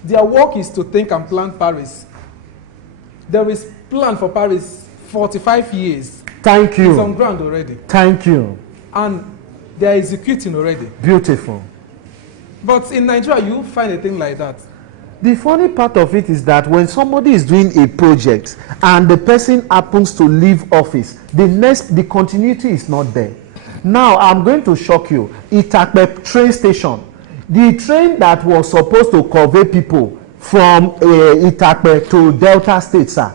Their work is to think and plan Paris. There is plan for Paris 45 years. Thank you. It's on ground already. Thank you. And they're executing already. Beautiful. But in Nigeria, you find a thing like that. The funny part of it is that when somebody is doing a project and the person happens to leave office, the continuity is not there. Now, I'm going to shock you. Itakpe train station, the train that was supposed to convey people from Itakpe to Delta State, sir,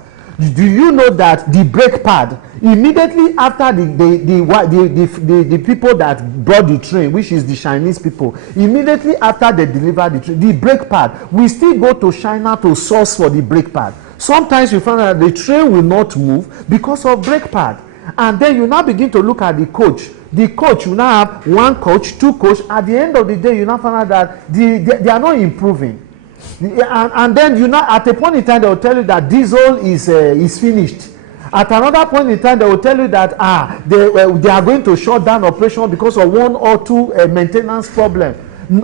do you know that the brake pad, immediately after the people that brought the train, which is the Chinese people, immediately after they delivered the train, the brake pad, we still go to China to source for the brake pad. Sometimes you find that the train will not move because of brake pad. And then you now begin to look at the coach. The coach, you now have one coach, two coach. At the end of the day, you now find out that they are not improving. And then you know, at a point in time, they will tell you that diesel is finished. At another point in time, they will tell you that they are going to shut down operation because of one or two maintenance problem.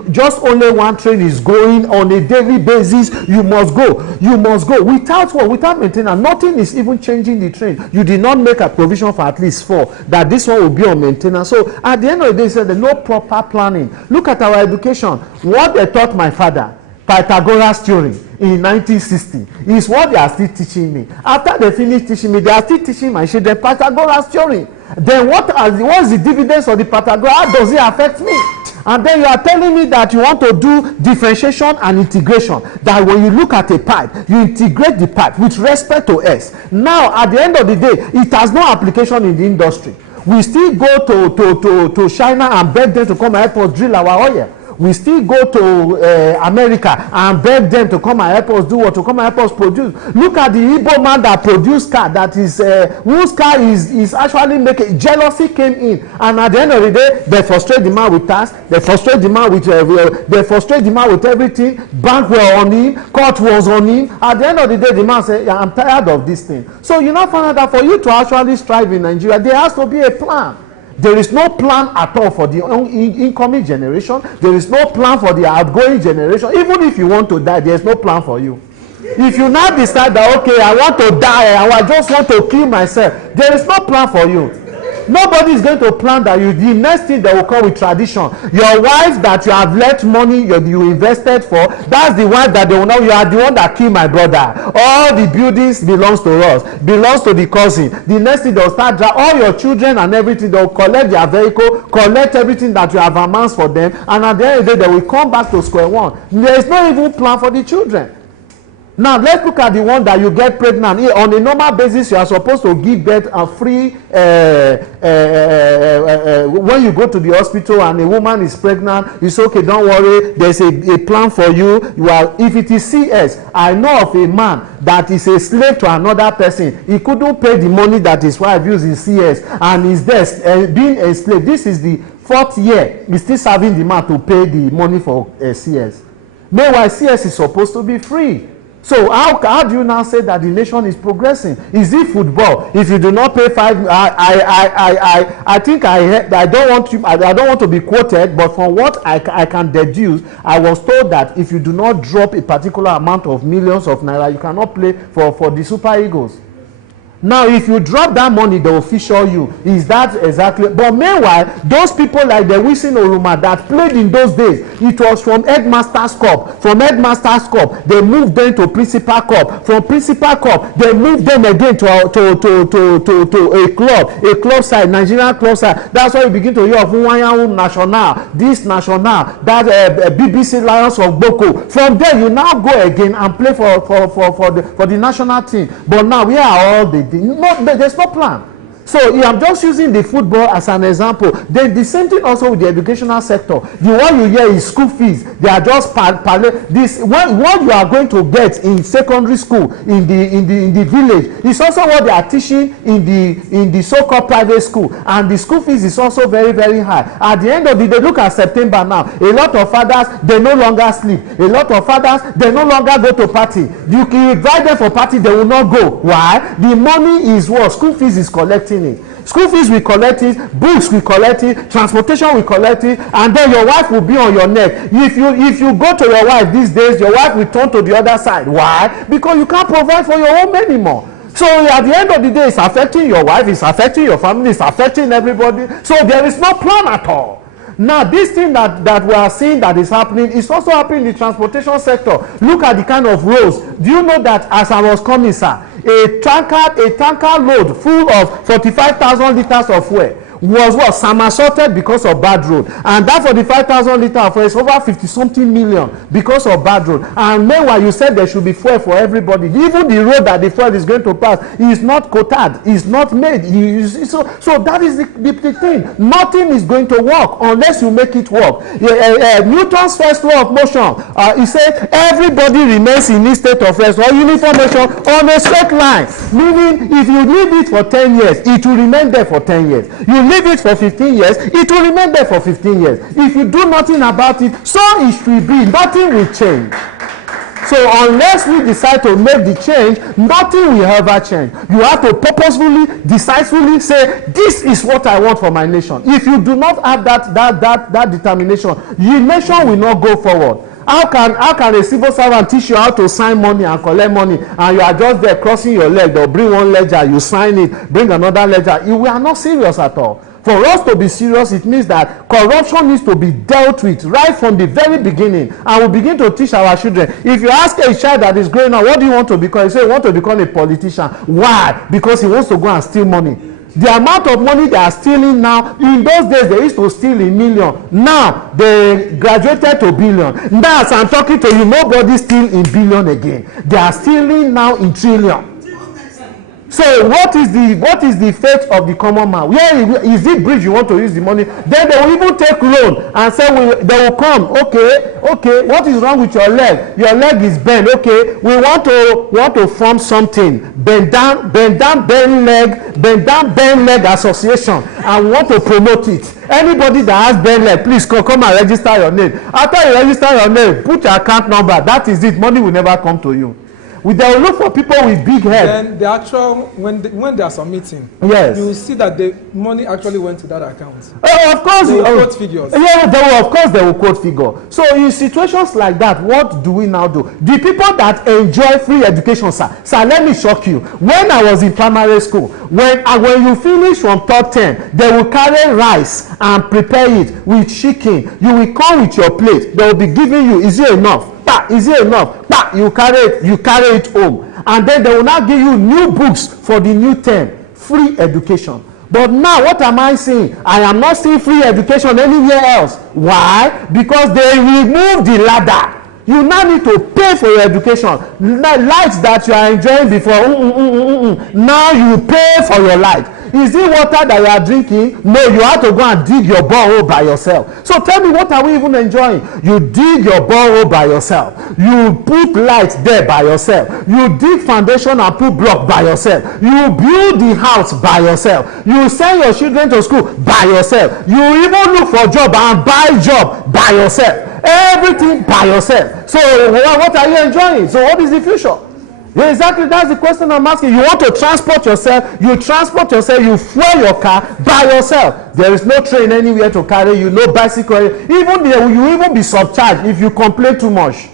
Just only one train is going on a daily basis. You must go. You must go. Without what? Without maintenance, nothing is even changing the train. You did not make a provision for at least 4 that this one will be on maintenance. So at the end of the day, there's no proper planning. Look at our education. What they taught my father, Pythagoras theory in 1960, is what they are still teaching me. After they finish teaching me, they are still teaching my children Pythagoras theory. Then what's the dividends of the Pythagoras? How does it affect me? And then you are telling me that you want to do differentiation and integration. That when you look at a pipe, you integrate the pipe with respect to S. Now, at the end of the day, it has no application in the industry. We still go to China and beg them to come and help us drill our oil. We still go to America and beg them to come and help us do what? To come and help us produce. Look at the Igbo man that produced car, that is whose car is actually making. Jealousy came in, and at the end of the day, they frustrate the man with tax, they frustrate the man with everything. Bank were on him, court was on him. At the end of the day, the man said, yeah, I'm tired of this thing. So you now find out that for you to actually strive in Nigeria, there has to be a plan. There is no plan at all for the incoming generation. There is no plan for the outgoing generation. Even if you want to die, there is no plan for you. If you now decide that, okay, I want to die, I just want to kill myself, there is no plan for you. Nobody is going to plan that. You, the next thing that will come with tradition, your wife that you have left money you invested for, that's the wife that they will know you are the one that killed my brother. All the buildings belongs to us, belongs to the cousin. The next thing they'll start, all your children and everything, they'll collect their vehicle, collect everything that you have amassed for them, and at the end of the day, they will come back to square one. There is no even plan for the children. Now let's look at the one that you get pregnant. On a normal basis, you are supposed to give birth free when you go to the hospital and a woman is pregnant. It's okay, don't worry, there's a plan for you. If it is CS, I know of a man that is a slave to another person. He couldn't pay the money that his wife used in CS, and is there being a slave. This is the 4th year. He's still serving the man to pay the money for CS. Meanwhile, CS is supposed to be free. So how do you now say that the nation is progressing? Is it football? If you do not pay I think I don't want to be quoted, but from what I can deduce, I was told that if you do not drop a particular amount of millions of naira, you cannot play for the Super Eagles. Now, if you drop that money, they will feature you. Is that exactly? But meanwhile, those people like the Wisin Oruma that played in those days, it was from Headmaster's Cup. From Headmaster's Cup, they moved them to Principal Cup. From Principal Cup, they moved them again to a club side, Nigerian club side. That's why you begin to hear of Nwanyanwu National, this National, that BBC Lions of Boko. From there, you now go again and play for the national team. But now, where are all the there's no plan. So I'm just using the football as an example. Then the same thing also with the educational sector. The one you hear is school fees. They are just this what you are going to get in secondary school in the village is also what they are teaching in the so-called private school, and the school fees is also very, very high. At the end of the day, look at September now. A lot of fathers, they no longer sleep. A lot of fathers, they no longer go to party. You can invite them for party, they will not go. Why? The money is what school fees is collecting. School fees we collect it, books we collect it, transportation we collect it, and then your wife will be on your neck. If you go to your wife these days, your wife will turn to the other side. Why? Because you can't provide for your home anymore. So at the end of the day, it's affecting your wife, it's affecting your family, it's affecting everybody. So there is no plan at all. Now, this thing that we are seeing that is happening is also happening in the transportation sector. Look at the kind of roads. Do you know that as I was coming, sir, a tanker load full of 45,000 liters of fuel was what somersaulted because of bad road, and that 45,000 liters of fuel is over 50-something million because of bad road. And meanwhile, you said there should be fuel for everybody. Even the road that the fuel is going to pass is not quoted, is not made. So that is the thing. Nothing is going to work unless you make it work. Newton's first law of motion, he said everybody remains in this state of rest or uniform motion on a straight line. Meaning, if you leave it for 10 years, it will remain there for 10 years. You leave it for 15 years, it will remain there for 15 years. If you do nothing about it, so it should be. Nothing will change. So unless we decide to make the change, nothing will ever change. You have to purposefully, decisively say, this is what I want for my nation. If you do not have that determination, your nation will not go forward. How can a civil servant teach you how to sign money and collect money, and you are just there crossing your leg? They'll bring one ledger, you sign it, bring another ledger. We are not serious at all. For us to be serious, it means that corruption needs to be dealt with right from the very beginning, and we begin to teach our children. If you ask a child that is growing up, what do you want to become? He say, I want to become a politician. Why? Because he wants to go and steal money. The amount of money they are stealing now, in those days they used to steal in million. Now they graduated to billion. Now as I'm talking to you, nobody steal in billion again. They are stealing now in trillion. So what is the fate of the common man? Where is it bridge you want to use the money? Then they will even take loan and say they will come. Okay, what is wrong with your leg? Your leg is bent. Okay, we want to form something. Bend down bend leg association and want to promote it. Anybody that has bent leg, please come and register your name. After you register your name, put your account number. That is it. Money will never come to you. They will look for people with big head. Then the actual, when they are submitting, yes, you will see that the money actually went to that account. Oh, of course. They will quote figures. Yeah, they will quote figure. So in situations like that, what do we now do? The people that enjoy free education, sir, let me shock you. When I was in primary school, when you finish from third term, they will carry rice and prepare it with chicken. You will come with your plate. They will be giving you, is it enough? Is it enough? You carry it home, and then they will now give you new books for the new term, free education. But now what am I saying? I am not seeing free education anywhere else. Why? Because they remove the ladder. You now need to pay for your education. Lights that you are enjoying before, now you pay for your light. Is it water that you are drinking? No, you have to go and dig your borehole by yourself. So tell me, what are we even enjoying? You dig your borehole by yourself. You put lights there by yourself. You dig foundation and put block by yourself. You build the house by yourself. You send your children to school by yourself. You even look for job and buy job by yourself. Everything by yourself. So what are you enjoying? So what is the future? Yeah, exactly, that's the question I'm asking. You want to transport yourself, you fuel your car by yourself. There is no train anywhere to carry you, no bicycle. Even you even be subcharged if you complain too much.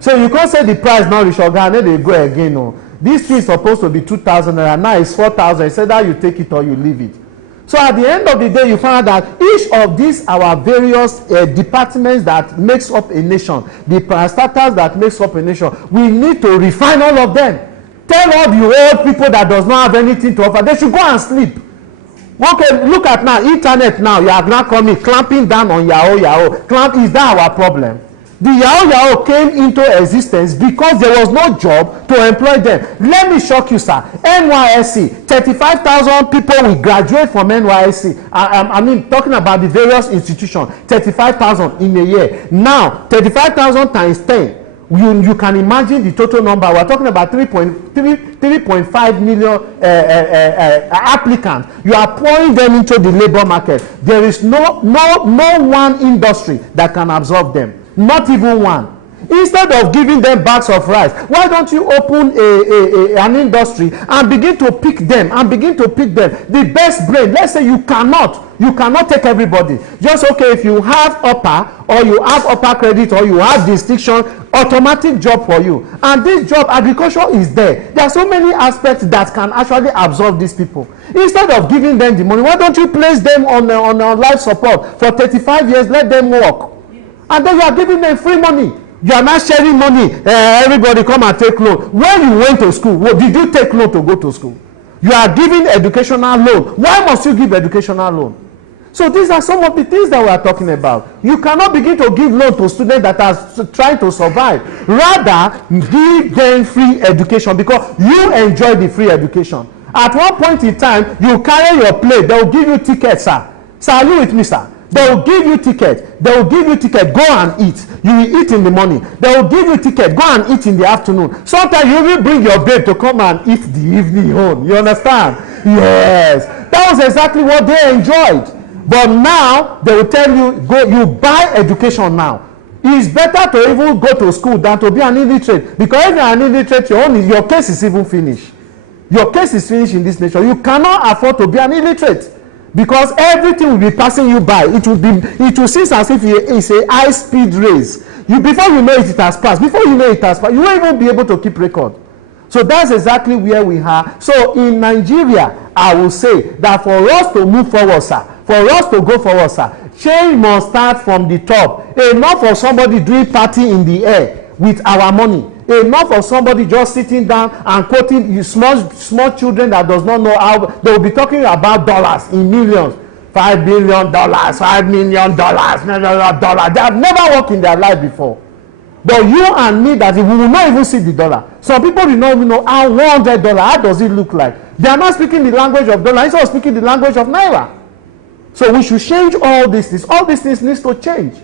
So you can't say the price now reach Oga and then they go again. No. This tree is supposed to be 2,000 naira, now it's 4,000. Say that you take it or you leave it. So at the end of the day, you find out that each of these our various departments that makes up a nation, the parastatals that makes up a nation, we need to refine all of them. Tell all the old people that does not have anything to offer, they should go and sleep. Okay, look at now, internet now, you are now coming, clamping down on Yahoo. Is that our problem? The Yahoo came into existence because there was no job to employ them. Let me shock you, sir. NYSC, 35,000 people will graduate from NYSC. I mean, talking about the various institutions, 35,000 in a year. Now, 35,000 times 10. You can imagine the total number. We're talking about 3.5 million applicants. You are pouring them into the labor market. There is no one industry that can absorb them. Not even one. Instead of giving them bags of rice, why don't you open an industry and begin to pick them the best brain? Let's say you cannot take everybody. Just okay, if you have upper or you have upper credit or you have distinction, automatic job for you. And this job, agriculture is there. There are so many aspects that can actually absorb these people. Instead of giving them the money, why don't you place them on life support for 35 years, let them work? And then you are giving them free money. You are not sharing money. Everybody come and take loan. When you went to school, did you take loan to go to school? You are giving educational loan. Why must you give educational loan? So these are some of the things that we are talking about. You cannot begin to give loan to students that are trying to survive. Rather, give them free education because you enjoy the free education. At one point in time, you carry your plate. They will give you tickets, sir. Sir, are you with me, sir? They will give you ticket. Go and eat. You will eat in the morning. They will give you ticket. Go and eat in the afternoon. Sometimes you will bring your babe to come and eat the evening home. You understand? Yes. That was exactly what they enjoyed. But now they will tell you, go. You buy education now. It's better to even go to school than to be an illiterate. Because if you are an illiterate, your case is even finished. Your case is finished in this nation. You cannot afford to be an illiterate. Because everything will be passing you by. It will seem as if it's a high-speed race. Before you know it has passed. Before you know it has passed, you won't even be able to keep record. So that's exactly where we are. So in Nigeria, I will say that for us to move forward, sir, for us to go forward, sir, change must start from the top. Enough for somebody doing party in the air with our money. Enough of somebody just sitting down and quoting small children that does not know how. They will be talking about dollars in millions. $5 billion, $5 million, $5 million. They have never worked in their life before. But you and me, that we will not even see the dollar. Some people do not even know how $100, how does it look like? They are not speaking the language of dollar, instead of speaking the language of naira. So we should change all these things. All these things needs to change.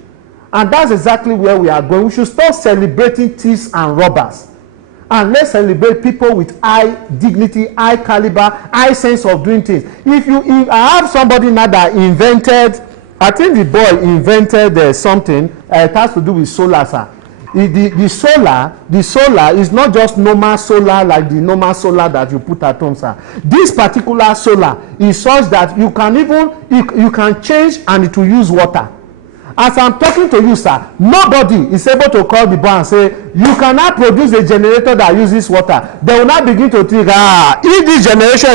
And that's exactly where we are going. We should stop celebrating thieves and robbers. And let's celebrate people with high dignity, high caliber, high sense of doing things. If I have somebody now that invented, I think the boy invented something, it has to do with solar, sir. The solar is not just normal solar like the normal solar that you put at home, sir. This particular solar is such that you can even, you can change and it will use water. As I'm talking to you, sir, nobody is able to call the bar and say, you cannot produce a generator that uses water. They will not begin to think, if this generator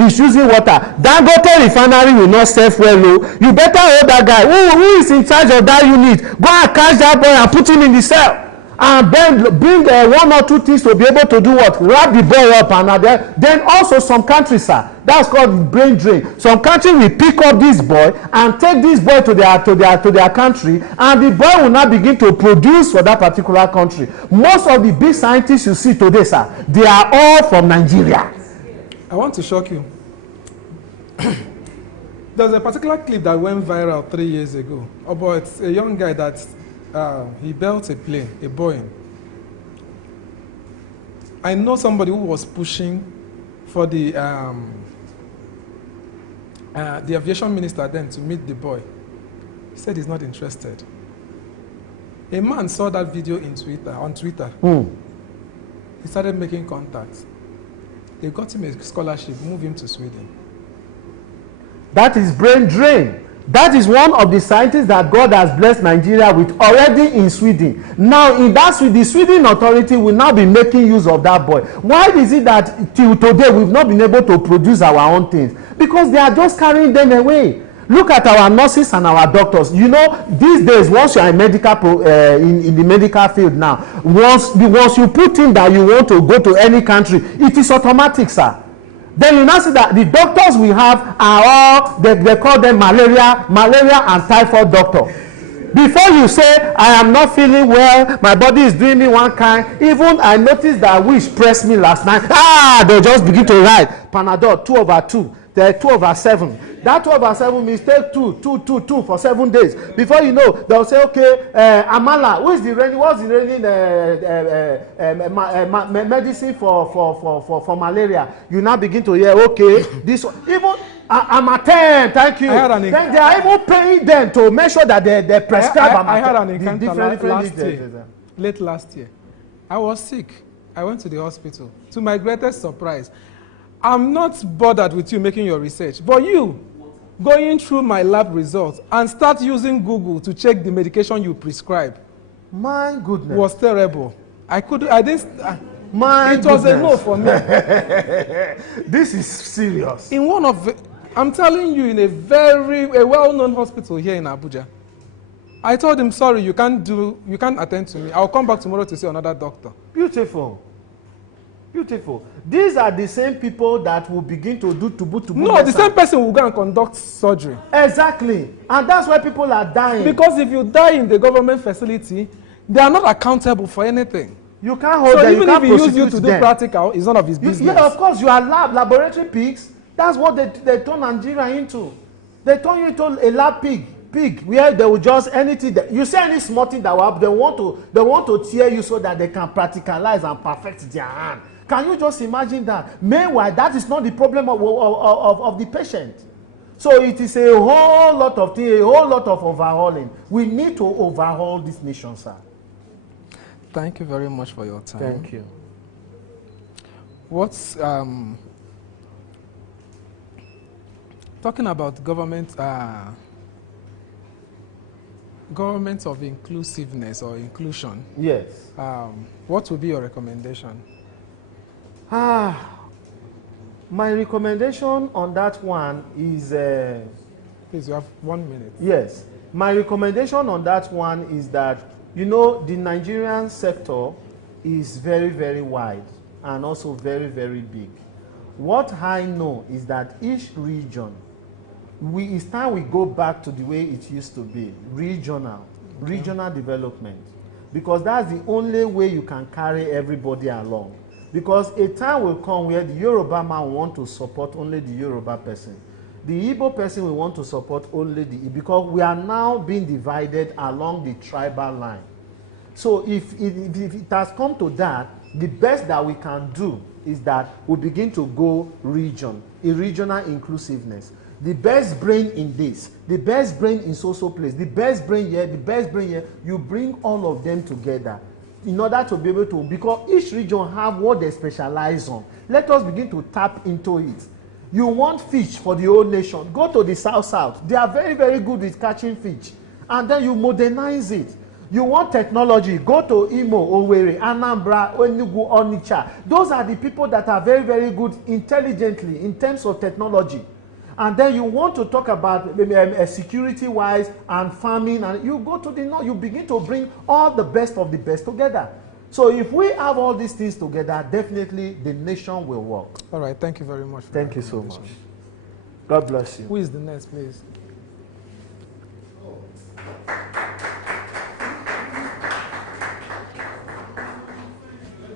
is using water, Dangote refinery will not serve well. You better hold that guy who is in charge of that unit. Go and catch that boy and put him in the cell. And then bring one or two things to be able to do what? Wrap the boy up. And then also some countries, sir, that's called brain drain. Some countries will pick up this boy and take this boy to their country, and the boy will now begin to produce for that particular country. Most of the big scientists you see today, sir, they are all from Nigeria. I want to shock you. There's a particular clip that went viral 3 years ago about a young guy that he built a plane, a Boeing. I know somebody who was pushing for the aviation minister then to meet the boy. He said he's not interested. A man saw that video on Twitter. He started making contacts. They got him a scholarship, moved him to Sweden. That is brain drain. That is one of the scientists that God has blessed Nigeria with already in Sweden. Now, in that the Sweden authority will now be making use of that boy. Why is it that till today we've not been able to produce our own things? Because they are just carrying them away. Look at our nurses and our doctors. You know, these days, once you are in in the medical field now, once you put in that you want to go to any country, it is automatic, sir. Then you now see that the doctors we have are all, they call them malaria and typhoid doctor. Before you say, I am not feeling well, my body is doing me one kind, even I noticed that wish pressed me last night, they'll just begin to write, Panadol 2/2, they're 2/7. That 2/7 means take 2 for 7 days. Before you know, they'll say, okay, Amala, what's the reigning medicine for malaria? You now begin to hear, okay, this one. Even Amatem, thank you. Then they are even paying them to make sure that they prescribe Amatem. I had an encounter late last year. I was sick. I went to the hospital. To my greatest surprise, I'm not bothered with you making your research, but you going through my lab results and start using Google to check the medication you prescribe. My goodness. Was terrible. It goodness. Was a no for me. This is serious. In one of, I'm telling you, in a well-known hospital here in Abuja. I told him, sorry, you can't attend to me. I'll come back tomorrow to see another doctor. Beautiful. Beautiful. These are the same people that will begin to do tubu. No, the same person will go and conduct surgery. Exactly. And that's why people are dying. Because if you die in the government facility, they are not accountable for anything. You can't hold them. So even if he used you to do practical, it's none of his business. Yeah, of course, you are laboratory pigs. That's what they turn Nigeria into. They turn you into a lab pig, where they will just anything that you say any small thing that will happen, they want to tear you so that they can practicalize and perfect their hand. Can you just imagine that? Meanwhile, that is not the problem of the patient. So it is a whole lot of things, a whole lot of overhauling. We need to overhaul this nation, sir. Thank you very much for your time. Thank you. What's talking about government of inclusiveness or inclusion? Yes. What would be your recommendation? My recommendation on that one is... Please, you have 1 minute. Yes. My recommendation on that one is that, you know, the Nigerian sector is very, very wide and also very, very big. What I know is that each region, it's time we go back to the way it used to be, regional development. because that's the only way you can carry everybody along. Because a time will come where the Yoruba man will want to support only the Yoruba person. The Igbo person will want to support only the Igbo, because we are now being divided along the tribal line. So if it has come to that, the best that we can do is that we begin to go regional inclusiveness. The best brain in this, the best brain in so-so place, the best brain here, the best brain here, you bring all of them together in order to be able to, because each region have what they specialize on. Let us begin to tap into it. You want fish for the whole nation, go to the south. They are very, very good with catching fish. And then you modernize it. You want technology, go to Imo, Owerri, Anambra, Enugu, Onitsha. Those are the people that are very, very good intelligently in terms of technology. And then you want to talk about security-wise and farming, and you go to the north, you begin to bring all the best of the best together. So if we have all these things together, definitely the nation will work. All right, thank you very much. Thank you so much. God bless you. Who is the next, please?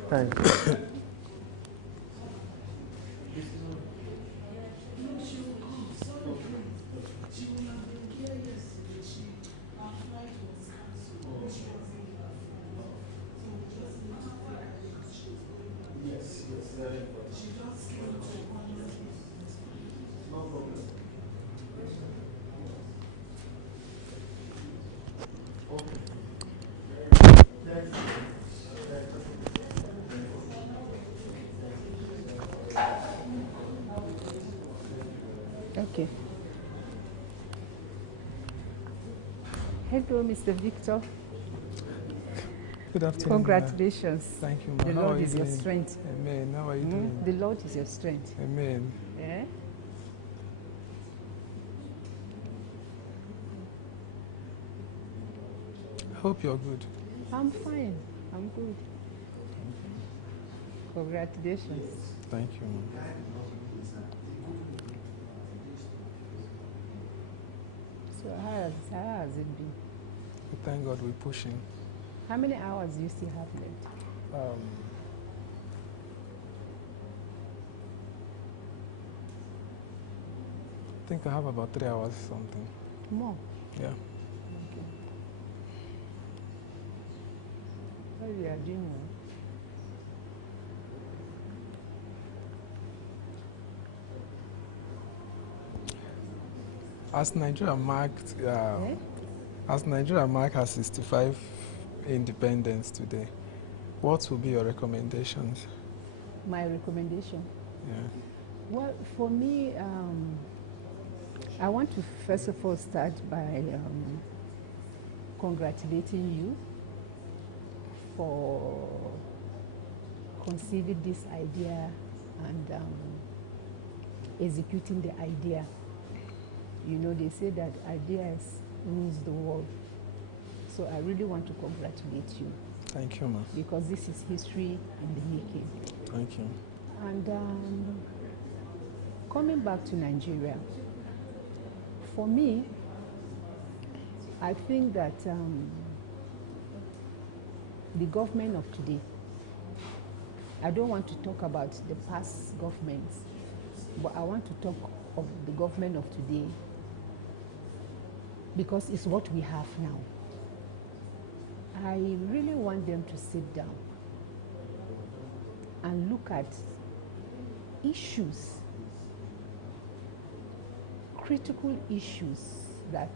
Thank you. Okay. Hello, Mr. Victor. Good afternoon. Congratulations. Thank you, The Lord is your strength. Amen. How are you doing? The Lord is your strength. Amen. Yeah? I hope you're good. I'm fine. I'm good. Congratulations. Thank you, ma'am. So how has it been? We thank God we're pushing. How many hours do you still have left? I think I have about 3 hours something. More? Yeah. Okay. Well, you are doing well. As Nigeria marked has 65 independence today, what will be your recommendations? My recommendation? Yeah. Well, for me, I want to first of all start by congratulating you for conceiving this idea and executing the idea. You know, they say that ideas rules the world. So I really want to congratulate you. Thank you, ma'am. Because this is history in the making. Thank you. And coming back to Nigeria, for me, I think that the government of today, I don't want to talk about the past governments, but I want to talk of the government of today because it's what we have now. I really want them to sit down and look at issues, critical issues that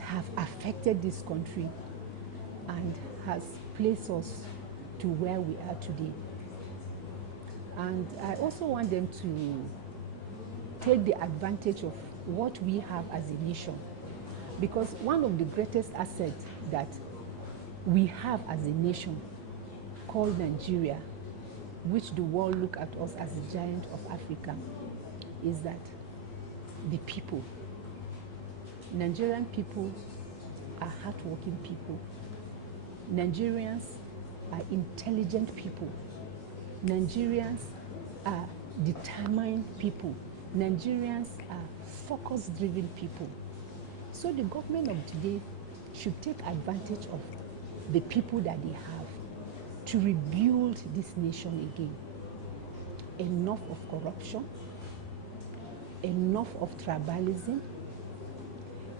have affected this country and has placed us to where we are today. And I also want them to take the advantage of what we have as a nation. Because one of the greatest assets that we have as a nation called Nigeria, which the world look at us as a giant of Africa, is that the people. Nigerian people are hardworking people. Nigerians are intelligent people. Nigerians are determined people. Nigerians are focus-driven people. So the government of today should take advantage of the people that they have to rebuild this nation again. Enough of corruption, enough of tribalism,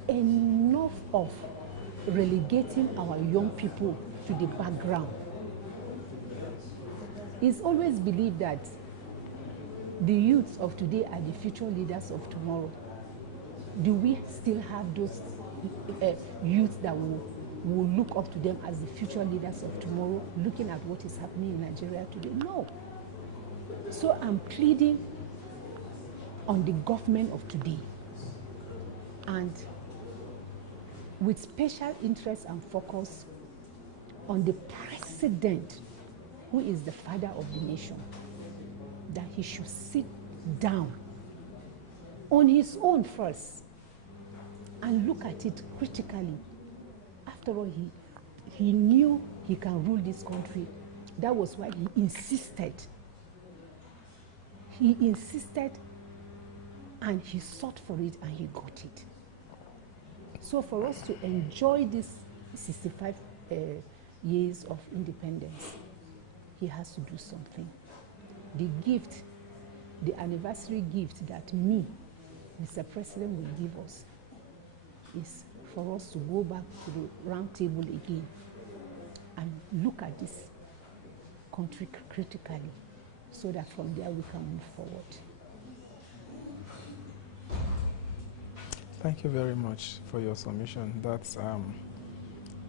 enough of relegating our young people to the background. It's always believed that the youths of today are the future leaders of tomorrow. Do we still have those youths that will look up to them as the future leaders of tomorrow, looking at what is happening in Nigeria today? No. So I'm pleading on the government of today, and with special interest and focus on the president, who is the father of the nation, that he should sit down on his own first and look at it critically. After all, he knew he can rule this country. That was why he insisted. He insisted, and he sought for it, and he got it. So for us to enjoy this 65 years of independence, he has to do something. The gift, the anniversary gift that me, Mr. President, will give us is for us to go back to the round table again and look at this country critically, so that from there we can move forward. Thank you very much for your submission. That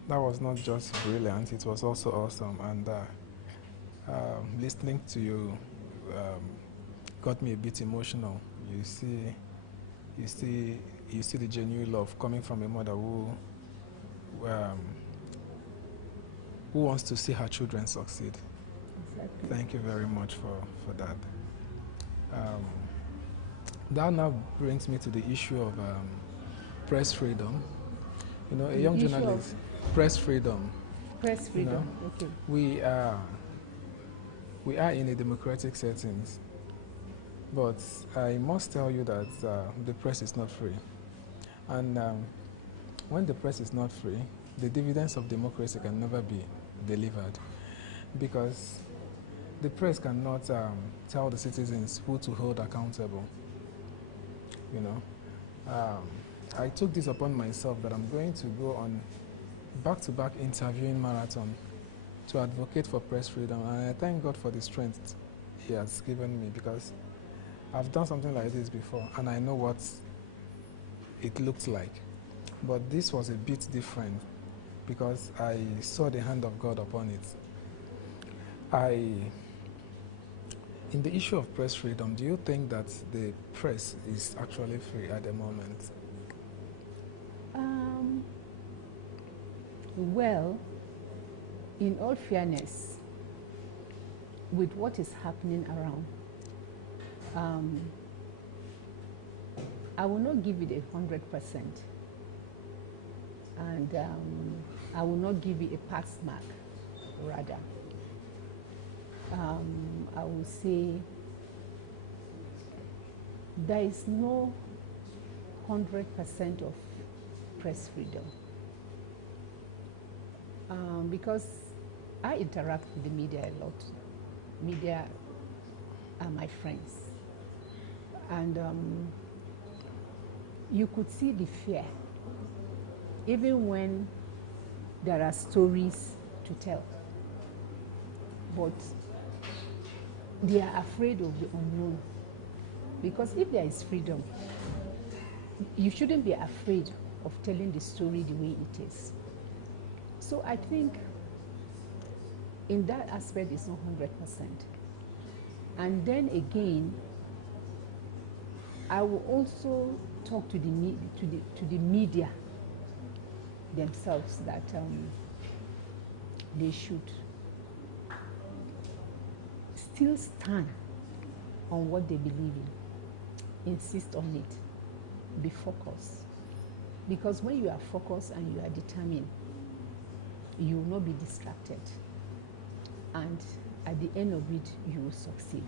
was not just brilliant, it was also awesome. And listening to you got me a bit emotional. You see the genuine love coming from a mother who wants to see her children succeed. Exactly. Thank you very much for that. That now brings me to the issue of press freedom. You know, a young journalist, press freedom. Press freedom, You know, okay. We are in a democratic settings, but I must tell you that the press is not free. And when the press is not free, the dividends of democracy can never be delivered, because the press cannot tell the citizens who to hold accountable. You know, I took this upon myself that I'm going to go on back-to-back interviewing marathon to advocate for press freedom, and I thank God for the strength He has given me, because I've done something like this before and I know what it looked like. But this was a bit different because I saw the hand of God upon it. In the issue of press freedom, do you think that the press is actually free at the moment? Well, in all fairness, with what is happening around, I will not give it 100%, and I will not give it a pass mark, rather. I will say there is no 100% of press freedom, because I interact with the media a lot. Media are my friends, and you could see the fear even when there are stories to tell, but they are afraid of the unknown, because if there is freedom, you shouldn't be afraid of telling the story the way it is. So I think in that aspect it's not 100%. And then again, I will also talk to the media themselves that they should still stand on what they believe in, insist on it, be focused. Because when you are focused and you are determined, you will not be distracted. And at the end of it, you will succeed.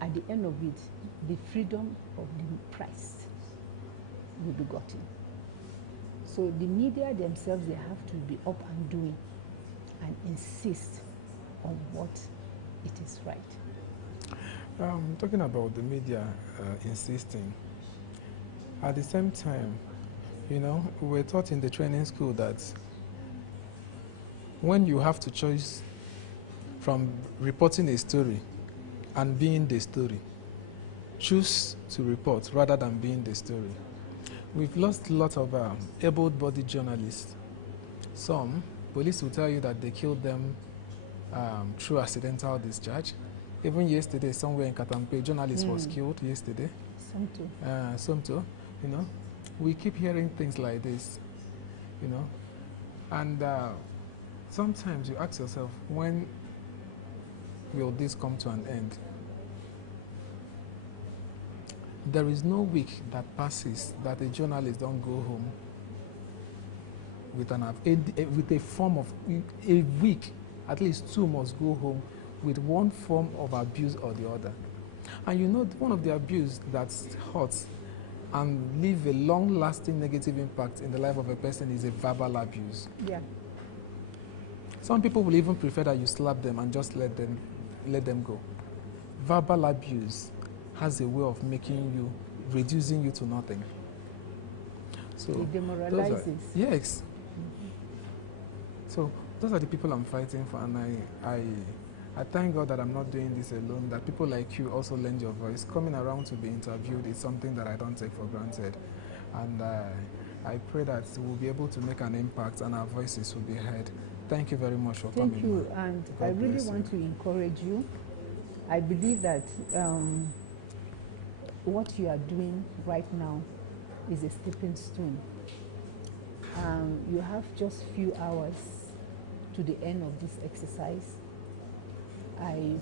At the end of it, the freedom of the press will be gotten. So the media themselves, they have to be up and doing and insist on what it is right. Talking about the media insisting, at the same time, you know, we were taught in the training school that when you have to choose from reporting a story and being the story, choose to report rather than being the story. We've lost a lot of able-bodied journalists. Some, police will tell you that they killed them through accidental discharge. Even yesterday, somewhere in Katampe, a journalist was killed yesterday. Somto, you know. We keep hearing things like this, you know. And sometimes you ask yourself, when will this come to an end? There is no week that passes that a journalist don't go home with with a form of, a week, at least 2 must go home with one form of abuse or the other. And you know, one of the abuse that hurts and leave a long-lasting negative impact in the life of a person is a verbal abuse. Yeah. Some people will even prefer that you slap them and just let them go. Verbal abuse has a way of making you, reducing you to nothing. So it demoralizes. Yes. So those are the people I'm fighting for, and I thank God that I'm not doing this alone, that people like you also lend your voice. Coming around to be interviewed is something that I don't take for granted. And I pray that we'll be able to make an impact and our voices will be heard. Thank you very much for coming. Thank you, and I really want to encourage you. I believe that what you are doing right now is a stepping stone. You have just few hours to the end of this exercise. I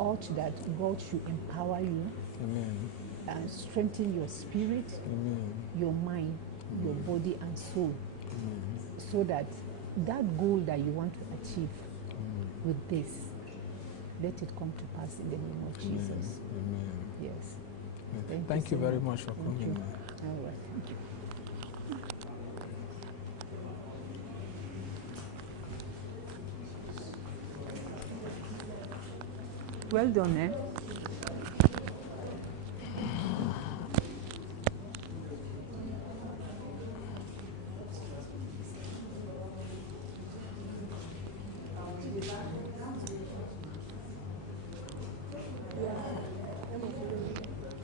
urge that God should empower you. Amen. And strengthen your spirit, Amen. your mind, Amen. your body and soul, Amen. so that that goal that you want to achieve with this, let it come to pass in the name of Jesus. Amen. Yes. Thank you very much for coming. All right. Thank you. Well done, eh?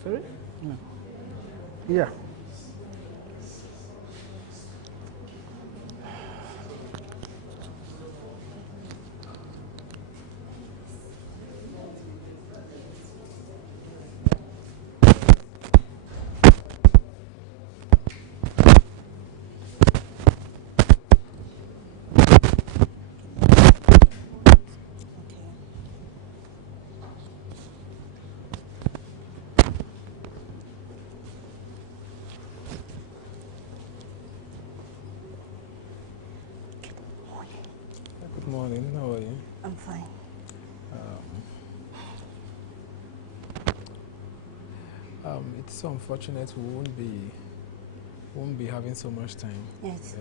Sorry? No. Yeah. Good morning. How are you? I'm fine. It's so unfortunate we won't be having so much time. Yes.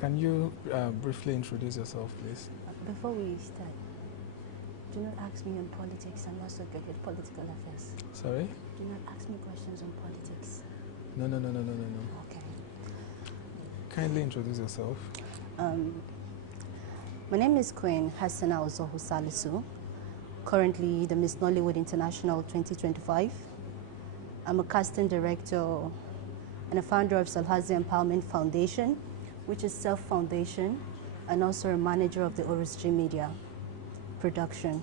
Can you briefly introduce yourself, please? Before we start, do not ask me on politics. I'm not so good with political affairs. Sorry? Do not ask me questions on politics. No. Okay. Kindly introduce yourself. My name is Queen Hassana Ozohu Salisu, currently the Miss Nollywood International 2025. I'm a casting director and a founder of Salhazi Empowerment Foundation, which is self-foundation, and also a manager of the ORSG Media production.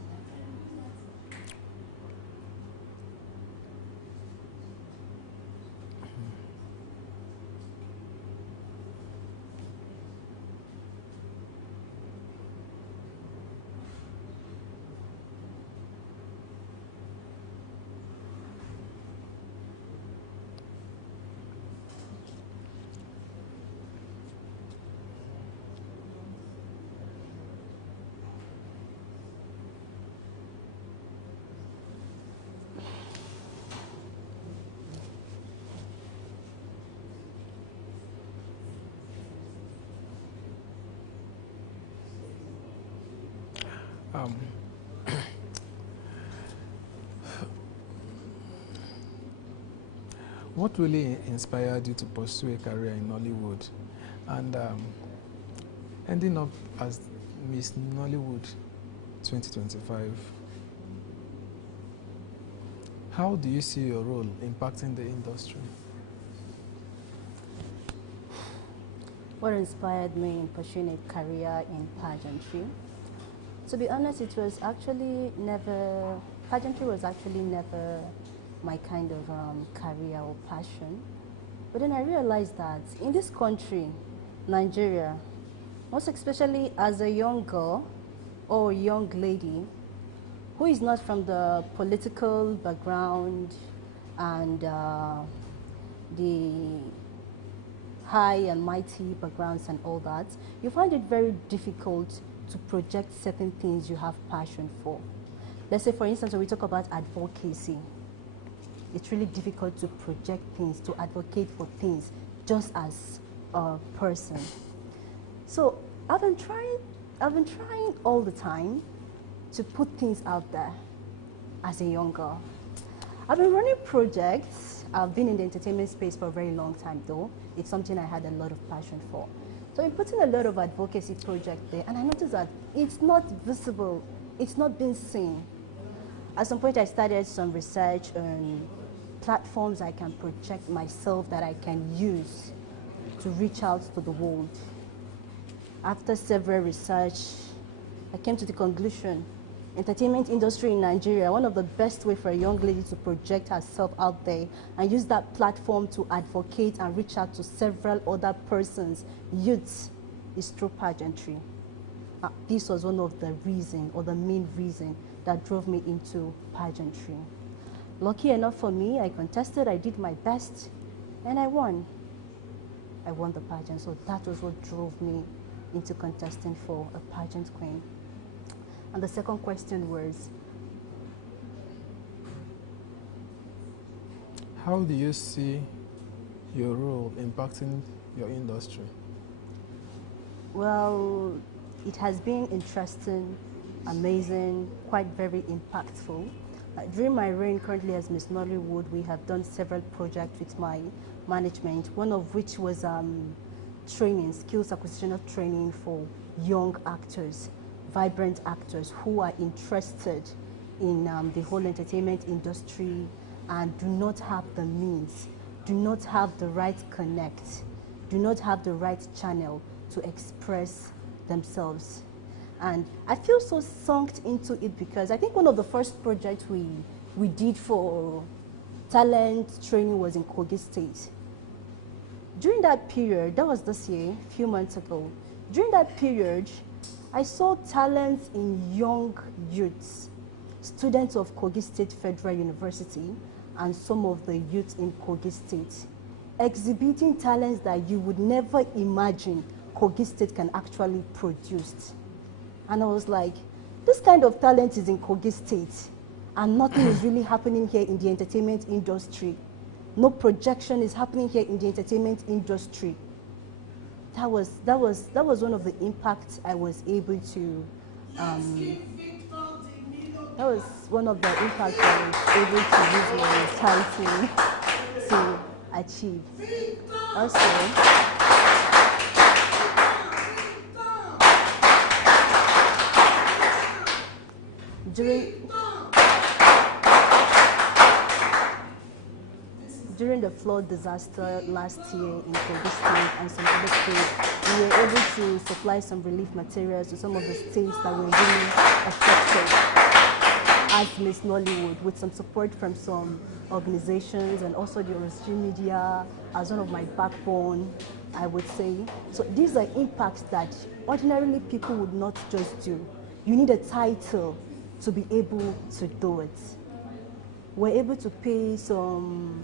Um, what really inspired you to pursue a career in Nollywood and ending up as Miss Nollywood 2025? How do you see your role impacting the industry? What inspired me in pursuing a career in pageantry? To be honest, it was actually never, pageantry was actually never my kind of career or passion. But then I realized that in this country, Nigeria, most especially as a young girl or a young lady who is not from the political background and the high and mighty backgrounds and all that, you find it very difficult to project certain things you have passion for. Let's say, for instance, when we talk about advocacy, it's really difficult to project things, to advocate for things just as a person. So I've been trying all the time to put things out there as a young girl. I've been running projects. I've been in the entertainment space for a very long time though. It's something I had a lot of passion for. So I'm putting a lot of advocacy projects there, and I noticed that it's not visible, it's not being seen. At some point I started some research on platforms I can project myself that I can use to reach out to the world. After several research, I came to the conclusion, entertainment industry in Nigeria, one of the best way for a young lady to project herself out there and use that platform to advocate and reach out to several other persons, youths, is through pageantry. This was one of the reasons, or the main reason, that drove me into pageantry. Lucky enough for me, I contested, I did my best, and I won. I won the pageant, so that was what drove me into contesting for a pageant queen. And the second question was, how do you see your role impacting your industry? well, it has been interesting, amazing, quite very impactful. During my reign currently as Miss Nollywood, we have done several projects with my management, one of which was training, skills acquisition training for young actors, vibrant actors who are interested in the whole entertainment industry and do not have the means, do not have the right connect, do not have the right channel to express themselves. And I feel so sunk into it because I think one of the first projects we did for talent training was in Kogi State. During that period, that was this year, a few months ago, during that period, I saw talents in young youths, students of Kogi State Federal University and some of the youth in Kogi State, exhibiting talents that you would never imagine Kogi State can actually produce. And I was like, this kind of talent is in Kogi State and nothing is really happening here in the entertainment industry. No projection is happening here in the entertainment industry. That was one of the impacts I was able to, that was one of the impacts I was able to use my title to achieve. Also, during the flood disaster last year in Kogi State and some other states, we were able to supply some relief materials to some of the states that were really affected as Miss Nollywood, with some support from some organizations and also the Origin Media as one of my backbone, I would say. So these are impacts that ordinarily people would not just do. You need a title to be able to do it. We're able to pay some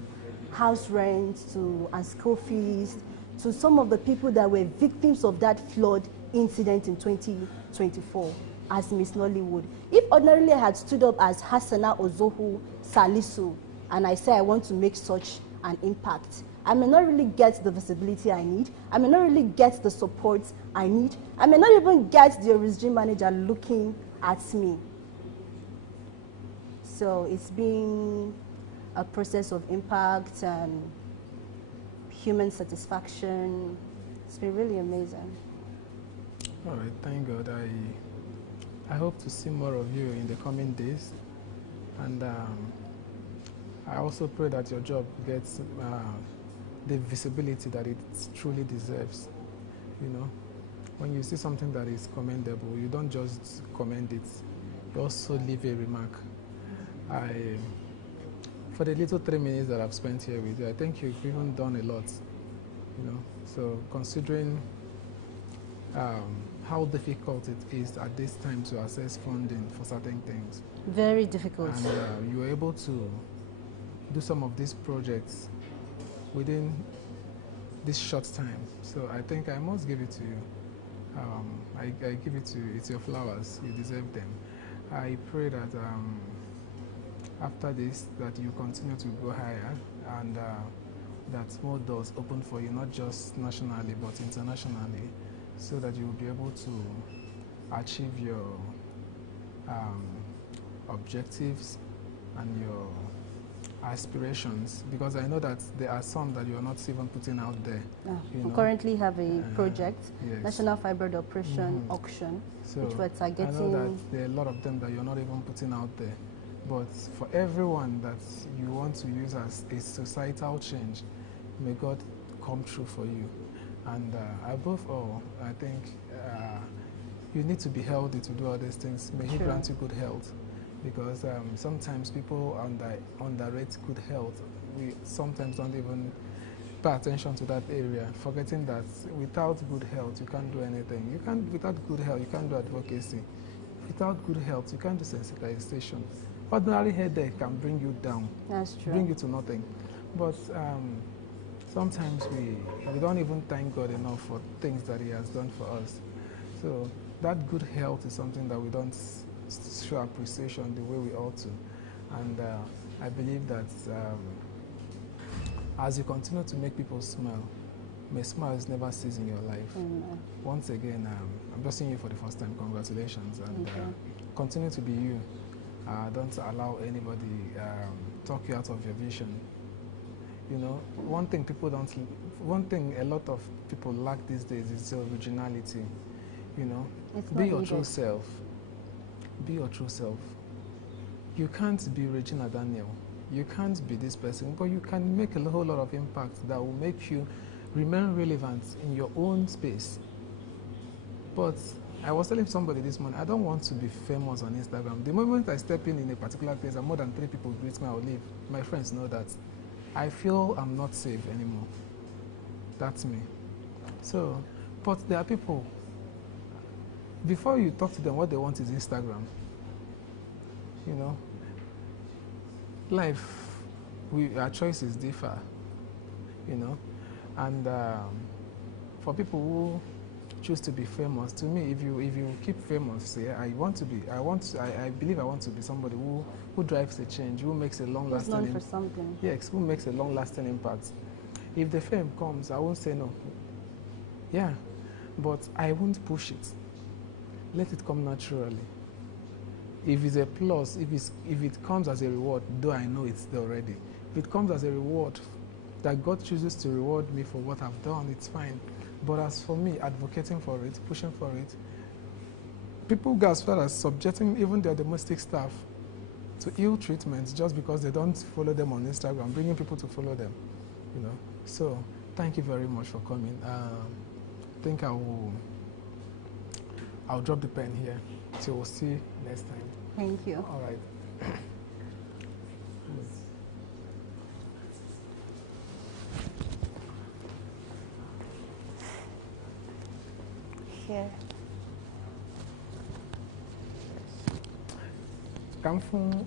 house rent and school fees to some of the people that were victims of that flood incident in 2024 as Miss Nollywood. If ordinarily I had stood up as Hassana Ozohu Salisu and I say I want to make such an impact, I may not really get the visibility I need, I may not really get the support I need, I may not even get the origin manager looking at me. So it's been a process of impact and human satisfaction. It's been really amazing. All right, thank God. I hope to see more of you in the coming days. And I also pray that your job gets the visibility that it truly deserves. You know, when you see something that is commendable, you don't just commend it, you also leave a remark. For the little 3 minutes that I've spent here with you, I think you've even done a lot. You know, so considering how difficult it is at this time to access funding for certain things. Very difficult. And you were able to do some of these projects within this short time. So I think I must give it to you. I give it to you. It's your flowers. You deserve them. I pray that after this, that you continue to go higher and that more doors open for you, not just nationally, but internationally, so that you will be able to achieve your objectives and your aspirations, because I know that there are some that you are not even putting out there. We currently have a project, yes. National Fibroid Operation Auction, So which we're targeting. I know that there are a lot of them that you're not even putting out there. But for everyone that you want to use as a societal change, may God come true for you. And above all, I think you need to be healthy to do all these things. May He grant you good health. Because sometimes people underrate good health. We sometimes don't even pay attention to that area, forgetting that without good health, you can't do anything. Without good health, you can't do advocacy. Without good health, you can't do sensitization. Ordinary headache can bring you down. That's true. Bring you to nothing. But sometimes we don't even thank God enough for things that He has done for us. So that good health is something that we don't show appreciation the way we ought to. And I believe that as you continue to make people smile, may smiles never cease in your life. Once again, I'm just seeing you for the first time. Congratulations. And continue to be you. Don't allow anybody talk you out of your vision. You know, one thing a lot of people lack these days is originality. You know, be your true self. Be your true self. You can't be Regina Daniel. You can't be this person, but you can make a whole lot of impact that will make you remain relevant in your own space. But I was telling somebody this morning, I don't want to be famous on Instagram. The moment I step in a particular place and more than 3 people greet me, I will leave. My friends know that. I feel I'm not safe anymore. That's me. So, but there are people, before you talk to them, what they want is Instagram. You know, life, our choices differ. You know, and for people who choose to be famous, to me, if you keep famous, I believe I want to be somebody who drives a change, who makes a long-lasting impact. Known for something. Yes, who makes a long-lasting impact. If the fame comes, I won't say no. Yeah, but I won't push it. Let it come naturally. If it's a plus, if it comes as a reward, though I know it's there already, if it comes as a reward, that God chooses to reward me for what I've done, it's fine. But as for me, advocating for it, pushing for it, people go as far as subjecting even their domestic staff to ill treatment just because they don't follow them on Instagram, bringing people to follow them, you know. So thank you very much for coming. I think I'll drop the pen here. So we'll see you next time. Thank you. All right. Here. Come from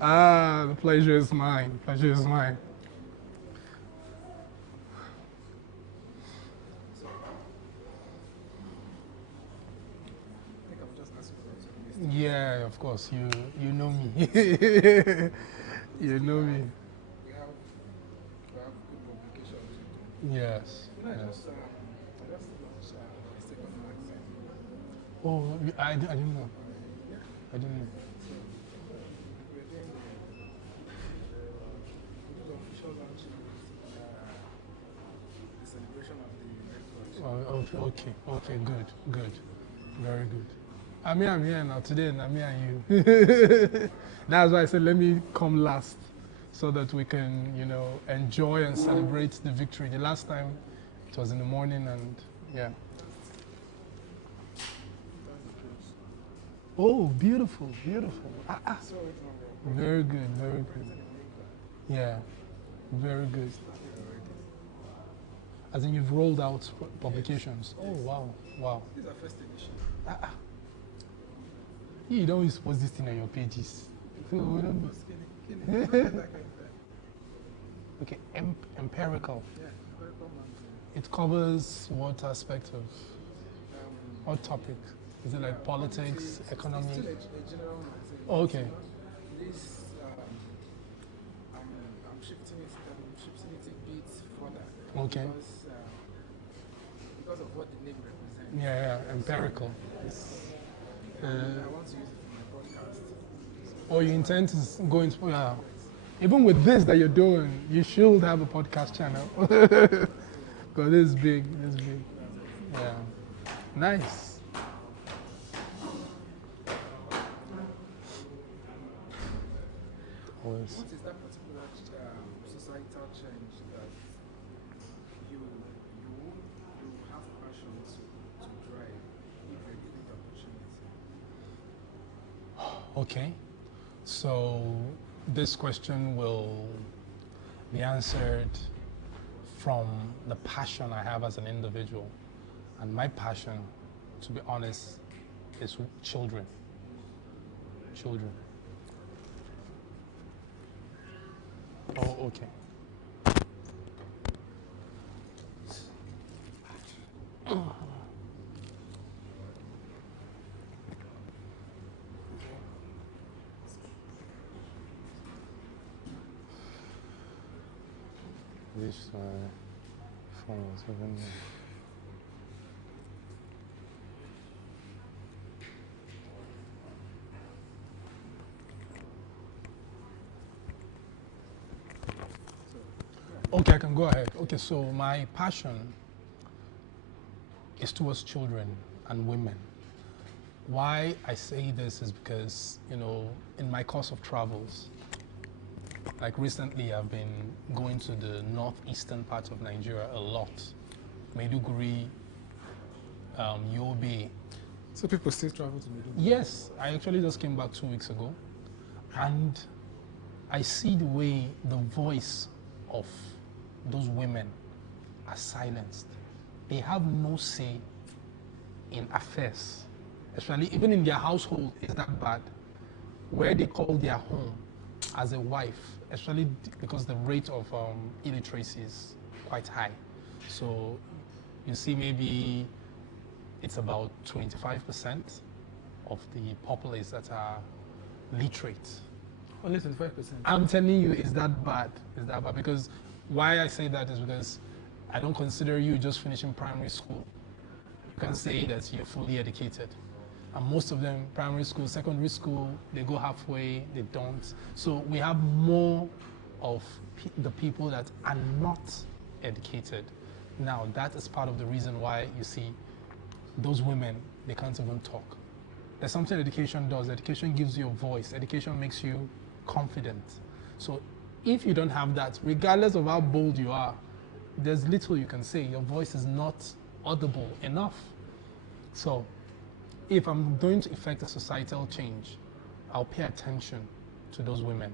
Ah, the pleasure is mine. Pleasure is mine. Yeah, of course. You know me. You know me. Yes. Yes. Oh, I didn't know. I didn't know. Oh, okay, good, very good. I'm here now today, and I'm here and you. That's why I said let me come last, so that we can, enjoy and celebrate the victory. The last time, it was in the morning, and yeah. Oh, beautiful, beautiful. Very good, very good. Yeah, very good. As in you've rolled out publications. Oh, wow, wow. These are first edition. You don't always post this thing on your pages. So we don't. Okay, empirical. Yeah, empirical magazine. It covers what aspect of, what topic? Is it like politics, economy? It's still a general magazine. Oh, okay. This, I'm shifting it a bit further. Okay. Because of what the name represents. Yeah, empirical. I want to use it for my podcast. Or you intend to go into, even with this that you're doing, you should have a podcast channel. Because this is big, Yeah. Nice. What is that particular societal change that you have passion to drive if you're given the opportunity? Okay. So this question will be answered from the passion I have as an individual. And my passion, to be honest, is children. Children. Oh, okay. This phone is even. Okay, I can go ahead. Okay, so my passion is towards children and women. Why I say this is because, in my course of travels, like recently I've been going to the northeastern part of Nigeria a lot. Maiduguri, Yobe. So people still travel to Maiduguri? Yes, I actually just came back 2 weeks ago. And I see the way the voice of those women are silenced. They have no say in affairs, especially even in their household. Is that bad? Where they call their home as a wife, especially because the rate of illiteracy is quite high. So you see maybe it's about 25% of the populace that are literate. Only 25%. I'm telling you, it's that bad. It's that bad. Because why I say that is because I don't consider you just finishing primary school. You can say that you're fully educated. And most of them, primary school, secondary school, they go halfway, they don't. So we have more of the people that are not educated. Now, that is part of the reason why you see those women, they can't even talk. There's something education does. Education gives you a voice. Education makes you confident. So if you don't have that, regardless of how bold you are, there's little you can say. Your voice is not audible enough. So if I'm going to effect a societal change, I'll pay attention to those women.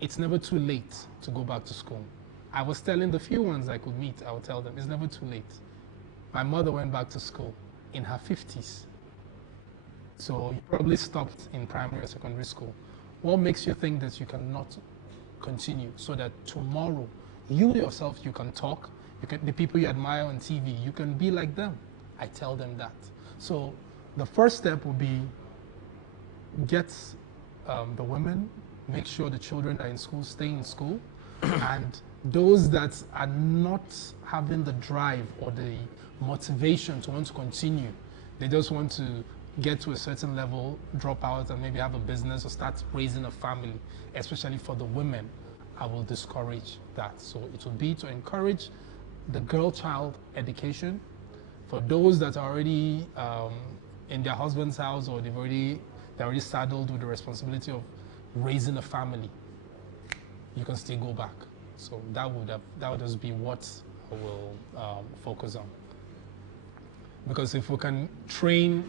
It's never too late to go back to school. I was telling the few ones I could meet, I would tell them, it's never too late. My mother went back to school in her 50s. So you probably stopped in primary or secondary school. What makes you think that you cannot continue so that tomorrow you yourself, you can talk, the people you admire on TV, you can be like them? I tell them that. So the first step will be get the women, make sure the children that are in school stay in school, and those that are not having the drive or the motivation to want to continue, they just want to get to a certain level, drop out, and maybe have a business or start raising a family, especially for the women, I will discourage that. So it will be to encourage the girl child education. For those that are already in their husband's house, or they're already saddled with the responsibility of raising a family, you can still go back. So that would just be what I will focus on. Because if we can train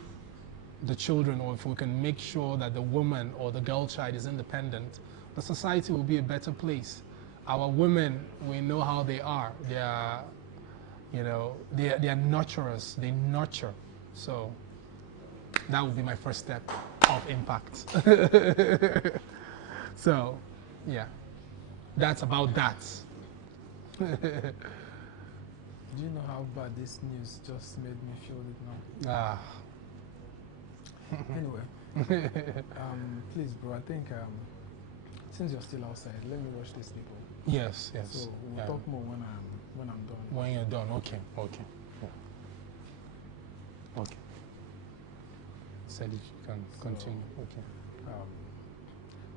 the children, or if we can make sure that the woman or the girl child is independent, the society will be a better place. Our women, we know how they are. They are, you know, they are nurturers. They nurture. So that would be my first step of impact. So, yeah, that's about that. Do you know how bad this news just made me feel it now? Ah. Anyway, please, bro, I think since you're still outside, let me watch these people. Yes, yes. So we'll talk more when I'm done. When you're done, okay, okay. Yeah. Okay. Said you can continue. Okay.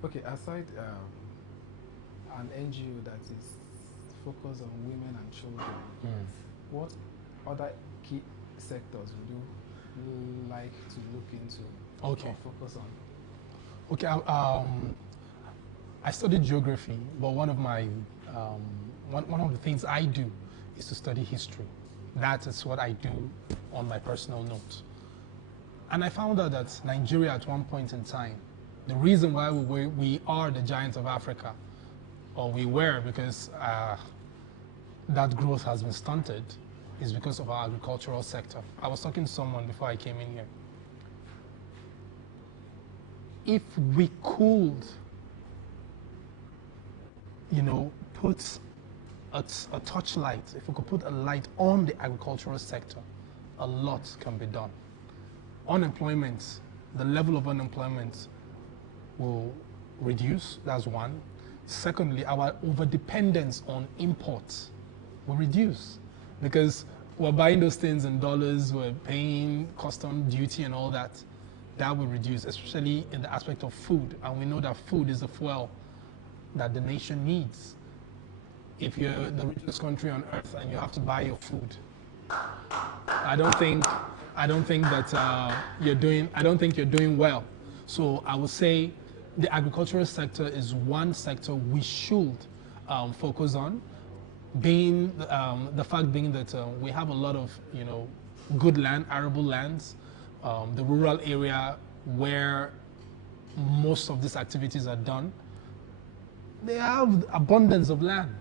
Okay, aside an NGO that is focused on women and children, what other key sectors would you like to look into or focus on? Okay, I studied geography, but one of my one of the things I do is to study history. That is what I do on my personal note. And I found out that Nigeria at one point in time, the reason why we are the giants of Africa, or we were, because that growth has been stunted, is because of our agricultural sector. I was talking to someone before I came in here. If we could, you know, put a touchlight, if we could put a light on the agricultural sector, a lot can be done. Unemployment, the level of unemployment will reduce, that's one. Secondly, our overdependence on imports will reduce, because we're buying those things in dollars, we're paying custom duty and all that. That will reduce, especially in the aspect of food. And we know that food is the fuel that the nation needs. If you're the richest country on earth and you have to buy your food, I don't think that you're doing well. So I would say the agricultural sector is one sector we should focus on. Being the fact being that we have a lot of, you know, good land, arable lands, the rural area where most of these activities are done, they have abundance of land.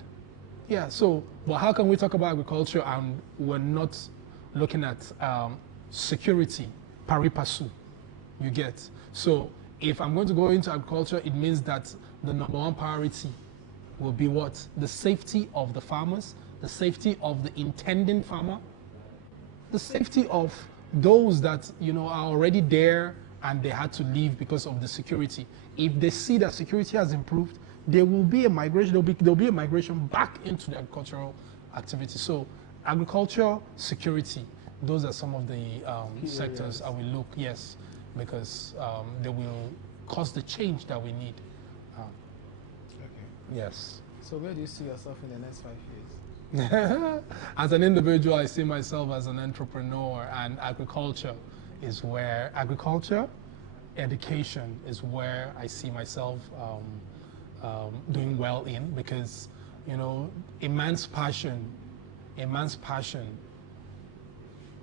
Yeah, so, but how can we talk about agriculture and we're not looking at security, pari passu, you get? So if I'm going to go into agriculture, it means that the number one priority will be what? The safety of the farmers, the safety of the intending farmer, the safety of those that, you know, are already there and they had to leave because of the security. If they see that security has improved, there will be a migration, there'll be a migration back into the agricultural activity. So agriculture, security, those are some of the sectors I will look, yes, because they will cause the change that we need. Okay. Yes. So where do you see yourself in the next 5 years? As an individual, I see myself as an entrepreneur, and agriculture, education is where I see myself doing well in, because, you know, a man's passion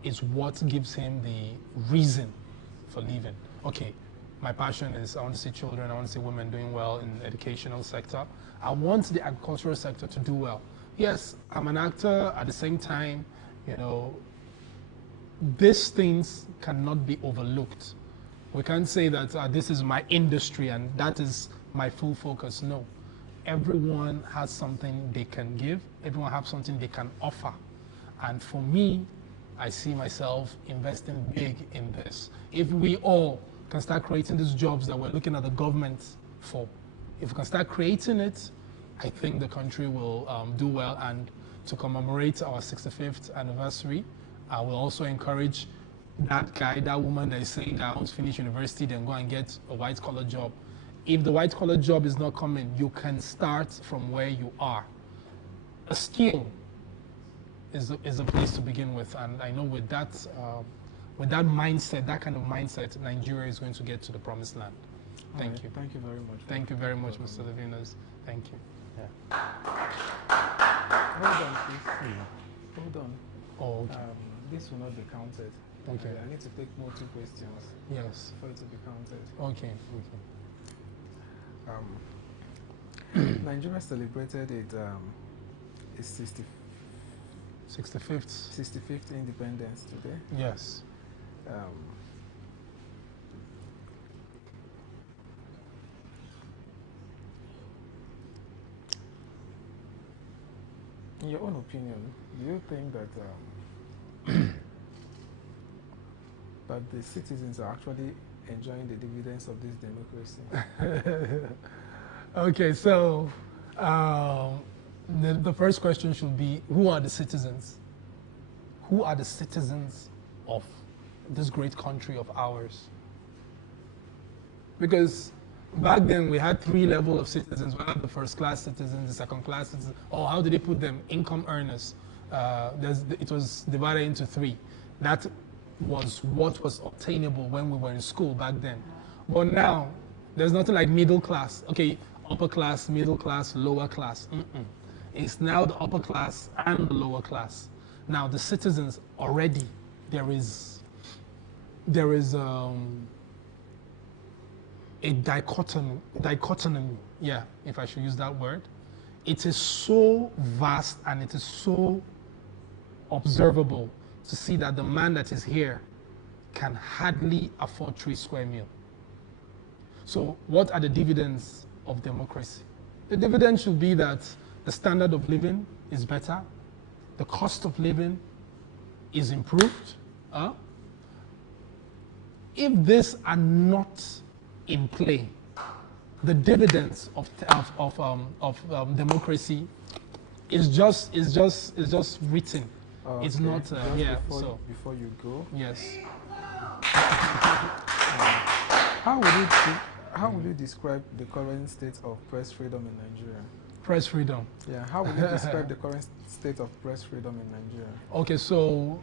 is what gives him the reason for living. Okay, my passion is I want to see children, I want to see women doing well in the educational sector. I want the agricultural sector to do well. Yes, I'm an actor, at the same time, you know, these things cannot be overlooked We can't say that this is my industry and that is my full focus. No. Everyone has something they can give. Everyone has something they can offer. And for me, I see myself investing big in this. If we all can start creating these jobs that we're looking at the government for, if we can start creating it, I think the country will do well. And to commemorate our 65th anniversary, I will also encourage that guy, that woman that is saying that I want to finish university, then go and get a white-collar job. If the white-collar job is not coming, you can start from where you are. A skill is a place to begin with, and I know with that mindset, that kind of mindset, Nigeria is going to get to the promised land. Thank you. Thank you very much. Thank you very much, Mr. Livinus. Thank you. Yeah. Hold on, please. Hold on. Oh, okay. This will not be counted. Okay. I need to take more 2 questions. Yes. For it to be counted. Okay. Nigeria celebrated its 65th independence today. Yes. In your own opinion, do you think that that the citizens are actually enjoying the dividends of this democracy? Okay, so the first question should be, who are the citizens? Who are the citizens of this great country of ours? Because back then we had 3 levels of citizens. We had the first-class citizens, the second-class citizens, or how did they put them? Income earners. It was divided into 3. That was what was obtainable when we were in school back then. But now, there's nothing like middle class. Okay, upper class, middle class, lower class. It's now the upper class and the lower class. Now, the citizens already, there is a dichotomy, yeah, if I should use that word. It is so vast and it is so observable to see that the man that is here can hardly afford 3 square meals. So what are the dividends of democracy? The dividend should be that the standard of living is better, the cost of living is improved. If these are not in play, the dividends of democracy is just written. Oh, it's okay. not yeah. Before you go, yes. How would you describe the current state of press freedom in Nigeria? Press freedom. Yeah. How would you describe the current state of press freedom in Nigeria? Okay, so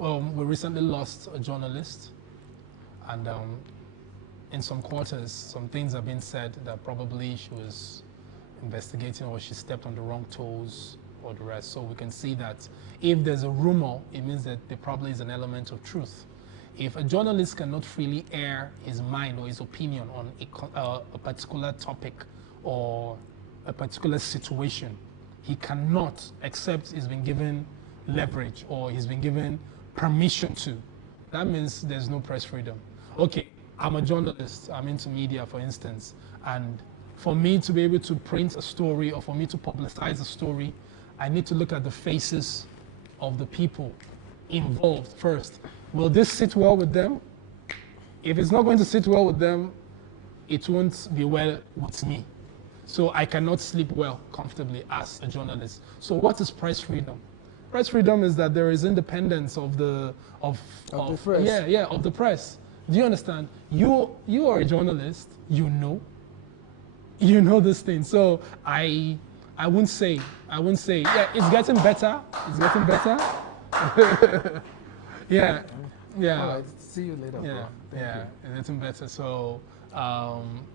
we recently lost a journalist, and in some quarters, some things have been said that probably she was investigating or she stepped on the wrong toes or the rest. So we can see that if there's a rumor, it means that there probably is an element of truth. If a journalist cannot freely air his mind or his opinion on a particular topic or a particular situation, he cannot, except he's been given leverage or he's been given permission to. That means there's no press freedom. Okay, I'm a journalist, I'm into media, for instance, and for me to be able to print a story or for me to publicize a story, I need to look at the faces of the people involved first. Will this sit well with them? If it's not going to sit well with them, it won't be well with me. So I cannot sleep well, comfortably as a journalist. So what is press freedom? Press freedom is that there is independence of the press. Yeah, of the press. Do you understand? You are a journalist. You know this thing. So I wouldn't say. Yeah, it's getting better. It's getting better. Yeah. All right. See you later. Yeah, bro. Thank you. it's getting better. So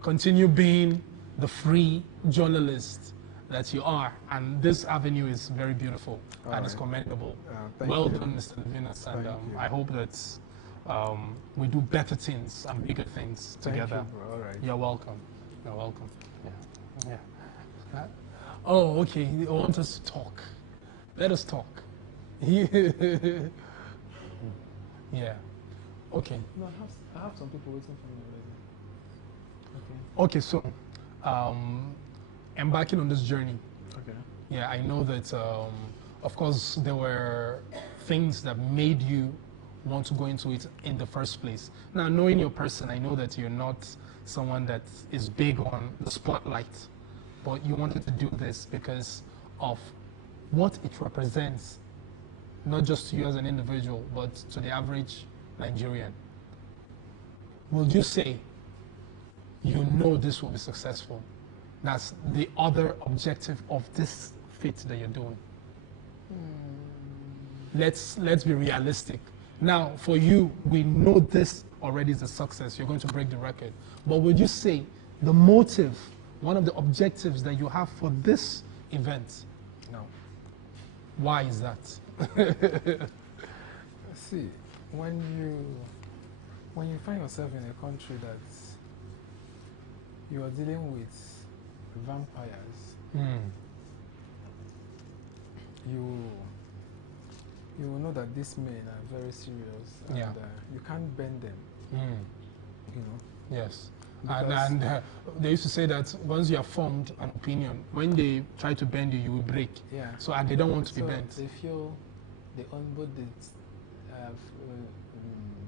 continue being the free journalist that you are, and this avenue is very beautiful and it's commendable. Well done, Mr. Livinus, and I hope that we do better things and bigger things together. Thank you, bro. All right. You're welcome. You're welcome. Yeah. Oh, okay. You want us to talk? Let us talk. Yeah. Okay. No, I have some people waiting for me already. Okay, so embarking on this journey. Okay. Yeah, I know that, of course, there were things that made you want to go into it in the first place. Now, knowing your person, I know that you're not someone that is big on the spotlight, but you wanted to do this because of what it represents, not just to you as an individual, but to the average Nigerian. Would you say you know this will be successful? That's the other objective of this fit that you're doing. Let's be realistic. Now, for you, we know this already is a success. You're going to break the record. But would you say the motive, one of the objectives that you have for this event? No. Why is that? See, when you find yourself in a country that you are dealing with vampires, you will know that these men are very serious, and you can't bend them. You know. Yes. And they used to say that once you have formed an opinion, when they try to bend you, you will break. Yeah. So, and they don't want to be bent. They feel they own both the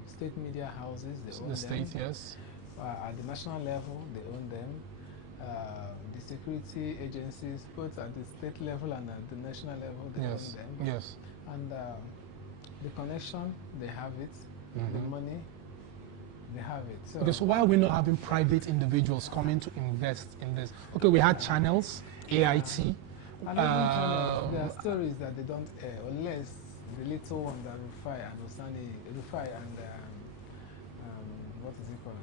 state media houses, they own the them. state, yes. At the national level, they own them. The security agencies, both at the state level and at the national level, they own them. Yes. And the connection, they have it. The money, they have it. So, okay, so why are we not having private individuals coming to invest in this? Okay, we had channels, AIT. And even channels, there are stories that they don't air unless the little one that Rufai and what is it called?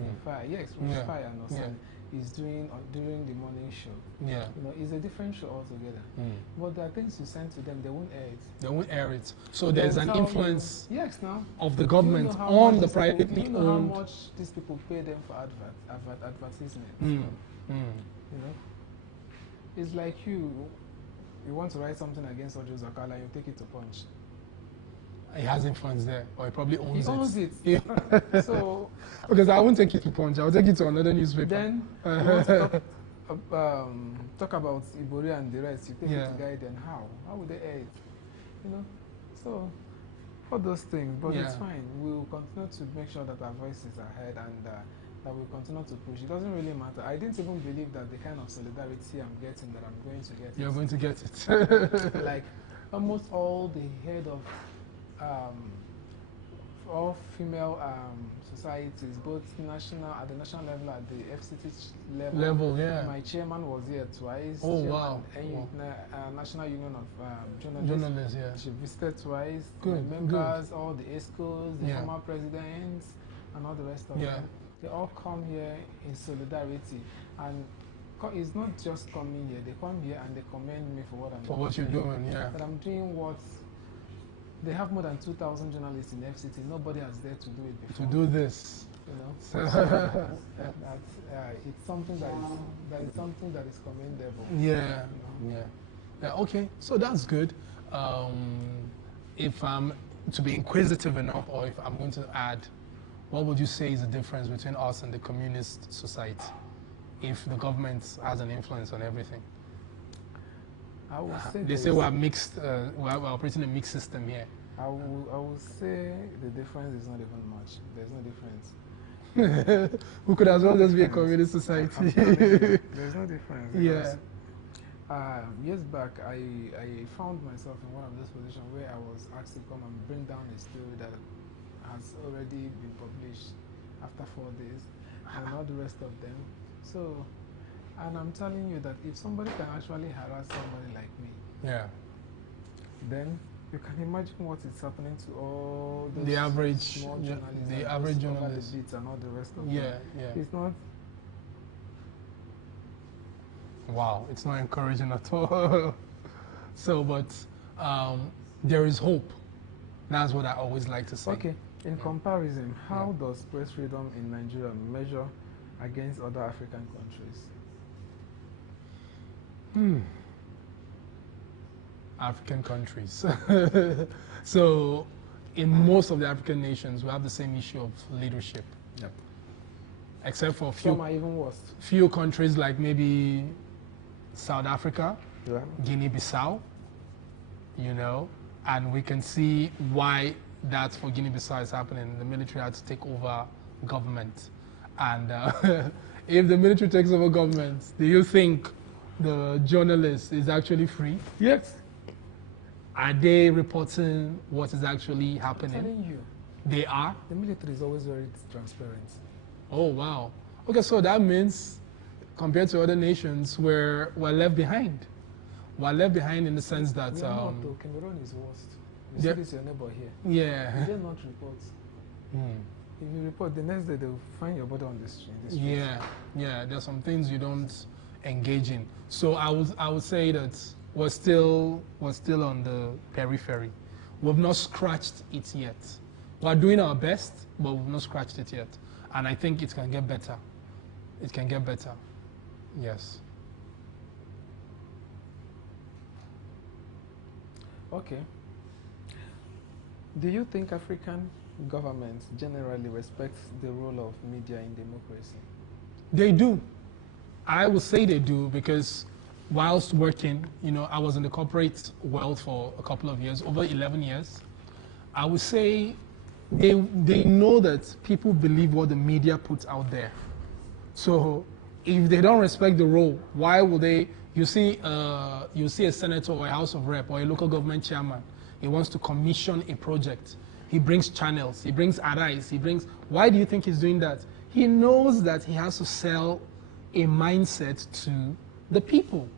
Rufai, yes, Rufai and Osani is doing during the morning show. Yeah. You know, it's a different show altogether. But there are things you send to them, they won't air it. They won't air it. So there's an influence now, of the government on the privately owned. You know how much these people pay them for advertisement. You know, it's like you want to write something against Ojo Zakala, you take it to Punch. He has influence there, or he probably owns it. He owns it. Yeah. So, because I won't take it to Punch, I'll take it to another newspaper. Then you want to talk about Ibori and the rest, you take it to Guardian. How would they air it? You know, so all those things, but it's fine. We'll continue to make sure that our voices are heard and that we'll continue to push. It doesn't really matter. I didn't even believe that the kind of solidarity I'm getting, that I'm going to get. You're going to get it. Like almost all the head of all female societies, both at the national level, at the FCT level. My chairman was here twice. Oh, wow. National Union of Journalists, She visited twice. Good. The members, all the ESCOs, the former presidents, and all the rest of them. They all come here in solidarity. And it's not just coming here. They come here and they commend me for what I'm doing. For what you're doing, That I'm doing what. They have more than 2,000 journalists in FCT. Nobody has dared to do it before. To do this. You know, it's something that is commendable. Yeah, yeah. Okay, so that's good. If I'm to be inquisitive enough, or if I'm going to add, what would you say is the difference between us and the communist society? If the government has an influence on everything. I will say they say we're mixed. We're operating a mixed system here. I will say the difference is not even much. There's no difference. We could as well just be a communist society. There's no difference. Yeah. Years back, I found myself in one of those positions where I was asked to come and bring down a story that has already been published after 4 days, and all the rest of them. So. And I'm telling you that if somebody can actually harass somebody like me, then you can imagine what is happening to all those the average small journalists, the average journalist, the beats and all the rest of them. It's not. Wow, it's not encouraging at all. So, but there is hope. That's what I always like to say. Okay. In comparison, how does press freedom in Nigeria measure against other African countries? African countries. So in most of the African nations, we have the same issue of leadership. Yep. Except for Some are even worse. few countries like maybe South Africa, Yeah. Guinea-Bissau, you know, and we can see why that for Guinea-Bissau is happening. The military had to take over government. And if the military takes over government, do you think the journalist is actually free? Yes. Are they reporting what is actually happening? I'm telling you. They are? The military is always very transparent. Oh, wow. Okay, so that means compared to other nations, we're left behind. We're left behind in the sense that... We are not, though. Cameroon is worst. You see this your neighbor here. Yeah. You dare not report. If you report, the next day they'll find your body on the street. Yeah. There's some things you don't engage in. So I would say that we're still on the periphery. We've not scratched it yet. We're doing our best, but we've not scratched it yet. And I think it can get better. It can get better. Yes. Okay. Do you think African governments generally respect the role of media in democracy? They do. I would say they do because whilst working, I was in the corporate world for a couple of years, over 11 years. I would say they know that people believe what the media puts out there. So if they don't respect the role, why would they? You see a senator or a House of Rep or a local government chairman, he wants to commission a project. He brings channels, he brings arise, why do you think he's doing that? He knows that he has to sell a mindset to the people.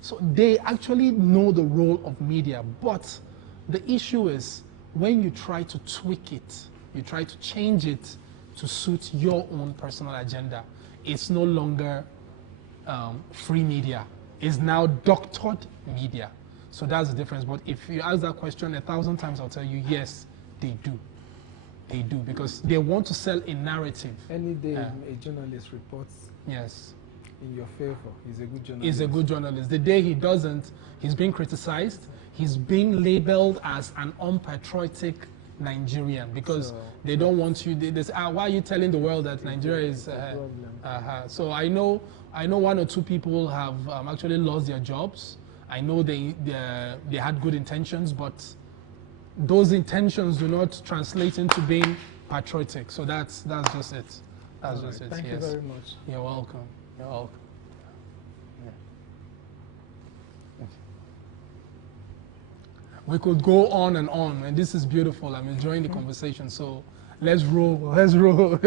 So they actually know the role of media, but the issue is when you try to tweak it, you try to change it to suit your own personal agenda, it's no longer free media. It's now doctored media. So that's the difference. But if you ask that question 1,000 times, I'll tell you, yes, they do. They do, because they want to sell a narrative. Any day a journalist reports in your favor, he's a good journalist. He's a good journalist. The day he doesn't, he's being criticized. He's being labeled as an unpatriotic Nigerian because they don't want you. They say, why are you telling the world that Nigeria is? So I know one or two people have actually lost their jobs. I know they had good intentions, but those intentions do not translate into being patriotic. So that's just it. That's just it. Thank you very much. You're welcome. You're welcome. We could go on, and this is beautiful. I'm enjoying the conversation. So let's roll. Let's roll.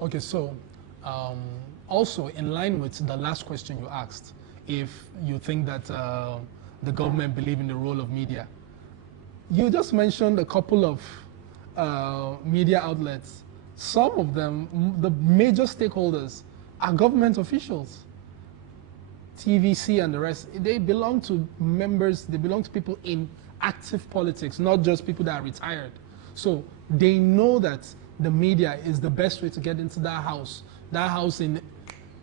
Okay. So also in line with the last question you asked, if you think that the government believe in the role of media. You just mentioned a couple of media outlets. Some of them, the major stakeholders, are government officials. TVC and the rest, they belong to members, they belong to people in active politics, not just people that are retired. So they know that the media is the best way to get into that house in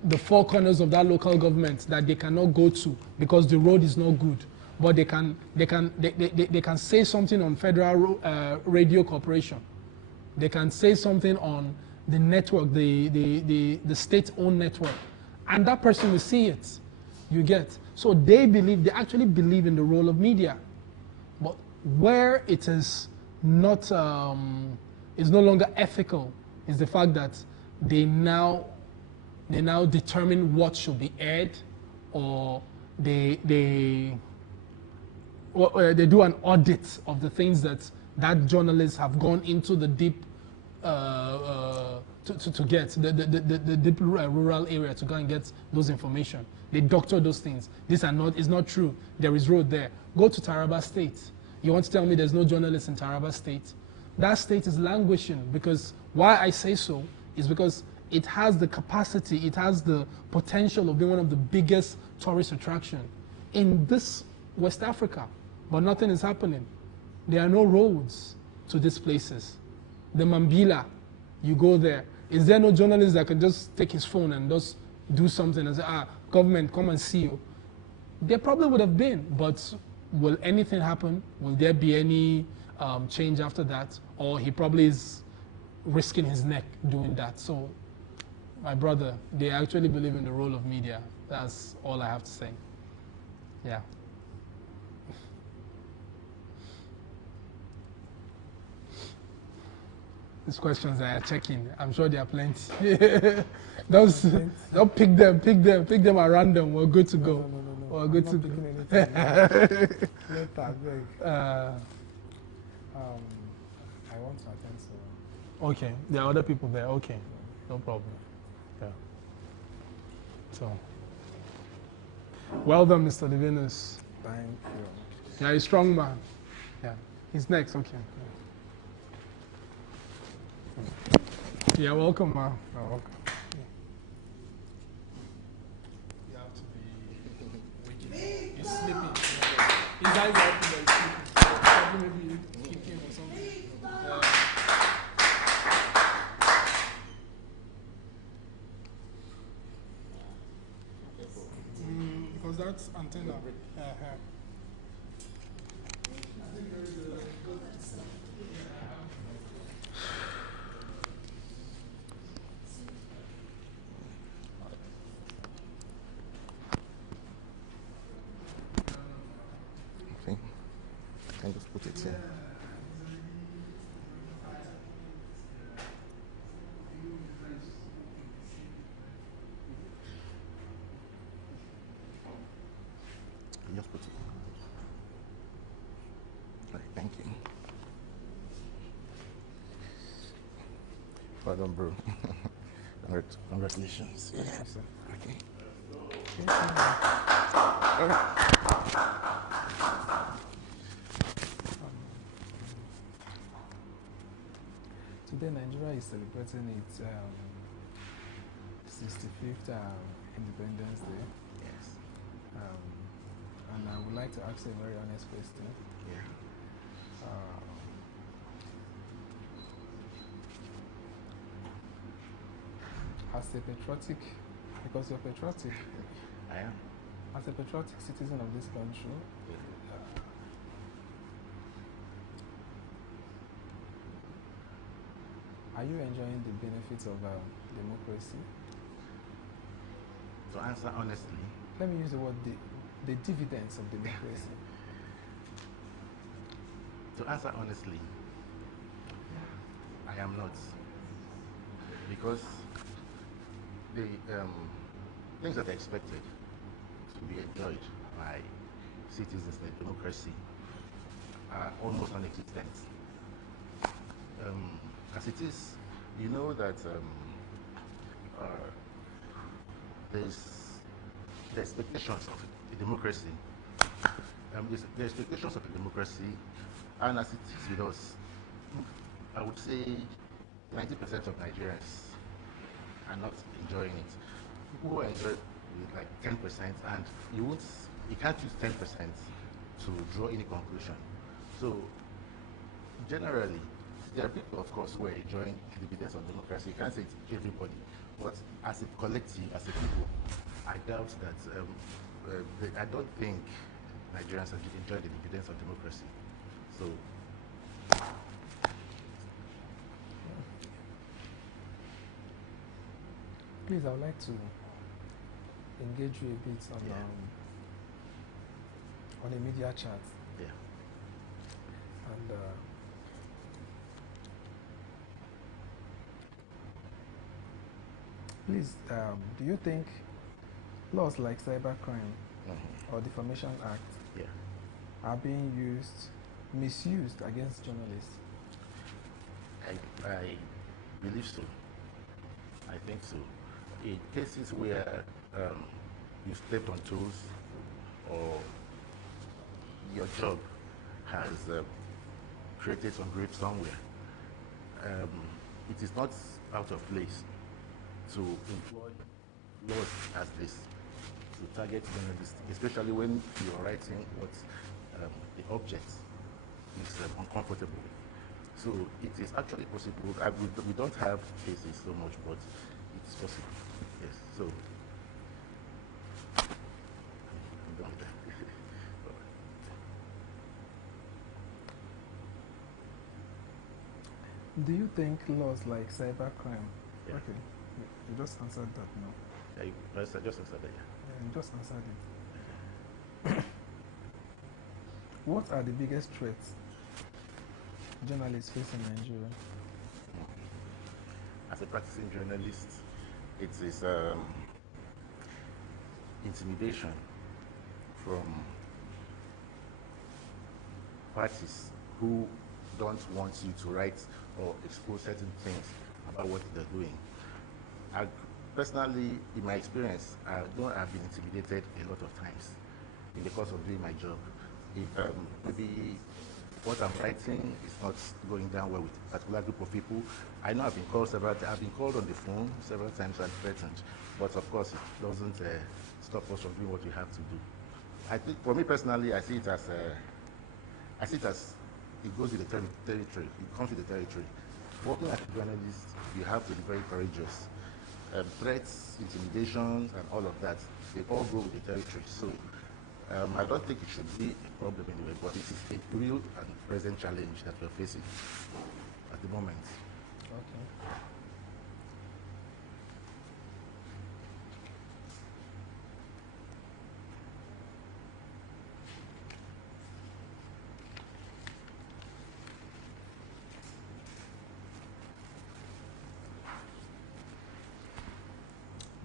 the four corners of that local government that they cannot go to because the road is not good. But they can say something on Federal Radio Corporation. They can say something on the network, the state-owned network, and that person will see it. You get. So they actually believe in the role of media. But where it is not, is no longer ethical, is the fact that they now determine what should be aired, or they do an audit of the things that journalists have gone into the deep to get the deep rural area to go and get those information. They doctor those things. It's not true. There is road there. Go to Taraba State. You want to tell me there's no journalists in Taraba State? That state is languishing because why I say so is because it has the capacity, it has the potential of being one of the biggest tourist attractions in this West Africa. But nothing is happening. There are no roads to these places. the Mambila, you go there. Is there no journalist that can just take his phone and just do something and say, government, come and see you? There probably would have been, but will anything happen? Will there be any change after that? Or he probably is risking his neck doing that. So, my brother, they actually believe in the role of media. That's all I have to say. Yeah. These questions I are checking, I'm sure there are plenty. Don't pick them at random. We're good to go. No. We're good to go. Later, beg. I want to attend to. Okay, there are other people there. Okay, no problem. Yeah. So, well done, Mr. Livinus. Thank you. Yeah, he's a strong man. Yeah, he's next. Okay. Yeah, welcome, man. Oh, welcome. You have to be waking. He's sleeping. His eyes are open, but he's sleeping. So probably maybe kick him or something. Because that's antenna. Okay. I can just put it here. Just put it. Right, thank you. Well done, bro. Congratulations. Yeah. Okay. All right. Today, Nigeria is celebrating its 65th Independence Day. Yes. And I would like to ask a very honest question. Yeah. As a patriotic, because you're patriotic, I am. as a patriotic citizen of this country, are you enjoying the benefits of democracy? To answer honestly, Let me use the word the dividends of democracy. to answer honestly, I am not. Because the things that are expected to be enjoyed by citizens in democracy are almost non-existent. As it is, you know that there's the expectations of a democracy. The expectations of a democracy, and as it is with us, I would say 90% of Nigerians are not enjoying it. People who enjoy it with like 10%, and you can't use 10% to draw any conclusion. So generally, there are people, of course, who are enjoying the dividends of democracy. You can't say it's everybody, but as a collective, as a people, I doubt that. I don't think Nigerians enjoy the dividends of democracy. So. Please, I would like to engage you a bit on a media chat. Yeah. And please, do you think laws like cybercrime or Defamation Act are being misused against journalists? I believe so. I think so. In cases where you stepped on toes or your job has created some grief somewhere, it is not out of place to employ laws as this to target journalists, especially when you're writing what the object is uncomfortable with. So it is actually possible. We don't have cases so much, but it is possible. Yes. So I'm done with that. Do you think laws like cybercrime? Yeah. Okay, you just answered that now. I just answered that. Yeah, you just answered it. What are the biggest threats journalists face in Nigeria? As a practicing journalist, it is intimidation from parties who don't want you to write or expose certain things about what they're doing. Personally, in my experience, I've been intimidated a lot of times in the course of doing my job. If maybe what I'm writing is not going down well with a particular group of people, I know I've been called I've been called on the phone several times and threatened, but of course it doesn't stop us from doing what we have to do. I think for me personally, I see it as it goes with the territory. It comes with the territory. Working as a journalist, you have to be very courageous. Threats, intimidations, and all of that, they all go with the territory. So I don't think it should be a problem anyway, but it is a real and present challenge that we're facing at the moment. Okay.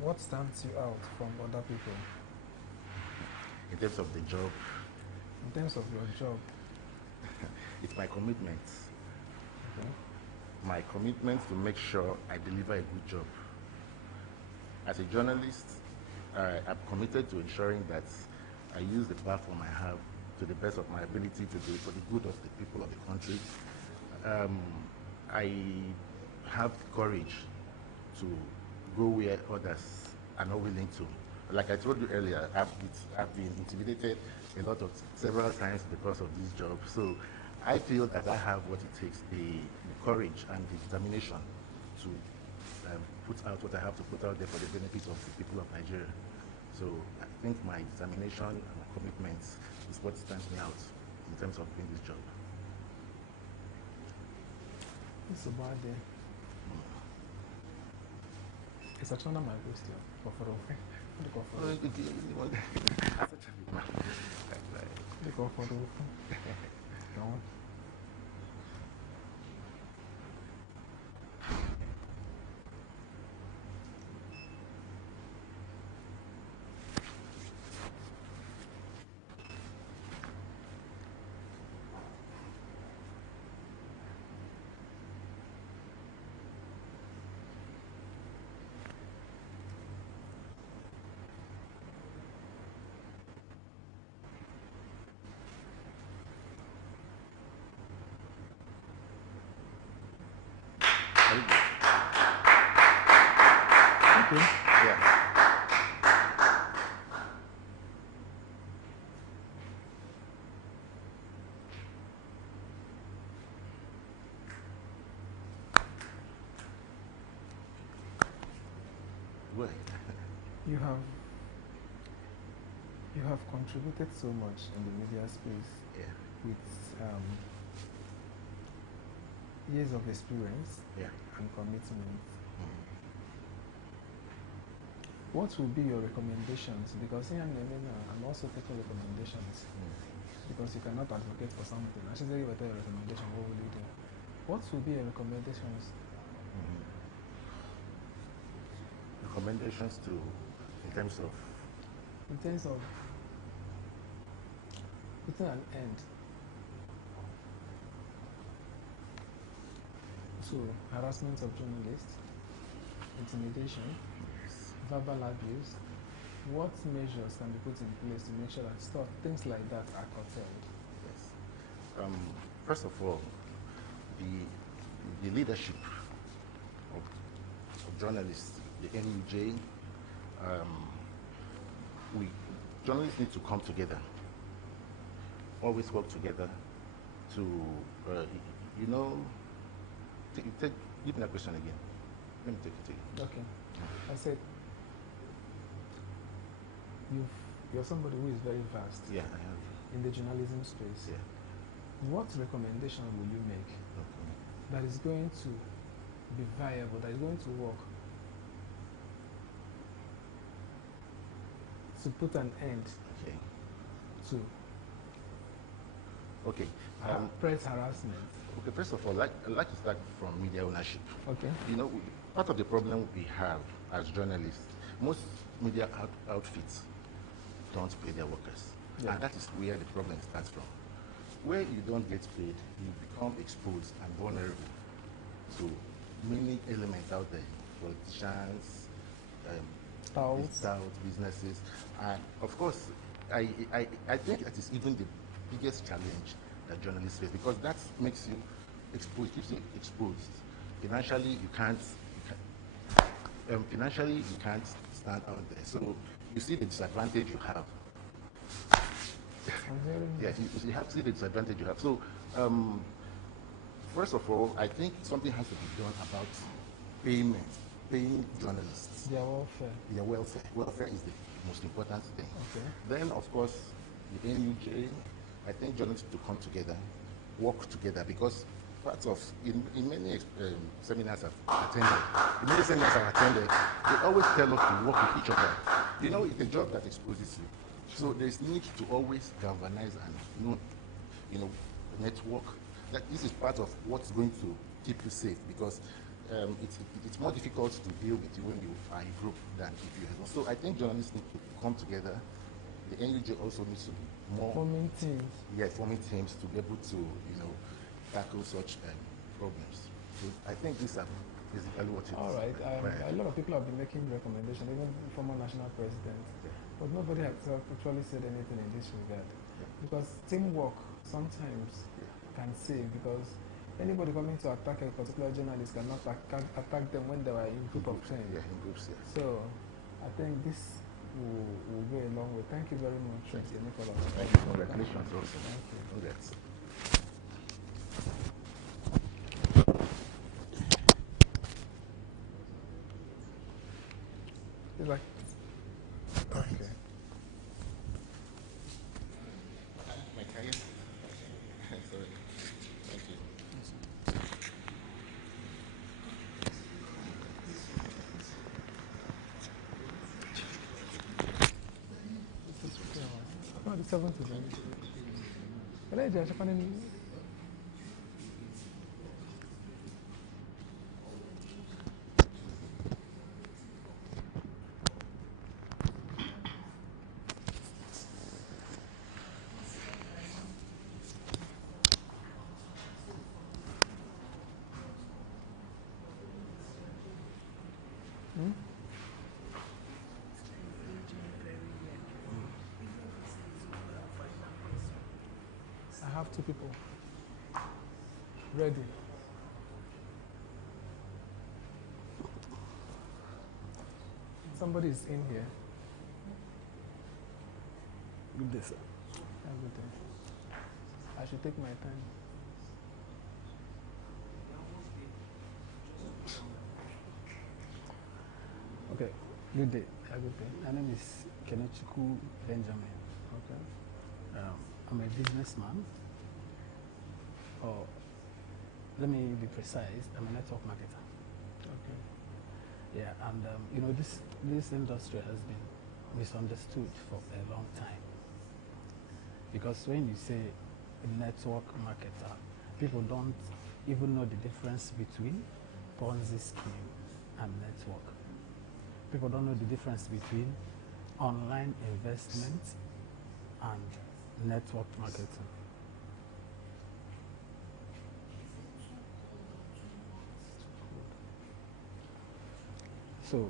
What stands you out from other people? In terms of the job, In terms of your job? it's my commitment. Okay. My commitment to make sure I deliver a good job. As a journalist, I'm committed to ensuring that I use the platform I have to the best of my ability to do it for the good of the people of the country. I have courage to go where others are not willing to. Like I told you earlier, I've been intimidated several times because of this job. So I feel that I have what it takes, the courage and the determination to put out what I have to put out there for the benefit of the people of Nigeria. So I think my determination and my commitment is what stands me out in terms of doing this job. It's a bad day. It's actually not my question. Okay. Yeah. Well, you have contributed so much in the media space. Yeah. With years of experience. Yeah. And commitment. What will be your recommendations? Because here I'm also taking recommendations. Because you cannot advocate for something. I should say you a recommendation, what will you do? What will be your recommendations? Recommendations in terms of putting an end to harassment of journalists, intimidation, verbal abuse. What measures can be put in place to make sure that things like that are curtailed? Yes. First of all, the leadership of journalists, the NUJ, journalists need to come together, always work together to You know, give me that question again. Let me take it. Okay. I said, you're somebody who is very vast. Yeah, I have. In the journalism space. Yeah. What recommendation will you make that is going to be viable, that is going to work to put an end to press harassment? Okay, first of all, I'd like to start from media ownership. Okay. You know, part of the problem we have as journalists, most media outfits don't pay their workers. Yeah. And that is where the problem starts from. Where you don't get paid, you become exposed and vulnerable to many elements out there, politicians, businesses, and of course, I think that is even the biggest challenge that journalists face, because that makes you exposed, keeps you exposed. Financially, you can't stand out there. So you see the disadvantage you have. Yeah, you have to see the disadvantage you have. So, first of all, I think something has to be done about paying journalists. Their welfare. Their welfare. Welfare is the most important thing. Okay. Then, of course, the NUJ, I think journalists to come together, work together, because in many seminars I've attended, they always tell us to work with each other. You know, it's a job that exposes you. So there's need to always galvanize and network. That this is part of what's going to keep you safe, because it's more difficult to deal with you when you are in group than if you are. So I think journalists need to come together. The NUJ also needs to be more forming teams. Yeah, forming teams to be able to tackle such problems. So I think these are basically what it is. All right. A lot of people have been making recommendations, even former national presidents, but nobody has actually said anything in this regard. Because teamwork sometimes can save, because anybody coming to attack a particular journalist cannot attack them when they are in group of friends. Yeah, in groups, yeah. So I think this will go a long way. Thank you very much. Thank you. Thank you. Congratulations also. Thank you. Congrats. It's like, okay. My career? Sorry. Thank you. No, the 7th is I have 2 people ready. Somebody is in here. Good day, sir. Good day. I should take my time. Okay, good day. Good day. My name is Kenechukwu Benjamin. Okay. I'm a businessman. Or let me be precise, I'm a network marketer. Okay. Yeah, and this industry has been misunderstood for a long time. Because when you say a network marketer, people don't even know the difference between Ponzi scheme and network. People don't know the difference between online investment and network marketing. So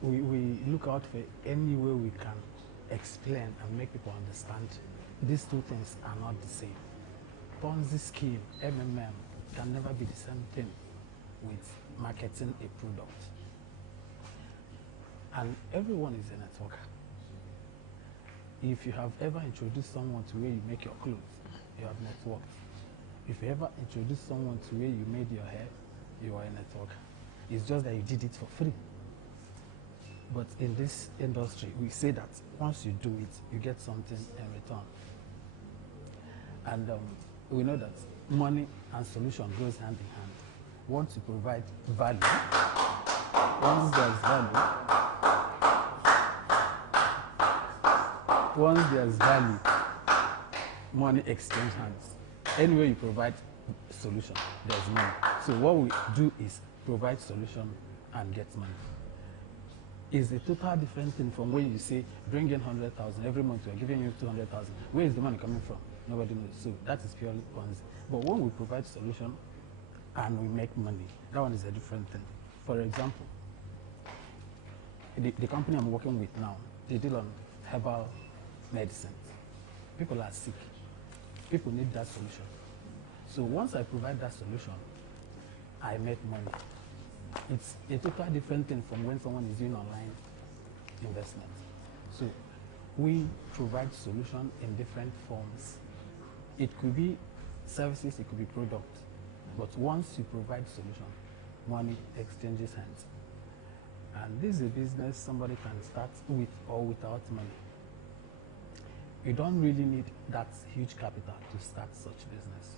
we look out for any way we can explain and make people understand these two things are not the same. Ponzi scheme, MMM, can never be the same thing with marketing a product. And everyone is a networker. If you have ever introduced someone to where you make your clothes, you have networked. If you ever introduce someone to where you made your hair, you are a networker. It's just that you did it for free. But in this industry, we say that once you do it, you get something in return. And we know that money and solution goes hand in hand. Once you provide value, once there's value, money exchange hands. Anywhere you provide solution, there's money. So what we do is provide solution and get money. It's a total different thing from when you say, bring in 100,000, every month we're giving you 200,000. Where is the money coming from? Nobody knows. So that is purely Ponzi. But when we provide solution and we make money, that one is a different thing. For example, the company I'm working with now, they deal on herbal medicines. People are sick. People need that solution. So once I provide that solution, I make money. It's a totally different thing from when someone is doing online investment. So we provide solution in different forms. It could be services, it could be product. But once you provide solution, money exchanges hands. And this is a business somebody can start with or without money. You don't really need that huge capital to start such business.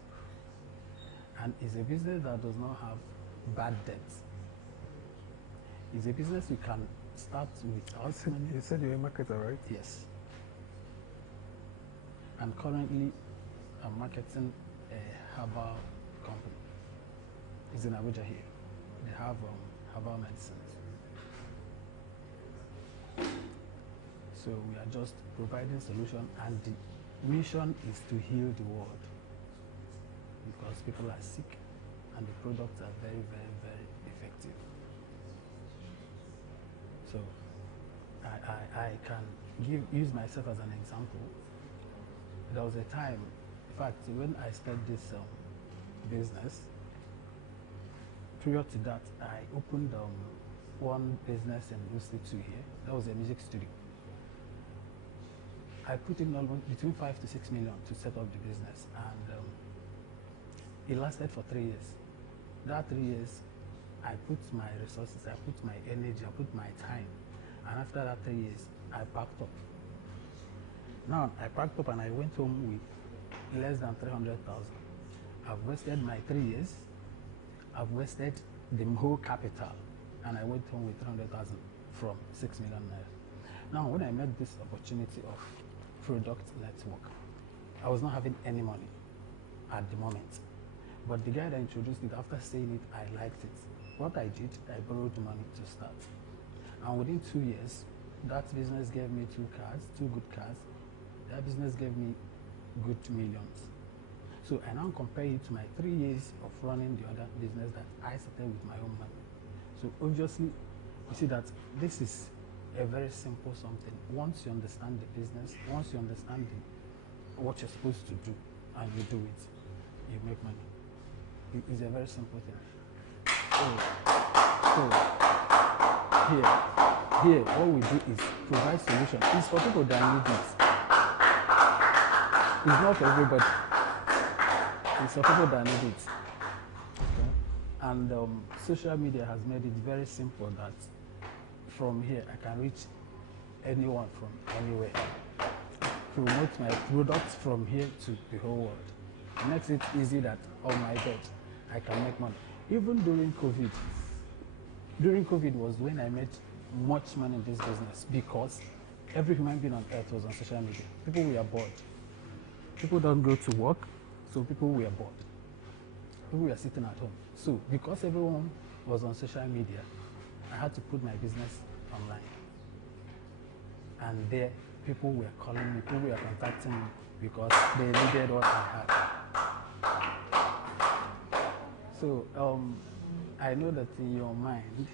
And it's a business that does not have bad debts. It's a business you can start without money. You said you're a marketer, right? Yes. And currently, I'm marketing a herbal company. It's in Abuja here. They have herbal medicines. So we are just providing solution, and the mission is to heal the world, because people are sick and the products are very, very, very effective. So I can use myself as an example. There was a time, in fact, when I started this business, prior to that, I opened one business in Institute here. That was a music studio. I put in almost between 5 to 6 million to set up the business, and it lasted for 3 years. That 3 years, I put my resources, I put my energy, I put my time, and after that 3 years, I packed up. Now, I packed up and I went home with less than 300,000. I've wasted my 3 years, I've wasted the whole capital, and I went home with 300,000 from 6 million naira. Now, when I met this opportunity of product network, I was not having any money at the moment. But the guy that introduced it, after saying it, I liked it. What I did, I borrowed money to start. And within 2 years, that business gave me 2 cars, 2 good cars. That business gave me good millions. So I now compare it to my 3 years of running the other business that I started with my own money. So obviously, you see that this is a very simple something. Once you understand the business, once you understand what you're supposed to do, and you do it, you make money. It's a very simple thing. So here, what we do is provide solution. It's for people that need it. It's not for everybody. It's for people that need it. Okay? And social media has made it very simple that from here, I can reach anyone from anywhere. Promote my products from here to the whole world. It makes it easy that on my bed, I can make money. Even during COVID. During COVID was when I made much money in this business, because every human being on earth was on social media. People were bored. People don't go to work, so people were bored. People were sitting at home. So because everyone was on social media, I had to put my business online. And there, people were calling me, people were contacting me because they needed what I had. So I know that in your mind,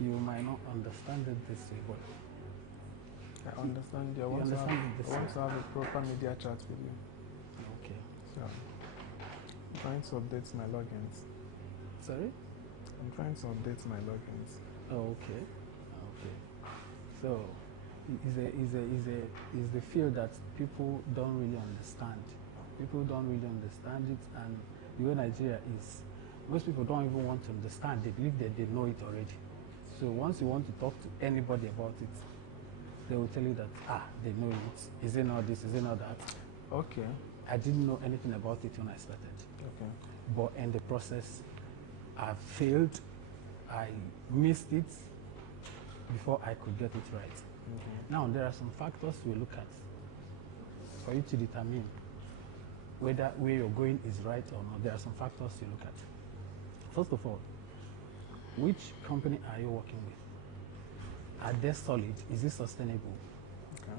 you might not understand it this way, but I understand. I want to have a proper media chat with you. Okay. So I'm trying to update my logins. Sorry? I'm trying to update my logins. Oh, okay. Okay. So is the field that people don't really understand. People don't really understand it, and the way Nigeria is, most people don't even want to understand. They believe that they know it already. So once you want to talk to anybody about it, they will tell you that, they know it. Is it not this? Is it not that? Okay. I didn't know anything about it when I started. Okay. But in the process, I failed. I missed it before I could get it right. Okay. Now, there are some factors we look at for you to determine whether where you're going is right or not. There are some factors you look at. First of all, which company are you working with? Are they solid? Is it sustainable? Okay.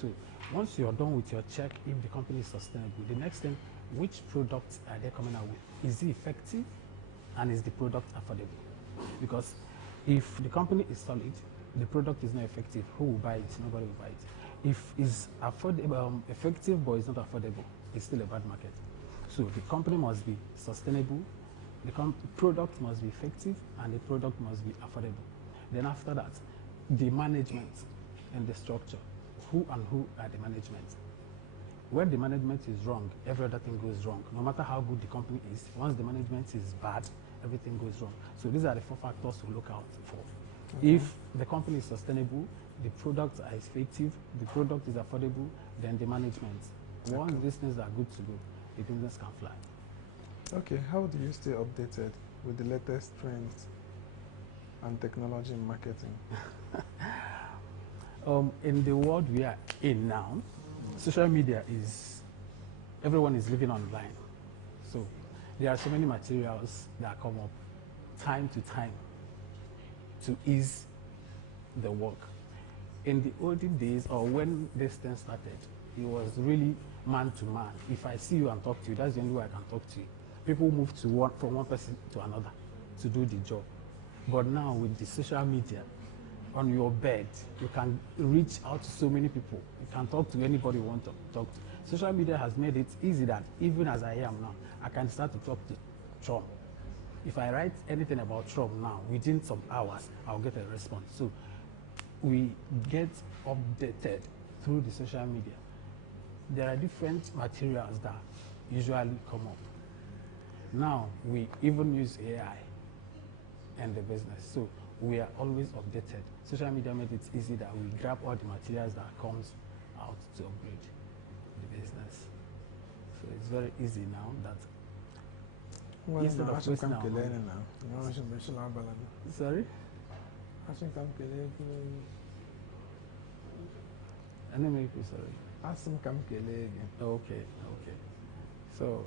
So once you're done with your check, if the company is sustainable, the next thing, which products are they coming out with? Is it effective, and is the product affordable? Because if the company is solid, the product is not effective, who will buy it? Nobody will buy it. If it's affordable, effective but it's not affordable, it's still a bad market. So the company must be sustainable, the product must be effective, and the product must be affordable. Then after that, the management and the structure. Who are the management? When the management is wrong, every other thing goes wrong. No matter how good the company is, once the management is bad, everything goes wrong. So these are the 4 factors to look out for. Okay. If the company is sustainable, the products are effective, the product is affordable, then the management. Once these things are good to go, the business can fly. Okay, how do you stay updated with the latest trends and technology in marketing? In the world we are in now, social media is, everyone is living online. So there are so many materials that come up time to time to ease the work. In the olden days, or when this thing started, it was really man to man. If I see you and talk to you, that's the only way I can talk to you. People move from one person to another to do the job. But now with the social media, on your bed, you can reach out to so many people. You can talk to anybody you want to talk to. Social media has made it easy that even as I am now, I can start to talk to Trump. If I write anything about Trump now, within some hours, I'll get a response. So we get updated through the social media. There are different materials that usually come up. Now, we even use AI in the business. So we are always updated. Social media made it easy that we grab all the materials that comes out to upgrade the business. So it's very easy now that instead of wasting our money. Sorry? I didn't make you sorry. Okay. So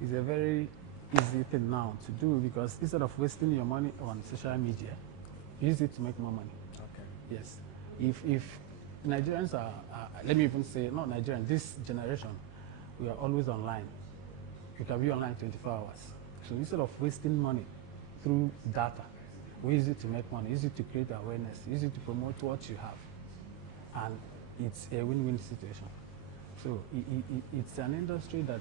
it's a very easy thing now to do, because instead of wasting your money on social media, use it to make more money. Okay. Yes. If Nigerians are, let me even say, not Nigerians, this generation, we are always online. You can be online 24 hours. So instead of wasting money through data, we use it to make money, use it to create awareness, use it to promote what you have. And it's a win-win situation. So it's an industry that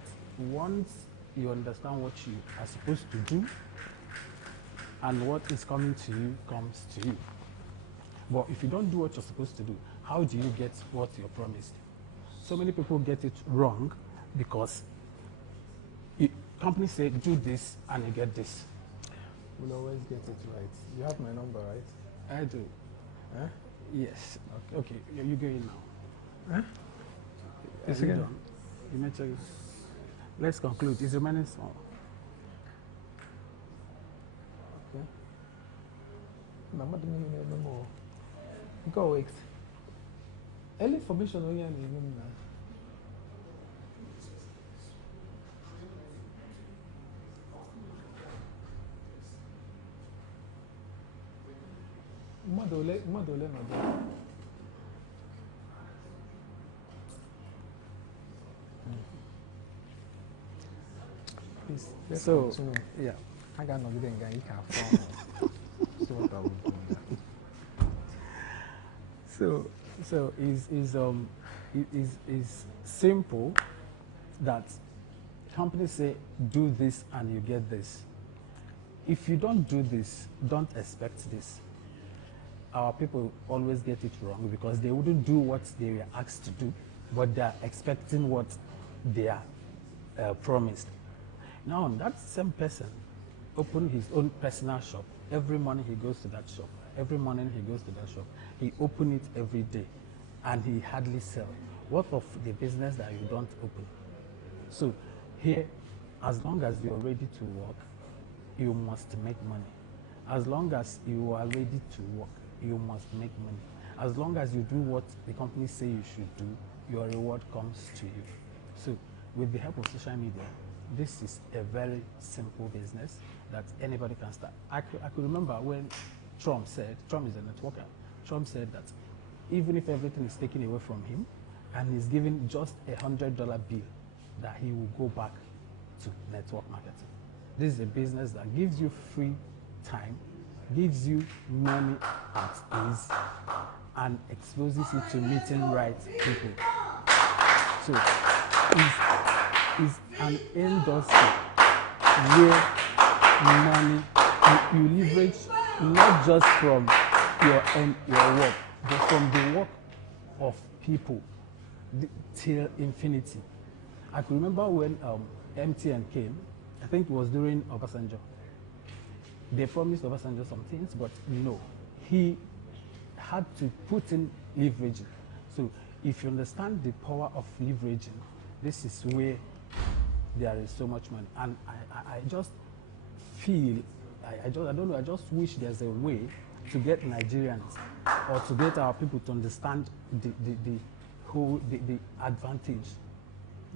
once you understand what you are supposed to do, and what is coming to you comes to you. But if you don't do what you're supposed to do, how do you get what you're promised? So many people get it wrong because companies say, do this and you get this. We'll always get it right. You have my number, right? I do. Huh? Yes. Okay. You go in now. Huh? Yes, again. You may check. Let's conclude. It's remaining small. Okay. Go weeks. Any information on you now? Madole no. Please, let's continue. Yeah. I got no good guy. You can't form. So what are we doing? So is simple that companies say do this and you get this. If you don't do this, don't expect this. Our people always get it wrong because they wouldn't do what they were asked to do, but they are expecting what they are promised. Now that same person opened his own personal shop. Every morning he goes to that shop. Every morning he goes to that shop. He open it every day, and he hardly sell. What of the business that you don't open? So here, as long as you're ready to work, you must make money. As long as you are ready to work, you must make money. As long as you do what the company say you should do, your reward comes to you. So with the help of social media, this is a very simple business that anybody can start. I could remember when Trump is a networker, Trump said that even if everything is taken away from him and he's given just $100 bill, that he will go back to network marketing. This is a business that gives you free time, gives you money at ease, and exposes you to meeting right people. So it's an industry where money, you leverage not just from your work, but from the work of people till infinity. I can remember when MTN came, I think it was during Obasanjo. They promised Obasanjo some things, but no. He had to put in leveraging. So if you understand the power of leveraging, this is where there is so much money. And I just feel, I don't know, I just wish there's a way to get Nigerians or to get our people to understand the advantage,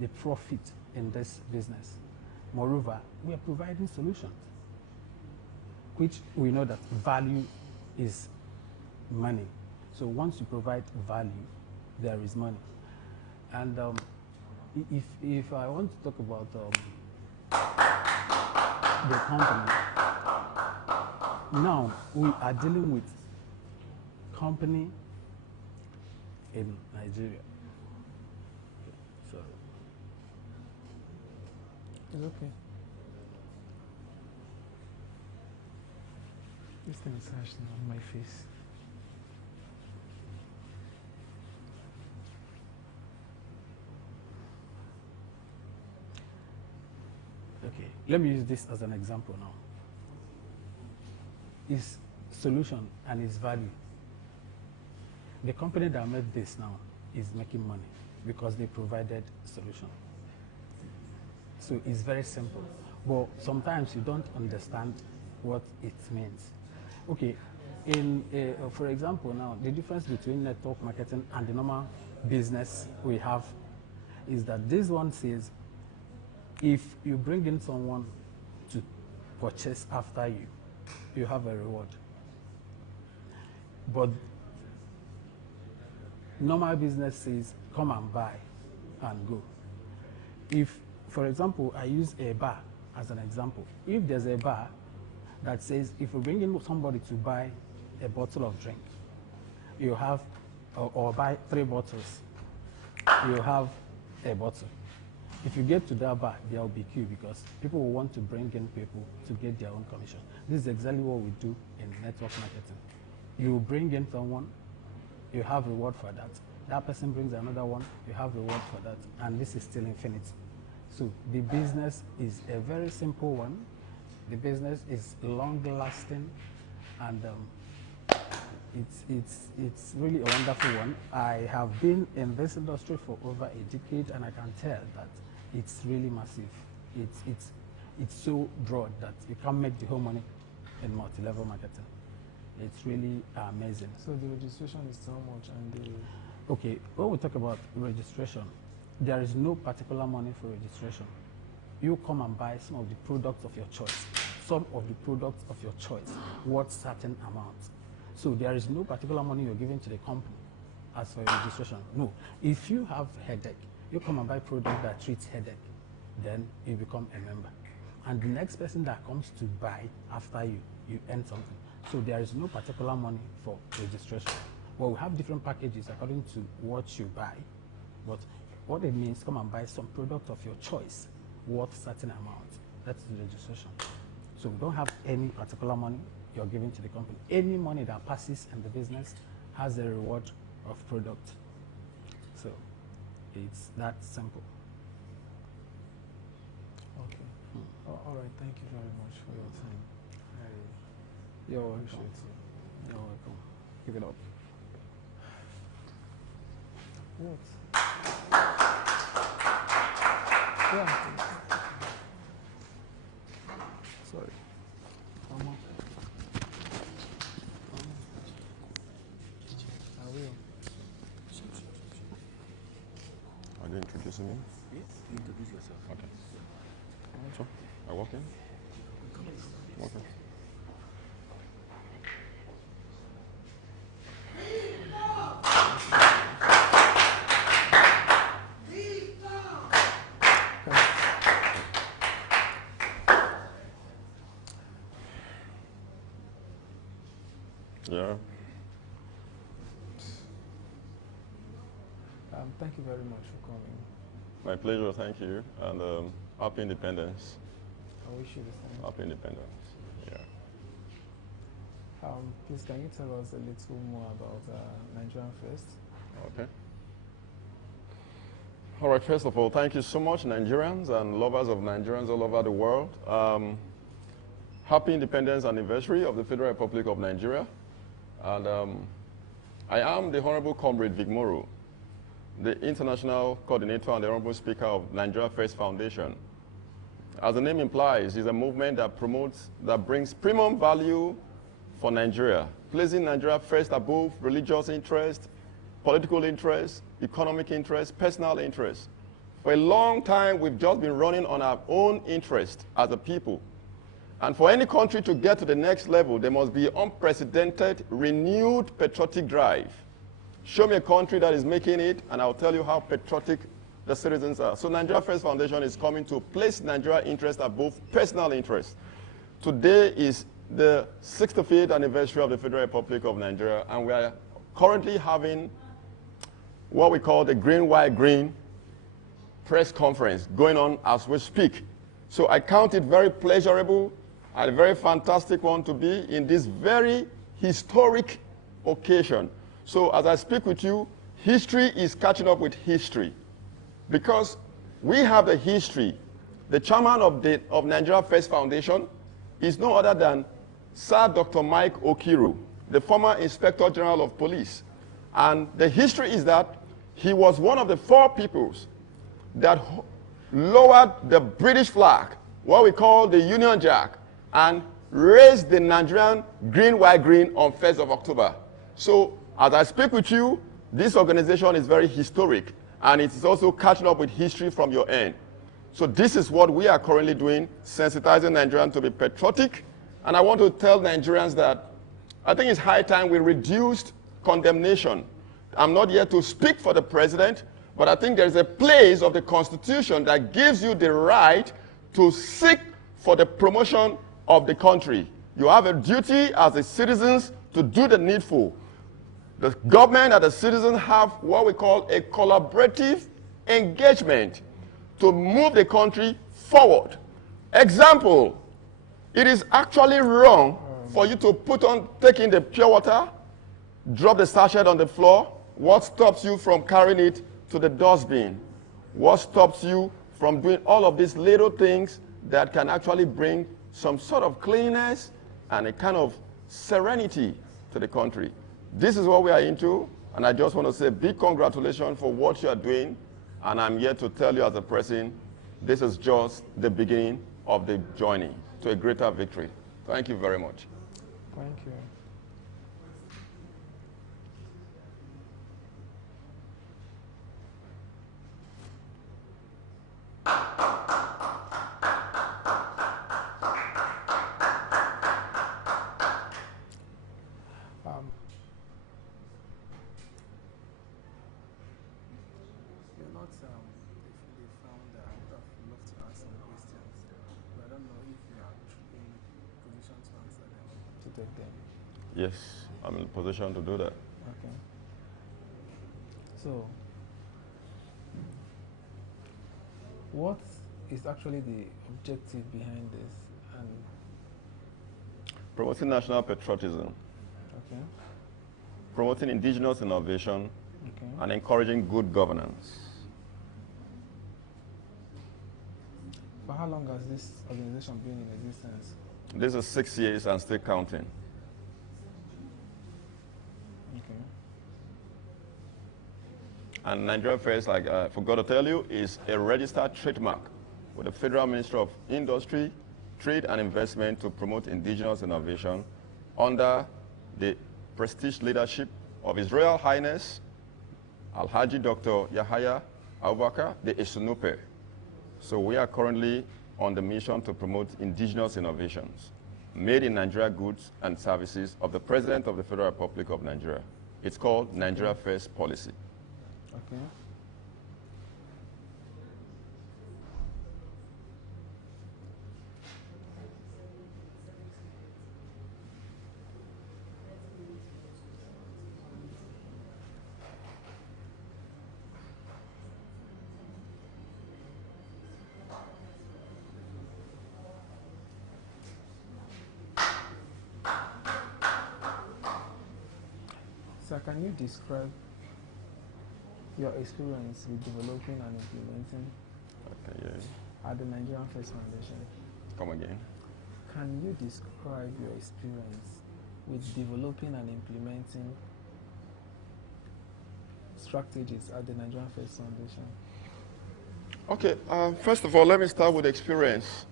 the profit in this business. Moreover, we are providing solutions, which we know that value is money. So once you provide value, there is money. And if I want to talk about the company, now we are dealing with company in Nigeria. So it's okay. This thing is actually on my face. Okay, let me use this as an example now. Its solution and its value. The company that made this now is making money because they provided solution. So it's very simple. But sometimes you don't understand what it means. Okay, for example now, the difference between network marketing and the normal business we have is that this one says, if you bring in someone to purchase after you, you have a reward. But normal business says, come and buy and go. If, for example, I use a bar as an example. If there's a bar that says, if you bring in somebody to buy a bottle of drink, you have, or buy 3 bottles, you have a bottle. If you get to that bar, there will be queue because people will want to bring in people to get their own commission. This is exactly what we do in network marketing. You bring in someone, you have reward for that. That person brings another one, you have reward for that. And this is still infinite. So the business is a very simple one. The business is long-lasting, and it's really a wonderful one. I have been in this industry for over a decade, and I can tell that it's really massive. It's so broad that you can't make the whole money in multi-level marketing. It's really amazing. So the registration is so much, and the... Okay, when we talk about registration, there is no particular money for registration. You come and buy some of the products of your choice. Some of the products of your choice worth certain amounts. So there is no particular money you're giving to the company as for registration. No. If you have headache, you come and buy product that treats headache, then you become a member. And the next person that comes to buy after you, you earn something. So there is no particular money for registration. Well, we have different packages according to what you buy, but what it means, come and buy some product of your choice worth certain amount. That's the registration. So we don't have any particular money you're giving to the company. Any money that passes in the business has a reward of product. So it's that simple. Okay. All right, thank you very much for your time. You're welcome. You're welcome. Give it up. What? Yeah. Sorry. I will. Are you introducing me? Yes, introduce yourself. Okay. So, I walk in? Okay. Yeah. Thank you very much for coming. My pleasure, thank you. And happy independence. I wish you the same. Happy independence. Yeah. Please, can you tell us a little more about Nigerian First? Okay. All right, first of all, thank you so much, Nigerians and lovers of Nigerians all over the world. Happy independence anniversary of the Federal Republic of Nigeria. And I am the Honorable Comrade Vic Moro, the International Coordinator and the Honorable Speaker of Nigeria First Foundation. As the name implies, it's a movement that promotes, that brings premium value for Nigeria, placing Nigeria first above religious interest, political interest, economic interest, personal interest. For a long time, we've just been running on our own interest as a people. And for any country to get to the next level, there must be unprecedented, renewed patriotic drive. Show me a country that is making it, and I'll tell you how patriotic the citizens are. So Nigeria First Foundation is coming to place Nigeria interest above personal interest. Today is the 65th anniversary of the Federal Republic of Nigeria, and we are currently having what we call the Green, White, Green press conference going on as we speak. So I count it very pleasurable and a very fantastic one to be in this very historic occasion. So as I speak with you, history is catching up with history because we have the history. The chairman of Nigeria First Foundation is no other than Sir Dr. Mike Okiru, the former Inspector General of Police. And the history is that he was one of the 4 peoples that lowered the British flag, what we call the Union Jack, and raised the Nigerian Green, White, Green on 1st of October. So as I speak with you, this organization is very historic, and it is also catching up with history from your end. So this is what we are currently doing, sensitizing Nigerians to be patriotic. And I want to tell Nigerians that I think it's high time we reduced condemnation. I'm not here to speak for the president, but I think there's a place of the Constitution that gives you the right to seek for the promotion of the country. You have a duty as the citizens to do the needful. The government and the citizens have what we call a collaborative engagement to move the country forward. Example, it is actually wrong for you to take in the pure water, drop the sachet on the floor. What stops you from carrying it to the dustbin? What stops you from doing all of these little things that can actually bring some sort of cleanness and a kind of serenity to the country? This is what we are into, and I just want to say big congratulations for what you are doing, and I'm here to tell you as a person, this is just the beginning of the journey to a greater victory. Thank you very much. Thank you. You're not the founder. I would have loved to ask some questions, but I don't know if you are in position to answer them. To take them. Yes, I'm in a position to do that. Okay. So, what is actually the objective behind this? And promoting national patriotism, okay, promoting indigenous innovation, okay, and encouraging good governance. For how long has this organization been in existence? This is 6 years and still counting. Okay. And Nigeria First, like I forgot to tell you, is a registered trademark with the Federal Ministry of Industry, Trade and Investment to promote indigenous innovation under the prestige leadership of His Royal Highness Alhaji Dr. Yahaya Abubakar, the Esunupe. So we are currently on the mission to promote indigenous innovations made in Nigeria goods and services of the President of the Federal Republic of Nigeria. It's called Nigeria First Policy. Okay. Sir, can you describe your experience with developing and implementing at the Nigerian First Foundation? Come again. Can you describe your experience with developing and implementing strategies at the Nigerian First Foundation? Okay, first of all, let me start with experience.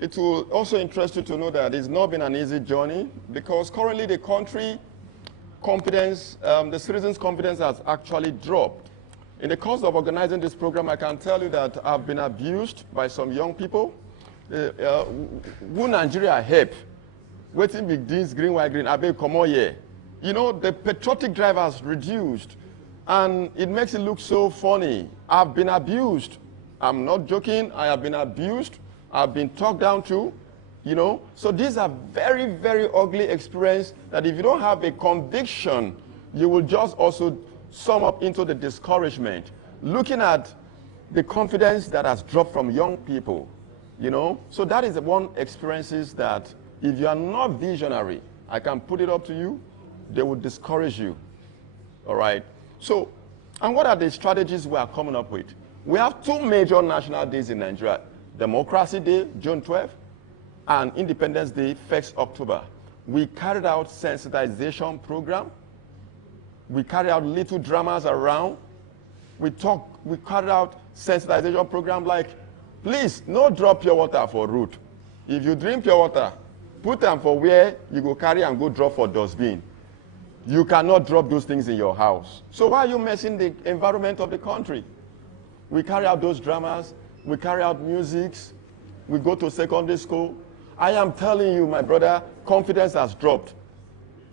It will also interest you to know that it's not been an easy journey because currently the country confidence, the citizens' confidence has actually dropped. In the course of organizing this program, I can tell you that I've been abused by some young people. Who Nigeria help? Waiting big deans, green, white, green, I beg, come on here. You know, the patriotic drive has reduced, and it makes it look so funny. I've been abused. I'm not joking. I have been abused. I've been talked down to. You know, so these are very, very ugly experiences that if you don't have a conviction, you will just also sum up into the discouragement. Looking at the confidence that has dropped from young people, you know. So that is one experiences that if you are not visionary, I can put it up to you, they will discourage you, all right? So, and what are the strategies we are coming up with? We have two major national days in Nigeria, Democracy Day, June 12th, and Independence Day, 1st October. We carried out sensitization program. We carried out little dramas around. We carried out sensitization program like, please, no drop pure water for road. If you drink pure water, put them for where you go carry and go drop for dustbin. You cannot drop those things in your house. So why are you messing the environment of the country? We carry out those dramas. We carry out musics. We go to secondary school. I am telling you, my brother, confidence has dropped.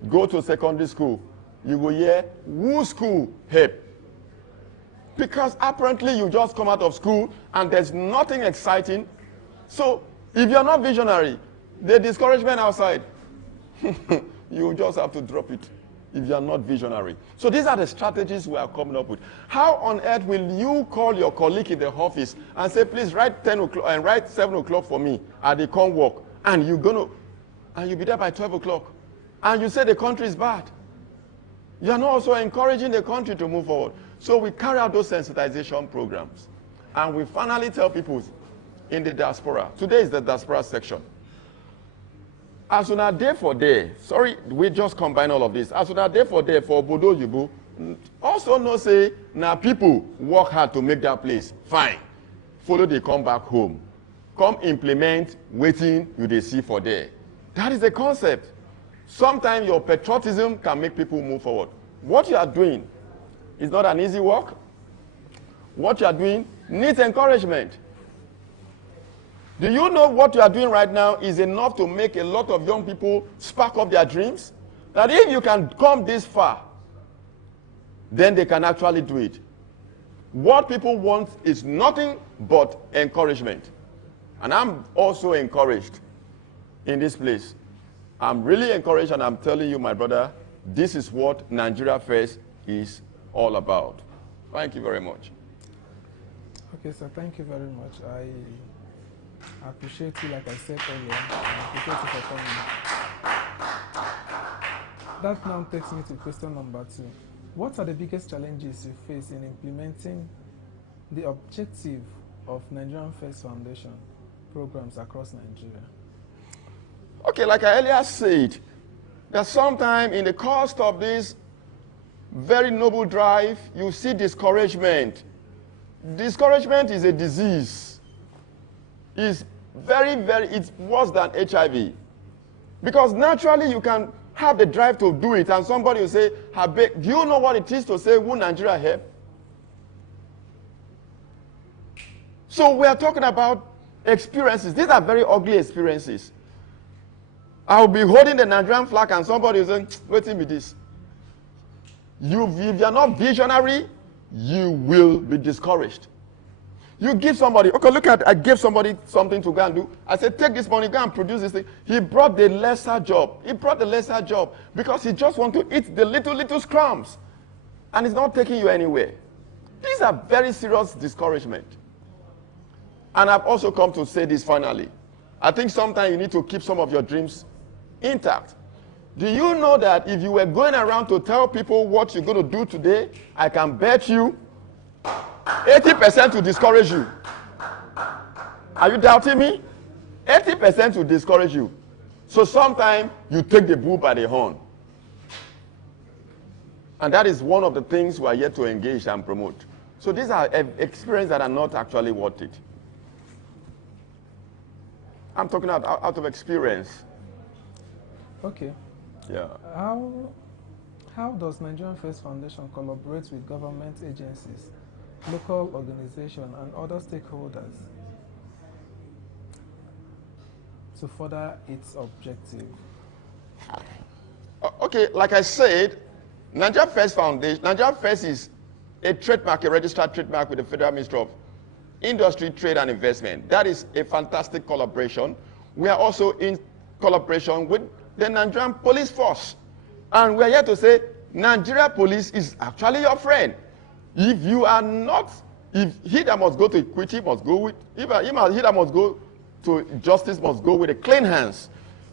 Go to secondary school. You will hear, who school help? Because apparently you just come out of school and there's nothing exciting. So if you're not visionary, the discouragement outside, you just have to drop it if you're not visionary. So these are the strategies we are coming up with. How on earth will you call your colleague in the office and say, please write 10 o'clock and write 7 o'clock for me and they can't work, and you'll be there by 12 o'clock, and you say the country is bad? You're not also encouraging the country to move forward. So we carry out those sensitization programs, and we finally tell people in the diaspora, today is the diaspora section, as on a day for day, sorry, we just combine all of this, as on a day for day for Bodo Yubu, also no say, now people work hard to make that place fine. Follow they come back home. Come implement waiting you they see for there. That is the concept. Sometimes your patriotism can make people move forward. What you are doing is not an easy work. What you are doing needs encouragement. Do you know what you are doing right now is enough to make a lot of young people spark up their dreams? That if you can come this far, then they can actually do it. What people want is nothing but encouragement. And I'm also encouraged in this place. I'm really encouraged, and I'm telling you, my brother, this is what Nigeria First is all about. Thank you very much. Okay, sir, thank you very much. I appreciate you, like I said earlier. I appreciate you for coming. That now takes me to question number 2. What are the biggest challenges you face in implementing the objective of Nigerian First Foundation programs across Nigeria? Okay, like I earlier said, that sometime in the course of this very noble drive, you see discouragement. Discouragement is a disease. It's it's worse than HIV. Because naturally you can have the drive to do it, and somebody will say, do you know what it is to say, will Nigeria help? So we are talking about experiences. These are very ugly experiences. I'll be holding the Nigerian flag and somebody is saying, wait a minute, this. If you're not visionary, you will be discouraged. You give somebody, okay, look at, I gave somebody something to go and do. I said, take this money, go and produce this thing. He brought the lesser job. He brought the lesser job because he just wants to eat the little scrums. And it's not taking you anywhere. These are very serious discouragement. And I've also come to say this finally. I think sometimes you need to keep some of your dreams intact. Do you know that if you were going around to tell people what you're going to do today, I can bet you 80% will discourage you. Are you doubting me? 80% will discourage you. So sometimes you take the bull by the horn. And that is one of the things we are yet to engage and promote. So these are experiences that are not actually worth it. I'm talking out of experience. Okay. Yeah. How does Nigerian First Foundation collaborate with government agencies, local organizations, and other stakeholders to further its objective? Okay, like I said, Nigeria First Foundation, Nigeria First is a trademark, a registered trademark with the Federal Ministry of Industry, Trade and Investment. That is a fantastic collaboration. We are also in collaboration with the Nigerian Police Force. And we are here to say, Nigeria Police is actually your friend. If you are not, if he that must go to equity must go with, he that must go to justice must go with a clean hands.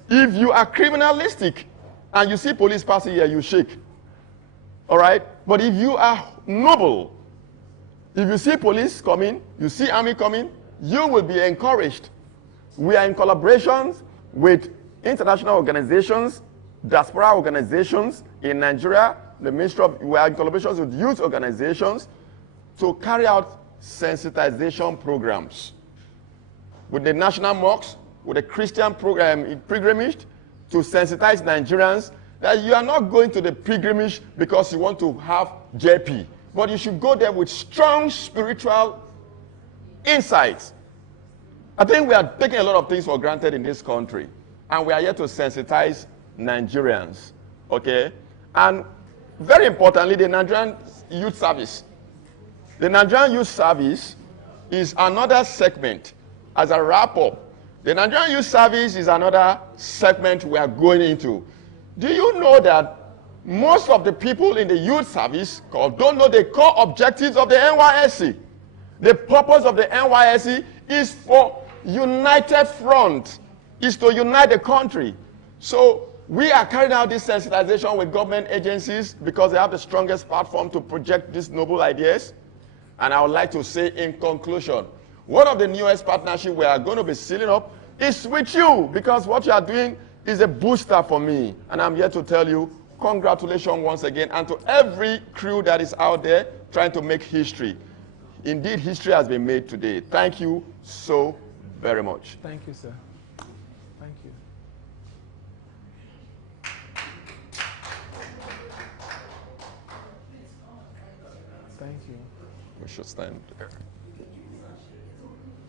If you are criminalistic and you see police passing here, you shake. All right? But if you are noble, if you see police coming, you see army coming, you will be encouraged. We are in collaborations with international organizations, diaspora organizations in Nigeria, the Ministry of, we are in collaborations with youth organizations to carry out sensitization programs. With the national mosques, with the Christian program in pilgrimage, to sensitize Nigerians that you are not going to the pilgrimage because you want to have JP, but you should go there with strong spiritual insights. I think we are taking a lot of things for granted in this country, and we are here to sensitize Nigerians, okay? And very importantly, the Nigerian Youth Service. The Nigerian Youth Service is another segment as a wrap-up. The Nigerian Youth Service is another segment we are going into. Do you know that most of the people in the youth service don't know the core objectives of the NYSC? The purpose of the NYSC is for united front, is to unite the country. So we are carrying out this sensitization with government agencies because they have the strongest platform to project these noble ideas. And I would like to say in conclusion, one of the newest partnerships we are going to be sealing up is with you, because what you are doing is a booster for me. And I'm here to tell you, congratulations once again, and to every crew that is out there trying to make history. Indeed, history has been made today. Thank you so very much. Thank you, sir. Thank you. Thank you. We should stand there.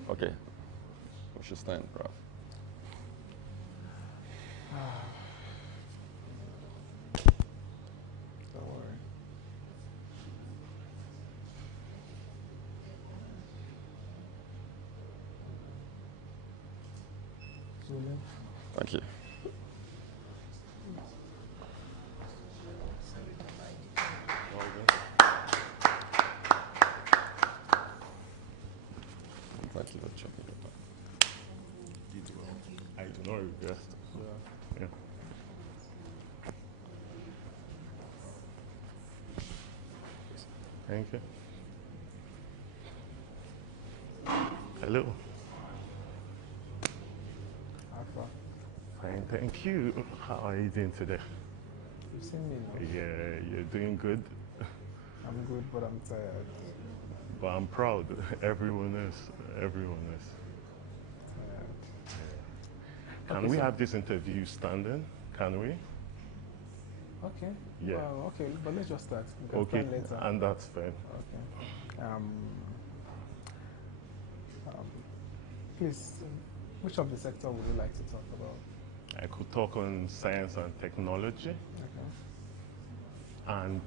Okay. We should stand, bro. Don't worry. Zulu. Thank you. Thank you for jumping in. You do well. I do not regret. Yeah. Thank you. Hello. Fine, thank you. How are you doing today? You've seen me now. Yeah, you're doing good. I'm good, but I'm tired. But I'm proud. Everyone is. Everyone is. Tired. Can Okay, we so- have this interview standing? Can we? Okay. Yeah. Well, okay, but let's just start. We can Okay, start later. and that's fine. Okay. Please, which of the sector would you like to talk about? I could talk on science and technology, Okay. and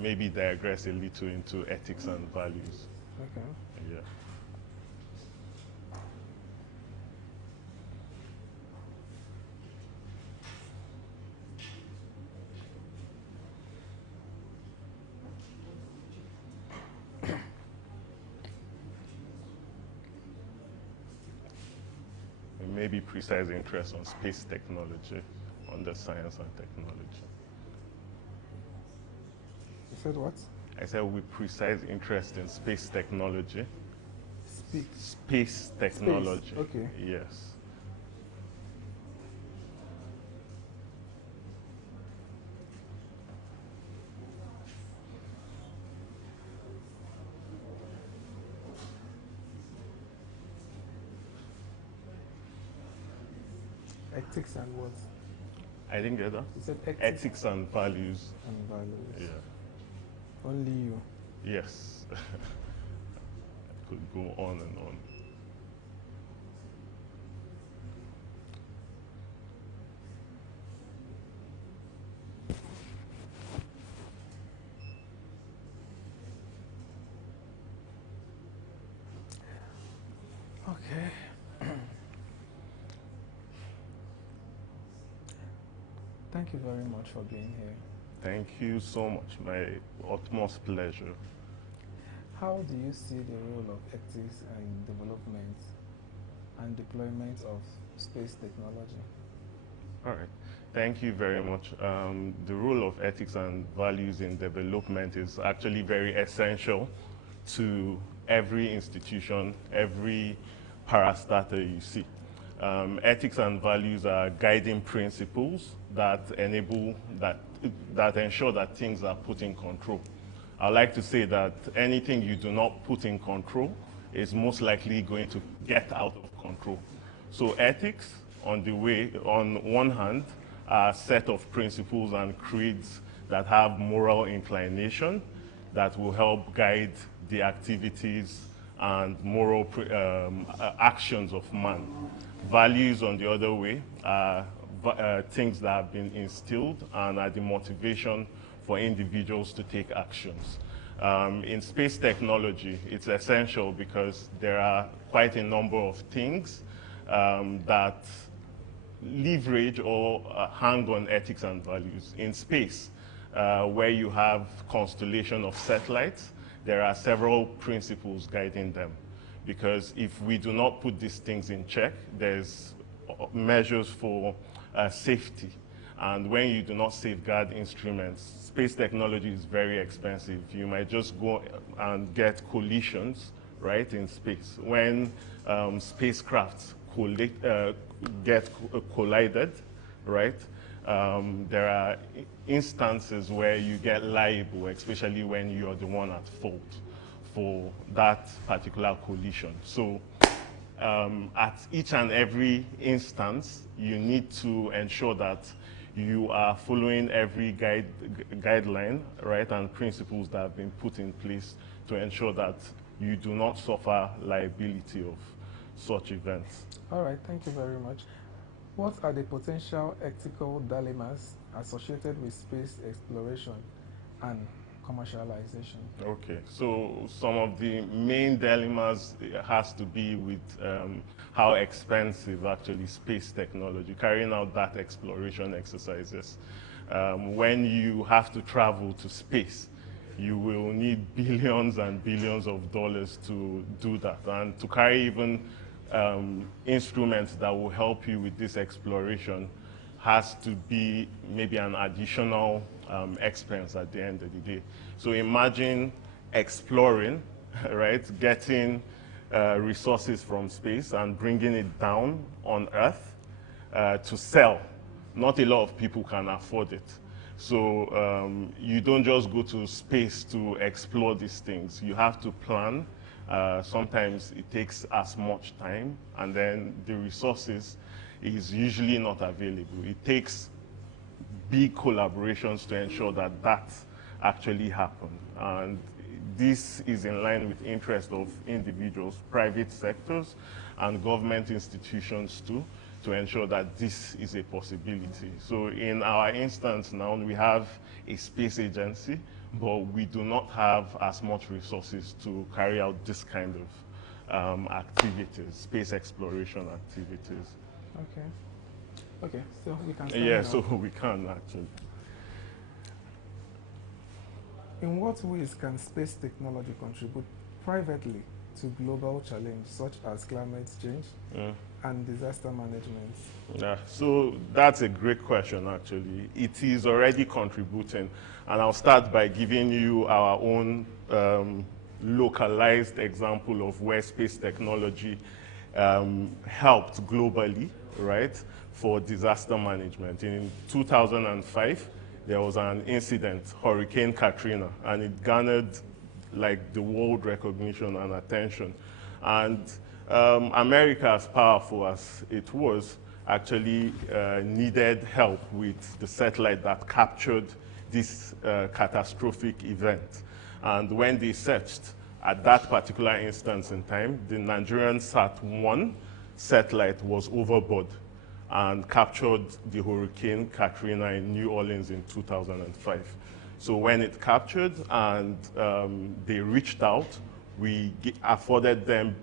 maybe digress a little into ethics and values. Okay. Yeah. And maybe precise interest on space technology, on the science and technology. You said what? I said with precise interest in space technology. Space technology. Space, okay. Yes. Ethics and what? I didn't get that. You said ethics. Ethics and values. And values. Yeah. Only you. Yes. I could go on and on. Okay. Thank you very much for being here. Thank you so much. My utmost pleasure. How do you see the role of ethics in development and deployment of space technology? All right. Thank you very much. The role of ethics and values in development is actually very essential to every institution, every parastatal you see. Ethics and values are guiding principles that enable, that ensure that things are put in control. I like to say that anything you do not put in control is most likely going to get out of control. So ethics, on one hand, are a set of principles and creeds that have moral inclination that will help guide the activities and moral actions of man. Values, on the other way, are things that have been instilled and are the motivation for individuals to take actions. In space technology, it's essential because there are quite a number of things that leverage or hang on ethics and values. In space, where you have constellation of satellites, there are several principles guiding them. Because if we do not put these things in check, there's measures for safety. And when you do not safeguard instruments, space technology is very expensive. You might just go and get collisions, right, in space. When spacecrafts get collided, right, there are instances where you get liable, especially when you are the one at fault for that particular collision. So at each and every instance, you need to ensure that you are following every guideline, right, and principles that have been put in place to ensure that you do not suffer liability of such events. All right, thank you very much. What are the potential ethical dilemmas associated with space exploration and commercialization? Okay, so some of the main dilemmas has to be with how expensive actually space technology, carrying out that exploration exercises. When you have to travel to space, you will need billions and billions of dollars to do that. And to carry even instruments that will help you with this exploration has to be maybe an additional expense at the end of the day. So imagine exploring, right, getting resources from space and bringing it down on Earth. to sell. Not a lot of people can afford it. So you don't just go to space to explore these things. You have to plan. Sometimes it takes as much time, and then the resources is usually not available. It takes big collaborations to ensure that that actually happens. And this is in line with the interest of individuals, private sectors, and government institutions too, to ensure that this is a possibility. So in our instance now, we have a space agency, but we do not have as much resources to carry out this kind of activities, space exploration activities. Okay. Okay, so we can Yeah, so we can actually. In what ways can space technology contribute privately to global challenges such as climate change and disaster management? Yeah, so that's a great question, actually. It is already contributing, and I'll start by giving you our own localized example of where space technology helped globally, right, for disaster management. In 2005, there was an incident, Hurricane Katrina, and it garnered like the world recognition and attention. And America, as powerful as it was, actually needed help with the satellite that captured this catastrophic event. And when they searched at that particular instance in time, the Nigerian Sat-1 satellite was overboard and captured the Hurricane Katrina in New Orleans in 2005. So when it captured and they reached out, we afforded them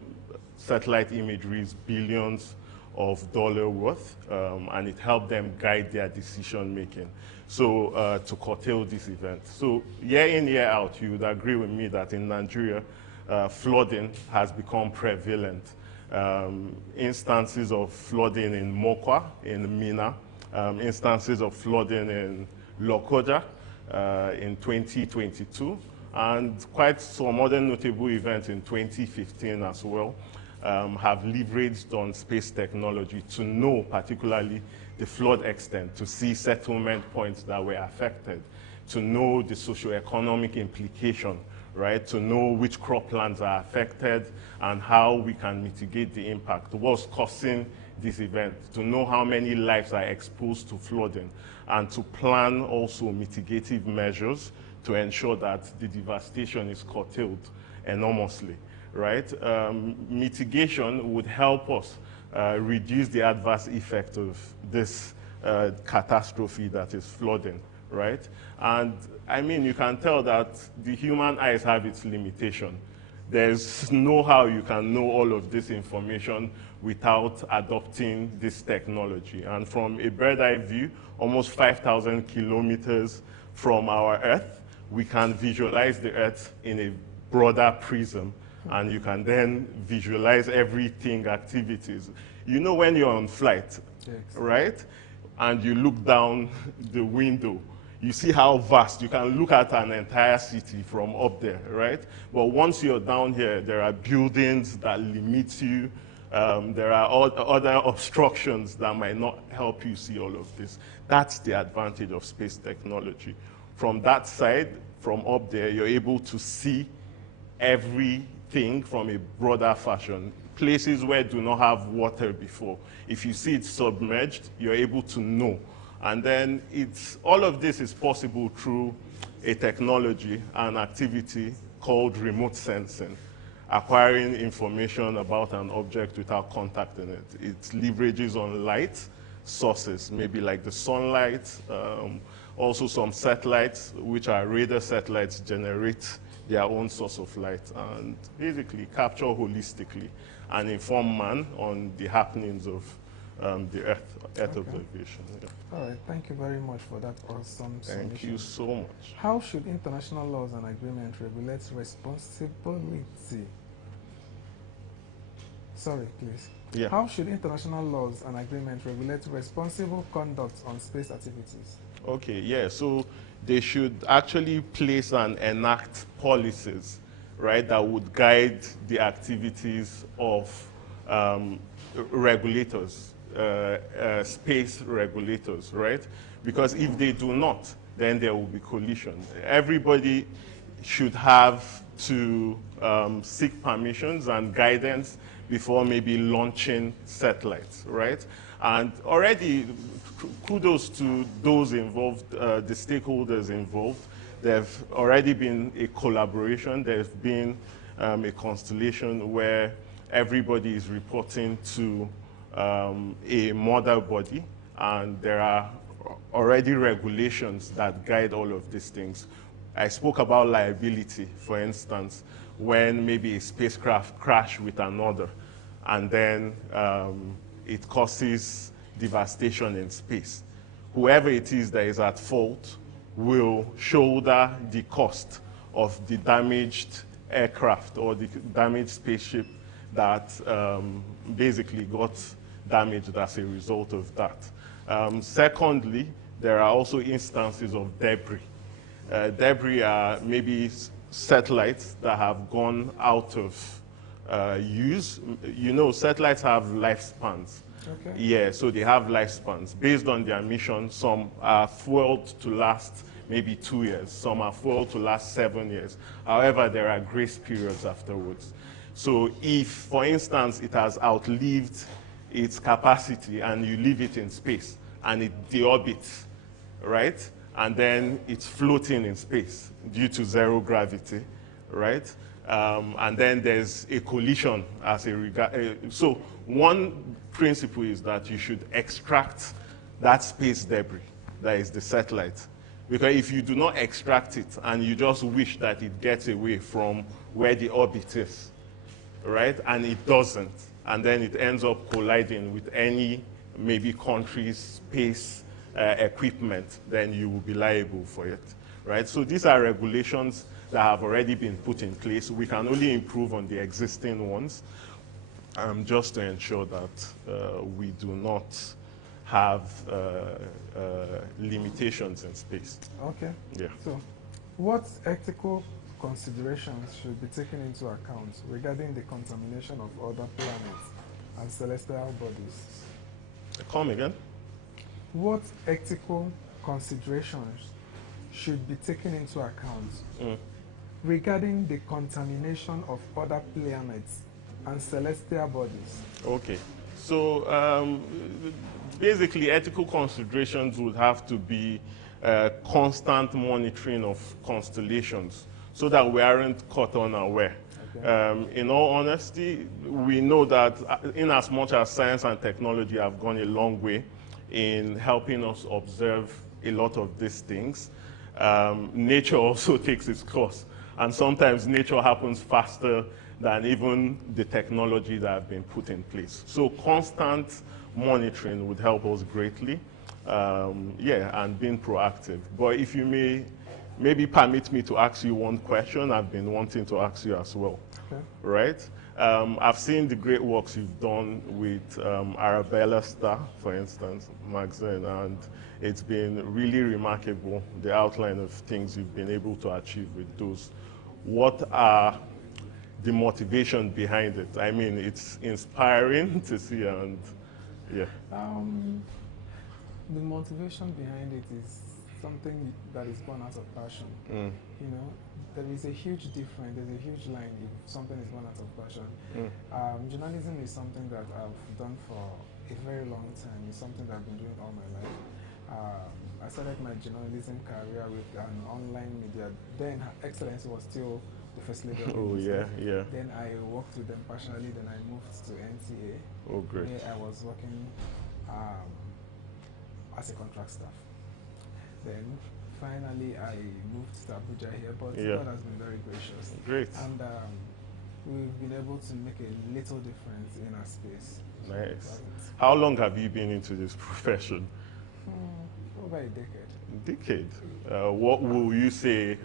satellite imageries, billions of dollars worth, and it helped them guide their decision making. So to curtail this event. So year in, year out, you would agree with me that in Nigeria, flooding has become prevalent. Instances of flooding in Mokwa, in Mina, instances of flooding in Lokoja in 2022, and quite some other notable events in 2015 as well have leveraged on space technology to know particularly the flood extent, to see settlement points that were affected, to know the socioeconomic implication, right, to know which croplands are affected and how we can mitigate the impact, what's causing this event, to know how many lives are exposed to flooding, and to plan also mitigative measures to ensure that the devastation is curtailed enormously, right? Mitigation would help us reduce the adverse effect of this catastrophe that is flooding, right? And I mean, you can tell that the human eyes have its limitation. There's no how you can know all of this information without adopting this technology. And from a bird eye view, almost 5,000 kilometers from our Earth, we can visualize the Earth in a broader prism, and you can then visualize everything, activities. You know when you're on flight, right? And you look down the window, you see how vast, you can look at an entire city from up there, right? But once you're down here, there are buildings that limit you. There are other obstructions that might not help you see all of this. That's the advantage of space technology. From that side, from up there, you're able to see everything from a broader fashion. Places where do not have water before. If you see it submerged, you're able to know. And then all of this is possible through a technology, an activity called remote sensing, acquiring information about an object without contacting it. It leverages on light sources, maybe like the sunlight, also some satellites, which are radar satellites, generate their own source of light and basically capture holistically and inform man on the happenings of the Earth observation. Yeah. All right, thank you very much for that awesome submission. Thank you so much. How should international laws and agreements regulate responsibility? Sorry, please. Yeah. How should international laws and agreements regulate responsible conduct on space activities? Okay, yeah, so they should actually place and enact policies, right, that would guide the activities of regulators, space regulators, right? Because if they do not, then there will be collision. Everybody should have to seek permissions and guidance before maybe launching satellites, right? And already, kudos to those involved, the stakeholders involved. There's already been a collaboration. There's been a constellation where everybody is reporting to a mother body, and there are already regulations that guide all of these things. I spoke about liability, for instance, when maybe a spacecraft crashes with another, and then it causes devastation in space. Whoever it is that is at fault will shoulder the cost of the damaged aircraft or the damaged spaceship that basically got damaged as a result of that. Secondly, there are also instances of debris. Debris are maybe satellites that have gone out of use. You know, satellites have lifespans. Okay. Yeah, so they have lifespans. Based on their mission, some are fueled to last maybe 2 years. Some are fueled to last 7 years. However, there are grace periods afterwards. So if, for instance, it has outlived its capacity and you leave it in space and it deorbits, right? And then it's floating in space due to zero gravity, right? And then there's a collision as a regard. So one principle is that you should extract that space debris, that is the satellite. Because if you do not extract it and you just wish that it gets away from where the orbit is, right? And it doesn't, and then it ends up colliding with any maybe country's space equipment, then you will be liable for it, right? So these are regulations that have already been put in place. We can only improve on the existing ones just to ensure that we do not have limitations in space. Okay. Yeah. So, what ethical considerations should be taken into account regarding the contamination of other planets and celestial bodies? Come again? What ethical considerations should be taken into account regarding the contamination of other planets and celestial bodies? Okay. So basically, ethical considerations would have to be constant monitoring of constellations so that we aren't caught unaware. Okay. In all honesty, we know that in as much as science and technology have gone a long way in helping us observe a lot of these things, nature also takes its course. And sometimes nature happens faster than even the technology that have been put in place. So constant monitoring would help us greatly, yeah, and being proactive. But if you may maybe permit me to ask you one question I've been wanting to ask you as well, okay. Right? I've seen the great works you've done with Arabella Star, for instance, magazine, and it's been really remarkable, the outline of things you've been able to achieve with those. What are the motivation behind it? I mean, it's inspiring to see, and yeah. The motivation behind it is something that is born out of passion. You know, there is a huge difference, there's a huge line if something is born out of passion. Journalism is something that I've done for a very long time. It's something that I've been doing all my life. I started my journalism career with an online media. Then Excellency was still the first lady of Oh, yeah, yeah. Then I worked with them passionately. Then I moved to NTA. Oh, great. Where I was working as a contract staff. Then finally I moved to Abuja here, but God has been very gracious. Great. And we've been able to make a little difference in our space. Nice. How long have you been into this profession? Over a decade. Decade. What will you say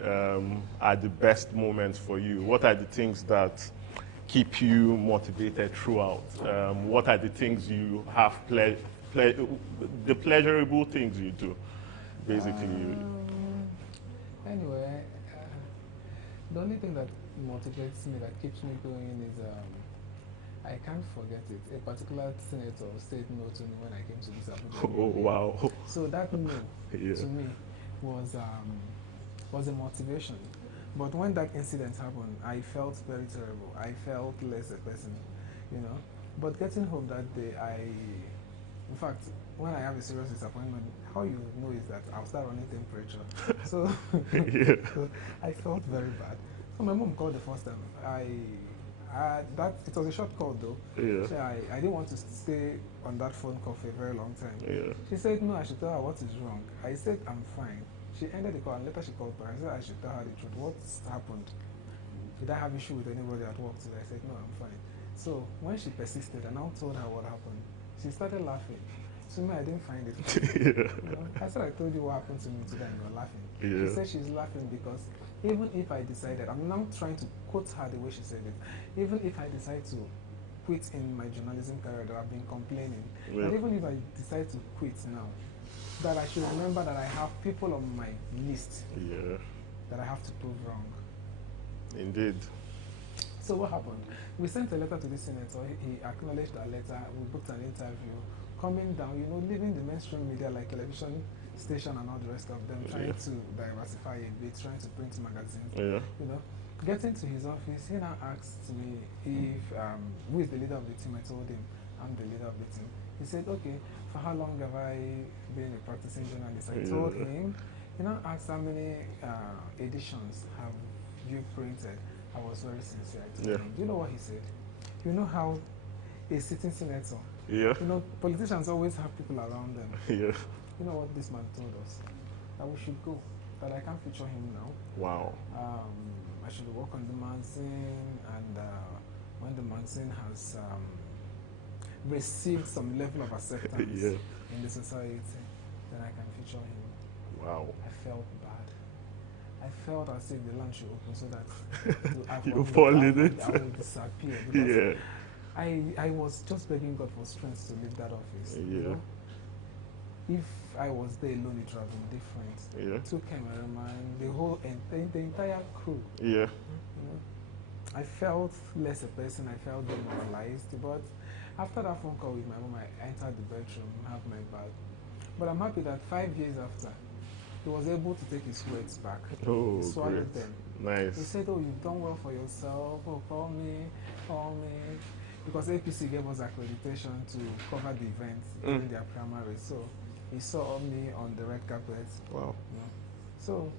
are the best moments for you? What are the things that keep you motivated throughout? What are the things you have the pleasurable things you do, basically? I can't forget it. A particular senator said no to me when I came to this Abuja. Oh, wow. So that no Yeah. to me was a motivation. But when that incident happened, I felt very terrible. I felt less a person, you know. But getting home that day, in fact, when I have a serious disappointment, how you know is that I'll start running temperature. So, Yeah. so I felt very bad. So my mom called the first time. It was a short call though. Yeah. So I didn't want to stay on that phone call for a very long time. Yeah. She said, no, I should tell her what is wrong. I said, I'm fine. She ended the call and later she called back. I said, I should tell her the truth. What's happened? Did I have issue with anybody at work today? I said, no, I'm fine. So when she persisted and I told her what happened, she started laughing. To me, I didn't find it funny. Yeah. You know? I said, I told you what happened to me today and you were laughing. Yeah. She said she's laughing because even if I decided, I'm now trying to quote her the way she said it, even if I decide to quit in my journalism career that I've been complaining, Yeah. and even if I decide to quit now, that I should remember that I have people on my list Yeah. that I have to prove wrong. Indeed. So what happened? We sent a letter to the senator. He acknowledged our letter. We booked an interview. Coming down, you know, leaving the mainstream media like television station and all the rest of them, trying to diversify a bit, trying to print magazines. Yeah. You know, getting to his office, he now asked me if who is the leader of the team. I told him I'm the leader of the team. He said, okay, for how long have I been a practicing journalist? I told him. He now asked how many editions have you printed. I was very sincere. I told him. Do you know what he said? You know how a sitting senator, yeah. You know, politicians always have people around them. Yeah. You know what this man told us? That we should go. That I can't feature him now. Wow. I should work on the magazine, and when the magazine has received some level of acceptance in the society, then I can feature him. Wow. I felt bad. I felt as if the land should open so that you fall in it. I will disappear. Yeah. I was just begging God for strength to leave that office. Yeah. You know? If I was there alone, it would have been different. Yeah. 2 cameramen, the entire crew. Yeah. You know? I felt less a person. I felt demoralized. But after that phone call with my mom, I entered the bedroom, have my bath. But I'm happy that 5 years after, he was able to take his words back. Oh, he swallowed great. them. Nice. He said, oh, you've done well for yourself. Oh, call me. Because APC gave us accreditation to cover the event during their primary. So he saw me on the red carpet. Wow. You know. So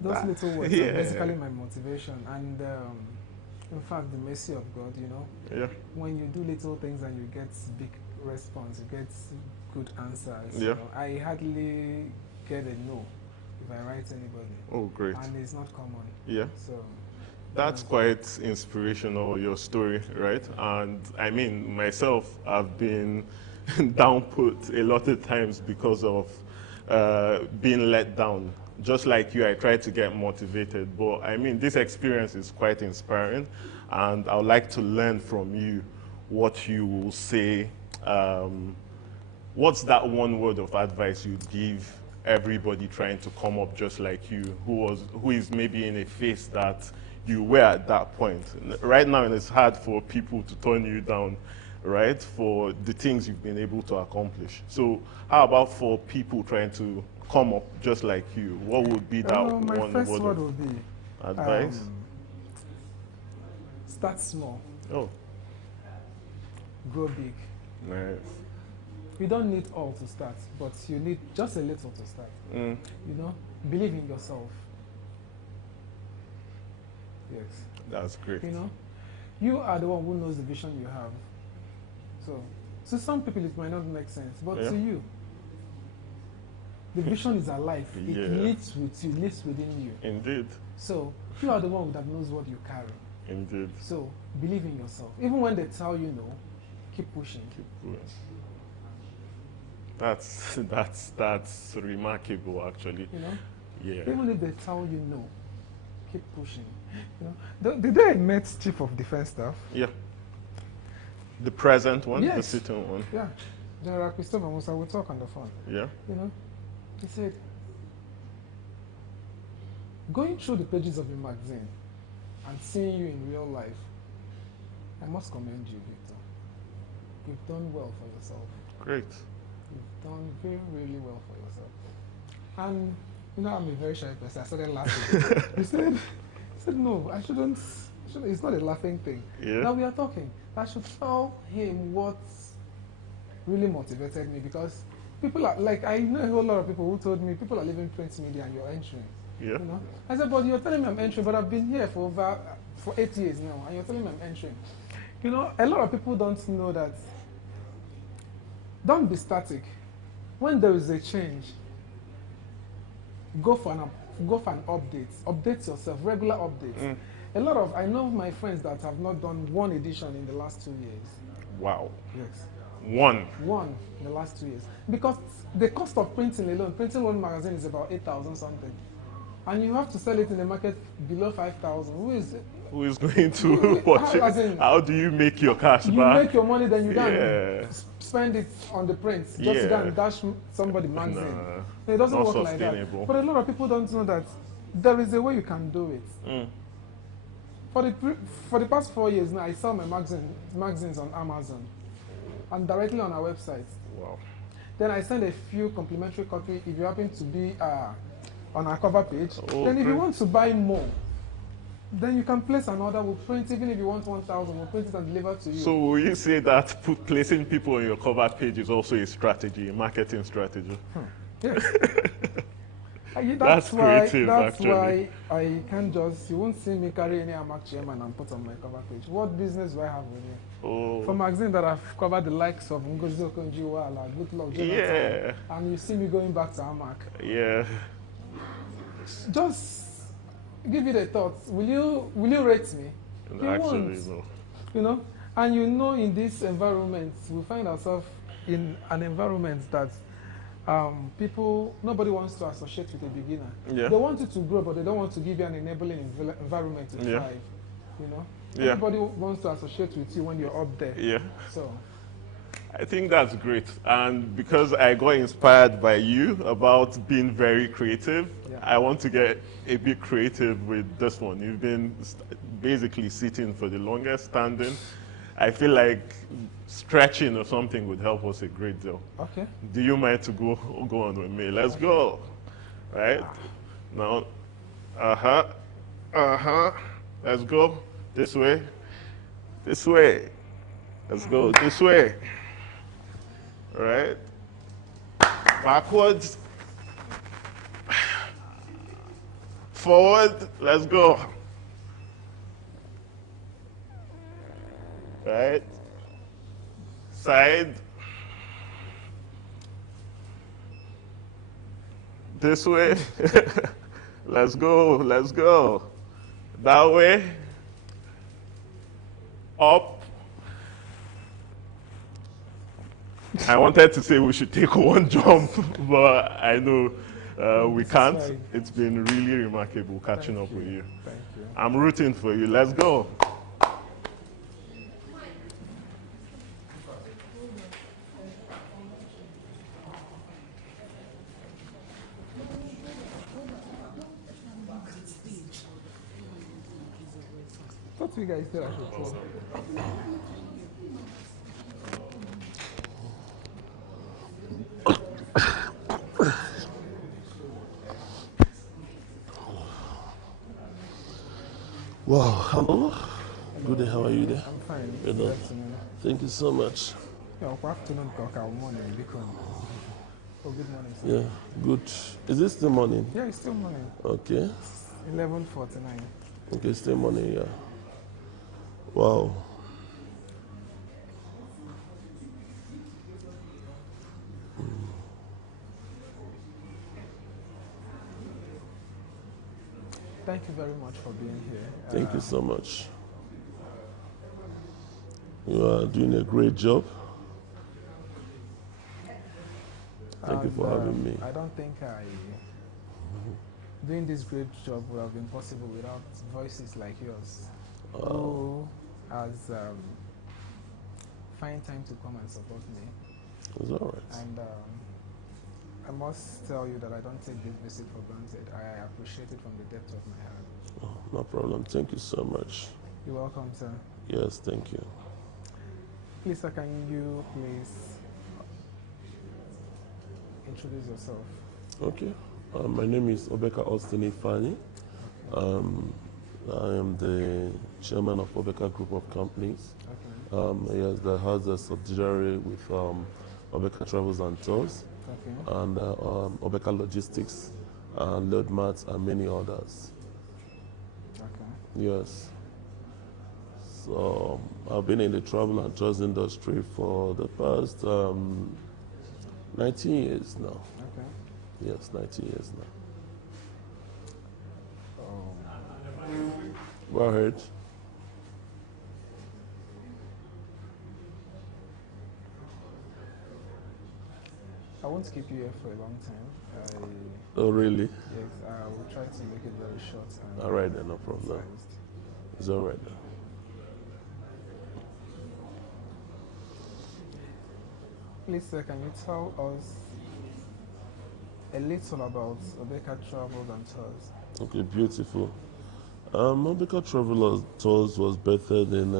those little words are basically my motivation. And in fact, the mercy of God, you know. Yeah. When you do little things and you get big response, you get good answers. Yeah. You know, I hardly get a no if I write anybody. Oh, great. And it's not common. Yeah. So that's quite inspirational, your story, right? And I mean, myself, I've been down put a lot of times because of being let down. Just like you, I try to get motivated. But I mean, this experience is quite inspiring. And I would like to learn from you what you will say. What's that one word of advice you'd give everybody trying to come up just like you, who is maybe in a phase that you were at that point? Right now, it's hard for people to turn you down, right, for the things you've been able to accomplish. So how about for people trying to come up just like you? What would be that one my first word word of would be advice? Start small. Oh. Grow big. Nice. You don't need all to start, but you need just a little to start. You know, believe in yourself. Yes. That's great. You know, you are the one who knows the vision you have. So, to some people it might not make sense, but to you, the vision is alive. It lives with you, lives within you. Indeed. So, you are the one that knows what you carry. Indeed. So, believe in yourself. Even when they tell you no, keep pushing. Keep pushing. That's remarkable, actually. You know? Yeah. Even if they tell you no, keep pushing. You know, the day I met Chief of Defense Staff. Yeah. The present one, yes. the sitting one. Yeah. General Christopher Musa, we talk on the phone. Yeah. You know, he said, going through the pages of your magazine and seeing you in real life I must commend you, Victor. You've done well for yourself. Great. You've done very, really well for yourself. And you know, I'm a very shy person. I started laughing. He said, no, I shouldn't. It's not a laughing thing. Yeah. Now we are talking. I should tell him what really motivated me, because people are like, I know a whole lot of people who told me people are leaving print media and you're entering. Yeah. You know, I said, but you're telling me I'm entering, but I've been here for 8 years now, and you're telling me I'm entering. You know, a lot of people don't know that. Don't be static. When there is a change, go for an update. Update yourself, regular updates. A lot of, I know my friends that have not done one edition in the last 2 years. Wow. Yes. One in the last 2 years. Because the cost of printing one magazine is about 8,000 something. And you have to sell it in the market below 5,000. Who is going to watch it? How do you make your cash back? You make your money, then you don't spend it on the print. Just go and dash somebody magazine. Nah, it doesn't work like that. But a lot of people don't know that there is a way you can do it. For the past 4 years now, I sell my magazines on Amazon and directly on our website. Wow. Then I send a few complimentary copies if you happen to be on our cover page. Then if you want to buy more, then you can place an order. We'll print, even if you want 1,000, we'll print it and deliver to you. So will you say that placing people on your cover page is also a strategy, a marketing strategy? Yes. That's creative, actually. Why I can't just, you won't see me carry any Amac chairman and put on my cover page. What business do I have with you? For magazine that I've covered the likes of Ngozi Okonjo-Iweala, Good Luck, Jonathan, and you see me going back to Amac. Yeah. Just give it a thought. Will you rate me? You Actually, won't. no. You know, and you know, in this environment, we find ourselves in an environment that nobody wants to associate with a beginner. Yeah. They want you to grow, but they don't want to give you an enabling environment to thrive. You know, everybody wants to associate with you when you're up there. Yeah. So I think that's great. And because I got inspired by you about being very creative, I want to get a bit creative with this one. You've been basically sitting for the longest, standing. I feel like stretching or something would help us a great deal. Okay. Do you mind to go on with me? Let's go. Right? Now, let's go. This way. This way. Let's go this way. All right? Backwards. Forward. Let's go. Right? Side. This way. Let's go. Let's go. That way. Up. I wanted to say we should take one jump, but I know we can't. It's been really remarkable catching up with you. Thank you. I'm rooting for you. Let's go. What do you guys do? I should tell? Wow, hello. Good day, how are you there? I'm fine. Good Good afternoon. Thank you so much. Yeah, good afternoon, morning, because. Oh, good morning, sir. Yeah, good. Is this still morning? Yeah, it's still morning. Okay. 11:49. Okay, still morning, yeah. Wow. Thank you very much for being here. Thank you so much. You are doing a great job. Thank you for having me. I don't think doing this great job would have been possible without voices like yours, who has find time to come and support me. It's all right. And I must tell you that I don't take this visit for granted. I appreciate it from the depth of my heart. Oh, no problem. Thank you so much. You're welcome, sir. Yes, thank you. Please, sir, can you please introduce yourself? Okay. My name is Obeka Austin Ifani. I am the chairman of Obeka Group of Companies. Okay. Yes, that has a subsidiary with Obeka Travels and Tours, Okay. and Obeka Logistics, and Load Mats, and many others. Okay. Yes. So I've been in the travel and tours industry for the past 19 years now. Okay. Yes, 19 years now. Go ahead. I won't keep you here for a long time. Oh, really? Yes, I will try to make it very short. And All right, then, no problem. concise. It's all right then. Please, sir, can you tell us a little about Obeka Travels and Tours? Okay, beautiful. Obeka Travel Tours was birthed in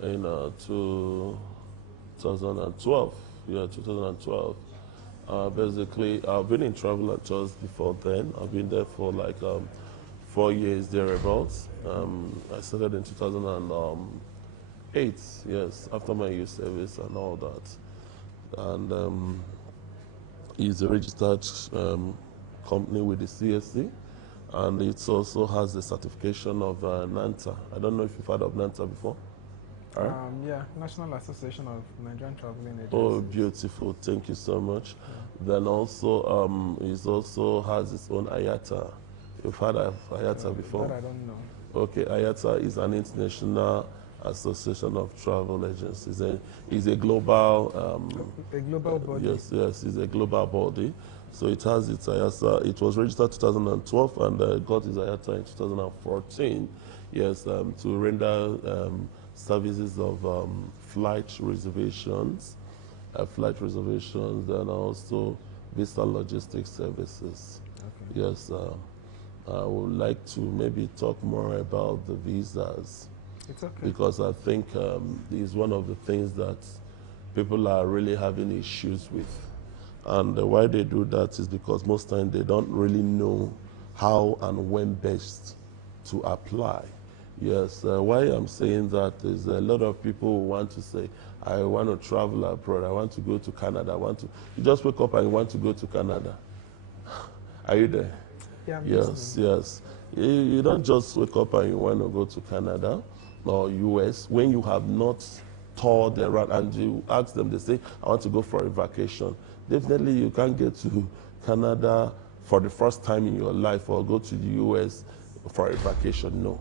2012. Yeah, 2012. Basically, I've been in travel and tours before then. I've been there for like 4 years thereabouts. I started in 2008. Yes, after my youth service and all that. And it's a registered company with the CSC, and it also has the certification of NANTA. I don't know if you've heard of NANTA before. Yeah, National Association of Nigerian Traveling Agencies. Oh, beautiful! Thank you so much. Yeah. Then also, it also has its own IATA. You've heard of IATA before? That I don't know. Okay, IATA is an international association of travel agencies. It's a global. A global body. Yes, yes, it's a global body. So it has its IATA. It was registered 2012 and got its IATA in 2014. Yes, to render services of flight reservations, and also visa logistics services. Okay. Yes, I would like to maybe talk more about the visas. It's okay. Because I think it's one of the things that people are really having issues with. And why they do that is because most times they don't really know how and when best to apply. Yes, why I'm saying that is a lot of people who want to say, I want to travel abroad, I want to go to Canada, you just wake up and you want to go to Canada. Are you there? Yeah, I'm yes, listening. yes. You don't just wake up and you want to go to Canada or US when you have not toured around, and you ask them, they say, I want to go for a vacation. Definitely you can't get to Canada for the first time in your life or go to the US for a vacation. No.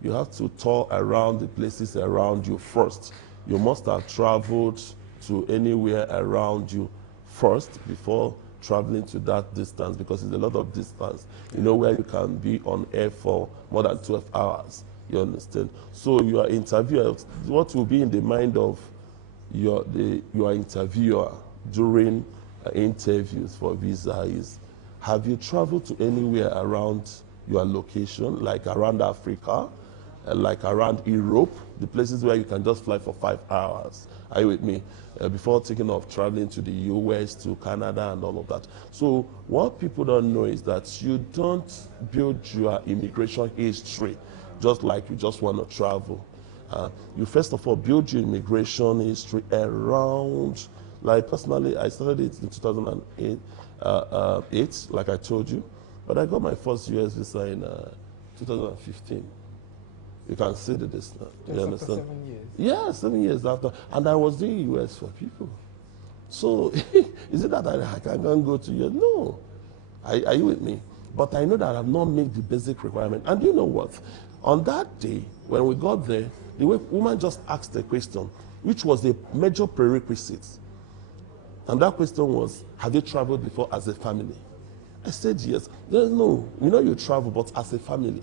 You have to tour around the places around you first. You must have traveled to anywhere around you first before traveling to that distance, because it's a lot of distance. You know, where you can be on air for more than 12 hours. You understand? So your interviewer, what will be in the mind of your interviewer during interviews for visa is, have you traveled to anywhere around your location, like around Africa, like around Europe, the places where you can just fly for 5 hours? Are you with me? Before thinking of traveling to the US, to Canada, and all of that. So what people don't know is that you don't build your immigration history just like you just want to travel. You first of all build your immigration history around, like personally, I started it in 2008, like I told you, but I got my first US visa in 2015. You can see the distance. You understand? 7 years. Yeah, 7 years after. And I was doing US for people. So, is it that I can go to US? No. Are you with me? But I know that I've not made the basic requirement. And you know what? On that day, when we got there, the woman just asked a question, which was a major prerequisite. And that question was, have you traveled before as a family? I said yes. No, we know you travel, but as a family.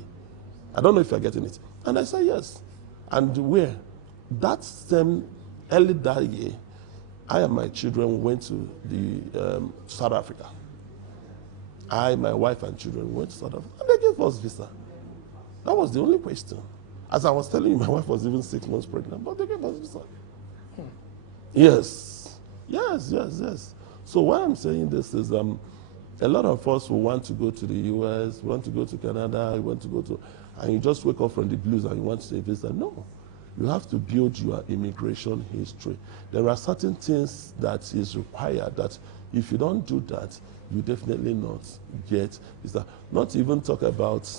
I don't know if you're getting it. And I said yes. And where? That same early that year, I and my children went to the South Africa. I, my wife and children went to South Africa. And they gave us visa. That was the only question. As I was telling you, my wife was even 6 months pregnant, but they gave us visa. Yes. Yes. So why I'm saying this is a lot of us will want to go to the US, want to go to Canada, want to go to, and you just wake up from the blues and you want to say visa. No. You have to build your immigration history. There are certain things that is required that if you don't do that, you definitely not get visa. Not even talk about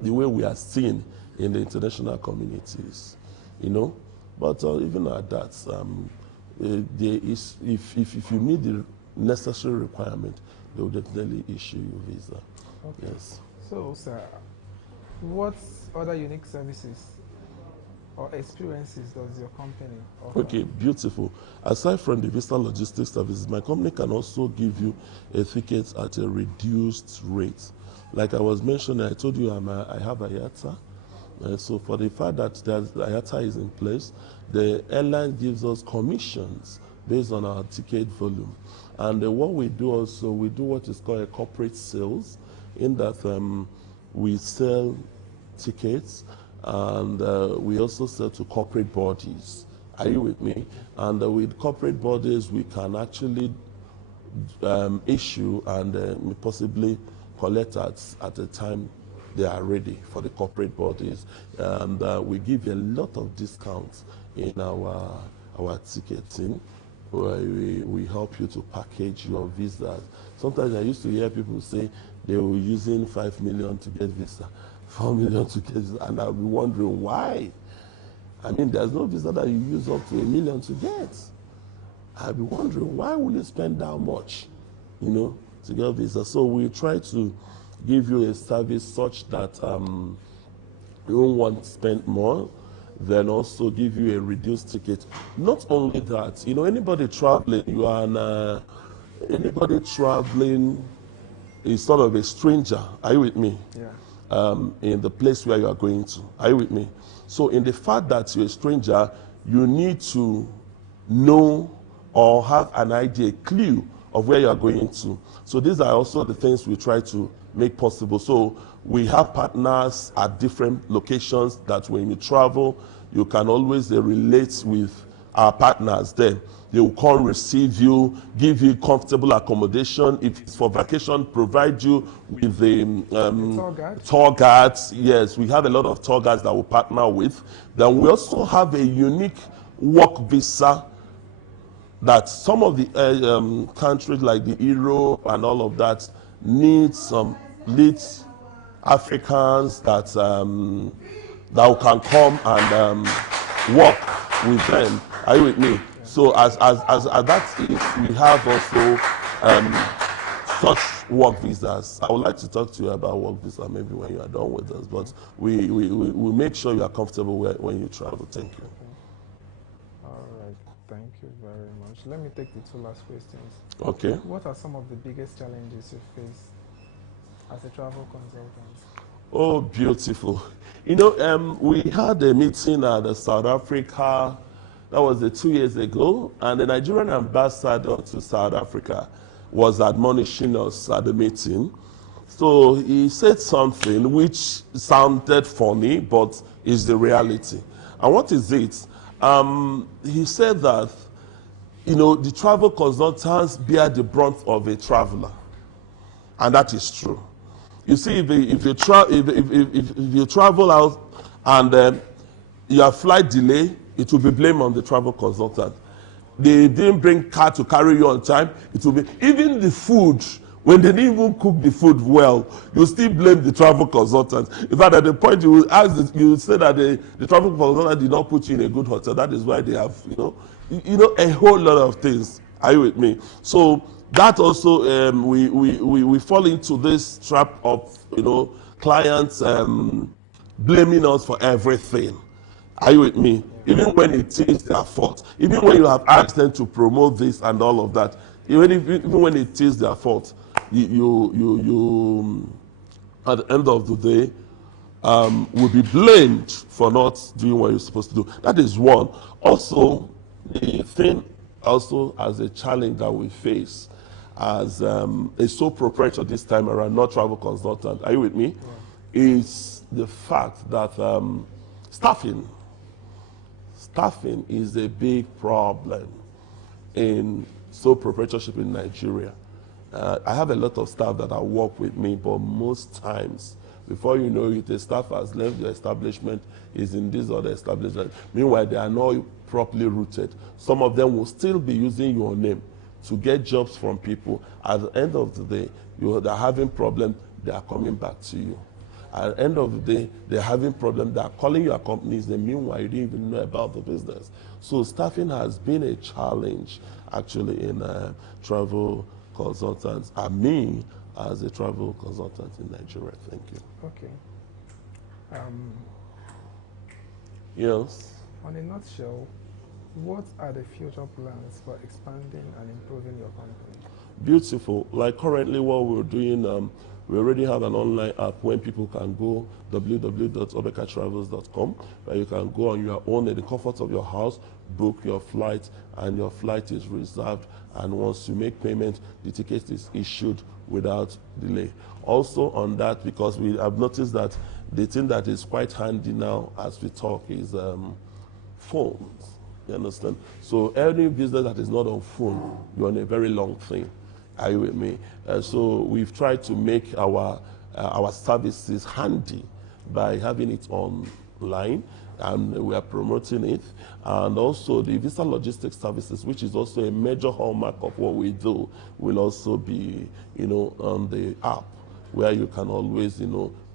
the way we are seen in the international communities, you know. But even at that, there is, if you meet the necessary requirement, they will definitely issue you a visa. Okay. Yes. So, sir, what other unique services or experiences does your company offer? Okay, beautiful. Aside from the visa logistics services, my company can also give you a ticket at a reduced rate. Like I was mentioning, I told you I have IATA. So for the fact that IATA is in place, the airline gives us commissions based on our ticket volume. And what we do also, we do what is called a corporate sales, in that we sell tickets, and we also sell to corporate bodies. Are you with me? And with corporate bodies, we can actually issue and possibly collect at a time they are ready for the corporate bodies. And we give a lot of discounts in our ticketing. We help you to package your visas. Sometimes I used to hear people say they were using 5 million to get visa, 4 million to get visa, and I'll be wondering why. I mean, there's no visa that you use up to 1 million to get. I'll be wondering why will you spend that much, you know, to get visa. So we try to give you a service such that you won't want to spend more, then also give you a reduced ticket. Not only that, you know, anybody traveling, anybody traveling is sort of a stranger. Are you with me? Yeah. In the place where you are going to. Are you with me? So in the fact that you're a stranger, you need to know or have an idea, a clue of where you are going to. So these are also the things we try to make possible. So we have partners at different locations that when you travel, you can always relate with our partners there. They will come receive you, give you comfortable accommodation. If it's for vacation, provide you with the tour guides. Yes, we have a lot of tour guides that we partner with. Then we also have a unique work visa that some of the countries like the Europe and all of that need some lead Africans that can come and work with them. Are you with me? So as that is, we have also such work visas. I would like to talk to you about work visa maybe when you are done with us, but we make sure you are comfortable when you travel. Thank you. All right, thank you very much. Let me take the 2 last questions. Okay. What are some of the biggest challenges you face as a travel consultant? Oh, beautiful. You know, we had a meeting at South Africa, that was 2 years ago, and the Nigerian ambassador to South Africa was admonishing us at the meeting. So he said something which sounded funny, but is the reality. And what is it? He said that, you know, the travel consultants bear the brunt of a traveler. And that is true. You see, if you travel out and you have flight delay, it will be blamed on the travel consultant. They didn't bring car to carry you on time, it will be, even the food, when they didn't even cook the food well, you still blame the travel consultant. In fact, at the point you will ask, you will say that the travel consultant did not put you in a good hotel. That is why they have, you know, a whole lot of things. Are you with me? So that also, we fall into this trap of, you know, clients blaming us for everything. Are you with me? Even when it is their fault. Even when you have asked them to promote this and all of that. Even when it is their fault. You at the end of the day, will be blamed for not doing what you're supposed to do. That is one. Also, the thing also as a challenge that we face as a sole proprietor this time around, not travel consultant. Are you with me? is the fact that staffing is a big problem in sole proprietorship in Nigeria. I have a lot of staff that are work with me, but most times, before you know it, the staff has left the establishment, is in this other establishment. Meanwhile, they are not properly rooted. Some of them will still be using your name to get jobs from people. At the end of the day, they're having problems, they are coming back to you. At the end of the day, they're having problems, they're calling your companies, and meanwhile, you didn't even know about the business. So staffing has been a challenge, actually, in travel consultants, and me as a travel consultant in Nigeria. Thank you. Okay. Yes? On a nutshell, what are the future plans for expanding and improving your company? Beautiful. Like currently what we're doing, we already have an online app where people can go www.obekatravels.com, where you can go on your own in the comfort of your house, book your flight, and your flight is reserved. And once you make payment, the ticket is issued without delay. Also on that, because we have noticed that the thing that is quite handy now as we talk is phones. You understand? So any business that is not on phone, you're on a very long thing. Are you with me? So we've tried to make our services handy by having it online, and we are promoting it. And also the visa logistics services, which is also a major hallmark of what we do, will also be, on the app, where you can always,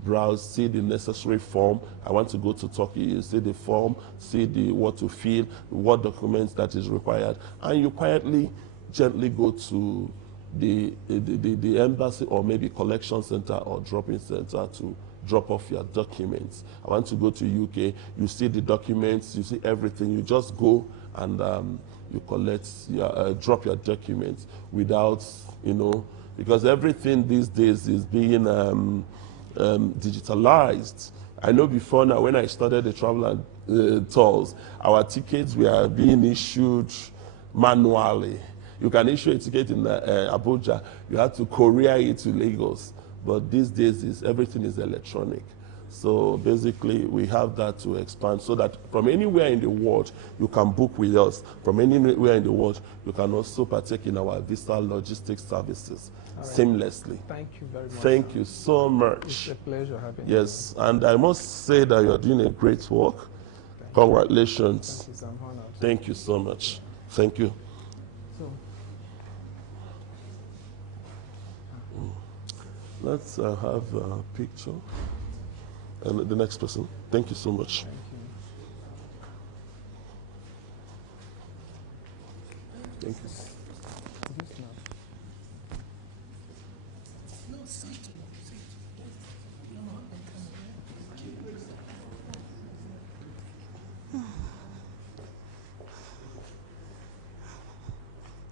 browse, see the necessary form. I want to go to Turkey, you see the form, see what to fill, what documents that is required, and you quietly, gently go to the embassy or maybe collection center or drop-in center to drop off your documents. I want to go to UK, you see the documents, you see everything, you just go and you collect, drop your documents without, because everything these days is being digitalized. I know before now, when I started the travel and tours, our tickets were being issued manually. You can issue a ticket in Abuja, you have to courier it to Lagos. But these days, everything is electronic. So basically, we have that to expand so that from anywhere in the world, you can book with us. From anywhere in the world, you can also partake in our visa logistics services seamlessly. Thank you very much. Thank you so much. It's a pleasure having you. Yes, and I must say that you're doing a great work. Congratulations. Thank you, I'm honored. Thank you so much. Thank you. So, let's have a picture. And the next person. Thank you so much. Thank you. Thank you.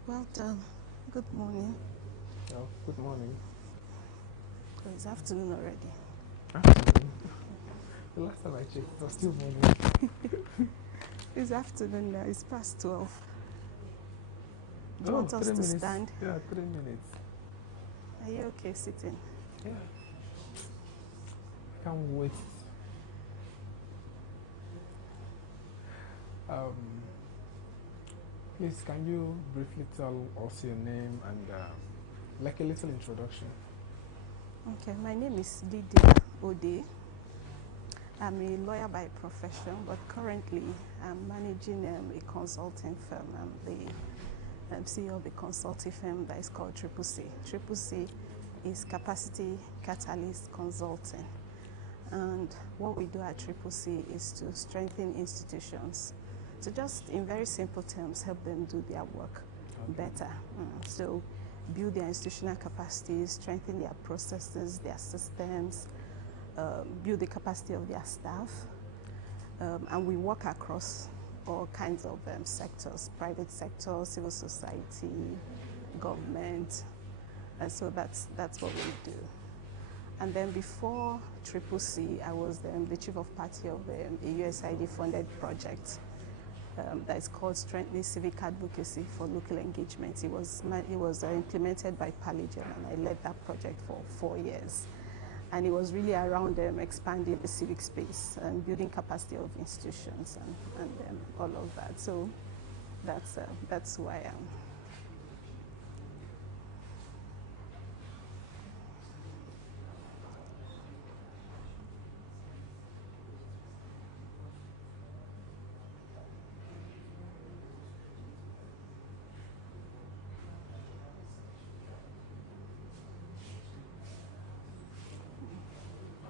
Well done. Good morning. Oh, good morning. So it's afternoon already. Afternoon? The last time I checked, it was still morning. It's afternoon now. It's past 12. Do you Oh, want us 3 to minutes. stand? Yeah, 3 minutes. Are you okay sitting? Yeah. Can't wait. Please, can you briefly tell us your name and like a little introduction? Okay, my name is Lydia Ode. I'm a lawyer by profession, but currently I'm managing a consulting firm. I'm the CEO of a consulting firm that is called Triple C. Triple C is Capacity Catalyst Consulting. And what we do at Triple C is to strengthen institutions. So just in very simple terms, help them do their work better. So build their institutional capacities, strengthen their processes, their systems, build the capacity of their staff. And we work across all kinds of sectors, private sector, civil society, government. And so that's what we do. And then before Triple C, I was the chief of party of a USAID-funded project that is called Strengthening Civic Advocacy for Local Engagement. It was implemented by Paligem, and I led that project for 4 years. And it was really around expanding the civic space and building capacity of institutions and all of that. So that's who I am.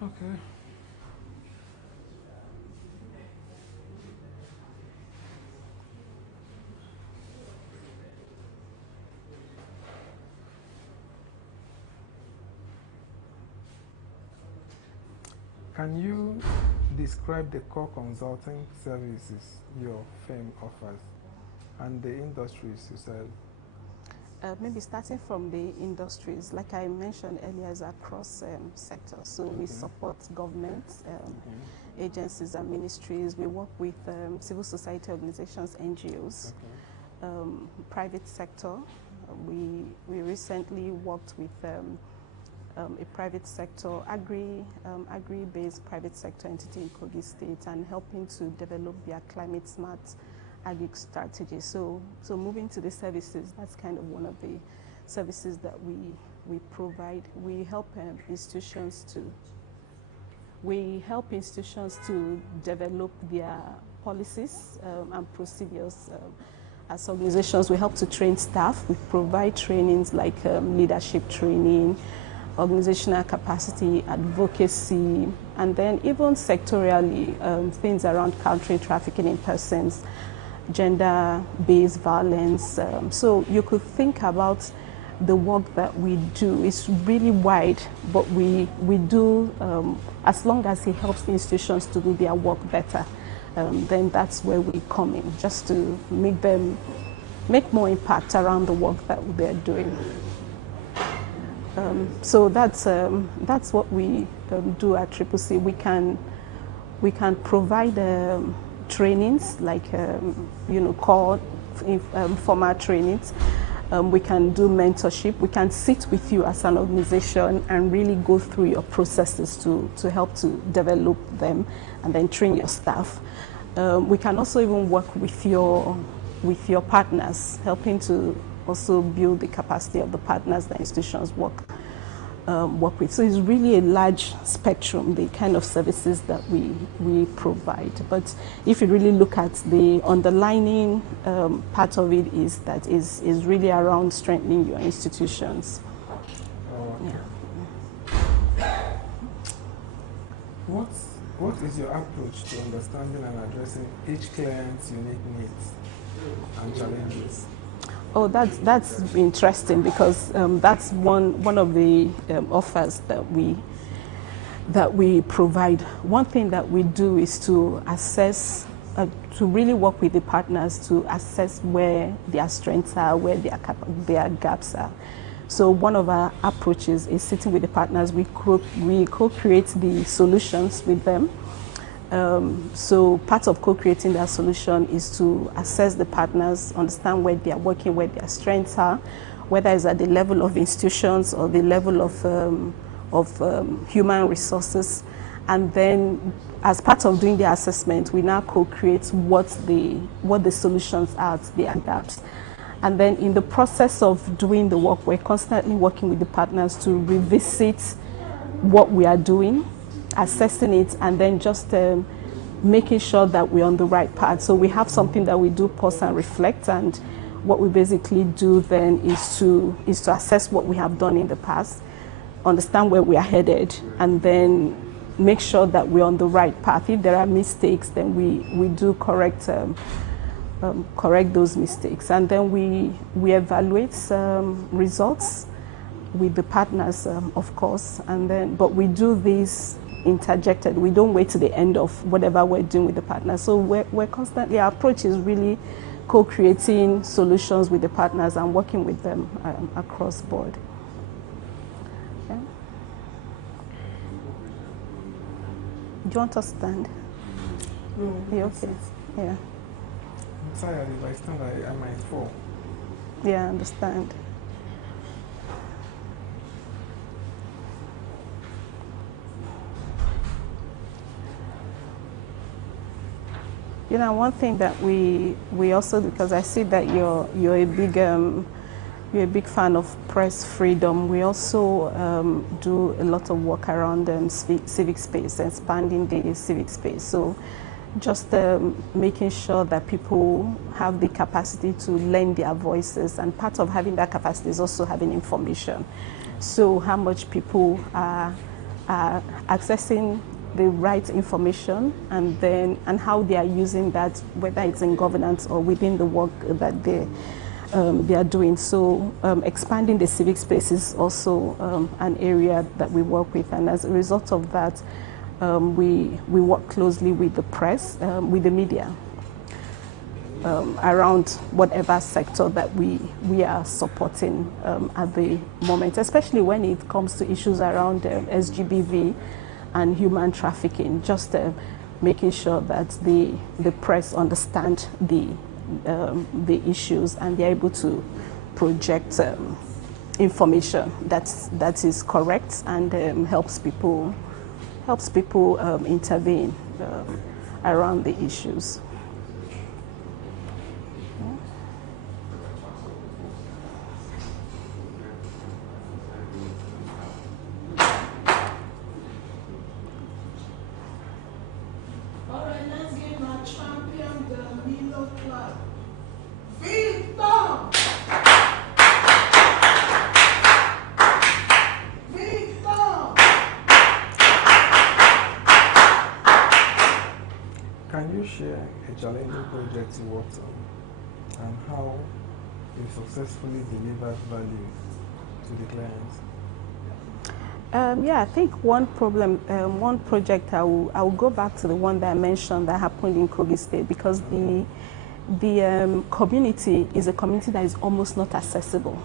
Okay. Can you describe the core consulting services your firm offers and the industries you serve? Maybe starting from the industries, like I mentioned earlier, is across sectors. So we support governments, agencies and ministries. We work with civil society organizations, NGOs, private sector. We recently worked with a private sector, agri-based private sector entity in Kogi State, and helping to develop their climate smart agri strategy. So moving to the services, that's kind of one of the services that we provide. We help institutions to develop their policies and procedures. As organizations, we help to train staff. We provide trainings like leadership training, organizational capacity, advocacy, and then even sectorially, things around countering trafficking in persons, gender-based violence. So you could think about the work that we do. It's really wide, but we do, as long as it helps institutions to do their work better, then that's where we come in, just to make more impact around the work that they're doing. So that's what we do at CCC. We can provide trainings like core formal trainings. We can do mentorship. We can sit with you as an organization and really go through your processes to help to develop them and then train your staff. We can also even work with your partners, helping to also build the capacity of the partners that institutions work with. So it's really a large spectrum, the kind of services that we provide. But if you really look at the underlining part of it, is really around strengthening your institutions. Yeah. What is your approach to understanding and addressing each client's unique needs and challenges? Oh, that's interesting, because that's one of the offers that we provide. One thing that we do is to assess, to really work with the partners to assess where their strengths are, where their gaps are. So one of our approaches is sitting with the partners. We co-create the solutions with them. So part of co-creating that solution is to assess the partners, understand where they are working, where their strengths are, whether it's at the level of institutions or the level of human resources. And then as part of doing the assessment, we now co-create what the solutions are to their gaps. And then in the process of doing the work, we're constantly working with the partners to revisit what we are doing, assessing it, and then just making sure that we're on the right path. So we have something that we do, pause and reflect, and what we basically do then is to assess what we have done in the past, understand where we are headed, and then make sure that we're on the right path. If there are mistakes, then we do correct those mistakes, and then we evaluate results with the partners, of course, and then but we do this interjected. We don't wait to the end of whatever we're doing with the partners. So we're constantly, our approach is really co-creating solutions with the partners and working with them across board. Yeah. Do you want to stand? No. Yeah, okay. Yeah. I'm tired. If I stand, I might fall. Yeah, I understand. You know, one thing that we also, because I see that you're a big fan of press freedom. We also do a lot of work around civic space, expanding the civic space. So just making sure that people have the capacity to lend their voices, and part of having that capacity is also having information. So how much people are accessing the right information, and how they are using that, whether it's in governance or within the work that they are doing. So expanding the civic space is also an area that we work with, and as a result of that, we work closely with the press, with the media, around whatever sector that we are supporting at the moment, especially when it comes to issues around SGBV and human trafficking, just making sure that the press understand the issues, and they're able to project information that is correct and helps people intervene around the issues. Can you share a challenging project you worked on and how you successfully delivered value to the clients? Yeah, I think one project, I will go back to the one that I mentioned that happened in Kogi State, because the community is a community that is almost not accessible.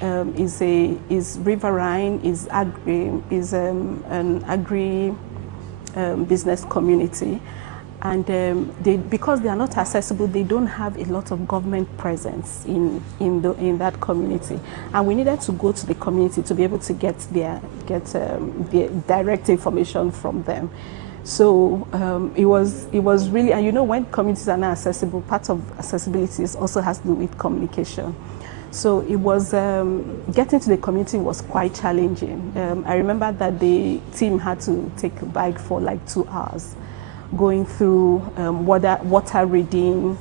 Is riverine, is an agri business community. And because they are not accessible, they don't have a lot of government presence in that community. And we needed to go to the community to be able to get the direct information from them. So it was really, and you know, when communities are not accessible, part of accessibility also has to do with communication. So it was, getting to the community was quite challenging. I remember that the team had to take a bike for like 2 hours, going through water reading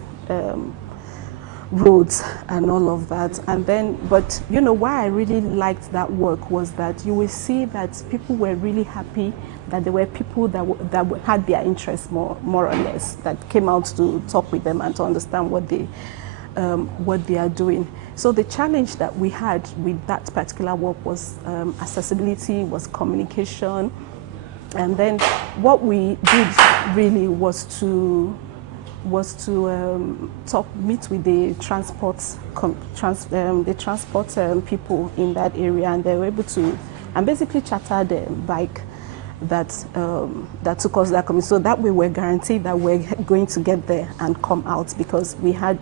roads and all of that. And then, but you know, why I really liked that work was that you will see that people were really happy that there were people that had their interests more or less, that came out to talk with them and to understand what they are doing. So the challenge that we had with that particular work was accessibility, was communication. And then what we did really was to meet with the transport people in that area, and they were able to, and basically charter the bike that took us that community. So that we were guaranteed that we're going to get there and come out, because we had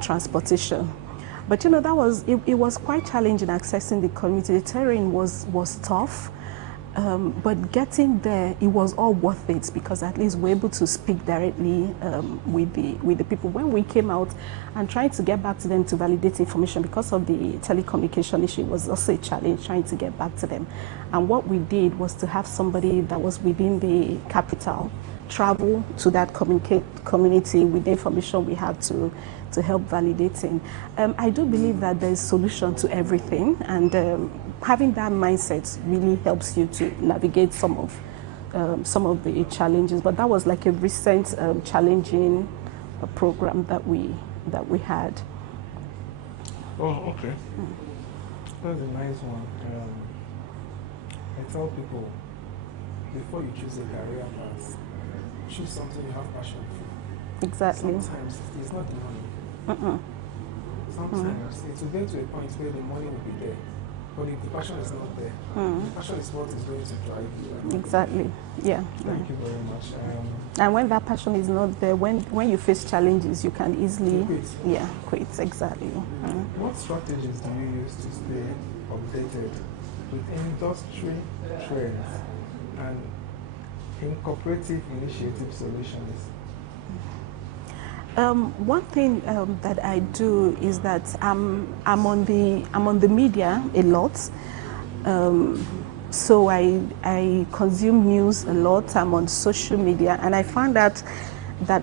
transportation. But you know, it was quite challenging accessing the community. The terrain was tough. But getting there, it was all worth it, because at least we're able to speak directly with the people. When we came out and trying to get back to them to validate information, because of the telecommunication issue, it was also a challenge trying to get back to them. And what we did was to have somebody that was within the capital travel to that community with the information we had to help validating. I do believe that there's a solution to everything, and having that mindset really helps you to navigate some of the challenges. But that was like a recent challenging program that we had. Oh, okay. That's a nice one. I tell people, before you choose a career path, choose something you have passion for. Exactly. Sometimes it's not the money. Sometimes it will get to a point where the money will be there, but if the passion is not there, the passion is what is going to drive you. Exactly. Yeah. Thank you very much. And when that passion is not there, when you face challenges, you can easily quit. Exactly. What strategies do you use to stay updated with industry trends and incorporative initiative solutions? One thing that I do is that I'm on the media a lot. So I consume news a lot. I'm on social media, and I found that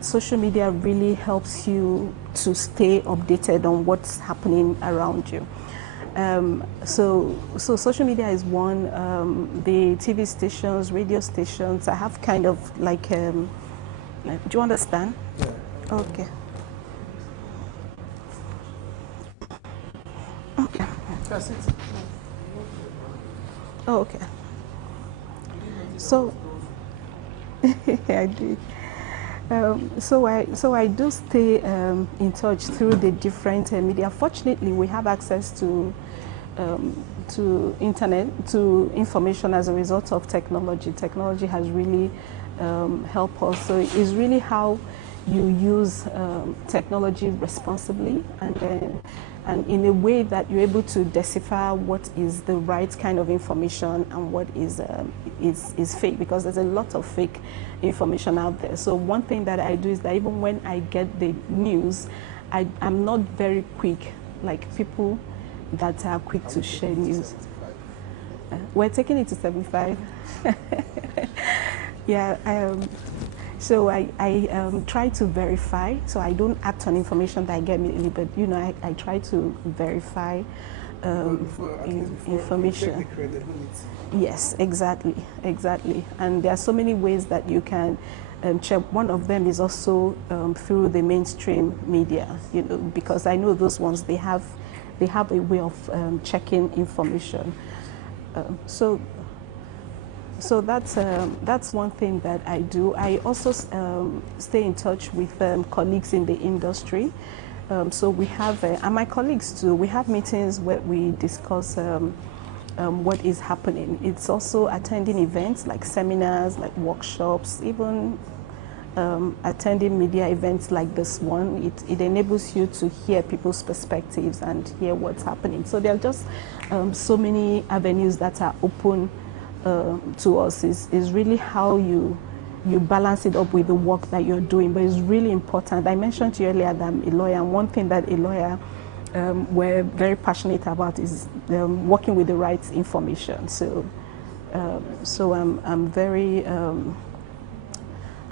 social media really helps you to stay updated on what's happening around you. So social media is one. The TV stations, radio stations. I have kind of like. Do you understand? Yeah. Okay. Okay. That's it. Oh, okay. So I do. So I do stay in touch through the different media. Fortunately, we have access to internet, to information as a result of technology. Technology has really helped us. So it's really how you use technology responsibly and in a way that you're able to decipher what is the right kind of information and what is fake, because there's a lot of fake information out there. So one thing that I do is that even when I get the news, I'm not very quick, like people that are quick to share news. We're taking it to 75. Yeah. So I try to verify. So I don't act on information that I get immediately, but I try to verify information. Yes, exactly. And there are so many ways that you can check. One of them is also through the mainstream media, because I know those ones, they have a way of checking information. So that's one thing that I do. I also stay in touch with colleagues in the industry. So we have, and my colleagues too, we have meetings where we discuss what is happening. It's also attending events like seminars, like workshops, even attending media events like this one. It enables you to hear people's perspectives and hear what's happening. So there are just so many avenues that are open to us. Is really how you balance it up with the work that you're doing. But it's really important. I mentioned to you earlier that I'm a lawyer, and one thing that a lawyer we're very passionate about is working with the right information. So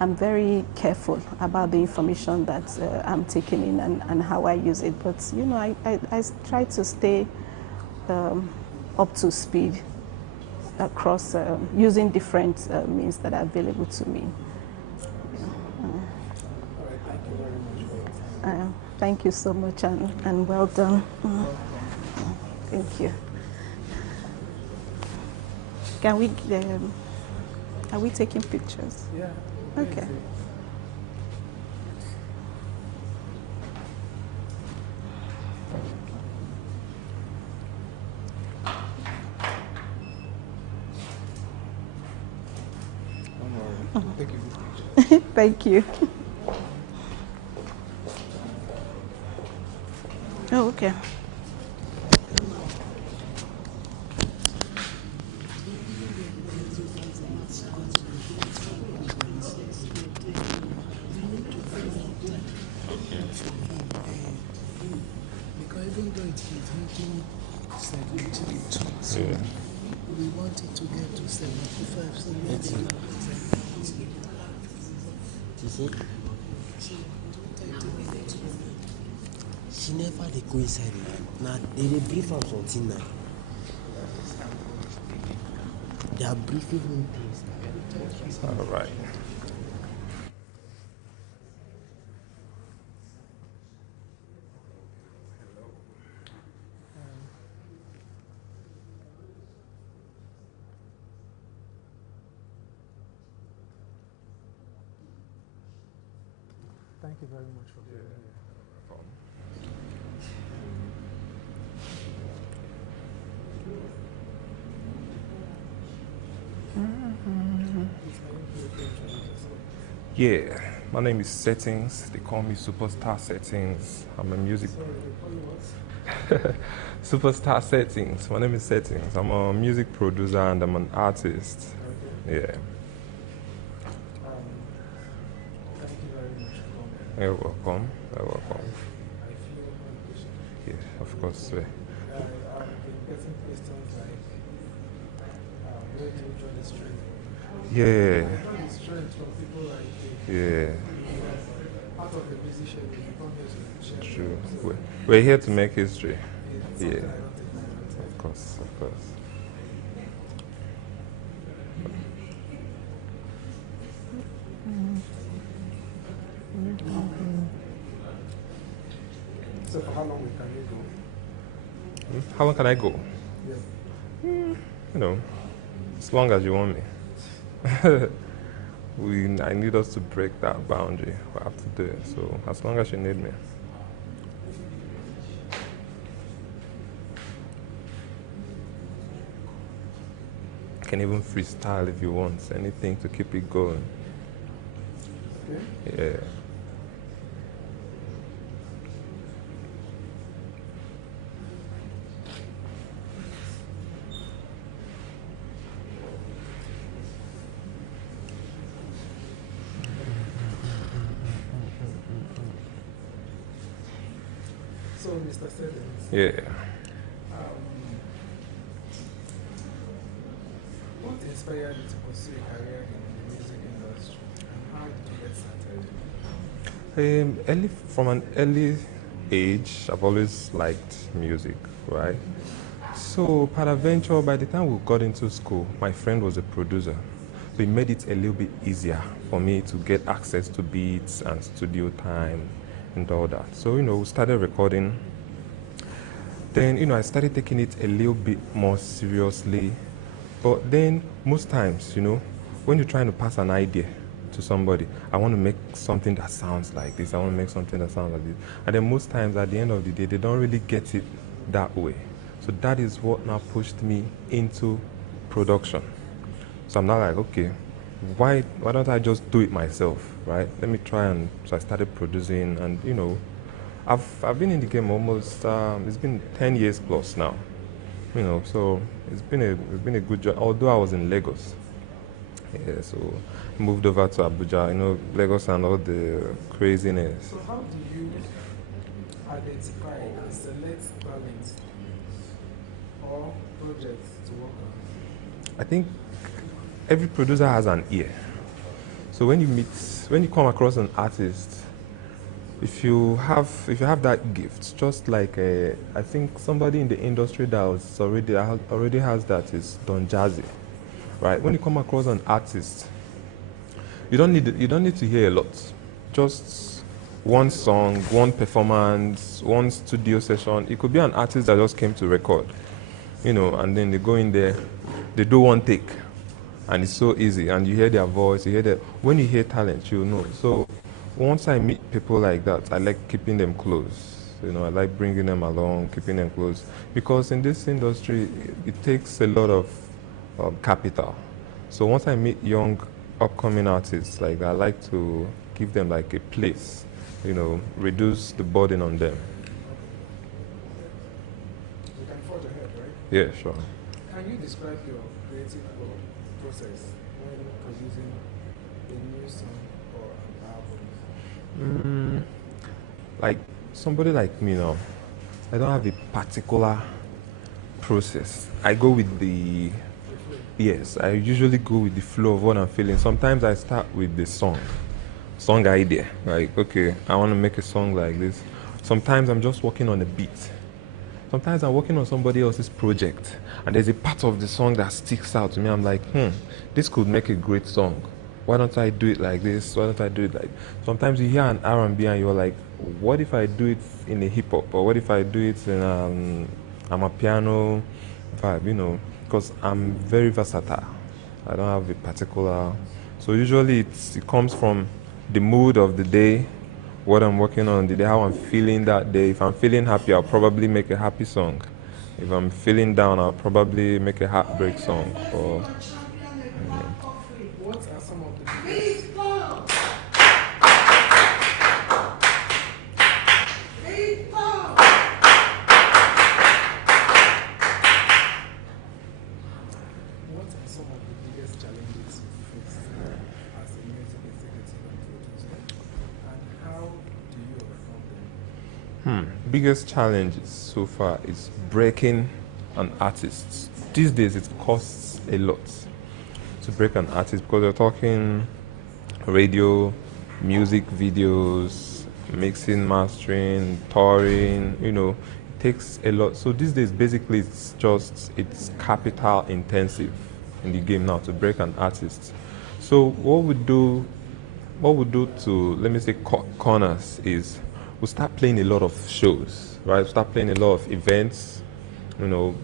I'm very careful about the information that I'm taking in and how I use it. But I try to stay up to speed across using different means that are available to me. Thank you very much for your time. Thank you so much, and well done. Thank you. Can we? Are we taking pictures? Yeah. Okay. Thank you. Thank you. Oh, okay. Because even though it's hitting 72, so we wanted to get to 75, so we had to she never dey go inside now. They dey brief am something now. They are briefing him things. All right. Thank you very much for being here. No problem. Yeah, my name is Settings. They call me Superstar Settings. I'm a music. Superstar Settings. My name is Settings. I'm a music producer and I'm an artist. Yeah. You're welcome. You're welcome. I feel appreciated. Yeah, of course. Yeah. I've been getting questions like, where do you draw the strength? Yeah. I draw the strength from people like you. Yeah. Part of the musician, you become here to share. True. We're here to make history. It's Yeah. something I don't take for granted. Of course, of course. So for how long can you go? How long can I go? Yes. You know, as long as you want me. I need us to break that boundary. We have to do it. So as long as you need me. I can even freestyle if you want. Anything to keep it going. Okay. Yeah. So, Mr. Stevens. Yeah. What inspired you to pursue a career in the music industry, and how did you get started? From an early age, I've always liked music, right? So, peradventure, by the time we got into school, my friend was a producer. So, it made it a little bit easier for me to get access to beats and studio time and all that. So, we started recording. Then, I started taking it a little bit more seriously. But then, most times, when you're trying to pass an idea to somebody, I want to make something that sounds like this, I want to make something that sounds like this. And then most times, at the end of the day, they don't really get it that way. So that is what now pushed me into production. So I'm now like, okay, why don't I just do it myself, right? Let me try. And so I started producing, and I've been in the game almost, it's been 10 years plus now, so it's been a good job, although I was in Lagos. Yeah, so I moved over to Abuja, Lagos and all the craziness. So how do you identify and select talents or projects to work on? I think every producer has an ear. So when you come across an artist, if you have that gift, just like I think somebody in the industry that already has that is Don Jazzy, right? When you come across an artist, you don't need to hear a lot. Just one song, one performance, one studio session. It could be an artist that just came to record, and then they go in there, they do one take, and it's so easy. And you hear their voice, when you hear talent, you know. So once I meet people like that, I like keeping them close. I like bringing them along, keeping them close. Because in this industry, it takes a lot of capital. So once I meet young, upcoming artists like that, I like to give them like a place, reduce the burden on them. You can forge ahead, right? Yeah, sure. Can you describe your creative process when producing a new song or an album? Like somebody like me now, I don't have a particular process. I go with I usually go with the flow of what I'm feeling. Sometimes I start with the song idea. Like, okay, I want to make a song like this. Sometimes I'm just working on a beat. Sometimes I'm working on somebody else's project, and there's a part of the song that sticks out to me. I'm like, this could make a great song. Why don't I do it like this? Why don't I do it like... Sometimes you hear an R&B and you're like, what if I do it in a hip-hop? Or what if I do it in I'm a piano vibe, because I'm very versatile. I don't have a particular... So usually it comes from the mood of the day, what I'm working on the day, how I'm feeling that day. If I'm feeling happy, I'll probably make a happy song. If I'm feeling down, I'll probably make a heartbreak song. What are some of the biggest... What are some of the biggest challenges you face as a music executive and producer? And how biggest challenges so far is breaking an artist. These days it costs a lot to break an artist because you're talking radio, music videos, mixing, mastering, touring, it takes a lot. So these days basically it's capital intensive in the game now to break an artist. So what we do to, let me say, corners is we start playing a lot of shows, right? Start playing a lot of events,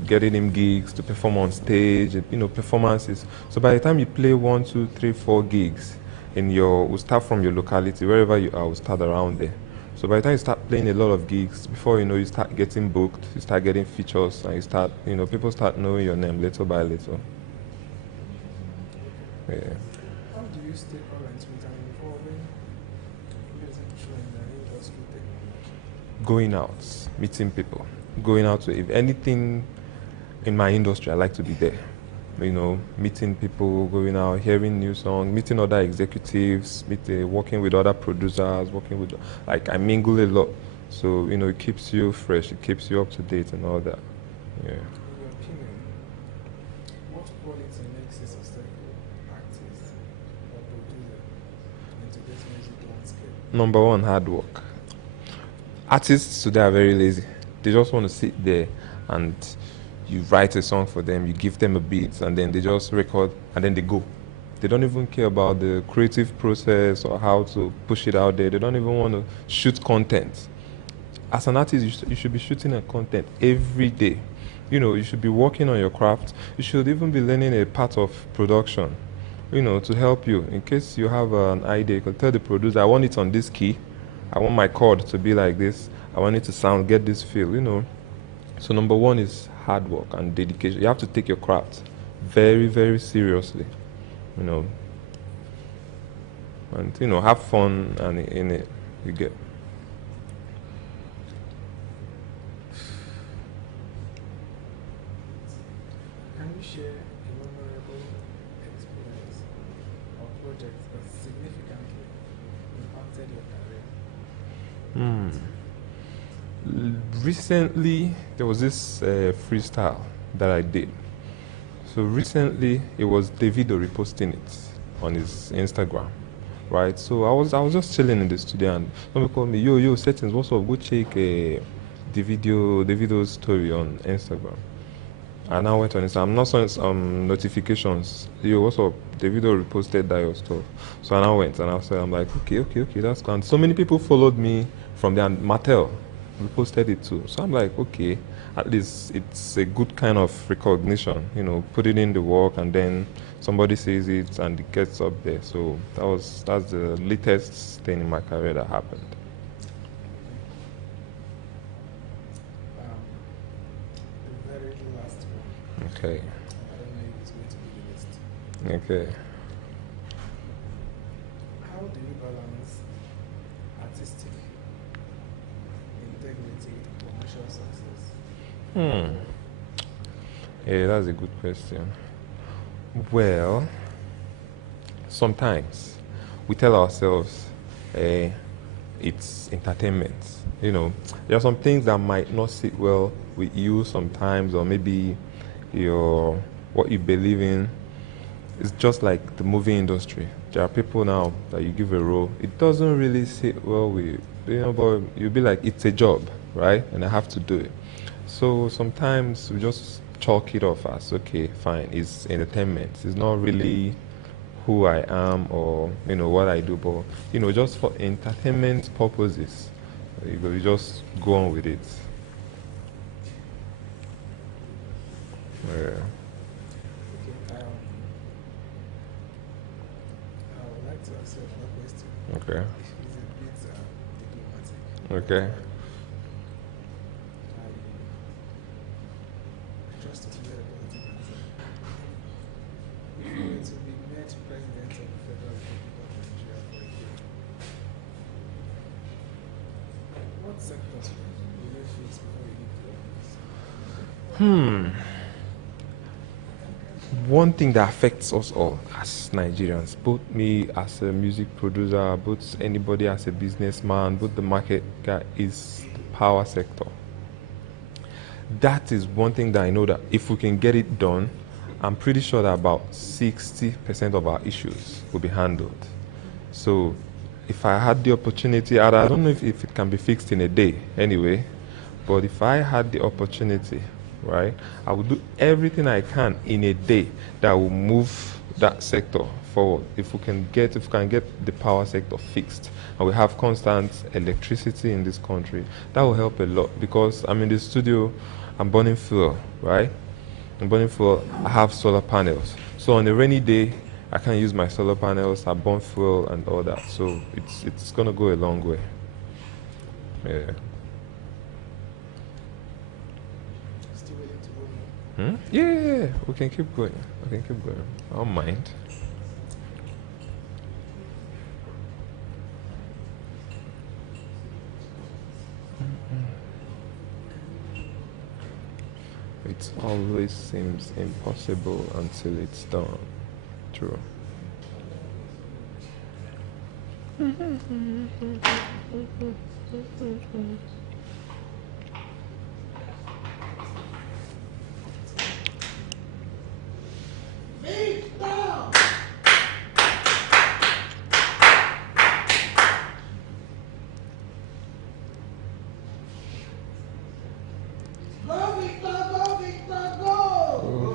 getting him gigs to perform on stage, performances. So by the time you play 1, 2, 3, 4 gigs we'll start from your locality, wherever you are, we'll start around there. So by the time you start playing a lot of gigs, before you know, you start getting booked, you start getting features, and you start, people start knowing your name little by little. Yeah. How do you stay current with an evolving music trend and industry technology? Going out, meeting people, going out to, if anything in my industry, I like to be there. Meeting people, going out, hearing new songs, meeting other executives, working with other producers, I mingle a lot. So, it keeps you fresh, it keeps you up to date and all that. Yeah. In your opinion, what quality makes a successful artist or producer in today's music landscape? Number one, hard work. Artists today are very lazy. They just want to sit there and you write a song for them, you give them a beat, and then they just record, and then they go. They don't even care about the creative process or how to push it out there. They don't even want to shoot content. As an artist, you should be shooting a content every day. You should be working on your craft. You should even be learning a part of production, to help you. In case you have an idea, you can tell the producer, I want it on this key. I want my chord to be like this. I want it to sound, get this feel, So number one is hard work and dedication. You have to take your craft very, very seriously, and have fun, and in it you get. Can you share a memorable experience or project that significantly impacted your career? Recently, there was this freestyle that I did. So recently, it was Davido reposting it on his Instagram, right? So I was just chilling in the studio, and somebody called me, yo, Settings, what's up? Go check Davido's story on Instagram. And I went on Instagram. I'm not seeing some notifications. Yo, what's up? Davido reposted that your stuff. So I now went, and I'm like, okay, that's cool. And so many people followed me from there, and Mattel reposted it too. So I'm like, okay, at least it's a good kind of recognition, put it in the work, and then somebody sees it and it gets up there. So that's the latest thing in my career that happened. The very last one. Okay. I don't know if it's going to be the list. Okay. How do you balance artistic integrity with commercial success? Yeah, that's a good question. Well, sometimes we tell ourselves it's entertainment. There are some things that might not sit well with you sometimes, or maybe what you believe in. It's just like the movie industry. There are people now that you give a role, it doesn't really sit well with, but you'll be like, it's a job, right? And I have to do it. So sometimes we just chalk it off as, okay, fine, it's entertainment. It's not really who I am or, what I do, but, just for entertainment purposes, you just go on with it. Yeah. Okay, I would like to ask you a question. Okay. It's a bit diplomatic. Okay. I trust it to be a positive answer. If you were to be made president of the Federal Republic of Nigeria for a year, what sectors will you fix before you leave the office? One thing that affects us all as Nigerians, both me as a music producer, both anybody as a businessman, both the market guy, is the power sector. That is one thing that I know that if we can get it done, I'm pretty sure that about 60% of our issues will be handled. So if I had the opportunity, I don't know if it can be fixed in a day anyway, but if I had the opportunity, right, I would do everything I can in a day that will move that sector forward. If we can get the power sector fixed and we have constant electricity in this country, that will help a lot, because I'm in the studio, I'm burning fuel, right? I'm burning fuel, I have solar panels. So on a rainy day, I can use my solar panels, I burn fuel and all that. So it's gonna go a long way. Yeah. Still waiting to go more? Yeah, we can keep going. I don't mind. It always seems impossible until it's done. True.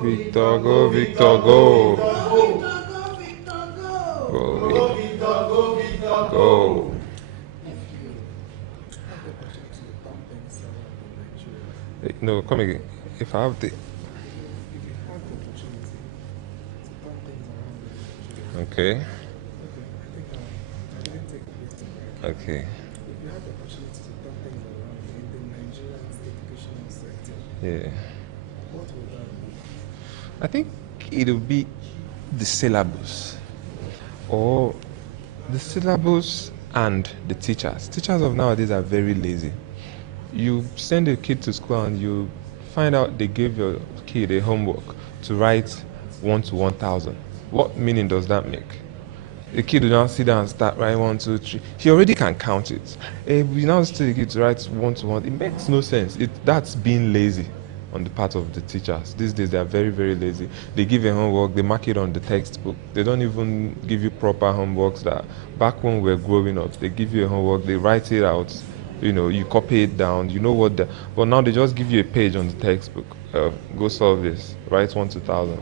Victor, go, Victor, go. Go, Victor, go. No, come again. If I have the... Okay. Okay. If you have the opportunity to turn things around in the Nigerian educational sector, Yeah. what would that be? I think it'll be the syllabus, or the syllabus and the teachers. Teachers of nowadays are very lazy. You send a kid to school and you find out they gave your kid a homework to write 1 to 1,000. What meaning does that make? The kid will now sit down and start writing 1, 2, 3. He already can count it. We now tell the kid to write 1 to 1. It makes no sense. That's being lazy on the part of the teachers. These days they are very, very lazy. They give a homework, they mark it on the textbook. They don't even give you proper homeworks that back when we were growing up, they give you a homework, they write it out, you copy it down, you know what but now they just give you a page on the textbook. Go solve this, write 1 to 1,000.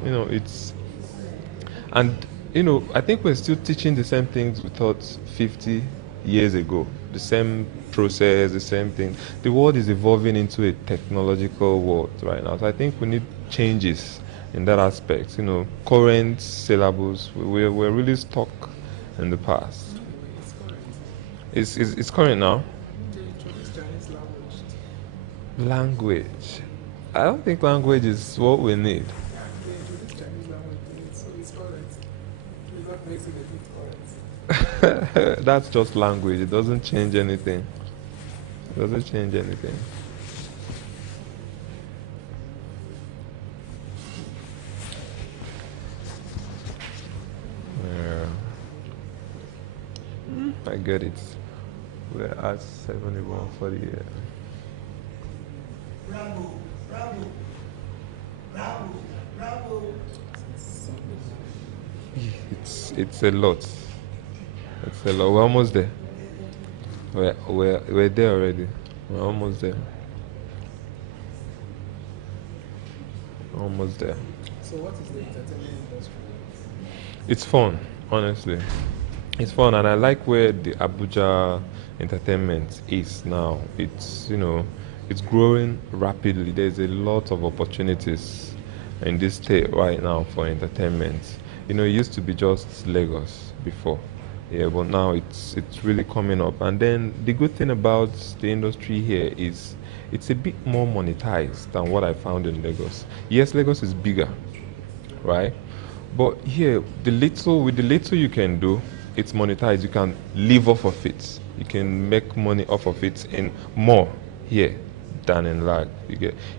I think we're still teaching the same things we taught 50 years ago. The same process, the same thing. The world is evolving into a technological world right now. So I think we need changes in that aspect. Current syllables, we're really stuck in the past. It's current now. Language. I don't think language is what we need. That's just language. It doesn't change anything. Yeah. I get it. We're at 71 for the year. Bravo, bravo, bravo, bravo. It's a lot. We're almost there. We're there already. We're almost there. Almost there. So what is the entertainment industry? It's fun, honestly. It's fun, and I like where the Abuja entertainment is now. It's growing rapidly. There's a lot of opportunities in this state right now for entertainment. It used to be just Lagos before. Yeah, but now it's really coming up. And then the good thing about the industry here is it's a bit more monetized than what I found in Lagos. Yes, Lagos is bigger, right? But here, with the little you can do, it's monetized. You can live off of it. You can make money off of it in more here than in Lag.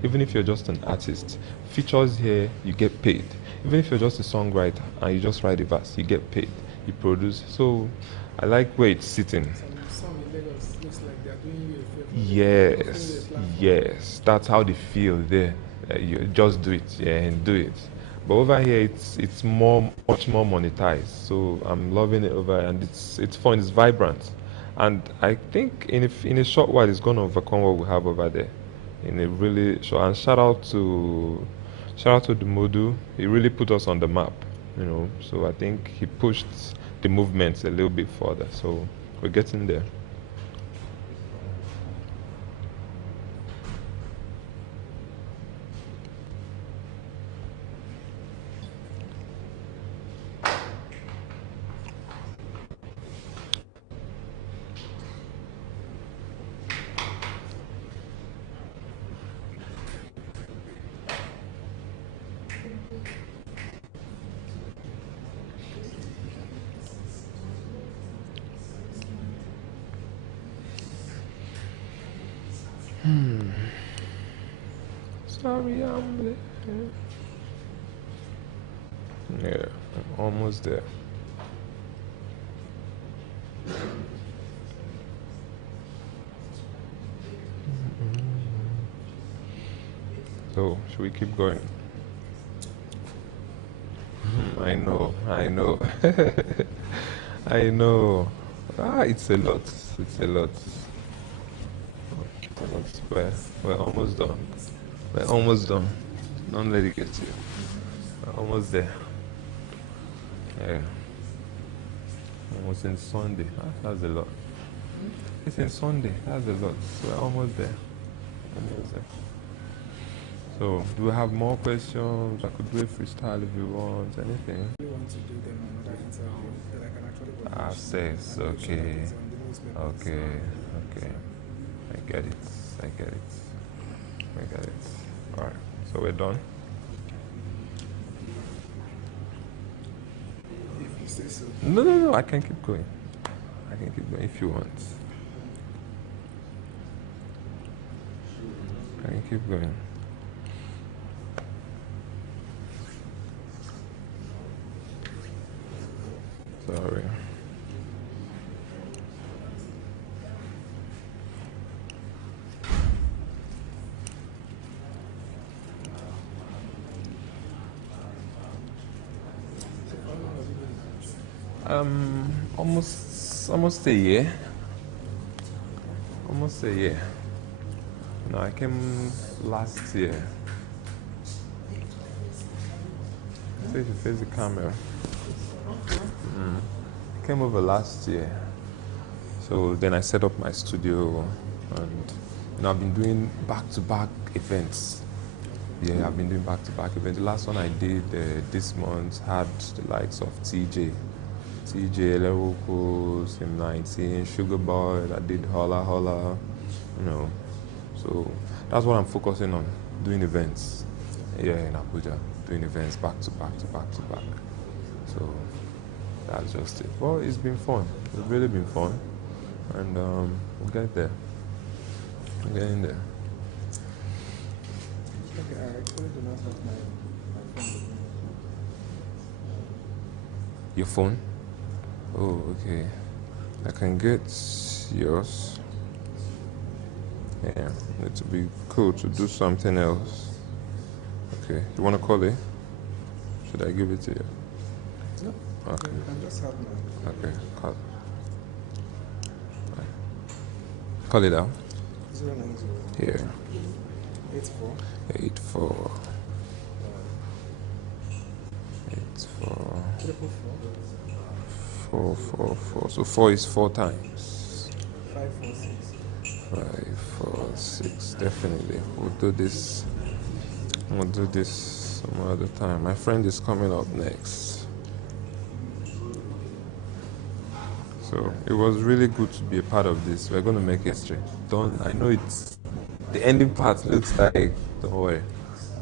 Even if you're just an artist, features here, you get paid. Even if you're just a songwriter and you just write a verse, you get paid. You produce. So I like where it's sitting. Some us looks like they are doing you a favor. Yes, yes, that's how they feel there. You just do it, yeah, and do it. But over here, it's much more monetized. So I'm loving it over, and it's fun, it's vibrant, and I think in a short while, it's going to overcome what we have over there. In a really short, and shout out to the Modu. He really put us on the map, you know. So I think he pushed the movements a little bit further. So we're getting there. Sorry, I'm late. Yeah, I'm almost there. So, should we keep going? I know. I know. It's a lot. It's a lot. We're almost done. We're almost done. Don't let it get to you. We're almost there. Yeah. Almost in Sunday. That's a lot. It's in Sunday. That's a lot. We're almost there. Almost there. So, do we have more questions? I could do a freestyle if you want. Anything? I want to do them another interview that I can actually Says, okay. Okay. I get it. Alright, so we're done. If you say so. No, I can keep going. If you want. I can keep going. Sorry. Almost a year. No, I came last year. So if you face the camera. I came over last year. So then I set up my studio, and I've been doing back-to-back events. Yeah, I've been doing back-to-back events. The last one I did this month had the likes of TJ, Leroko, Sim 19, Sugar Boy, I did Holla, you know. So that's what I'm focusing on, doing events. Yeah, in Abuja, doing events back to back. So that's just it. Well, it's been fun. It's really been fun. And we'll get there. We're getting there. Okay, I actually do not have my phone. Your phone? Oh, okay. I can get yours. Yeah, it would be cool to do something else. Okay, you want to call it? Should I give it to you? No. Okay. You can just have mine. Okay, call. Call it out. 090. Here. 84. 84. 444. So 4 is 4 times. 546. 546. Definitely. We'll do this some other time. My friend is coming up next. So it was really good to be a part of this. We're going to make history. I know it's the ending part looks like, don't worry,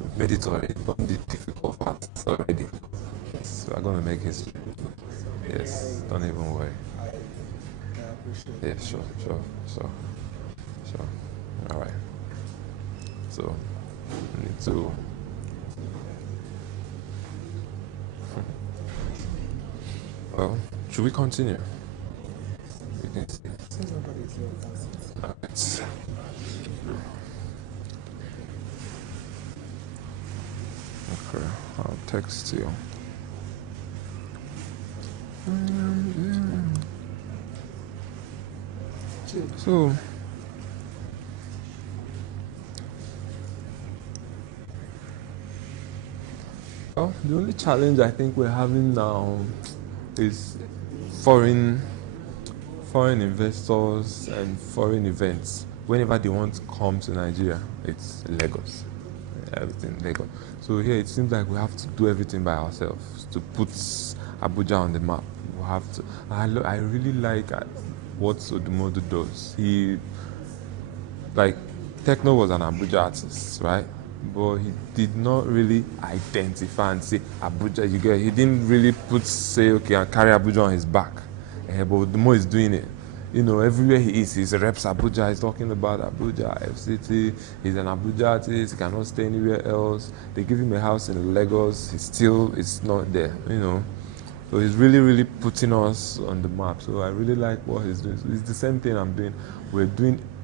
we've made it already. Don't the difficult parts already. So we're going to make history. Yes, don't even worry. I appreciate it. Yeah, sure. All right. So, I need to. Well, should we continue? We can see. Since nobody is here, that's it. Okay, I'll text you. So, well, the only challenge I think we're having now is foreign investors and foreign events. Whenever they want to come to Nigeria, it's Lagos. Everything Lagos. So here it seems like we have to do everything by ourselves to put Abuja on the map. We have to. I really like what Odumodu does. He, like, Techno was an Abuja artist, right? But he did not really identify and say Abuja. He didn't really say, okay, and carry Abuja on his back. But the more he's doing it, everywhere he is, he's reps Abuja. He's talking about Abuja, FCT. He's an Abuja artist. He cannot stay anywhere else. They give him a house in Lagos. It's not there, So he's really, really putting us on the map. So I really like what he's doing. So it's the same thing I'm doing.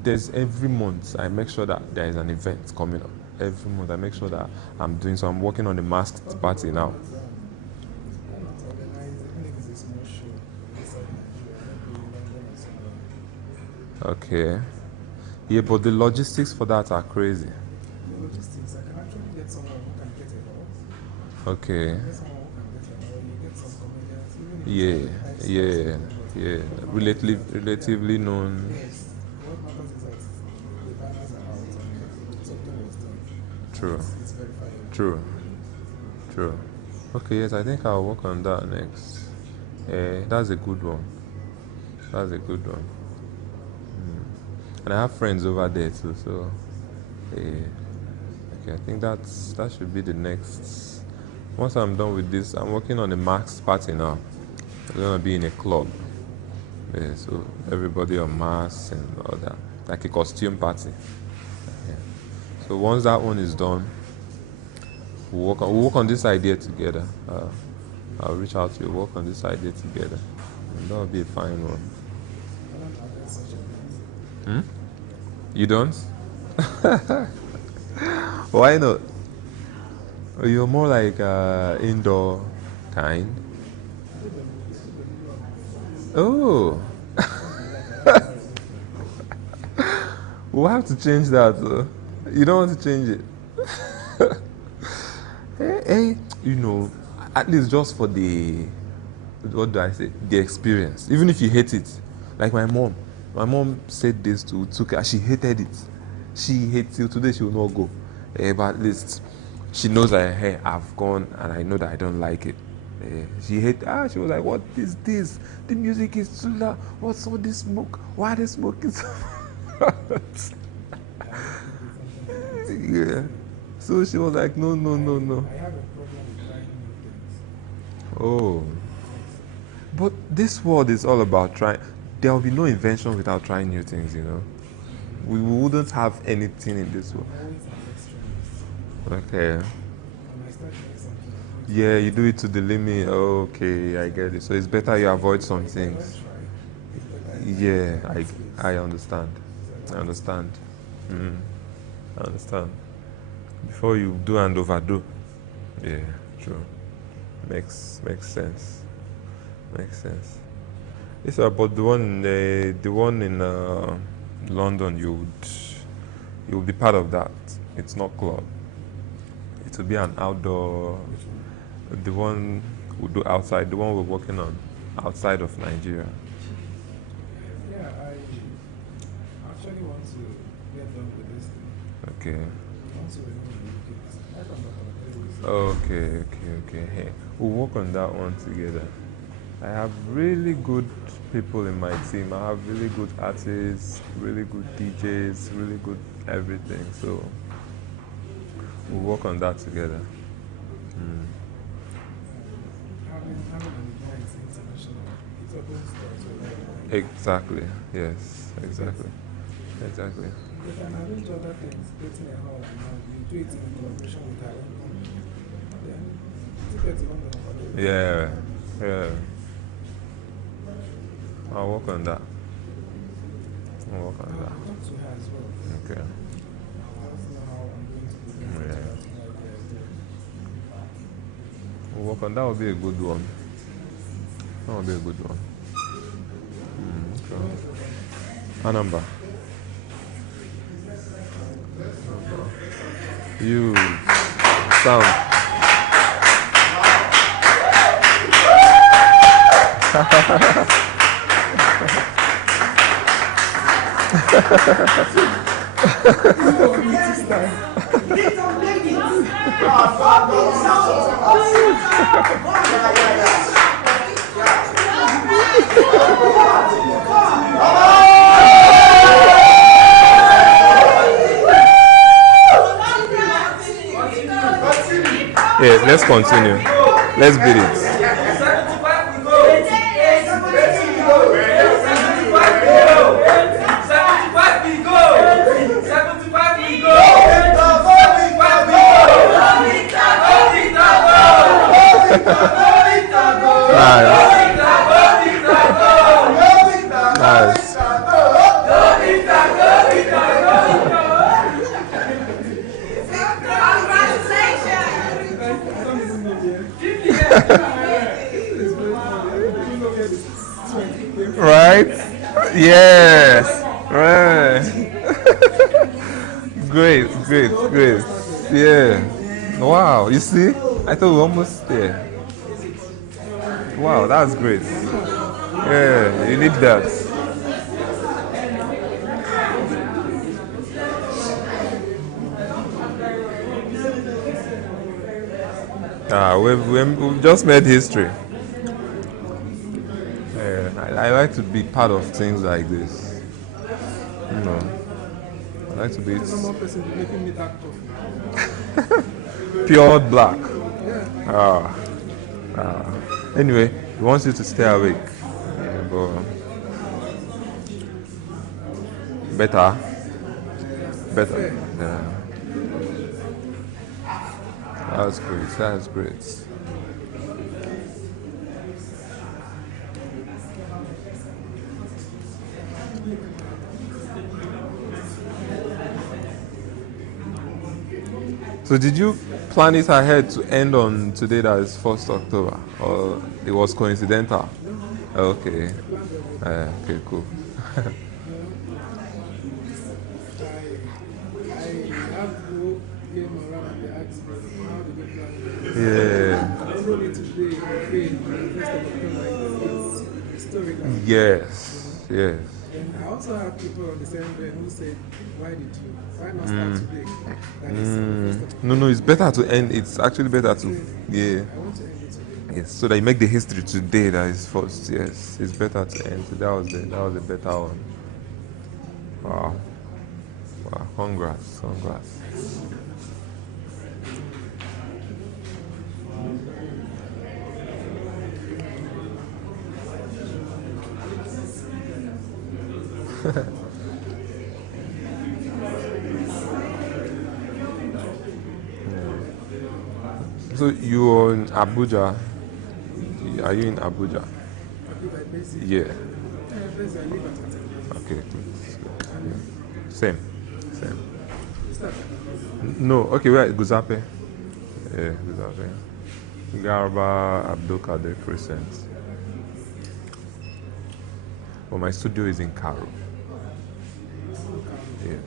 There's every month I make sure that there is an event coming up. Every month I make sure that I'm doing. So I'm working on the masked party now. Okay. Yeah, but the logistics for that are crazy. The logistics, I can actually get someone who can get a house. Okay. Get someone who can get some comedians. Yeah. Relatively known. Yes. What matters is that the banners are out and something was done. True. It's verifiable. True. Okay, yes, I think I'll work on that next. That's a good one. And I have friends over there too, so okay, I think that should be the next. Once I'm done with this, I'm working on a masked party now. I'm gonna be in a club. Yeah, so everybody on masks and all that, like a costume party. Yeah. So once that one is done, we'll work on this idea together. I'll reach out to you, work on this idea together, and that'll be a fine one. You don't? Why not? You're more like indoor kind. Oh. We'll have to change that. You don't want to change it. Hey, at least just for the, what do I say? The experience. Even if you hate it, like my mom. My mom said this to Tuka. She hated it. She hates it. Today she will not go. But at least she knows that, hey, I've gone and I know that I don't like it. She hated. She was like, what is this? The music is too loud. What's all this smoke? Why the smoke is so yeah. So she was like, no. I have a problem with trying new things. Oh. But this world is all about trying. There will be no invention without trying new things, We wouldn't have anything in this world. Okay. Yeah, you do it to the limit. Okay, I get it. So it's better you avoid some things. Yeah, I understand. I understand. I understand. Before you do and overdo. Yeah, true. Makes sense. Makes sense. Yes, but the one in London, you'll be part of that. It's not club. It will be an outdoor. The one we'll do outside. The one we're working on outside of Nigeria. Yeah, I actually want to get done with this thing. Okay. Once we Okay. Hey, we'll work on that one together. I have really good people in my team. I have really good artists, really good DJs, really good everything. So we'll work on that together. Exactly. Yes. Exactly. We can arrange other things, getting a hall and all. You do it in collaboration with her. Then Yeah. I'll work on that. We'll work on that. To her as well. Okay. That's not how I'm going to be able to Yeah. get that idea. We'll work on that. Would be a good one. That would be a good one. Okay. A number. You sound. Yeah, let's continue. Let's beat it. Nice. Right? Yeah. Right. Great. Yeah. Wow. You see? I thought we were almost there. Wow, that's great. Yeah, you need that. We've just made history. Yeah, I like to be part of things like this. You know, I like to be One more person making me that coffee. pure black. Yeah. Anyway, he wants you to stay awake. Yeah, but better. Yeah. That's great. So did you plan it ahead to end on today, that is 1st October? Or it was coincidental? Okay. Okay, cool. I have to game around and they ask me, how do we plan it? Yeah. I don't know today, the 1st of October, it's a story like Yes. And I also have people on the same day who said, why not start today? That is the 1st of No, it's better to end. It's actually better to, yeah. I want to end it today. Yes, so that you make the history today that is first. Yes, it's better to end. So that was the better one. Wow. Congrats. So you're in Abuja. Are you in Abuja? Yeah. Okay, good. Same. No, okay, we're at Guzape. Yeah, Guzape. Garba Abdul Kader Crescent. Well, my studio is in Cairo. Yes.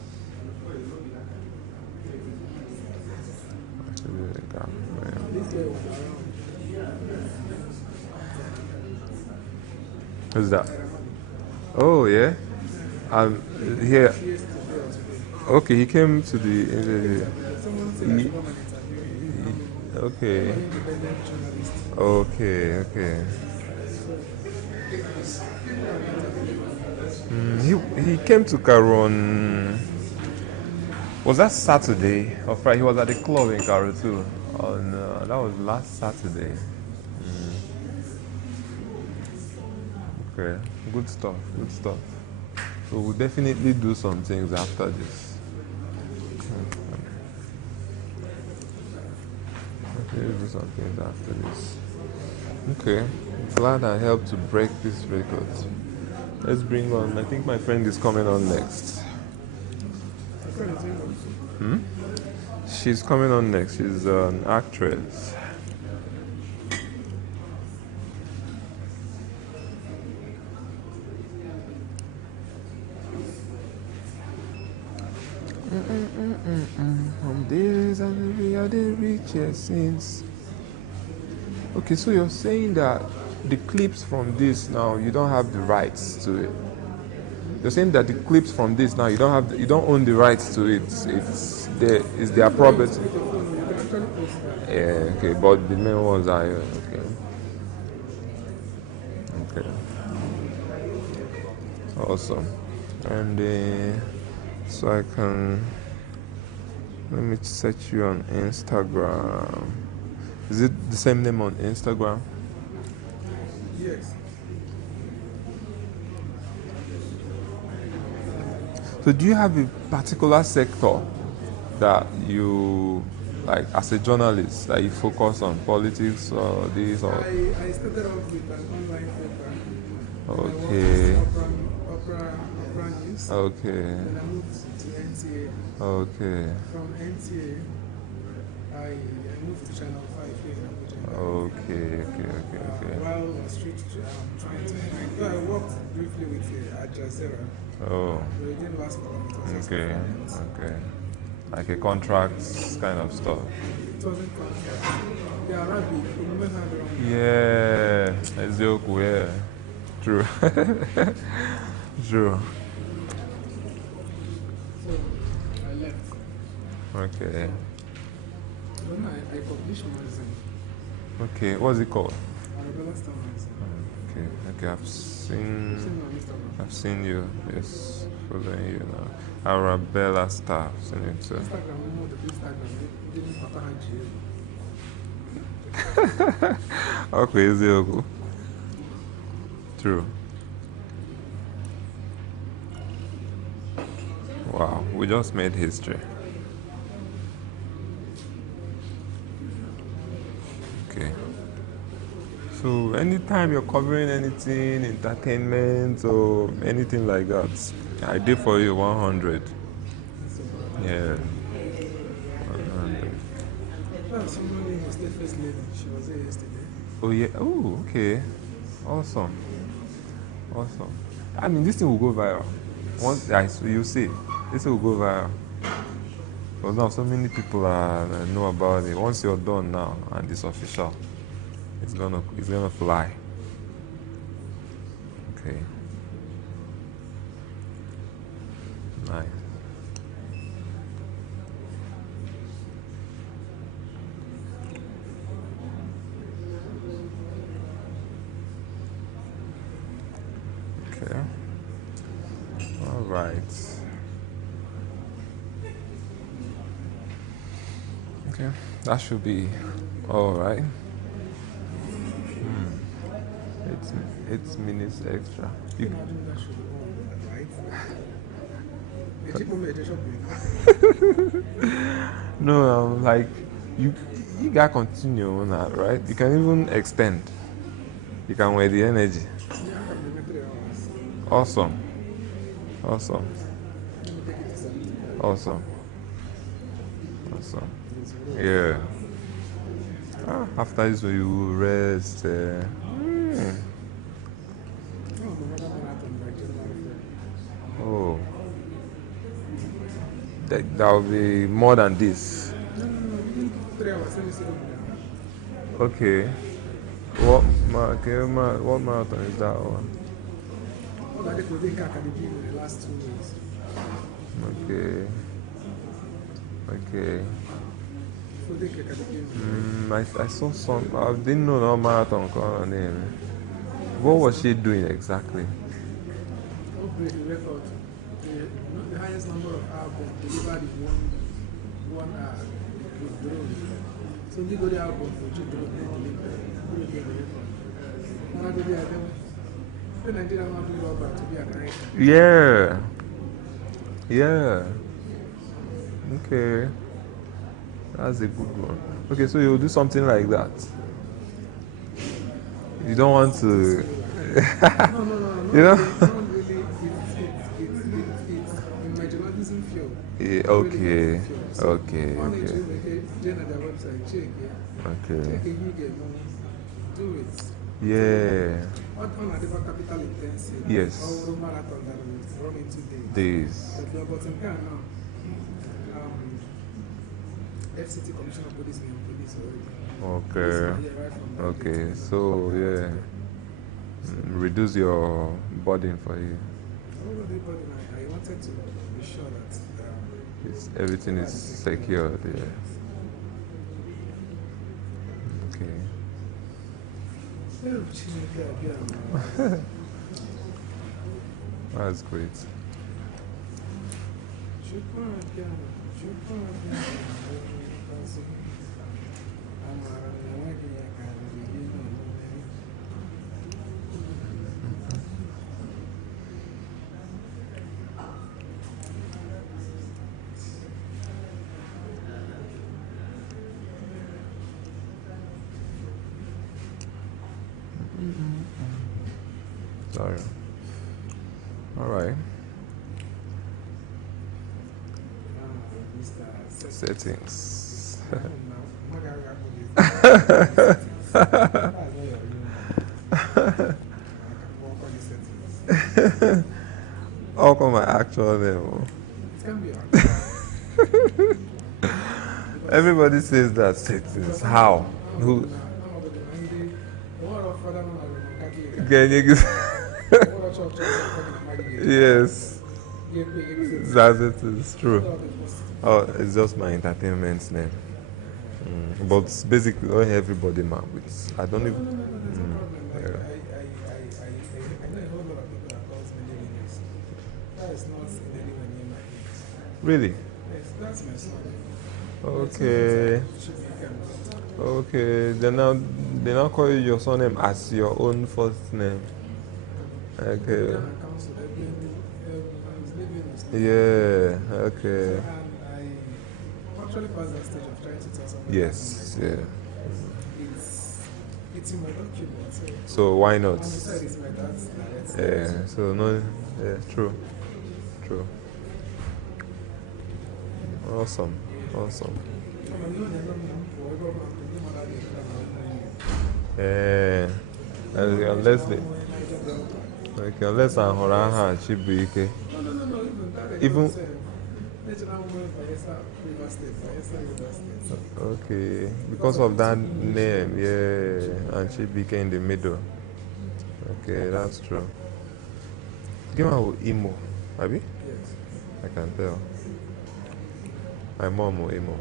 My studio is in Cairo. Who's that? Oh, yeah? Here. Okay, he came to the okay. He came to Cairo on, was that Saturday or Friday? He was at the club in Cairo too. That was last Saturday. Okay, good stuff. So we'll definitely do some things after this. Do some things after this. Okay, glad I helped to break this record. Let's bring on, I think my friend is coming on next. She's coming on next. She's an actress. From days and we are the richest since. Okay, so you're saying that the clips from this now, you don't have the rights to it. You're saying that the clips from this now, you don't own the rights to it. It's their property. Yeah, okay, but the main ones are here. Okay. Awesome. And so I can, let me search you on Instagram. Is it the same name on Instagram? Yes. So do you have a particular sector that you, like as a journalist, that you focus on, politics or this or? I started off with an online paper. Okay. Opera News. Okay. Then I moved to NTA. Okay. From NTA, I moved to Channel 5 here in Abuja. Okay. While I was trying to, I worked briefly with Al Jazeera. Oh. But it didn't last long. It was just Okay. Like a contract kind of stuff. It wasn't contract. They are Arabic. Yeah, Ezioku, yeah. True. True. So I left. Okay. Then I published magazine. Okay, what's it called? Arabella Star magazine. Okay, I've seen you, yes, following you now. Arabella Star, I've seen it too. Instagram, more the Instagram, Okay, Ezioku. True. Wow, we just made history. Okay. So anytime you're covering anything, entertainment or anything like that, I did for you 100. Yeah. 100. Somebody was the first lady. She was there yesterday. Oh yeah. Oh, okay. Awesome. I mean, this thing will go viral. Once you see, this will go viral. Because now so many people know about it. Once you're done now and it's official, it's gonna fly. Okay. Nice. Okay. All right. Okay, that should be all right. 8 minutes extra. No, like you gotta continue on that, right? You can even extend. You can wear the energy. Awesome. Yeah. After this, you will rest. Oh. That will be more than this. 3 hours. Okay. What marathon is that one? What are they doing in the last 2 weeks? Okay. I saw some. I didn't know no marathon called her name. What was she doing exactly? Break the record. The highest number of albums delivered in one hour with drone. So we got the album for the drone and delivered the record. When I go there, the Nigerian want to do about to be a night. Yeah. Okay. That's a good one. Okay, so you'll do something like that. You don't want to. No. You know? Really okay, insecure. So okay, one okay. day they on their website, check, yeah. Okay. Check you get money. Do it. Yeah. What on a capital intensive? Yes. Or marathon that we run into Days. But in Ghana now, FCT Commissioner of Police and police already. Okay. Okay. So yeah, reduce your burden for you. I wanted to be sure that Everything is secured. Yeah. Okay. That's great. Sorry. All right. Settings. How come my actual name? Everybody says that settings. How? Who? Yes. That's it. It's true. Oh, it's just my entertainment name. But basically, not everybody man with. I don't even. I know a whole lot of people that calls me Livinus. That is not in anywhere near my age. Really? Yes, that's my son. Okay. Okay. They now call you your surname as your own first name. Okay. Yeah. Okay. And I actually passed that stage of trying to tell someone. Yes. Yeah. It's in my document. So why not? On the side is my dad's direct. Yeah. So no. Yeah. True. True. Awesome. Awesome. Yeah. Unless I'm Livinus Chibuike. Even. Okay, because of that name, yeah, and she became in the middle. Okay, that's true. Give her emo, Abi? Yes. I can tell. My mom will emo.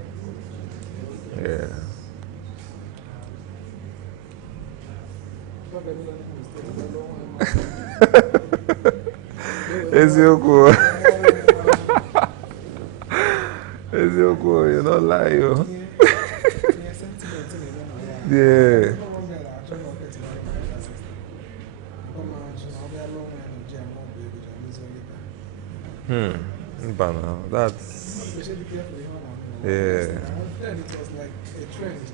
Yeah. Ezioku. Ezioku, you're not lying. Yeah. Banana. That's. Yeah. Then it was like a trend.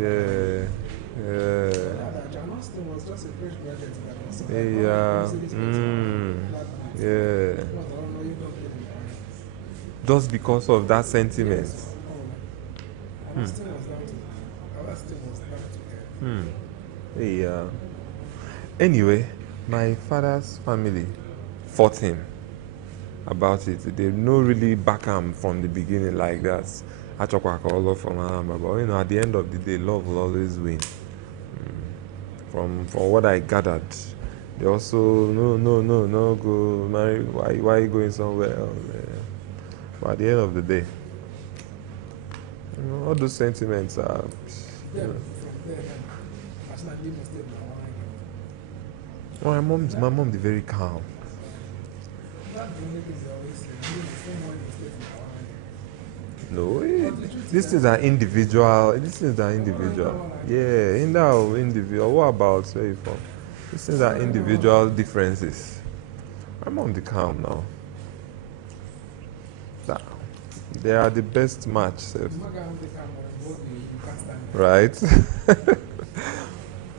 Yeah. Yeah. Yeah. Just because of that sentiment. Yeah. Anyway, my father's family fought him about it. They no really back him from the beginning like that. Achokwaka from Anambra, but you know, at the end of the day, love will always win. From what I gathered, they also no go marry. Why are you going somewhere else? But at the end of the day, you know, all those sentiments are. You know. Oh, my mom is very calm. No, these things are individual. These things are individual. Yeah, in that individual. What about say for? These things are individual differences. My mom is calm now. They are the best match, sir. Right?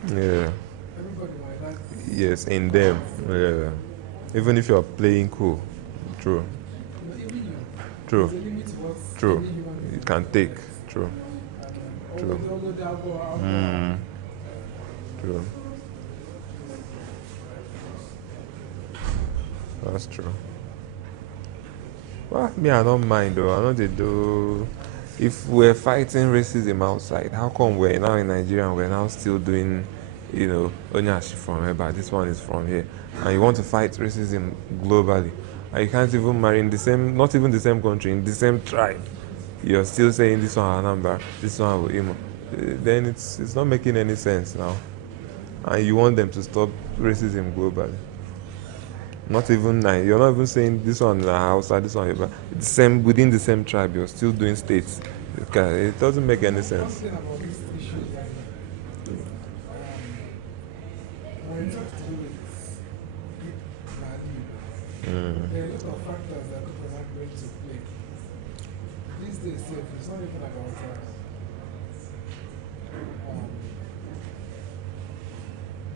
Yeah. Yes, in them. Yeah. Even if you're playing cool. True. True. True. You can take. True. True. True. That's true. Well, me, I don't mind though. I know they do. If we're fighting racism outside, how come we're now in Nigeria and we're now still doing, Onyashi from here, but this one is from here? And you want to fight racism globally, and you can't even marry in the same, not even the same country, in the same tribe. You're still saying this one Anambra, this one Imo. Then it's not making any sense now. And you want them to stop racism globally. Not even you're not even saying this one outside, this one Yoruba. It's same within the same tribe. You're still doing states. It doesn't make any sense. There are a lot of factors that people are not going to play. These days, it's not even about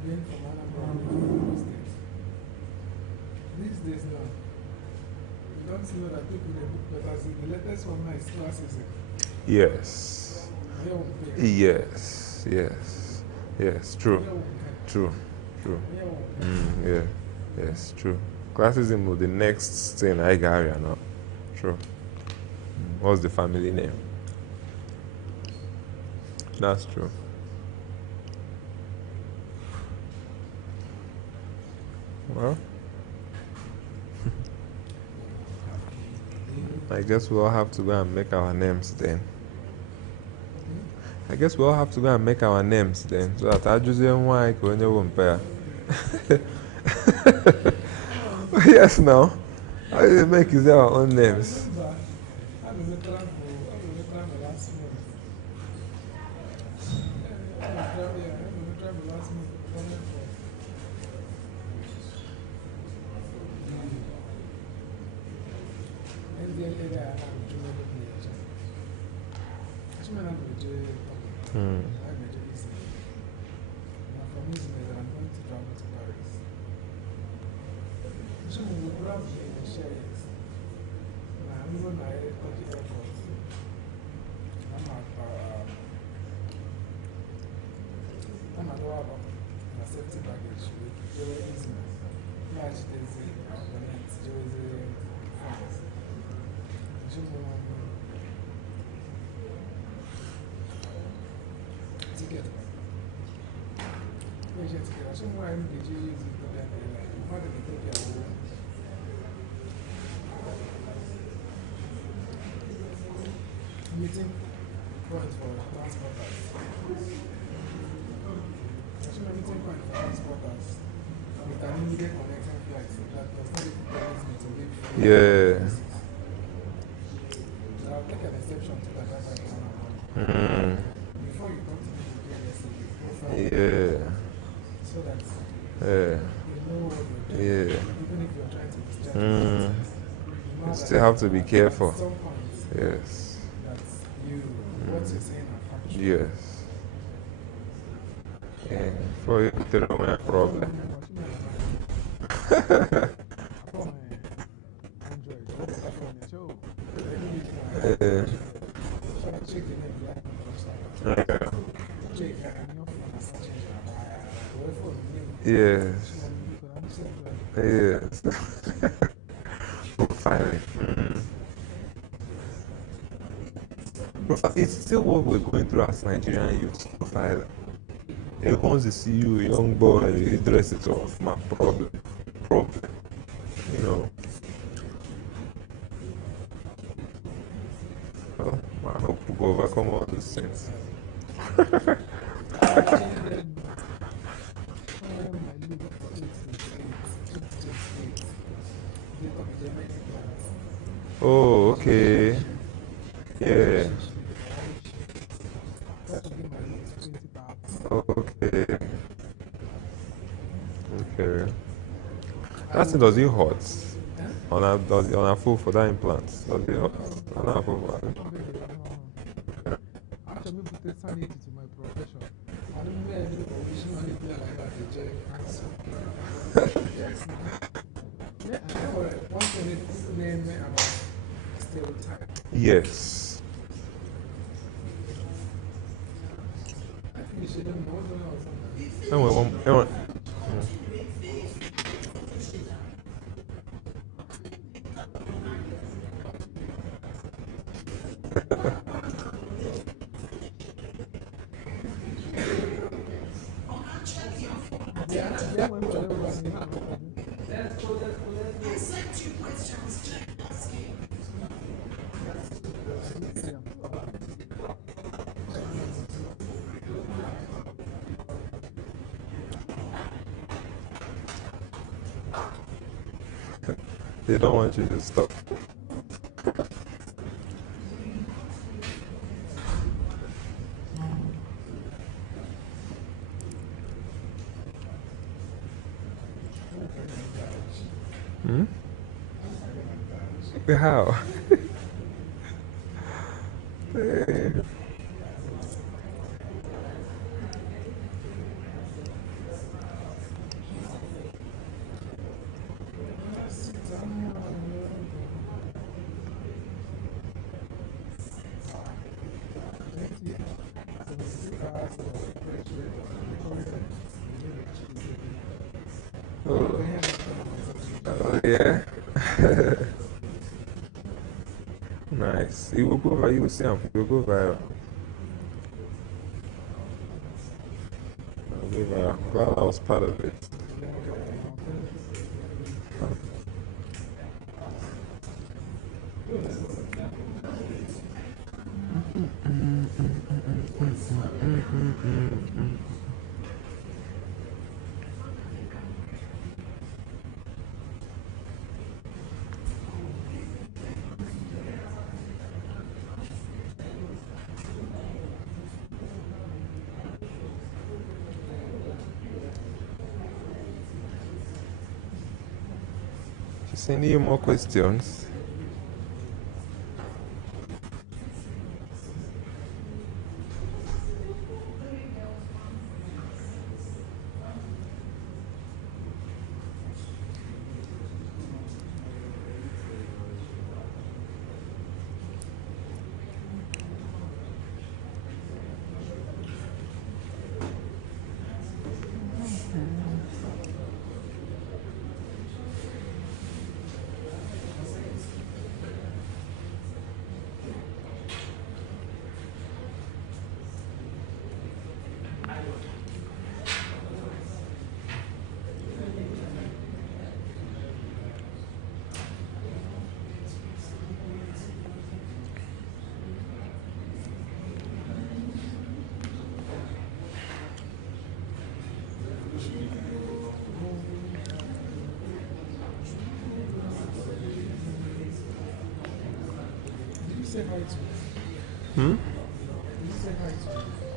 being from Anambra State. These days now, you don't know that people in the book better. The latest one now is classism. Yes. Yes. True. Yeah. Yes. True. Classism was the next thing I got here now. True. What's the family name? That's true. Well, I guess we all have to go and make our names then. So that I just don't want to go compare. Yes, now. How do you make use our own names? Meeting point for transporters. Meeting point for transporters. With an immediate connecting flight that does not even permit me to leave. Yeah. So I'll take an exception to that. Before you come to me with yeah. So that you know what you're doing. Yeah. Even if you're trying to distract You still have to be careful. At some point, Yes. that what you're saying are factual. Yes. Yeah. For you to know my problem. Yes. Yes. Profiling. It's still what we're going through as Nigerian youth. Profiling. It wants to see you, a young boy, you dress it off. My problem. You know. Well, I hope we go overcome all these things. Oh, okay. Yeah. Okay. Okay. That thing, does it hurt? On a full for that implant? Does it hurt? On a full for that? Actually, put sanity to my profession. I don't know any professional like that. One thing name about stereotype. Yes. I think you should know or something. Anyway. They don't want you to stop. How? Oh, yeah. Nice. You will go viral. You will see him. You will go viral. I'll go viral. Well, I was part of it. She's sending you more questions.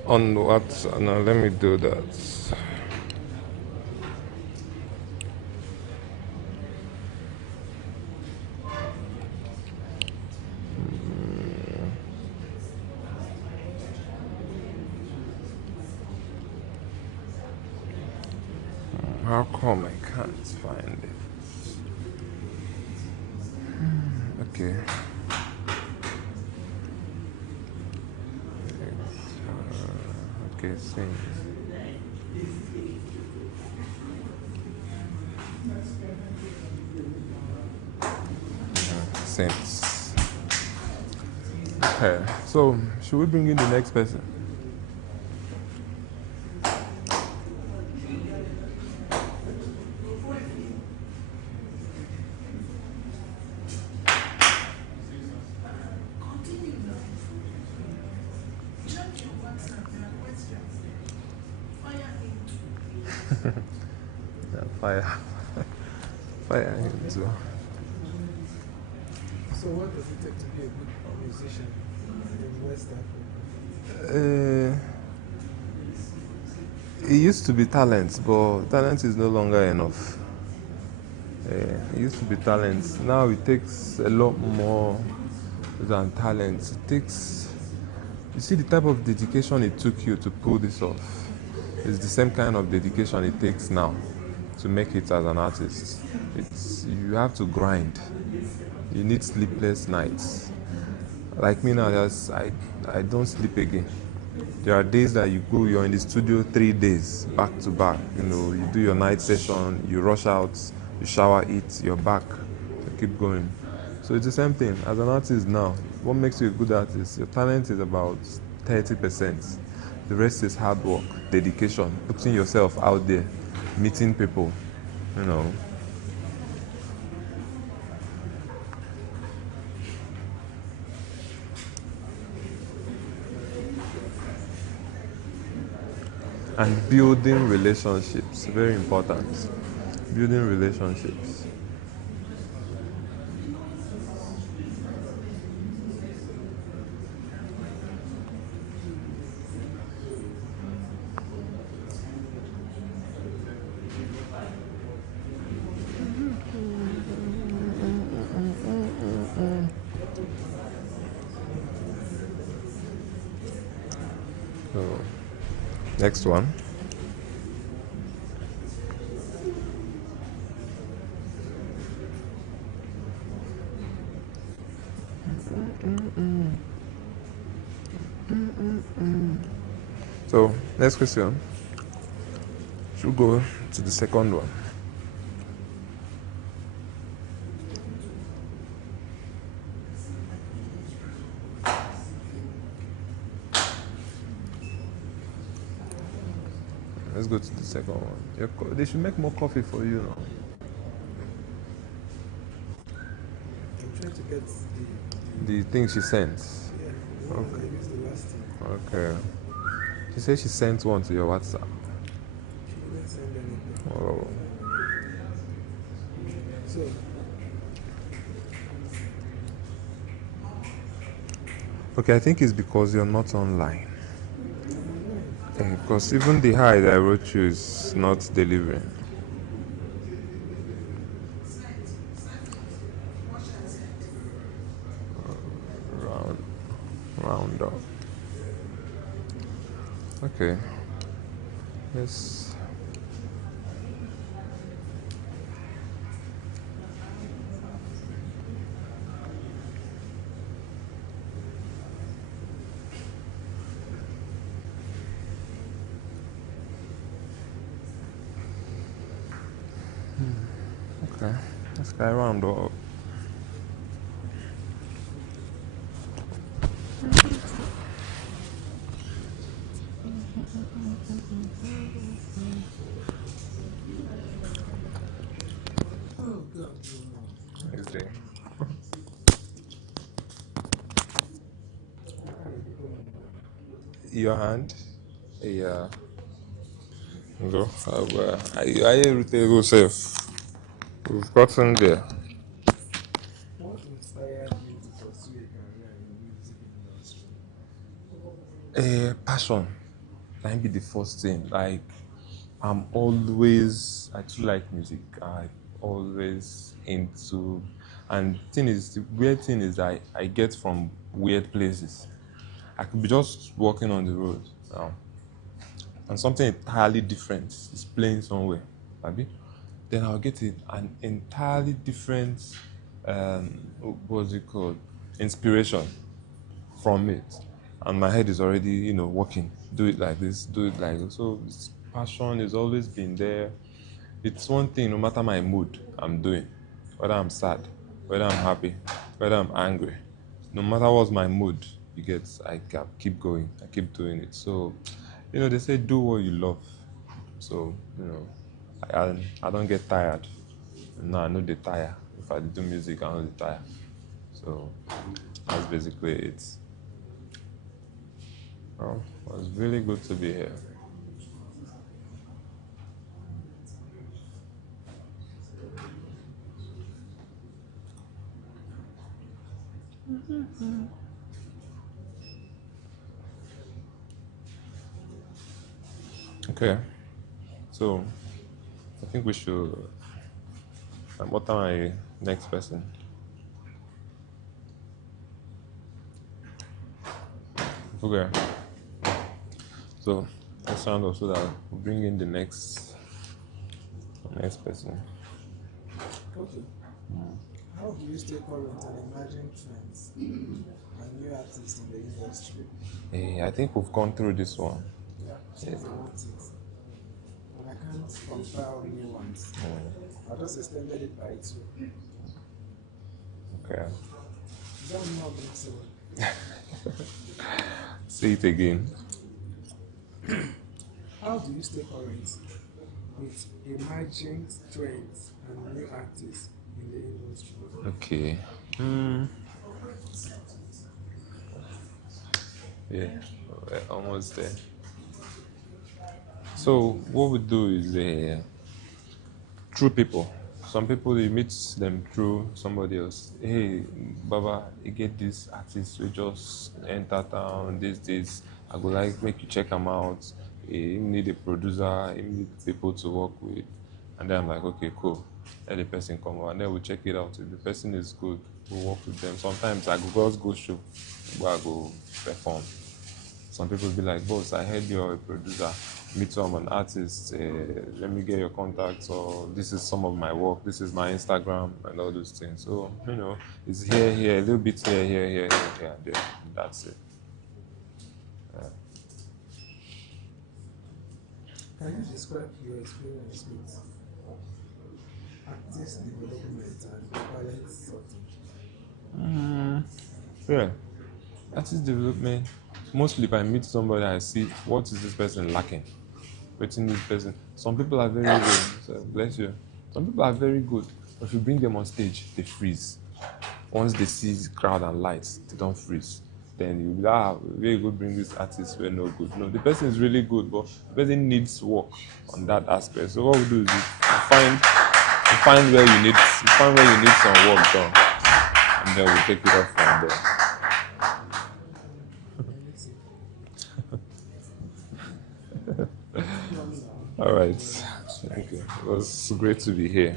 On what? Now let me do that. How come I can't find it? Okay. Okay, same. Sense. Okay, so should we bring in the next person? Fire him too. So what does it take to be a good musician in West Africa? It used to be talent, but talent is no longer enough. It used to be talent. Now it takes a lot more than talent. It takes, you see the type of dedication it took you to pull this off. It's the same kind of dedication it takes now to make it as an artist. You have to grind. You need sleepless nights. Like me now, I don't sleep again. There are days that you're in the studio 3 days back to back. You do your night session, you rush out, you shower, eat, you're back, you keep going. So it's the same thing. As an artist now, what makes you a good artist? Your talent is about 30%. The rest is hard work, dedication, putting yourself out there, meeting people, you know. And building relationships, very important. Building relationships. So, next one. So, next question. Should go to the second one. Let's go to the second one. They should make more coffee for you now. I'm trying to get The thing she sent. Yeah, Okay. maybe it's the last thing. Okay. She said she sent one to your WhatsApp. She didn't send anything. Oh. So, Okay, I think it's because you're not online. Because even the hi that I wrote you is not delivering. Round up. Okay. Yes. Okay. Let's go round up. oh God. Next day. Your hand? Yeah. Go. I irritable self. We've gotten there. What inspired you to pursue a career in the music industry? Passion. That can be the first thing. Like, I too like music. I always into, and the weird thing is that I get from weird places. I could be just walking on the road now, and something entirely different is playing somewhere, maybe. Then I'll get an entirely different, what's it called, inspiration from it, and my head is already, working. Do it like this, do it like this. So passion has always been there. It's one thing, no matter my mood, I'm doing. Whether I'm sad, whether I'm happy, whether I'm angry, no matter what's my mood, I keep going. I keep doing it. So, they say do what you love. So, I don't get tired. No, I know they tire. If I do music, I know they tire. So that's basically it. Well, it was really good to be here. Okay. So I think we should. What am I next person? Okay. So let's round up so that we bring in the next Next person. Okay. How do you stay current on emerging trends and new artists in the industry? I think we've gone through this one. Yeah, since they want it. And I can't compile new ones. I just extended it by 2. Okay. Is that not flexible? Say it again. How do you stay current with emerging trends and new artists in the industry? Okay. Yeah, we're almost there. So what we do is through people. Some people you meet them through somebody else. Hey, Baba, you get this artist we just enter town these days. I go like make you check them out. You need a producer, you need people to work with. And then I'm like, okay, cool. Let the person come over and then we check it out. If the person is good, we'll work with them. Sometimes I go just go show where I go perform. Some people be like, boss, I heard you're a producer. Meet some an artist. Let me get your contacts, or this is some of my work. This is my Instagram and all those things. So it's here, a little bit here, and there. That's it. Can you describe your experience with artist development and talent sorting? Yeah. Artist development. Mostly if I meet somebody, I see what is this person lacking. Waiting this person. Some people are very good. So bless you. Some people are very good. But if you bring them on stage, they freeze. Once they see the crowd and lights, they don't freeze. Then you'll be like, very good, bring this artist, we're no good. No, the person is really good, but the person needs work on that aspect. So what we do is you find where you need some work done. And then we'll take it off from there. All right. Thank you. It was great to be here.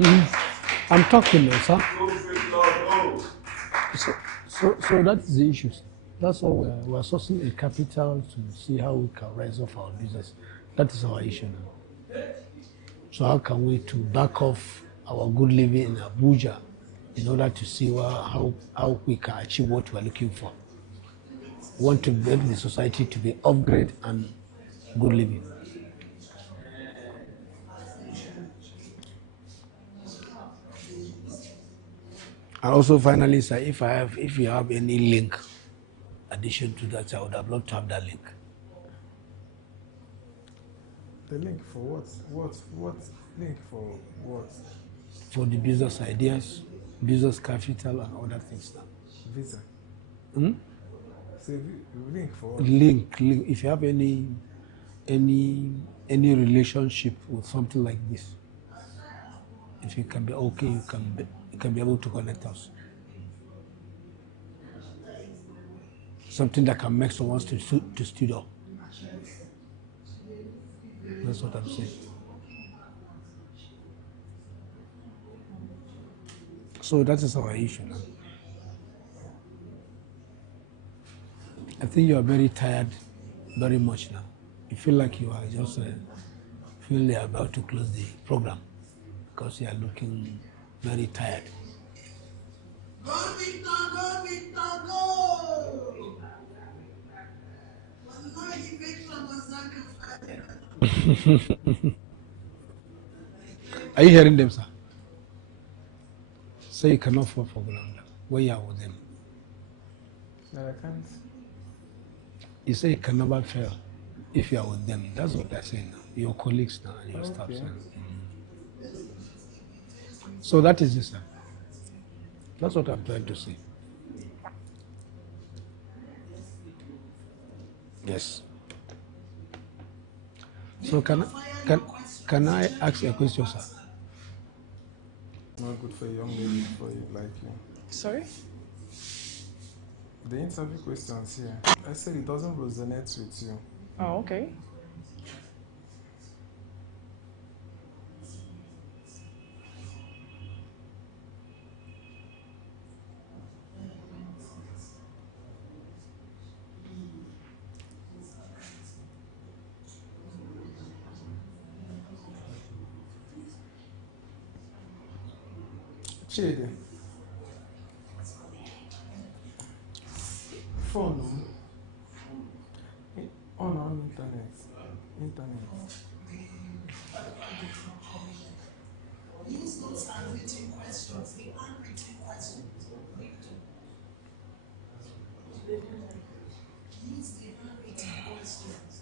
I'm talking, sir. So that's the issue. That's all we're sourcing a capital to see how we can rise up our business. That is our issue now. So how can we to back off our good living in Abuja in order to see how we can achieve what we're looking for? We want to make the society to be upgrade and good living. And also finally, sir, if you have any link addition to that, I would have loved to have that link. The link for what? What link for what? For the business ideas, business capital, and other things now. Visa. Hmm? So link for what? Link. If you have any relationship with something like this, if you can be okay, you can be able to connect us. Something that can make someone to stood up. That's what I'm saying. So that is our issue now. I think you are very tired, very much now. You feel like you are just feel they are about to close the program because you are looking very tired. Go, Victor, go, Victor, go! Wallahi, Victor was sacrificed. Are you hearing them, sir? Say you cannot fall for ground when you are with them. No, I can't. You say you can never fail if you are with them. That's what they're saying now. Your colleagues now and your staff. So that is it, sir. That's what I'm trying to say. Yes. So can I ask a question, sir? Not good for a young lady for you like you. Sorry? The interview questions here. I said it doesn't resonate with you. Oh, okay. Chidi. Phone. On internet. Use those handwritten questions, the handwritten questions. Use the handwritten questions.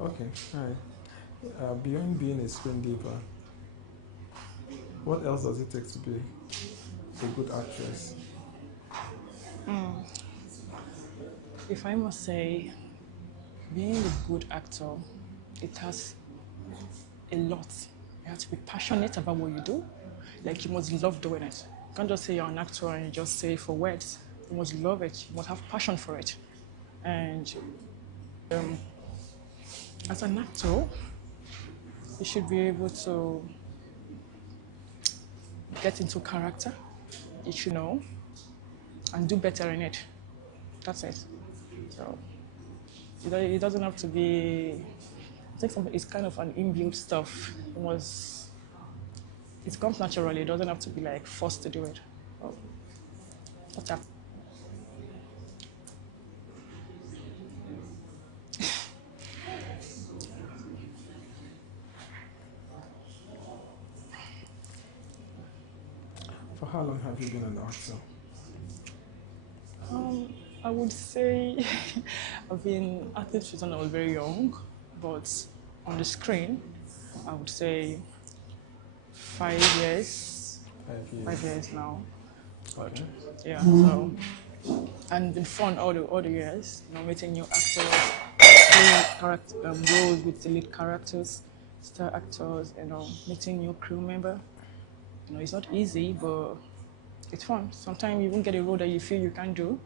Okay, hi. Beyond being a screen diva, what else does it take to be a good actress? If I must say, being a good actor, it has a lot. You have to be passionate about what you do. Like, you must love doing it. You can't just say you're an actor and you just say it for words. You must love it. You must have passion for it. And as an actor, you should be able to get into character, you should know, and do better in it. That's it. So it doesn't have to be, I think it's kind of an inbuilt stuff. It comes naturally. It doesn't have to be like forced to do it. So, what's up? For how long have you been an actor? I would say I've been acting since I was very young, but on the screen, I would say 5 years. 5 years now. Okay. Yeah. So, and been fun all the years. Meeting new actors, playing roles with the lead characters, star actors. Meeting new crew member. It's not easy, but it's fun. Sometimes you won't get a role that you feel you can do,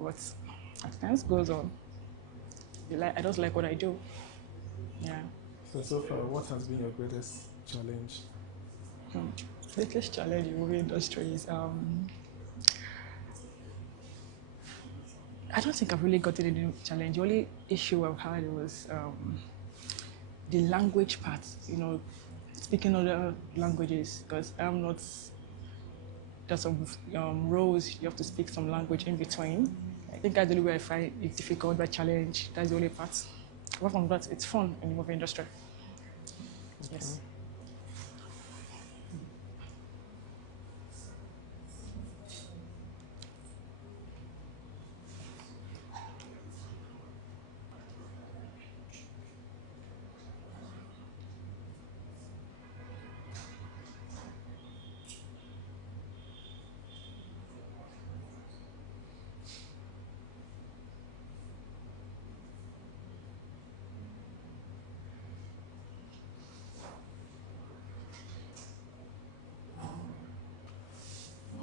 but as time goes on, I just like what I do. Yeah. So far, what has been your greatest challenge? Greatest challenge in the movie industry is I don't think I've really gotten any challenge. The only issue I've had was the language part, speaking other languages, because I'm not, there's some roles you have to speak some language in between. I think that's the only way I find it difficult, but challenge, that's the only part. Apart from that, it's fun in the movie industry. Yes.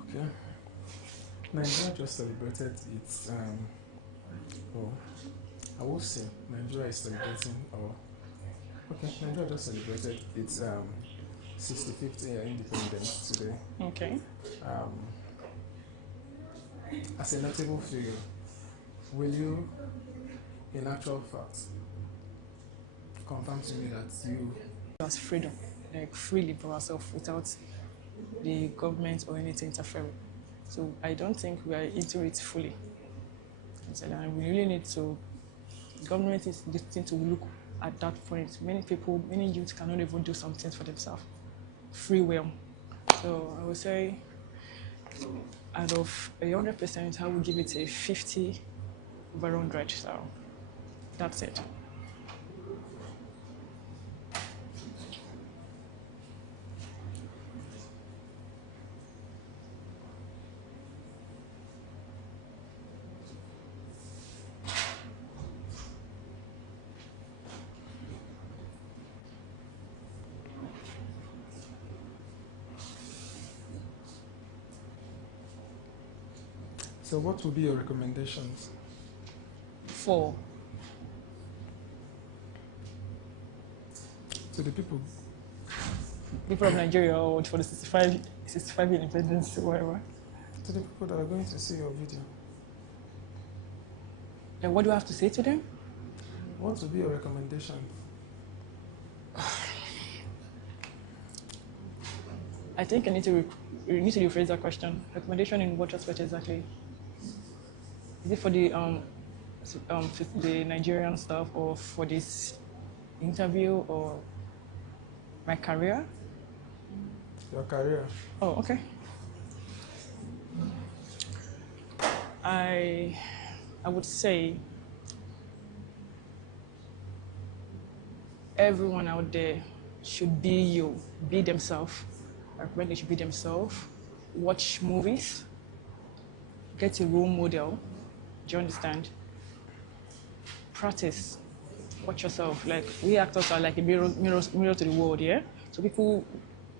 Okay. Nigeria just celebrated its, I will say Nigeria is celebrating, Nigeria just celebrated its 65th year independence today. Okay. As a notable figure, will you, in actual fact, confirm to me that you... As freedom, like freely for ourselves without the government or anything interfering. So I don't think we are into it fully. And we really need to, the government is listening to look at that point. Many people, many youths cannot even do something for themselves. Free will. So I would say out of 100%, I would give it a 50/100. So that's it. So what would be your recommendations? For? To the people. People of Nigeria, or for the 65 independence, or whatever. To the people that are going to see your video. And what do I have to say to them? What would be your recommendation? I think you need to rephrase that question. Recommendation in what aspect exactly? Is it for the Nigerian stuff, or for this interview, or my career? Your career. Oh, okay. I would say everyone out there should be you, be themselves. I recommend they should be themselves. Watch movies. Get a role model. Do you understand? Practice. Watch yourself. Like, we actors are like a mirror to the world, yeah? So people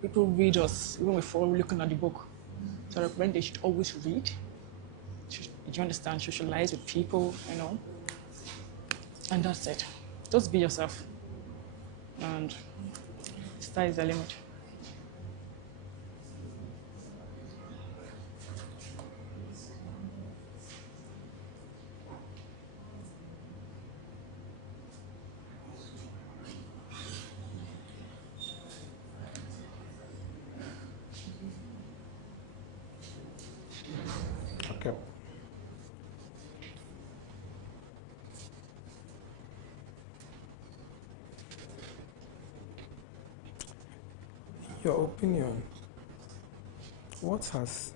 read us even before looking at the book. So I recommend they should always read. Do you understand? Socialize with people, And that's it. Just be yourself. And sky is the limit. Okay. Your opinion. What has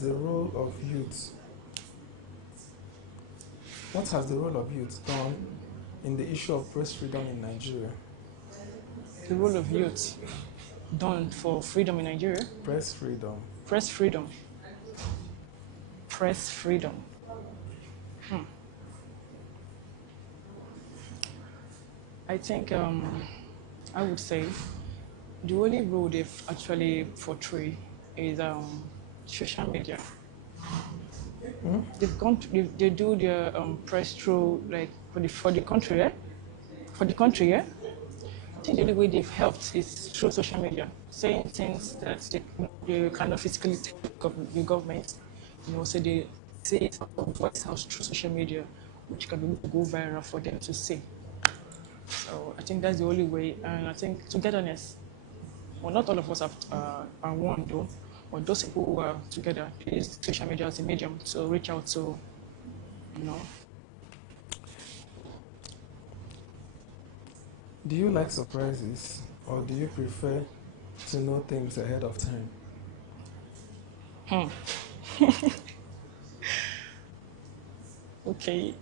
the role of youth? What has the role of youth done in the issue of press freedom in Nigeria? The role of youth done for freedom in Nigeria? Press freedom. Press freedom. Press freedom. I think I would say the only role they've actually portrayed is social media. They do their press through like for the country, yeah. For the country, yeah. I think the only way they've helped is through social media, saying things that they kind of physically take the government, so they say it on voice house through social media, which can go viral for them to see. So I think that's the only way, and I think, to get honest, well, not all of us are one though, but those people who are together use social media as a medium to reach out to, Do you like surprises, or do you prefer to know things ahead of time? Okay,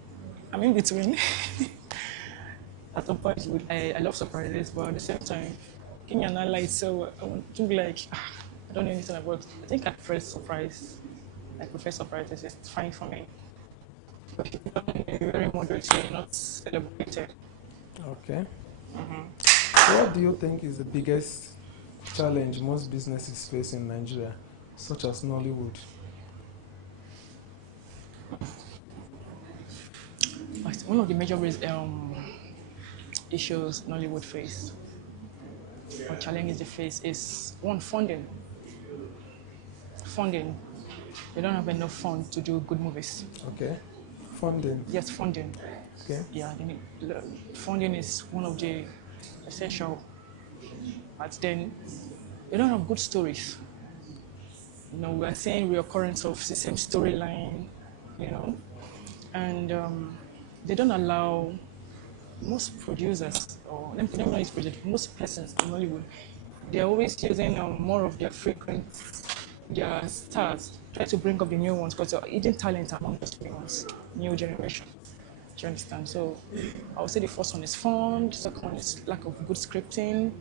I'm in between. At some point, I love surprises, but at the same time, give me an light, so I want to be like, I don't know anything about it. I think I prefer surprise. I prefer surprises. It's fine for me. But if you don't know, you're very moderate, so you're not celebrated. Okay. What do you think is the biggest challenge most businesses face in Nigeria, such as Nollywood? One of the major issues Nollywood face, or challenges they face, is one, funding. Funding. They don't have enough funds to do good movies. Okay. Funding. Yes, funding. Okay. Yeah, funding is one of the essential. But then they don't have good stories. We are seeing reoccurrence of the same storyline, and they don't allow most producers, or let me not use producers, most persons in Hollywood, they're always using more of their their stars, try to bring up the new ones, because they're hidden talent among those new ones, new generation. Do you understand? So I would say the first one is fund, the second one is lack of good scripting,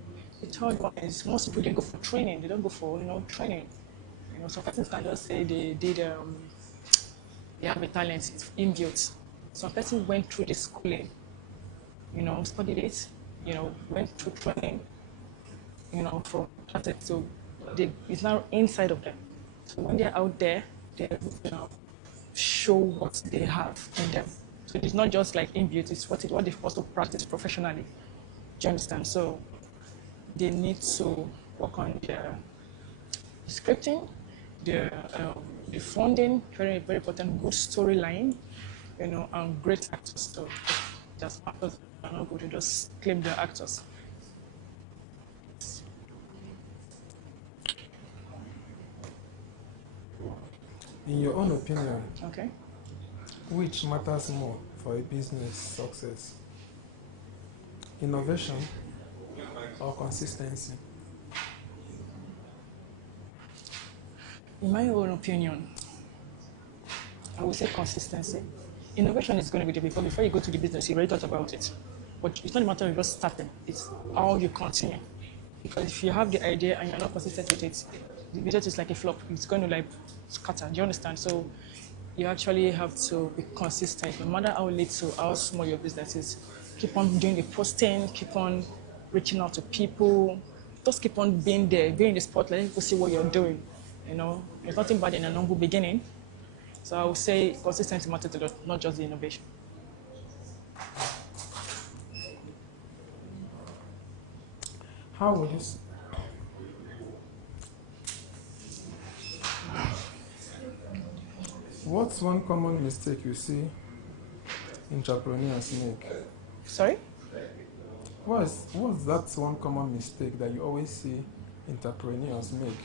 the third one is most people didn't go for training, they don't go for training. Some persons can just say they have a talent, it's inbuilt. Some person went through the schooling, studied it, went through training, from that, so it's now inside of them. So when they're out there, they show what they have in them. So it's not just like inbuilt, it's what they've also practiced professionally. Do you understand? So they need to work on their scripting, the funding, very, very important, good storyline, and great actors. So just actors are not good to just claim their actors. In your own opinion, okay, which matters more for a business success? Innovation or consistency? In my own opinion, I would say consistency. Innovation is going to be there before you go to the business, you already thought about it. But it's not a matter of just starting, it's how you continue. Because if you have the idea and you're not consistent with it, the business is like a flop. It's going to like scatter. Do you understand? So you actually have to be consistent, no matter how little, how small your business is. Keep on doing the posting, keep on reaching out to people, just keep on being there, being in the spotlight, let people see what you're doing. There's nothing bad in a humble beginning. So I would say consistency matters a lot, not just the innovation. How would you What's one common mistake you see entrepreneurs make? Sorry? What's that one common mistake that you always see entrepreneurs make?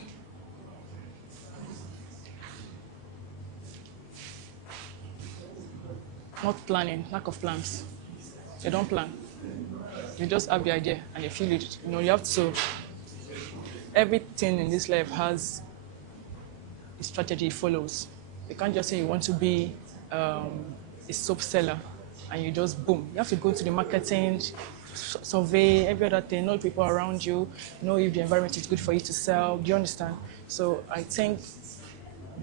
Not planning, lack of plans. They don't plan. You just have the idea and they feel it. You have to. Everything in this life has a strategy it follows. You can't just say you want to be a soap seller and you just boom. You have to go to the marketing, survey, every other thing, know people around you, know if the environment is good for you to sell. Do you understand? So I think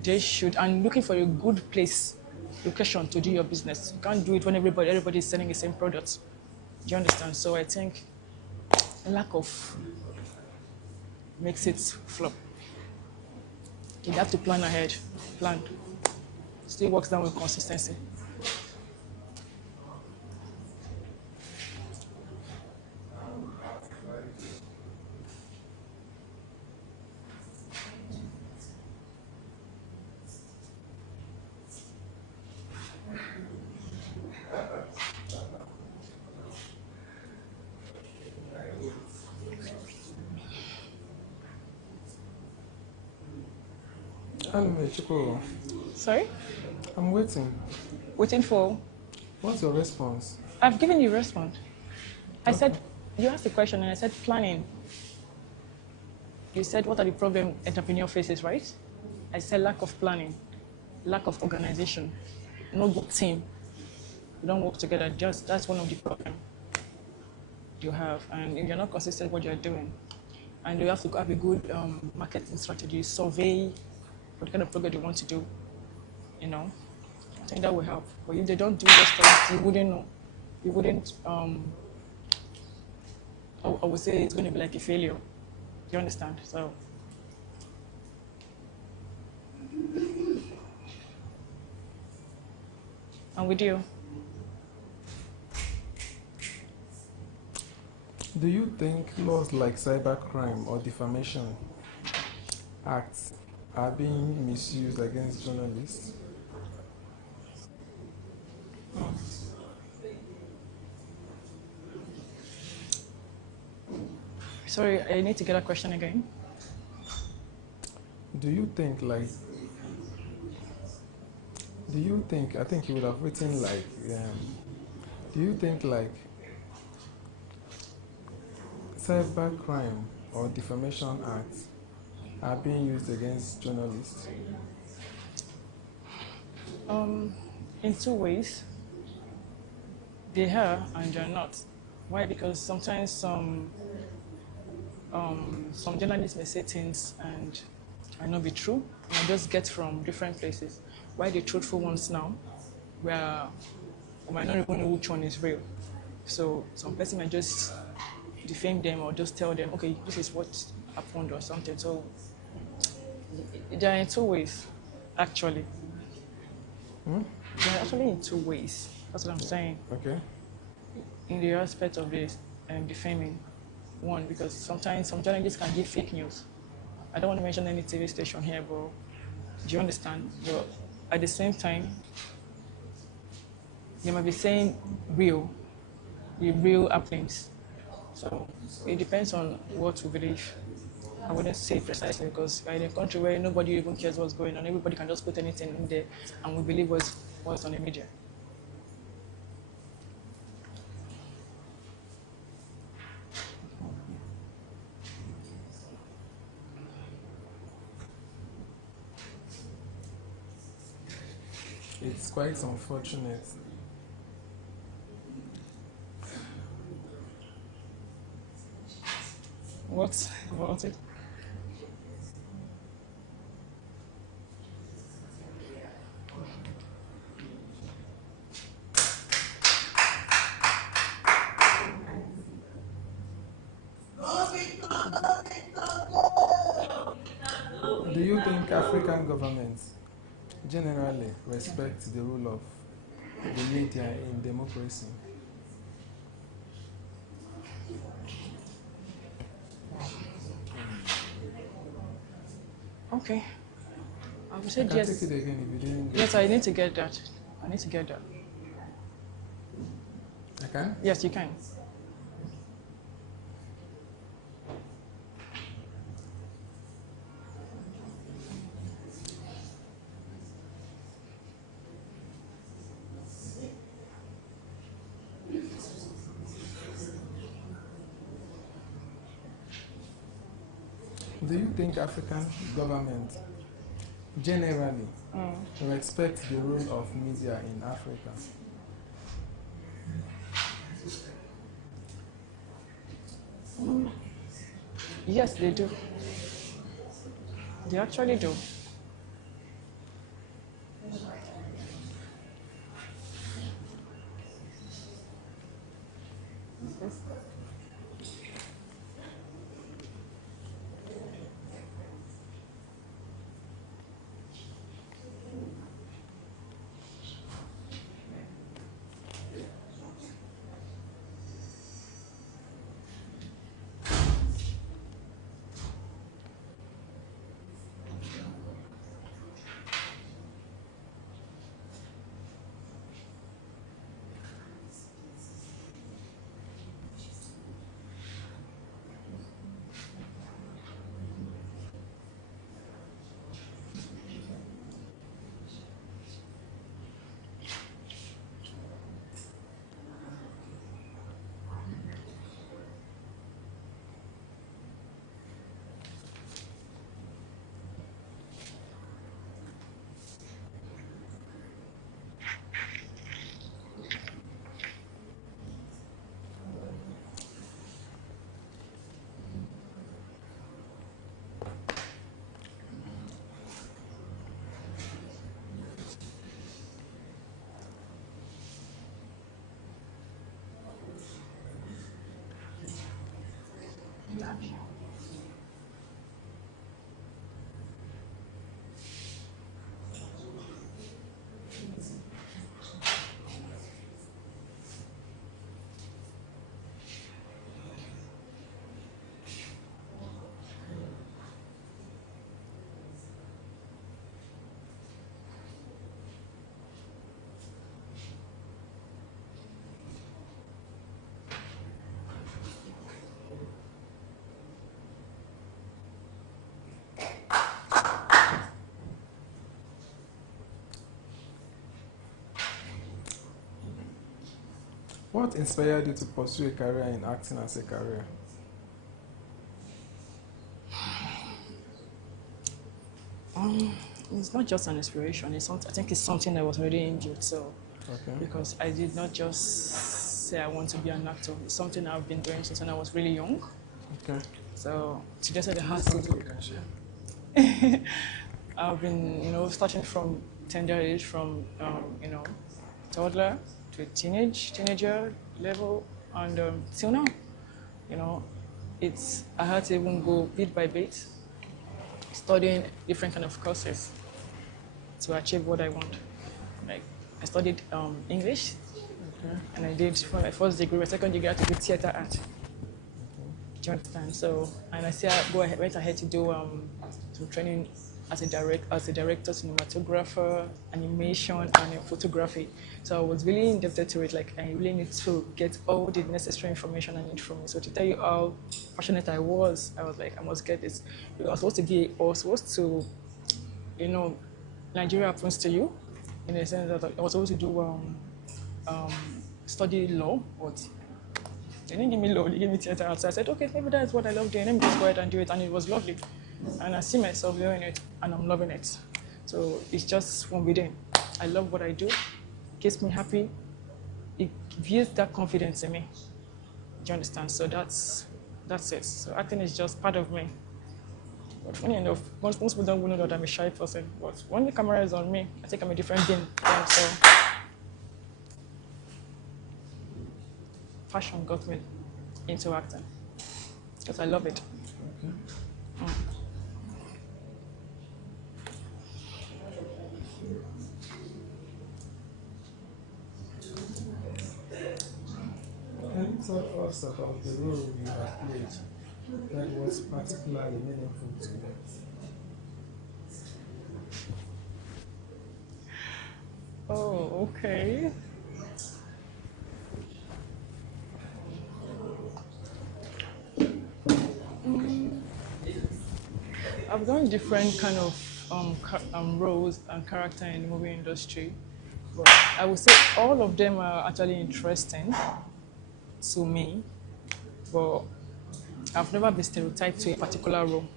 they should, and looking for a good place, location to do your business. You can't do it when everybody is selling the same product. Do you understand? So I think lack of makes it flop. You have to plan ahead. Plan. still works down with consistency. Sorry? I'm waiting. Waiting for? What's your response? I've given you a response. I said, you asked the question and I said planning. You said, what are the problems entrepreneur faces, right? I said lack of planning, lack of organization, no good team. You don't work together, that's one of the problems you have. And if you're not consistent what you're doing, and you have to have a good marketing strategy, survey what kind of project you want to do, you know, I think that will help. But if they don't do those things, you wouldn't know. You wouldn't, I would say it's going to be like a failure. Do you understand? So. And with you. Do you think laws like cybercrime or defamation acts are being misused against journalists? Sorry, I need to get a question again. Do you think I think you would have written like, do you think like cybercrime or defamation acts are being used against journalists? In two ways. They are and they're not. Why? Because sometimes some journalists may say things and might not be true, and just get from different places. Why the truthful ones now, where we might not even know which one is real. So some person might just defame them or just tell them, okay, this is what happened or something. So there are in two ways, actually. There are actually in two ways. That's what I'm saying. Okay. In the aspect of this defaming, one, because sometimes some journalists can give fake news. I don't want to mention any TV station here, but do you understand? But at the same time, they might be saying the real happenings. So it depends on what we believe. I wouldn't say precisely because we're in a country where nobody even cares what's going on. Everybody can just put anything in there and we believe what's on the media. It's quite unfortunate. What about it? Do you think African governments generally respect the rule of the media in democracy? Okay. I would say I can yes. take it again if you didn't get Yes, I need to get that. I need to get that. I can? Yes, you can. Do you think African governments generally respect the role of media in Africa? Yes, they do. They actually do. What inspired you to pursue a career in acting as a career? It's not just an inspiration. I think it's something that was already inbuilt. So, because I did not just say I want to be an actor. It's something I've been doing since when I was really young. Okay. So to just say the hard thing. I've been, starting from tender age, from toddler to teenager level, and till now, I had to even go bit by bit, studying different kind of courses to achieve what I want. Like I studied English, and I did for my first degree. My second degree I had to do theater art. Do you understand? So, and I went ahead to do some training as a director, cinematographer, animation, and photography. So I was really indebted to it. Like I really need to get all the necessary information I need from it. So to tell you how passionate I was like, I must get this. I was supposed to, Nigeria happens to you, in the sense that I was supposed to do study law, but they didn't give me law, they gave me theater art. So I said, okay, maybe that's what I love doing. Let me just go ahead and do it. And it was lovely. And I see myself doing it, and I'm loving it. So it's just from within. I love what I do. It gets me happy. It gives that confidence in me. Do you understand? So that's it. So acting is just part of me. But funny enough, most people don't know that I'm a shy person. But when the camera is on me, I think I'm a different being. So passion got me into acting because I love it. Okay. Can you tell us about the role you have played that was particularly meaningful to you? Oh, okay. I've done different kind of roles and character in the movie industry, but I would say all of them are actually interesting to me, but I've never been stereotyped to a particular role.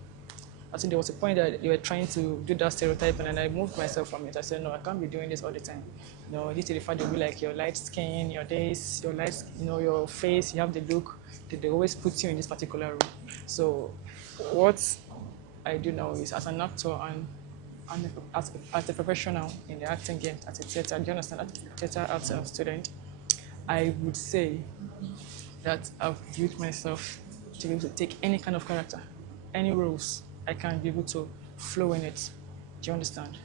I think there was a point that they were trying to do that stereotype, and then I moved myself from it. I said, no, I can't be doing this all the time. Due to the fact they'll be like your light skin, your days, your light, your face, you have the look, they always put you in this particular role. So what I do now is as an actor and as a professional in the acting game, as a theater, do you understand, as a theater art student, I would say that I've built myself to be able to take any kind of character, any roles, I can be able to flow in it. Do you understand?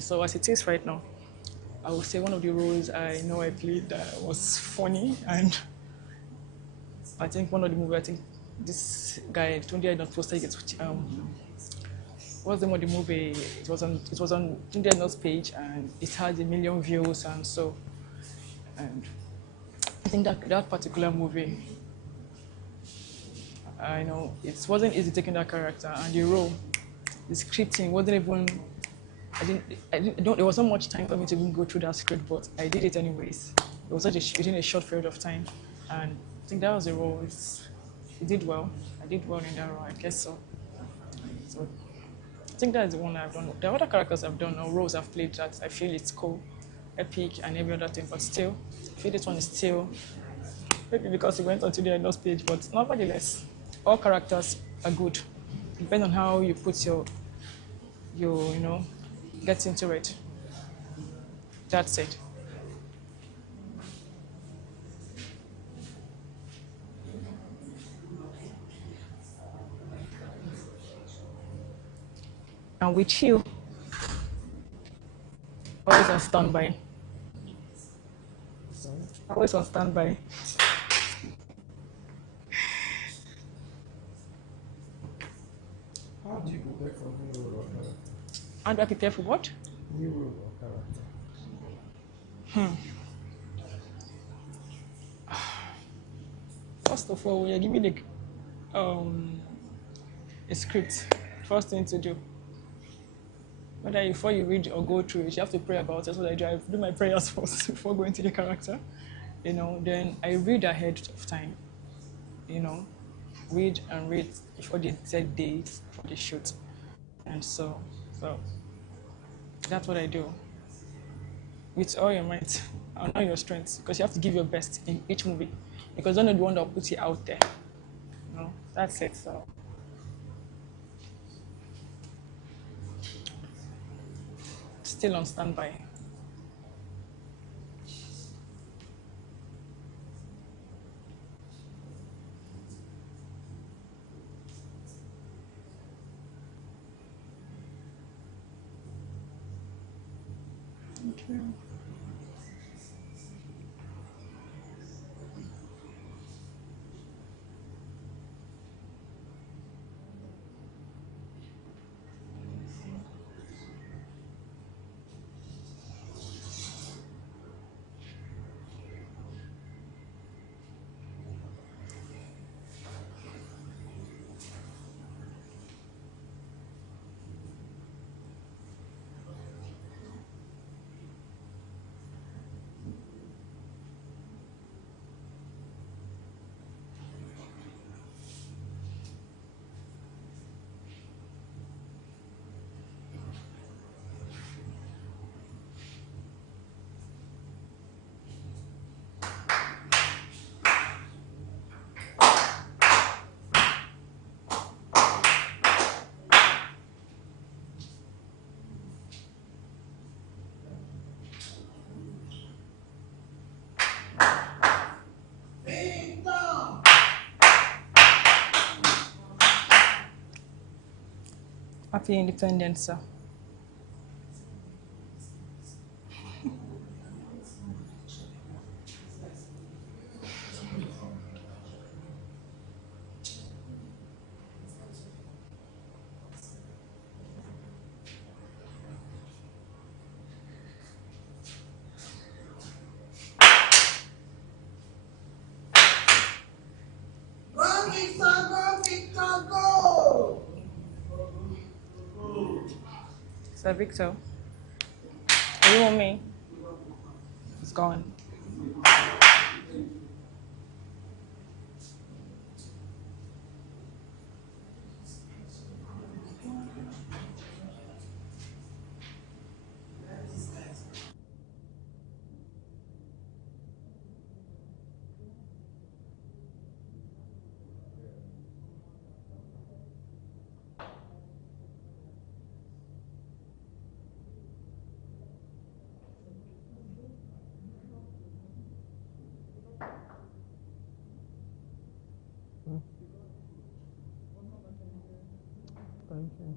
So as it is right now, I would say one of the roles I know I played that was funny, and I think one of the movies, I think this guy, Tunde Ednot posted it. What's the name of the movie? It was on Tunde Ednot's page, and it had 1 million views, and so, and I think that particular movie, I know it wasn't easy taking that character, and the role, the scripting wasn't even. There wasn't much time for me to even go through that script, but I did it anyways. It was within a short period of time, and I think that was the role. It did well. I did well in that role, I guess so. So I think that's the one I've done. The other characters I've done, or roles I've played that I feel it's cool, epic, and every other thing, but still, I feel this one is still, maybe because it went onto the Ednot's page, but nevertheless, all characters are good. Depending on how you put your get into it. That's it. And with you, always on standby. Always on standby. How do you prepare for new role or character? How do I prepare for what? New role or character? First of all, you're giving me a script. First thing to do. Whether before you read or go through it, you have to pray about it. So I do my prayers first before going to the character. you know, then I read ahead of time, you know, read and read before the exact date for the shoot. And so that's what I do. With all your might and all your strength, because you have to give your best in each movie. Because they're not the one that will put you out there. You know, that's it. So still on standby. Thank you. Happy Independence, sir. Go, Victor, go, Victor, go! Sir Victor, are you on me? It's gone. Thank you.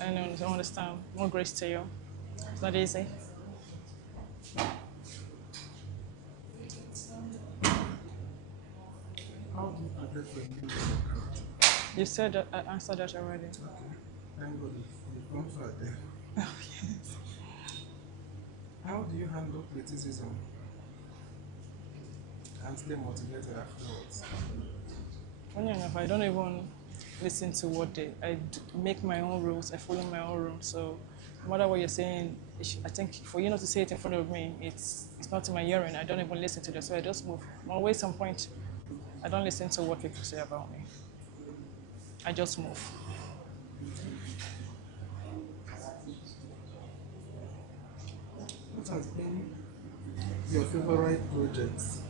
I don't understand. More grace to you. It's not easy. How do you prepare for a new character? You said that I answered that already. Okay. Thank God you've gone far there. Oh, yes. How do you handle criticism and stay motivated afterwards? Funny enough, I don't even listen to what I make my own rules. I follow my own rules. So no matter what you're saying, I think for you not to say it in front of me, it's not in my hearing. I don't even listen to that. So I just move. Always some point, I don't listen to what people say about me. I just move. What has been your favorite projects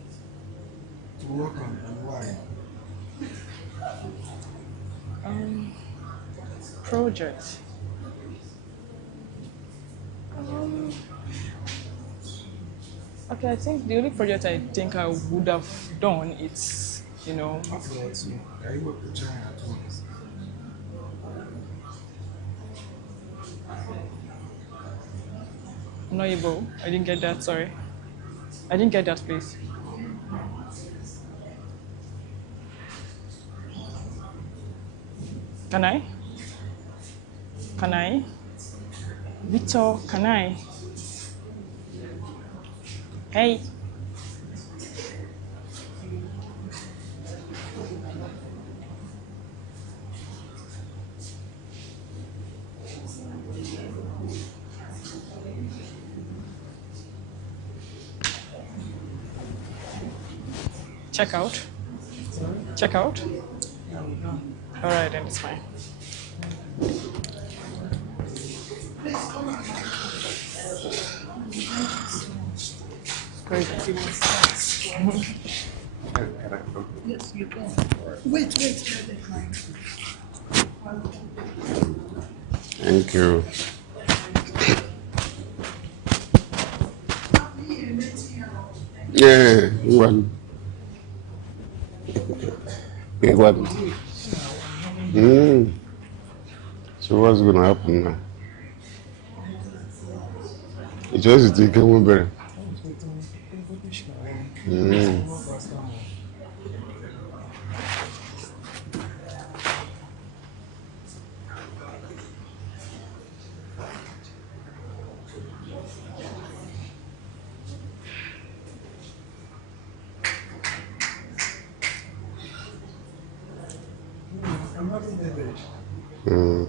to work on and why? Project. Okay, I think the only project I think I would have done is, you know. Afterwards, I work with China at once. I'm not able. I didn't get that. Sorry. I didn't get that, please. Can I? Can I? Victor, can I? Hey. Check out. Check out. All right, then it's fine. Great. Yes, you can. Wait. Thank you. Yeah, one. One. So what's going to happen now? It just take a better.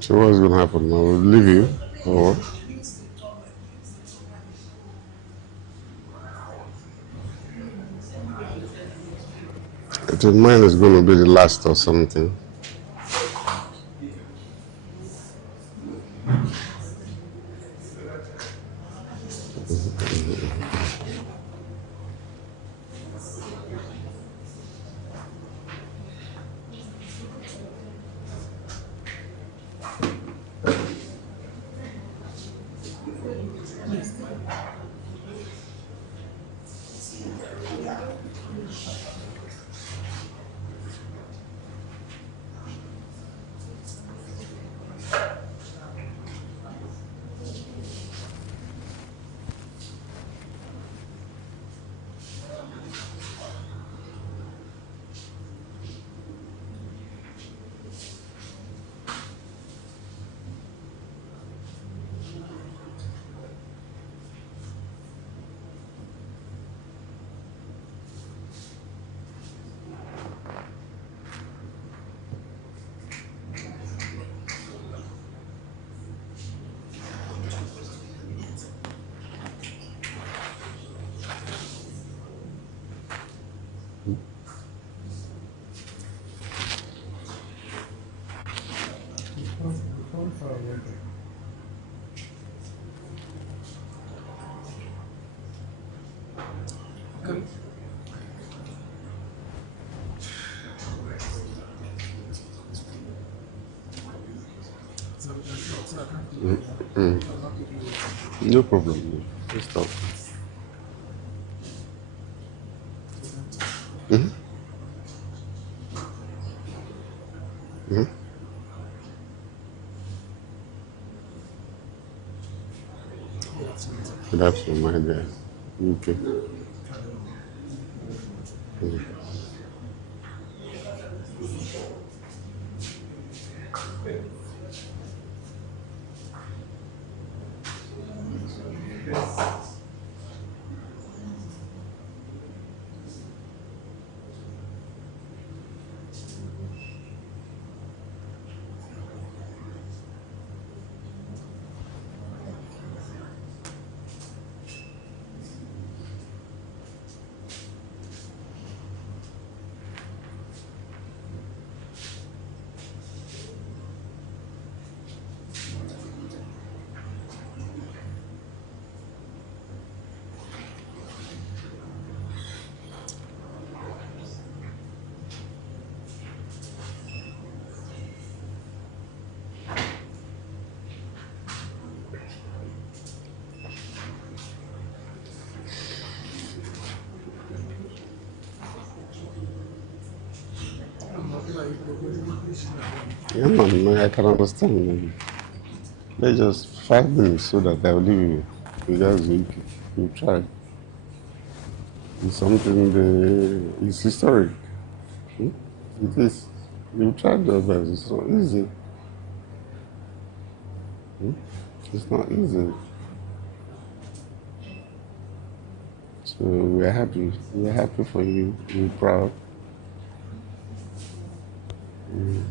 So what's going to happen? I will leave you, or I think mine is going to be the last or something. No problem. Just stop. That's my idea. Okay. Yeah, man, I can understand. Man. There's just 5 minutes so that I will leave you. You guys will try. It's something it's historic. Hmm? It is. You try your best. It's not easy. Hmm? It's not easy. So we're happy. We're happy for you. We're proud. Mm.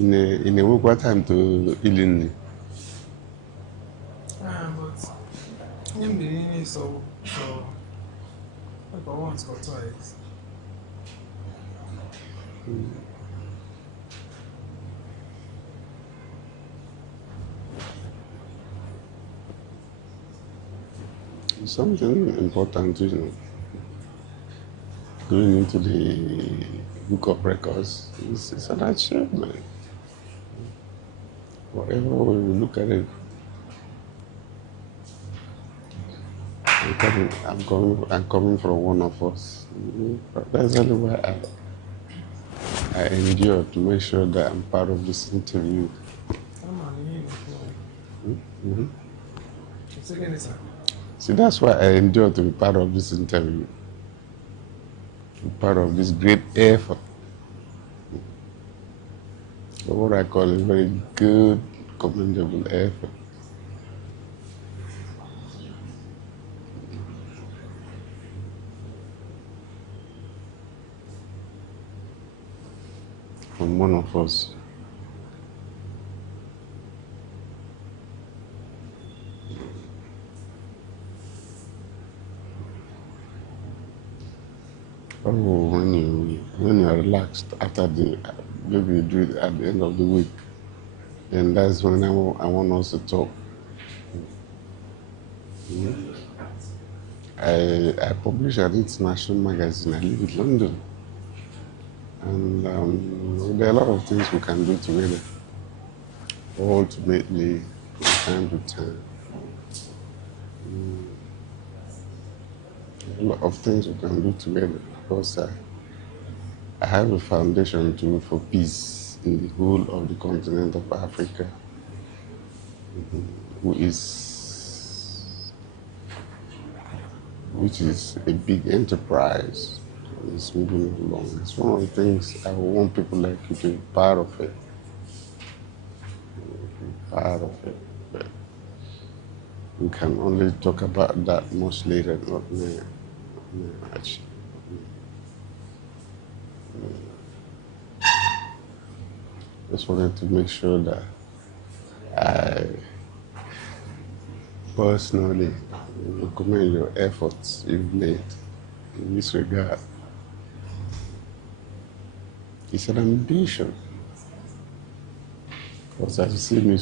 In a week, what time to Illini? But him being so for once or twice. Something important, going into the book of records is an achievement. Whatever way we look at it, I'm coming from one of us. That's only why I endure to make sure that I'm part of this interview. Mm-hmm. See, that's why I endure to be part of this interview, to be part of this great effort. So what I call a very good, commendable effort. From one of us. Oh, when you're relaxed after maybe you do it at the end of the week, then that's when I want us to talk. Mm-hmm. I publish an international magazine. I live in London. And there are a lot of things we can do together. Ultimately, from time to time. A lot of things we can do together because I have a foundation too for peace in the whole of the continent of Africa, which is a big enterprise. It's moving along. It's one of the things I want people like you to be part of it. Part of it. But we can only talk about that much later, not now. Actually. Just wanted to make sure that I personally commend your efforts you've made in this regard. It's an ambition. Because as you see me,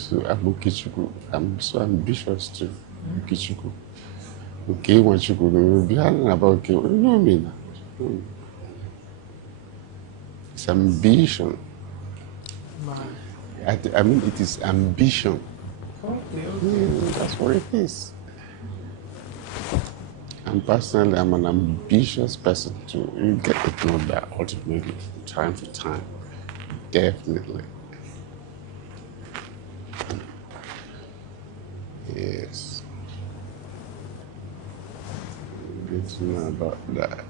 I'm so ambitious too. Kichuku. Okay, what you could be having about okay, what do you know me now? It's ambition. I mean, it is ambition. Okay. That's what it is. And personally, I'm an ambitious person too. You get to know that ultimately, from time to time. Definitely. Yes. You get to know about that.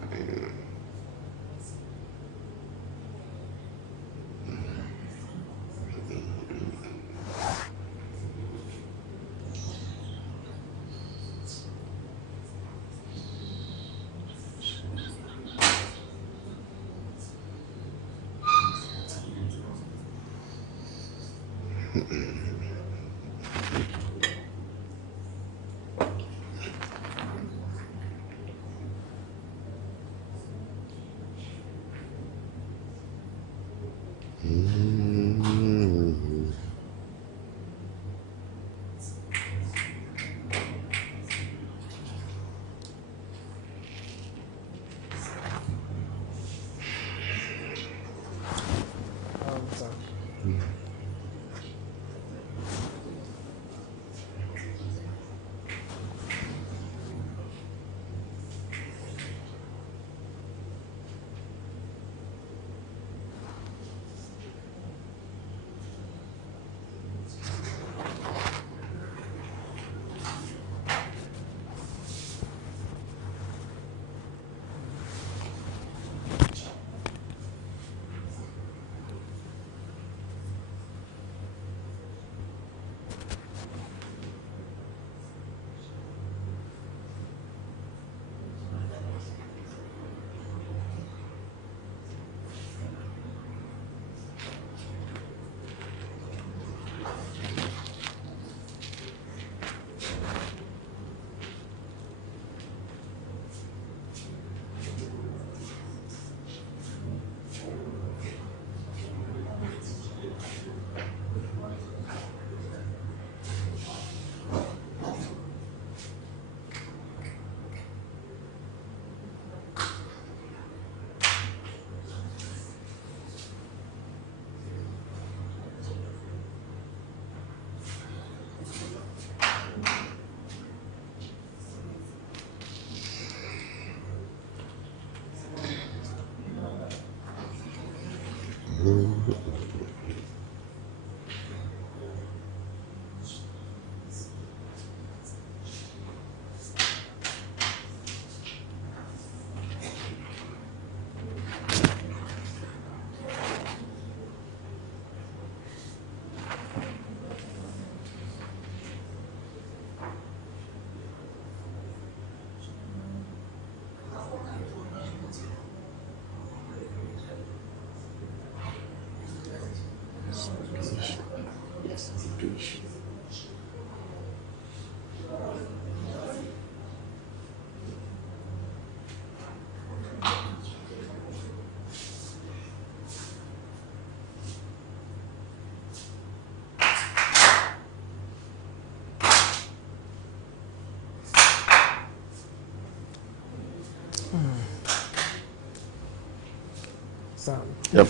Sam, Yep.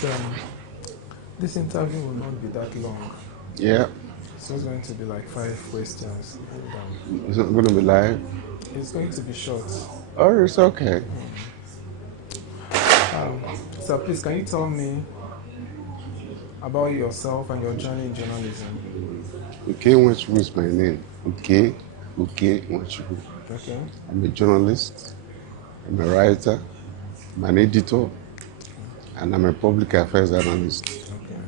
This interview will not be that long. Yeah. It's just going to be like 5 questions. And, Is it going to be live? it's going to be short. Oh, it's okay. So please, can you tell me about yourself and your journey in journalism? Okay, Nwachukwu is my name. Okay, Nwachukwu. Okay. I'm a journalist, I'm a writer, I'm an editor, and I'm a public affairs analyst. Okay.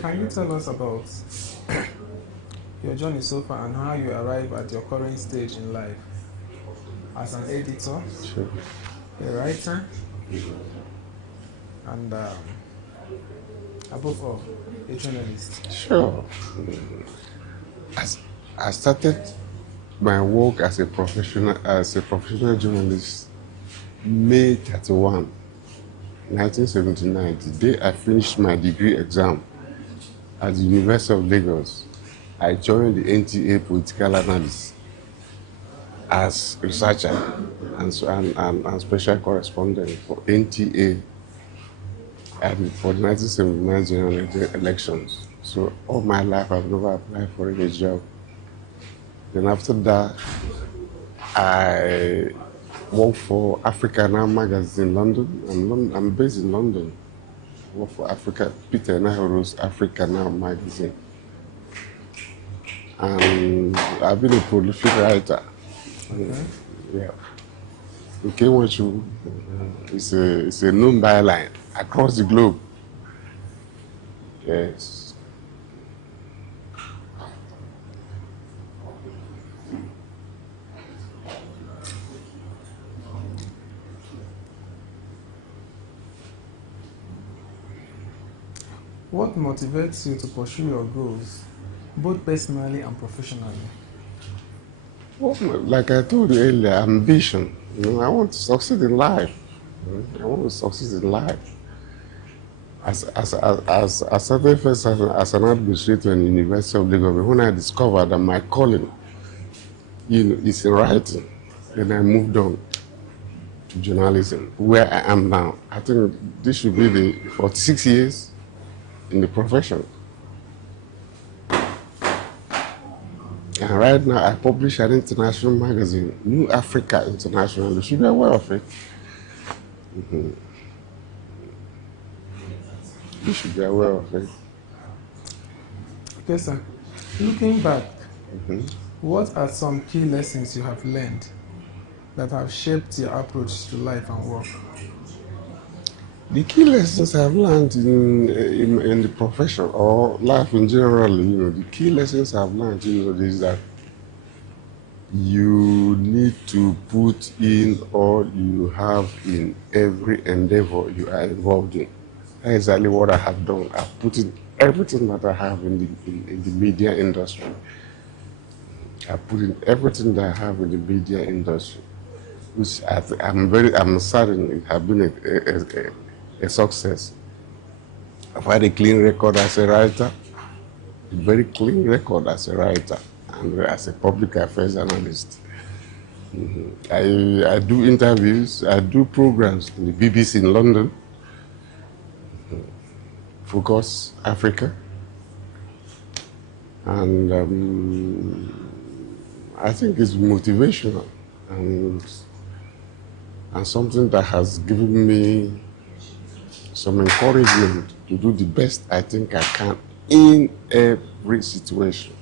Can you tell us about your journey so far and how you arrive at your current stage in life as an editor, Sure. a writer, and above all, a journalist? Sure. I started my work as a professional journalist May 31, 1979, the day I finished my degree exam at the University of Lagos. I joined the NTA political analyst as researcher and special correspondent for NTA and for the 1979 general elections. So all my life I've never applied for any job. Then after that, I worked for Africa Now magazine in London. I'm based in London. I work for Peter Nahiru's Africa Now magazine. And I've been a prolific writer. Okay. Yeah. Okay, Nwachukwu it's a known byline across the globe. Yes. What motivates you to pursue your goals, both personally and professionally? Well, like I told you earlier, ambition. I want to succeed in life. I want to succeed in life. I started first as an administrator in the University of Lagos. When I discovered that my calling, is in writing, then I moved on to journalism, where I am now. I think this should be the 46 years in the profession. And right now, I publish an international magazine, New Africa International. You should be aware of it. You should be aware of it. Okay, sir. Looking back, what are some key lessons you have learned that have shaped your approach to life and work? The key lessons I've learned in the profession or life in general, the key lessons I've learned, is that you need to put in all you have in every endeavor you are involved in. That's exactly what I have done. I've put in everything that I have in the media industry. I've put in everything that I have in the media industry, which I'm certain it has been a success. I've had a clean record as a writer, a very clean record as a writer, and as a public affairs analyst. I do interviews, I do programs in the BBC in London, Focus Africa, And I think it's motivational and something that has given me some encouragement to do the best I think I can in every situation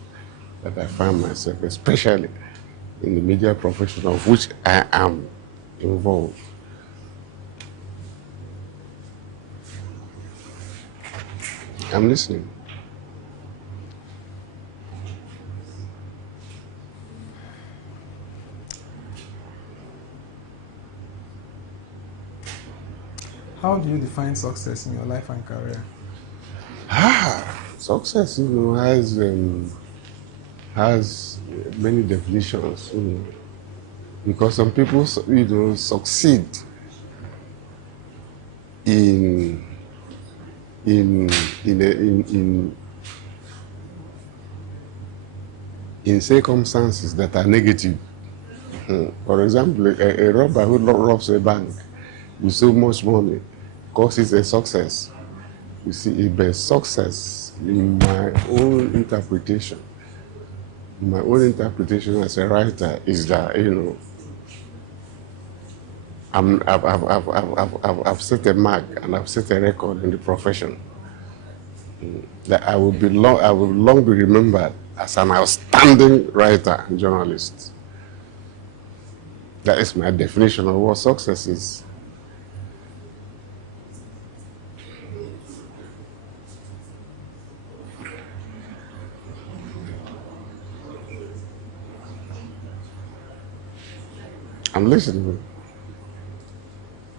that I find myself, especially in the media profession of which I am involved. I'm listening. How do you define success in your life and career? Success, has many definitions, because some people, succeed in circumstances that are negative. For example, a robber who robs a bank with so much money causes a success. You see, a success in my own interpretation. My own interpretation as a writer is that, I've set a mark and I've set a record in the profession. That I will long be remembered as an outstanding writer and journalist. That is my definition of what success is. I'm listening.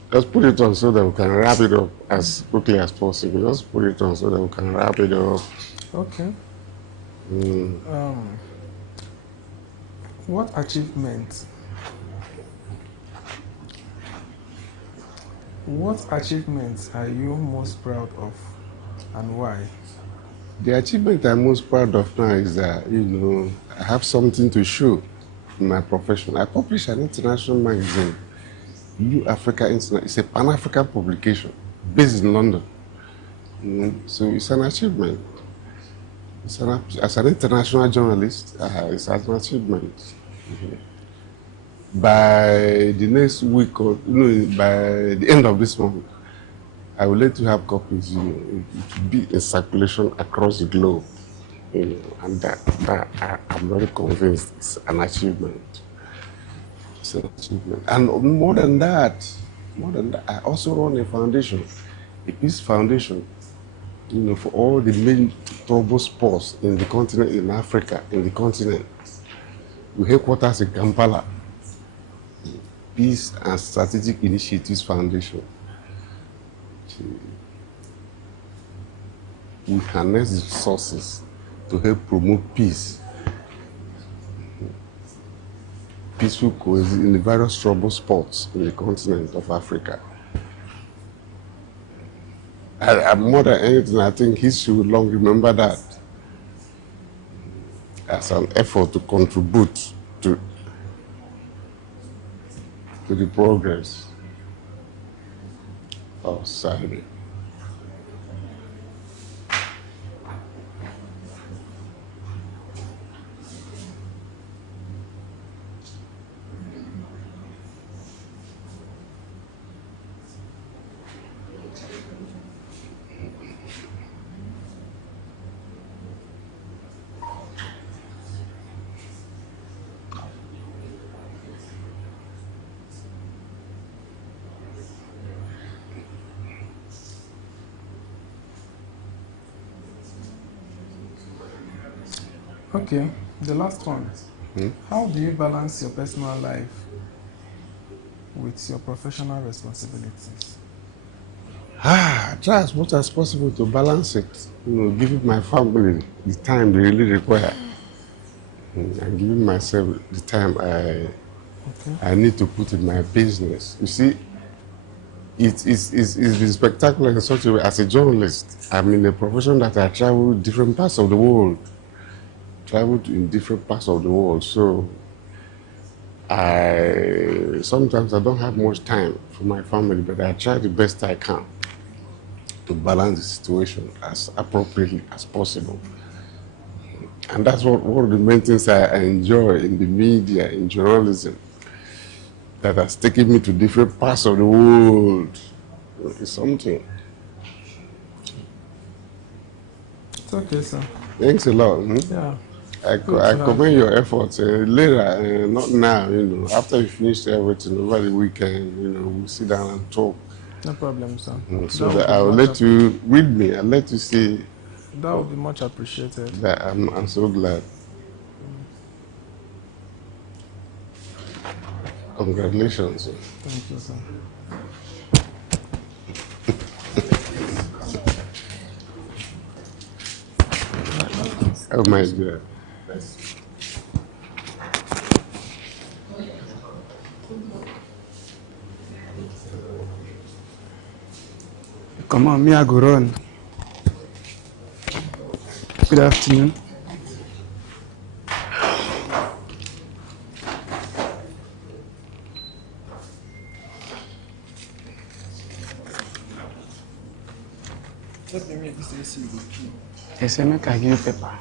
Let's put it on so that we can wrap it up as quickly as possible. Let's put it on so that we can wrap it up. Okay. What achievements are you most proud of and why? The achievement I'm most proud of now is that, I have something to show in my profession. I publish an international magazine, New Africa Internet. It's a Pan-African publication based in London. So it's an achievement. As an international journalist, it's an achievement. By the next week or by the end of this month, I would like to have copies, it will be in circulation across the globe. And that I'm very convinced it's an achievement. It's an achievement. And more than that, I also run a foundation, a peace foundation, for all the main trouble spots in the continent, in Africa, in the continent. We headquarters in Kampala, Peace and Strategic Initiatives Foundation. We harness the resources to help promote peace, peaceful coexistence in the various trouble spots in the continent of Africa. More than anything, I think history will long remember that as an effort to contribute to the progress of society. Okay, the last one. How do you balance your personal life with your professional responsibilities? Try as much as possible to balance it. Giving my family the time they really require, and giving myself the time I need to put in my business. You see, it's been spectacular in such a way. As a journalist, I'm in a profession that I travel different parts of the world. Traveled in different parts of the world, so sometimes I don't have much time for my family, but I try the best I can to balance the situation as appropriately as possible. And that's one of the main things I enjoy in the media, in journalism, that has taken me to different parts of the world. It's something. It's okay, sir. Thanks a lot. Yeah. I commend your efforts. Later, not now, after you finish everything over the weekend, we'll sit down and talk. No problem, sir. So that I will let you read me. I'll let you see. That would be much appreciated. That I'm so glad. Congratulations. Thank you, sir. Oh my God. Come on, me, I go run. Good afternoon. They say make I give you paper.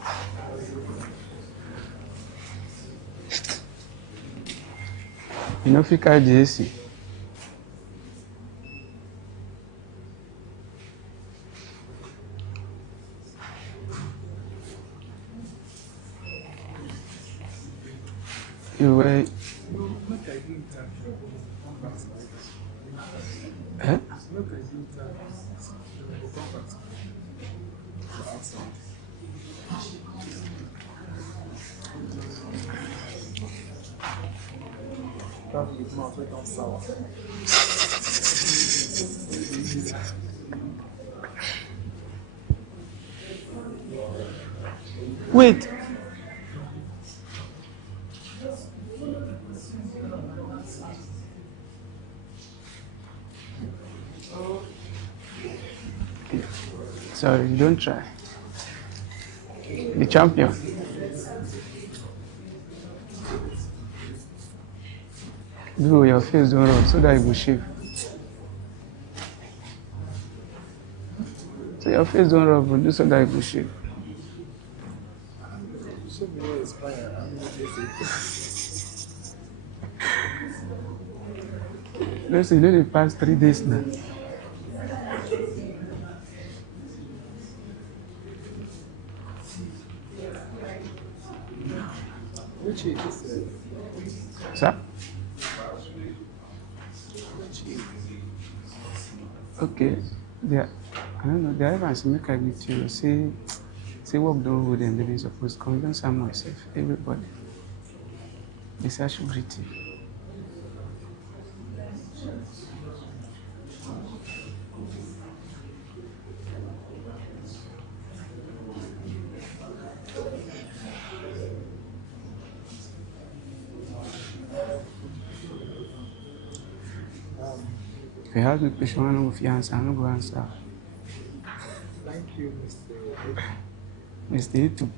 You know if you carry the AC. You were. Eh? Wait. Sorry, you don't try. The champion. Do your face don't rub so that you will shave. So your face don't rub, but do so that you will shave. Let's say, let it pass 3 days now. Which age is it? Sir? Okay. There, I don't know, the advice make I meet you. Say work don't hold them, they be supposed to come. Don't say myself, everybody. They say I should greet you. If you have me question, I don't go answer. I don't go answer. Thank you, Mr. Mr. Itu.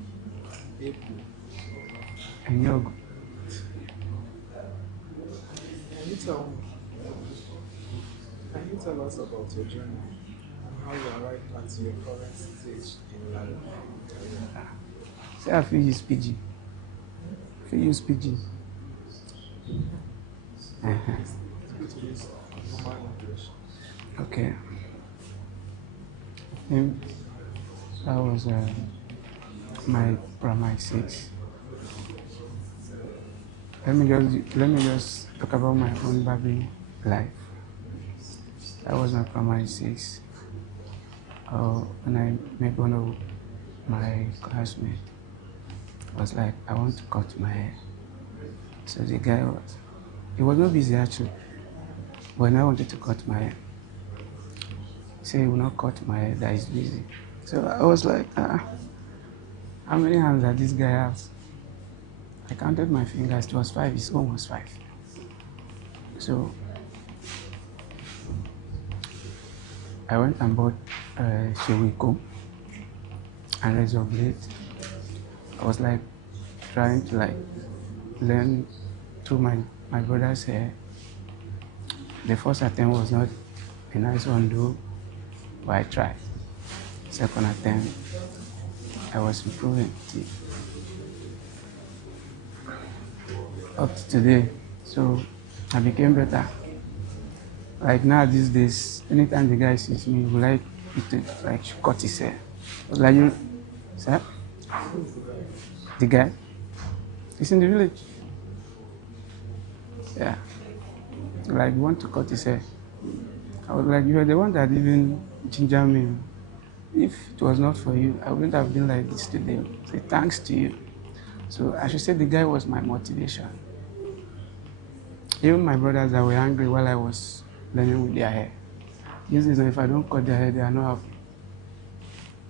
And Yogo. Can you tell us about your journey and how you arrived at your current stage in life? Say I feel use PG. Feel use PG. Okay. That was my primary 6. Let me just talk about my own baby life. That was my primary 6. When I met one of my classmates, I was like, I want to cut my hair. So the guy he was not busy actually. When I wanted to cut my hair, he said he will not cut my hair, that is busy. So I was like, how many hands does this guy have? I counted my fingers, it was 5, his own was 5. So I went and bought Chibuike and razor blade. I was like trying to learn through my brother's hair. The first attempt was not a nice one though, but I tried. Second attempt, I was improving. up to today. So I became better. Like now these days, anytime the guy sees me, he would like it to like cut his hair. I was like, you, sir? The guy? He's in the village. Yeah. Like, you want to cut his hair. I was like, you are the one that even ginger me. If it was not for you, I wouldn't have been like this today. So thanks to you. So I should say the guy was my motivation. Even my brothers that were angry while I was learning with their hair. This is if I don't cut their hair, they are not happy.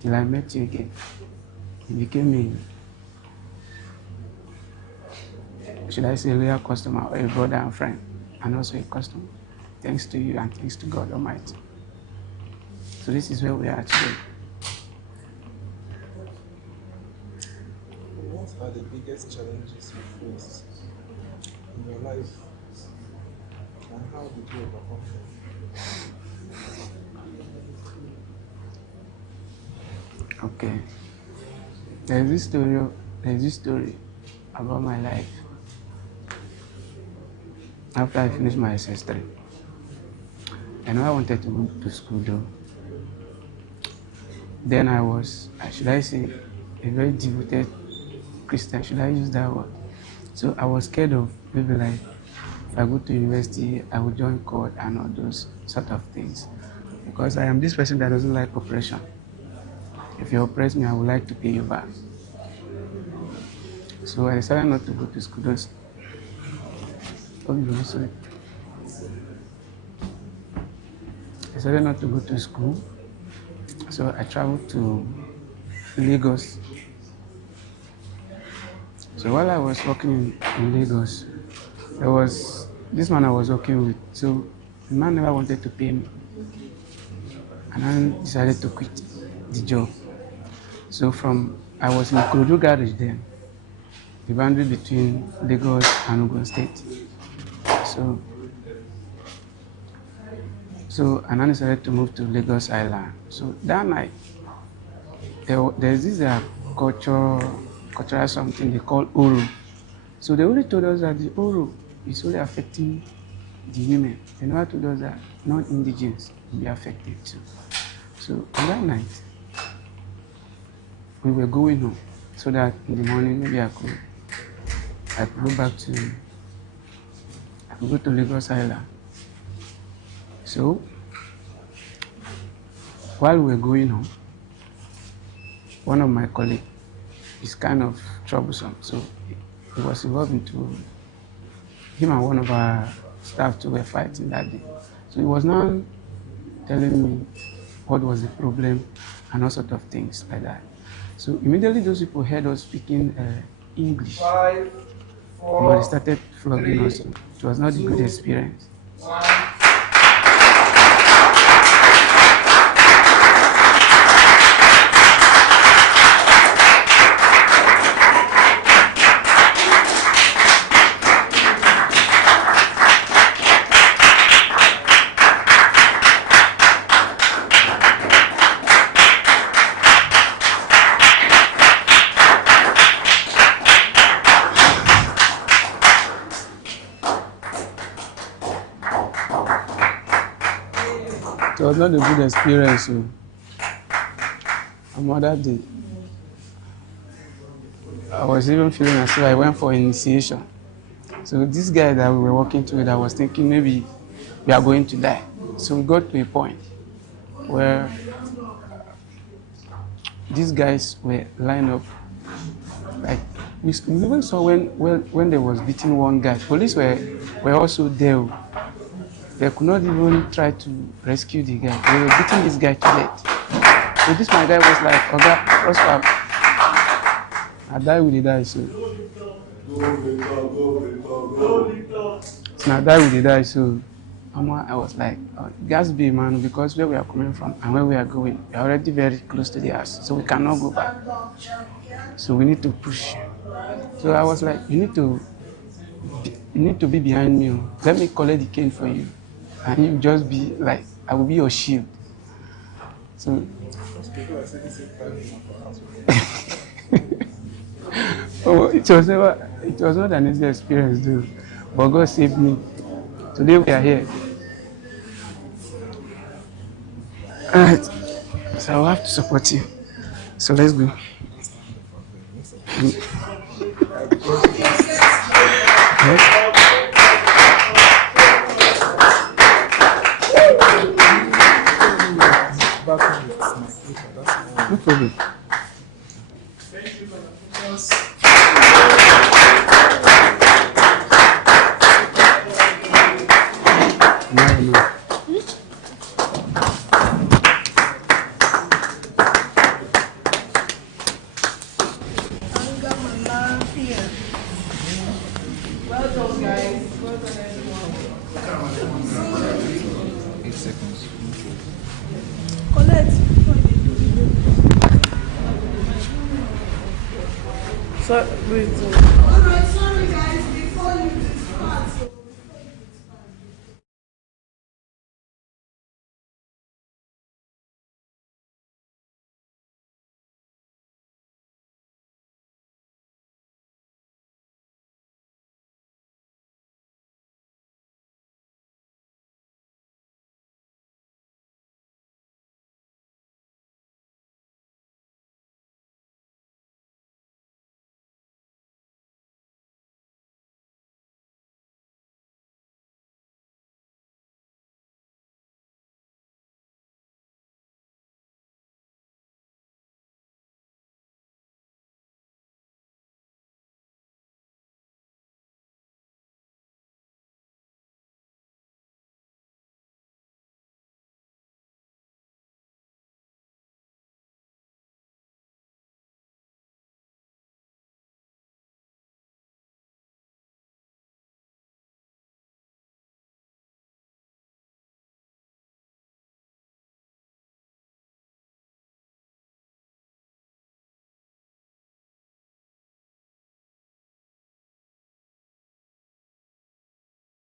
Till I met you again. He became should I say, a loyal customer, or a brother and friend, and also a customer. Thanks to you and thanks to God Almighty. So this is where we are today. What are the biggest challenges you faced in your life, and how did you overcome them? Okay. There is this story about my life. After I finished my SS3, I know I wanted to go to school though. Then I was, should I say, a very devoted Christian, should I use that word? So I was scared of maybe like, if I go to university, I would join court and all those sort of things. Because I am this person that doesn't like oppression. If you oppress me, I would like to pay you back. So I decided not to go to school. Those, sorry. I decided not to go to school. So I traveled to Lagos. So while I was working in Lagos, there was this man I was working with. So the man never wanted to pay me. And I decided to quit the job. So I was in Kurudu garage then, the boundary between Lagos and Ogun State. So and I decided to move to Lagos Island. So that night, there's this cultural something they call Oro. So they only told us that the Oro is only affecting the women. They never told us that non-indigens will be affected too. So on that night, we were going home so that in the morning maybe I could go to Lagos Island. So while we were going home, one of my colleagues is kind of troublesome. So he was involved into him and one of our staff too were fighting that day. So he was now telling me what was the problem and all sorts of things like that. So immediately those people heard us speaking English. 5, 4, but they started flogging us. It was not a good experience. It was not a good experience. So on that day, I was even feeling as if I went for initiation. So this guy that we were working with, I was thinking maybe we are going to die. So we got to a point where these guys were lined up. Like we even saw when they was beating one guy. Police were also there. They could not even try to rescue the guy. They were beating this guy to death. So this my guy was like, Oga, Prosper, I die with the die, so. So I die with the die, so I was like, oh, gas be man, because where we are coming from and where we are going, we are already very close to the house, so we cannot go back. So we need to push. So I was like, you need to be behind me. Let me collect the cane for you. And you just be like, I will be your shield. So oh, it was never It was not an easy experience, though, but God saved me. Today we are here. Alright, so I'll have to support you. So let's go. No problem. No. Well done, guys. Well done, everyone. 8 seconds. Colette. So, wait.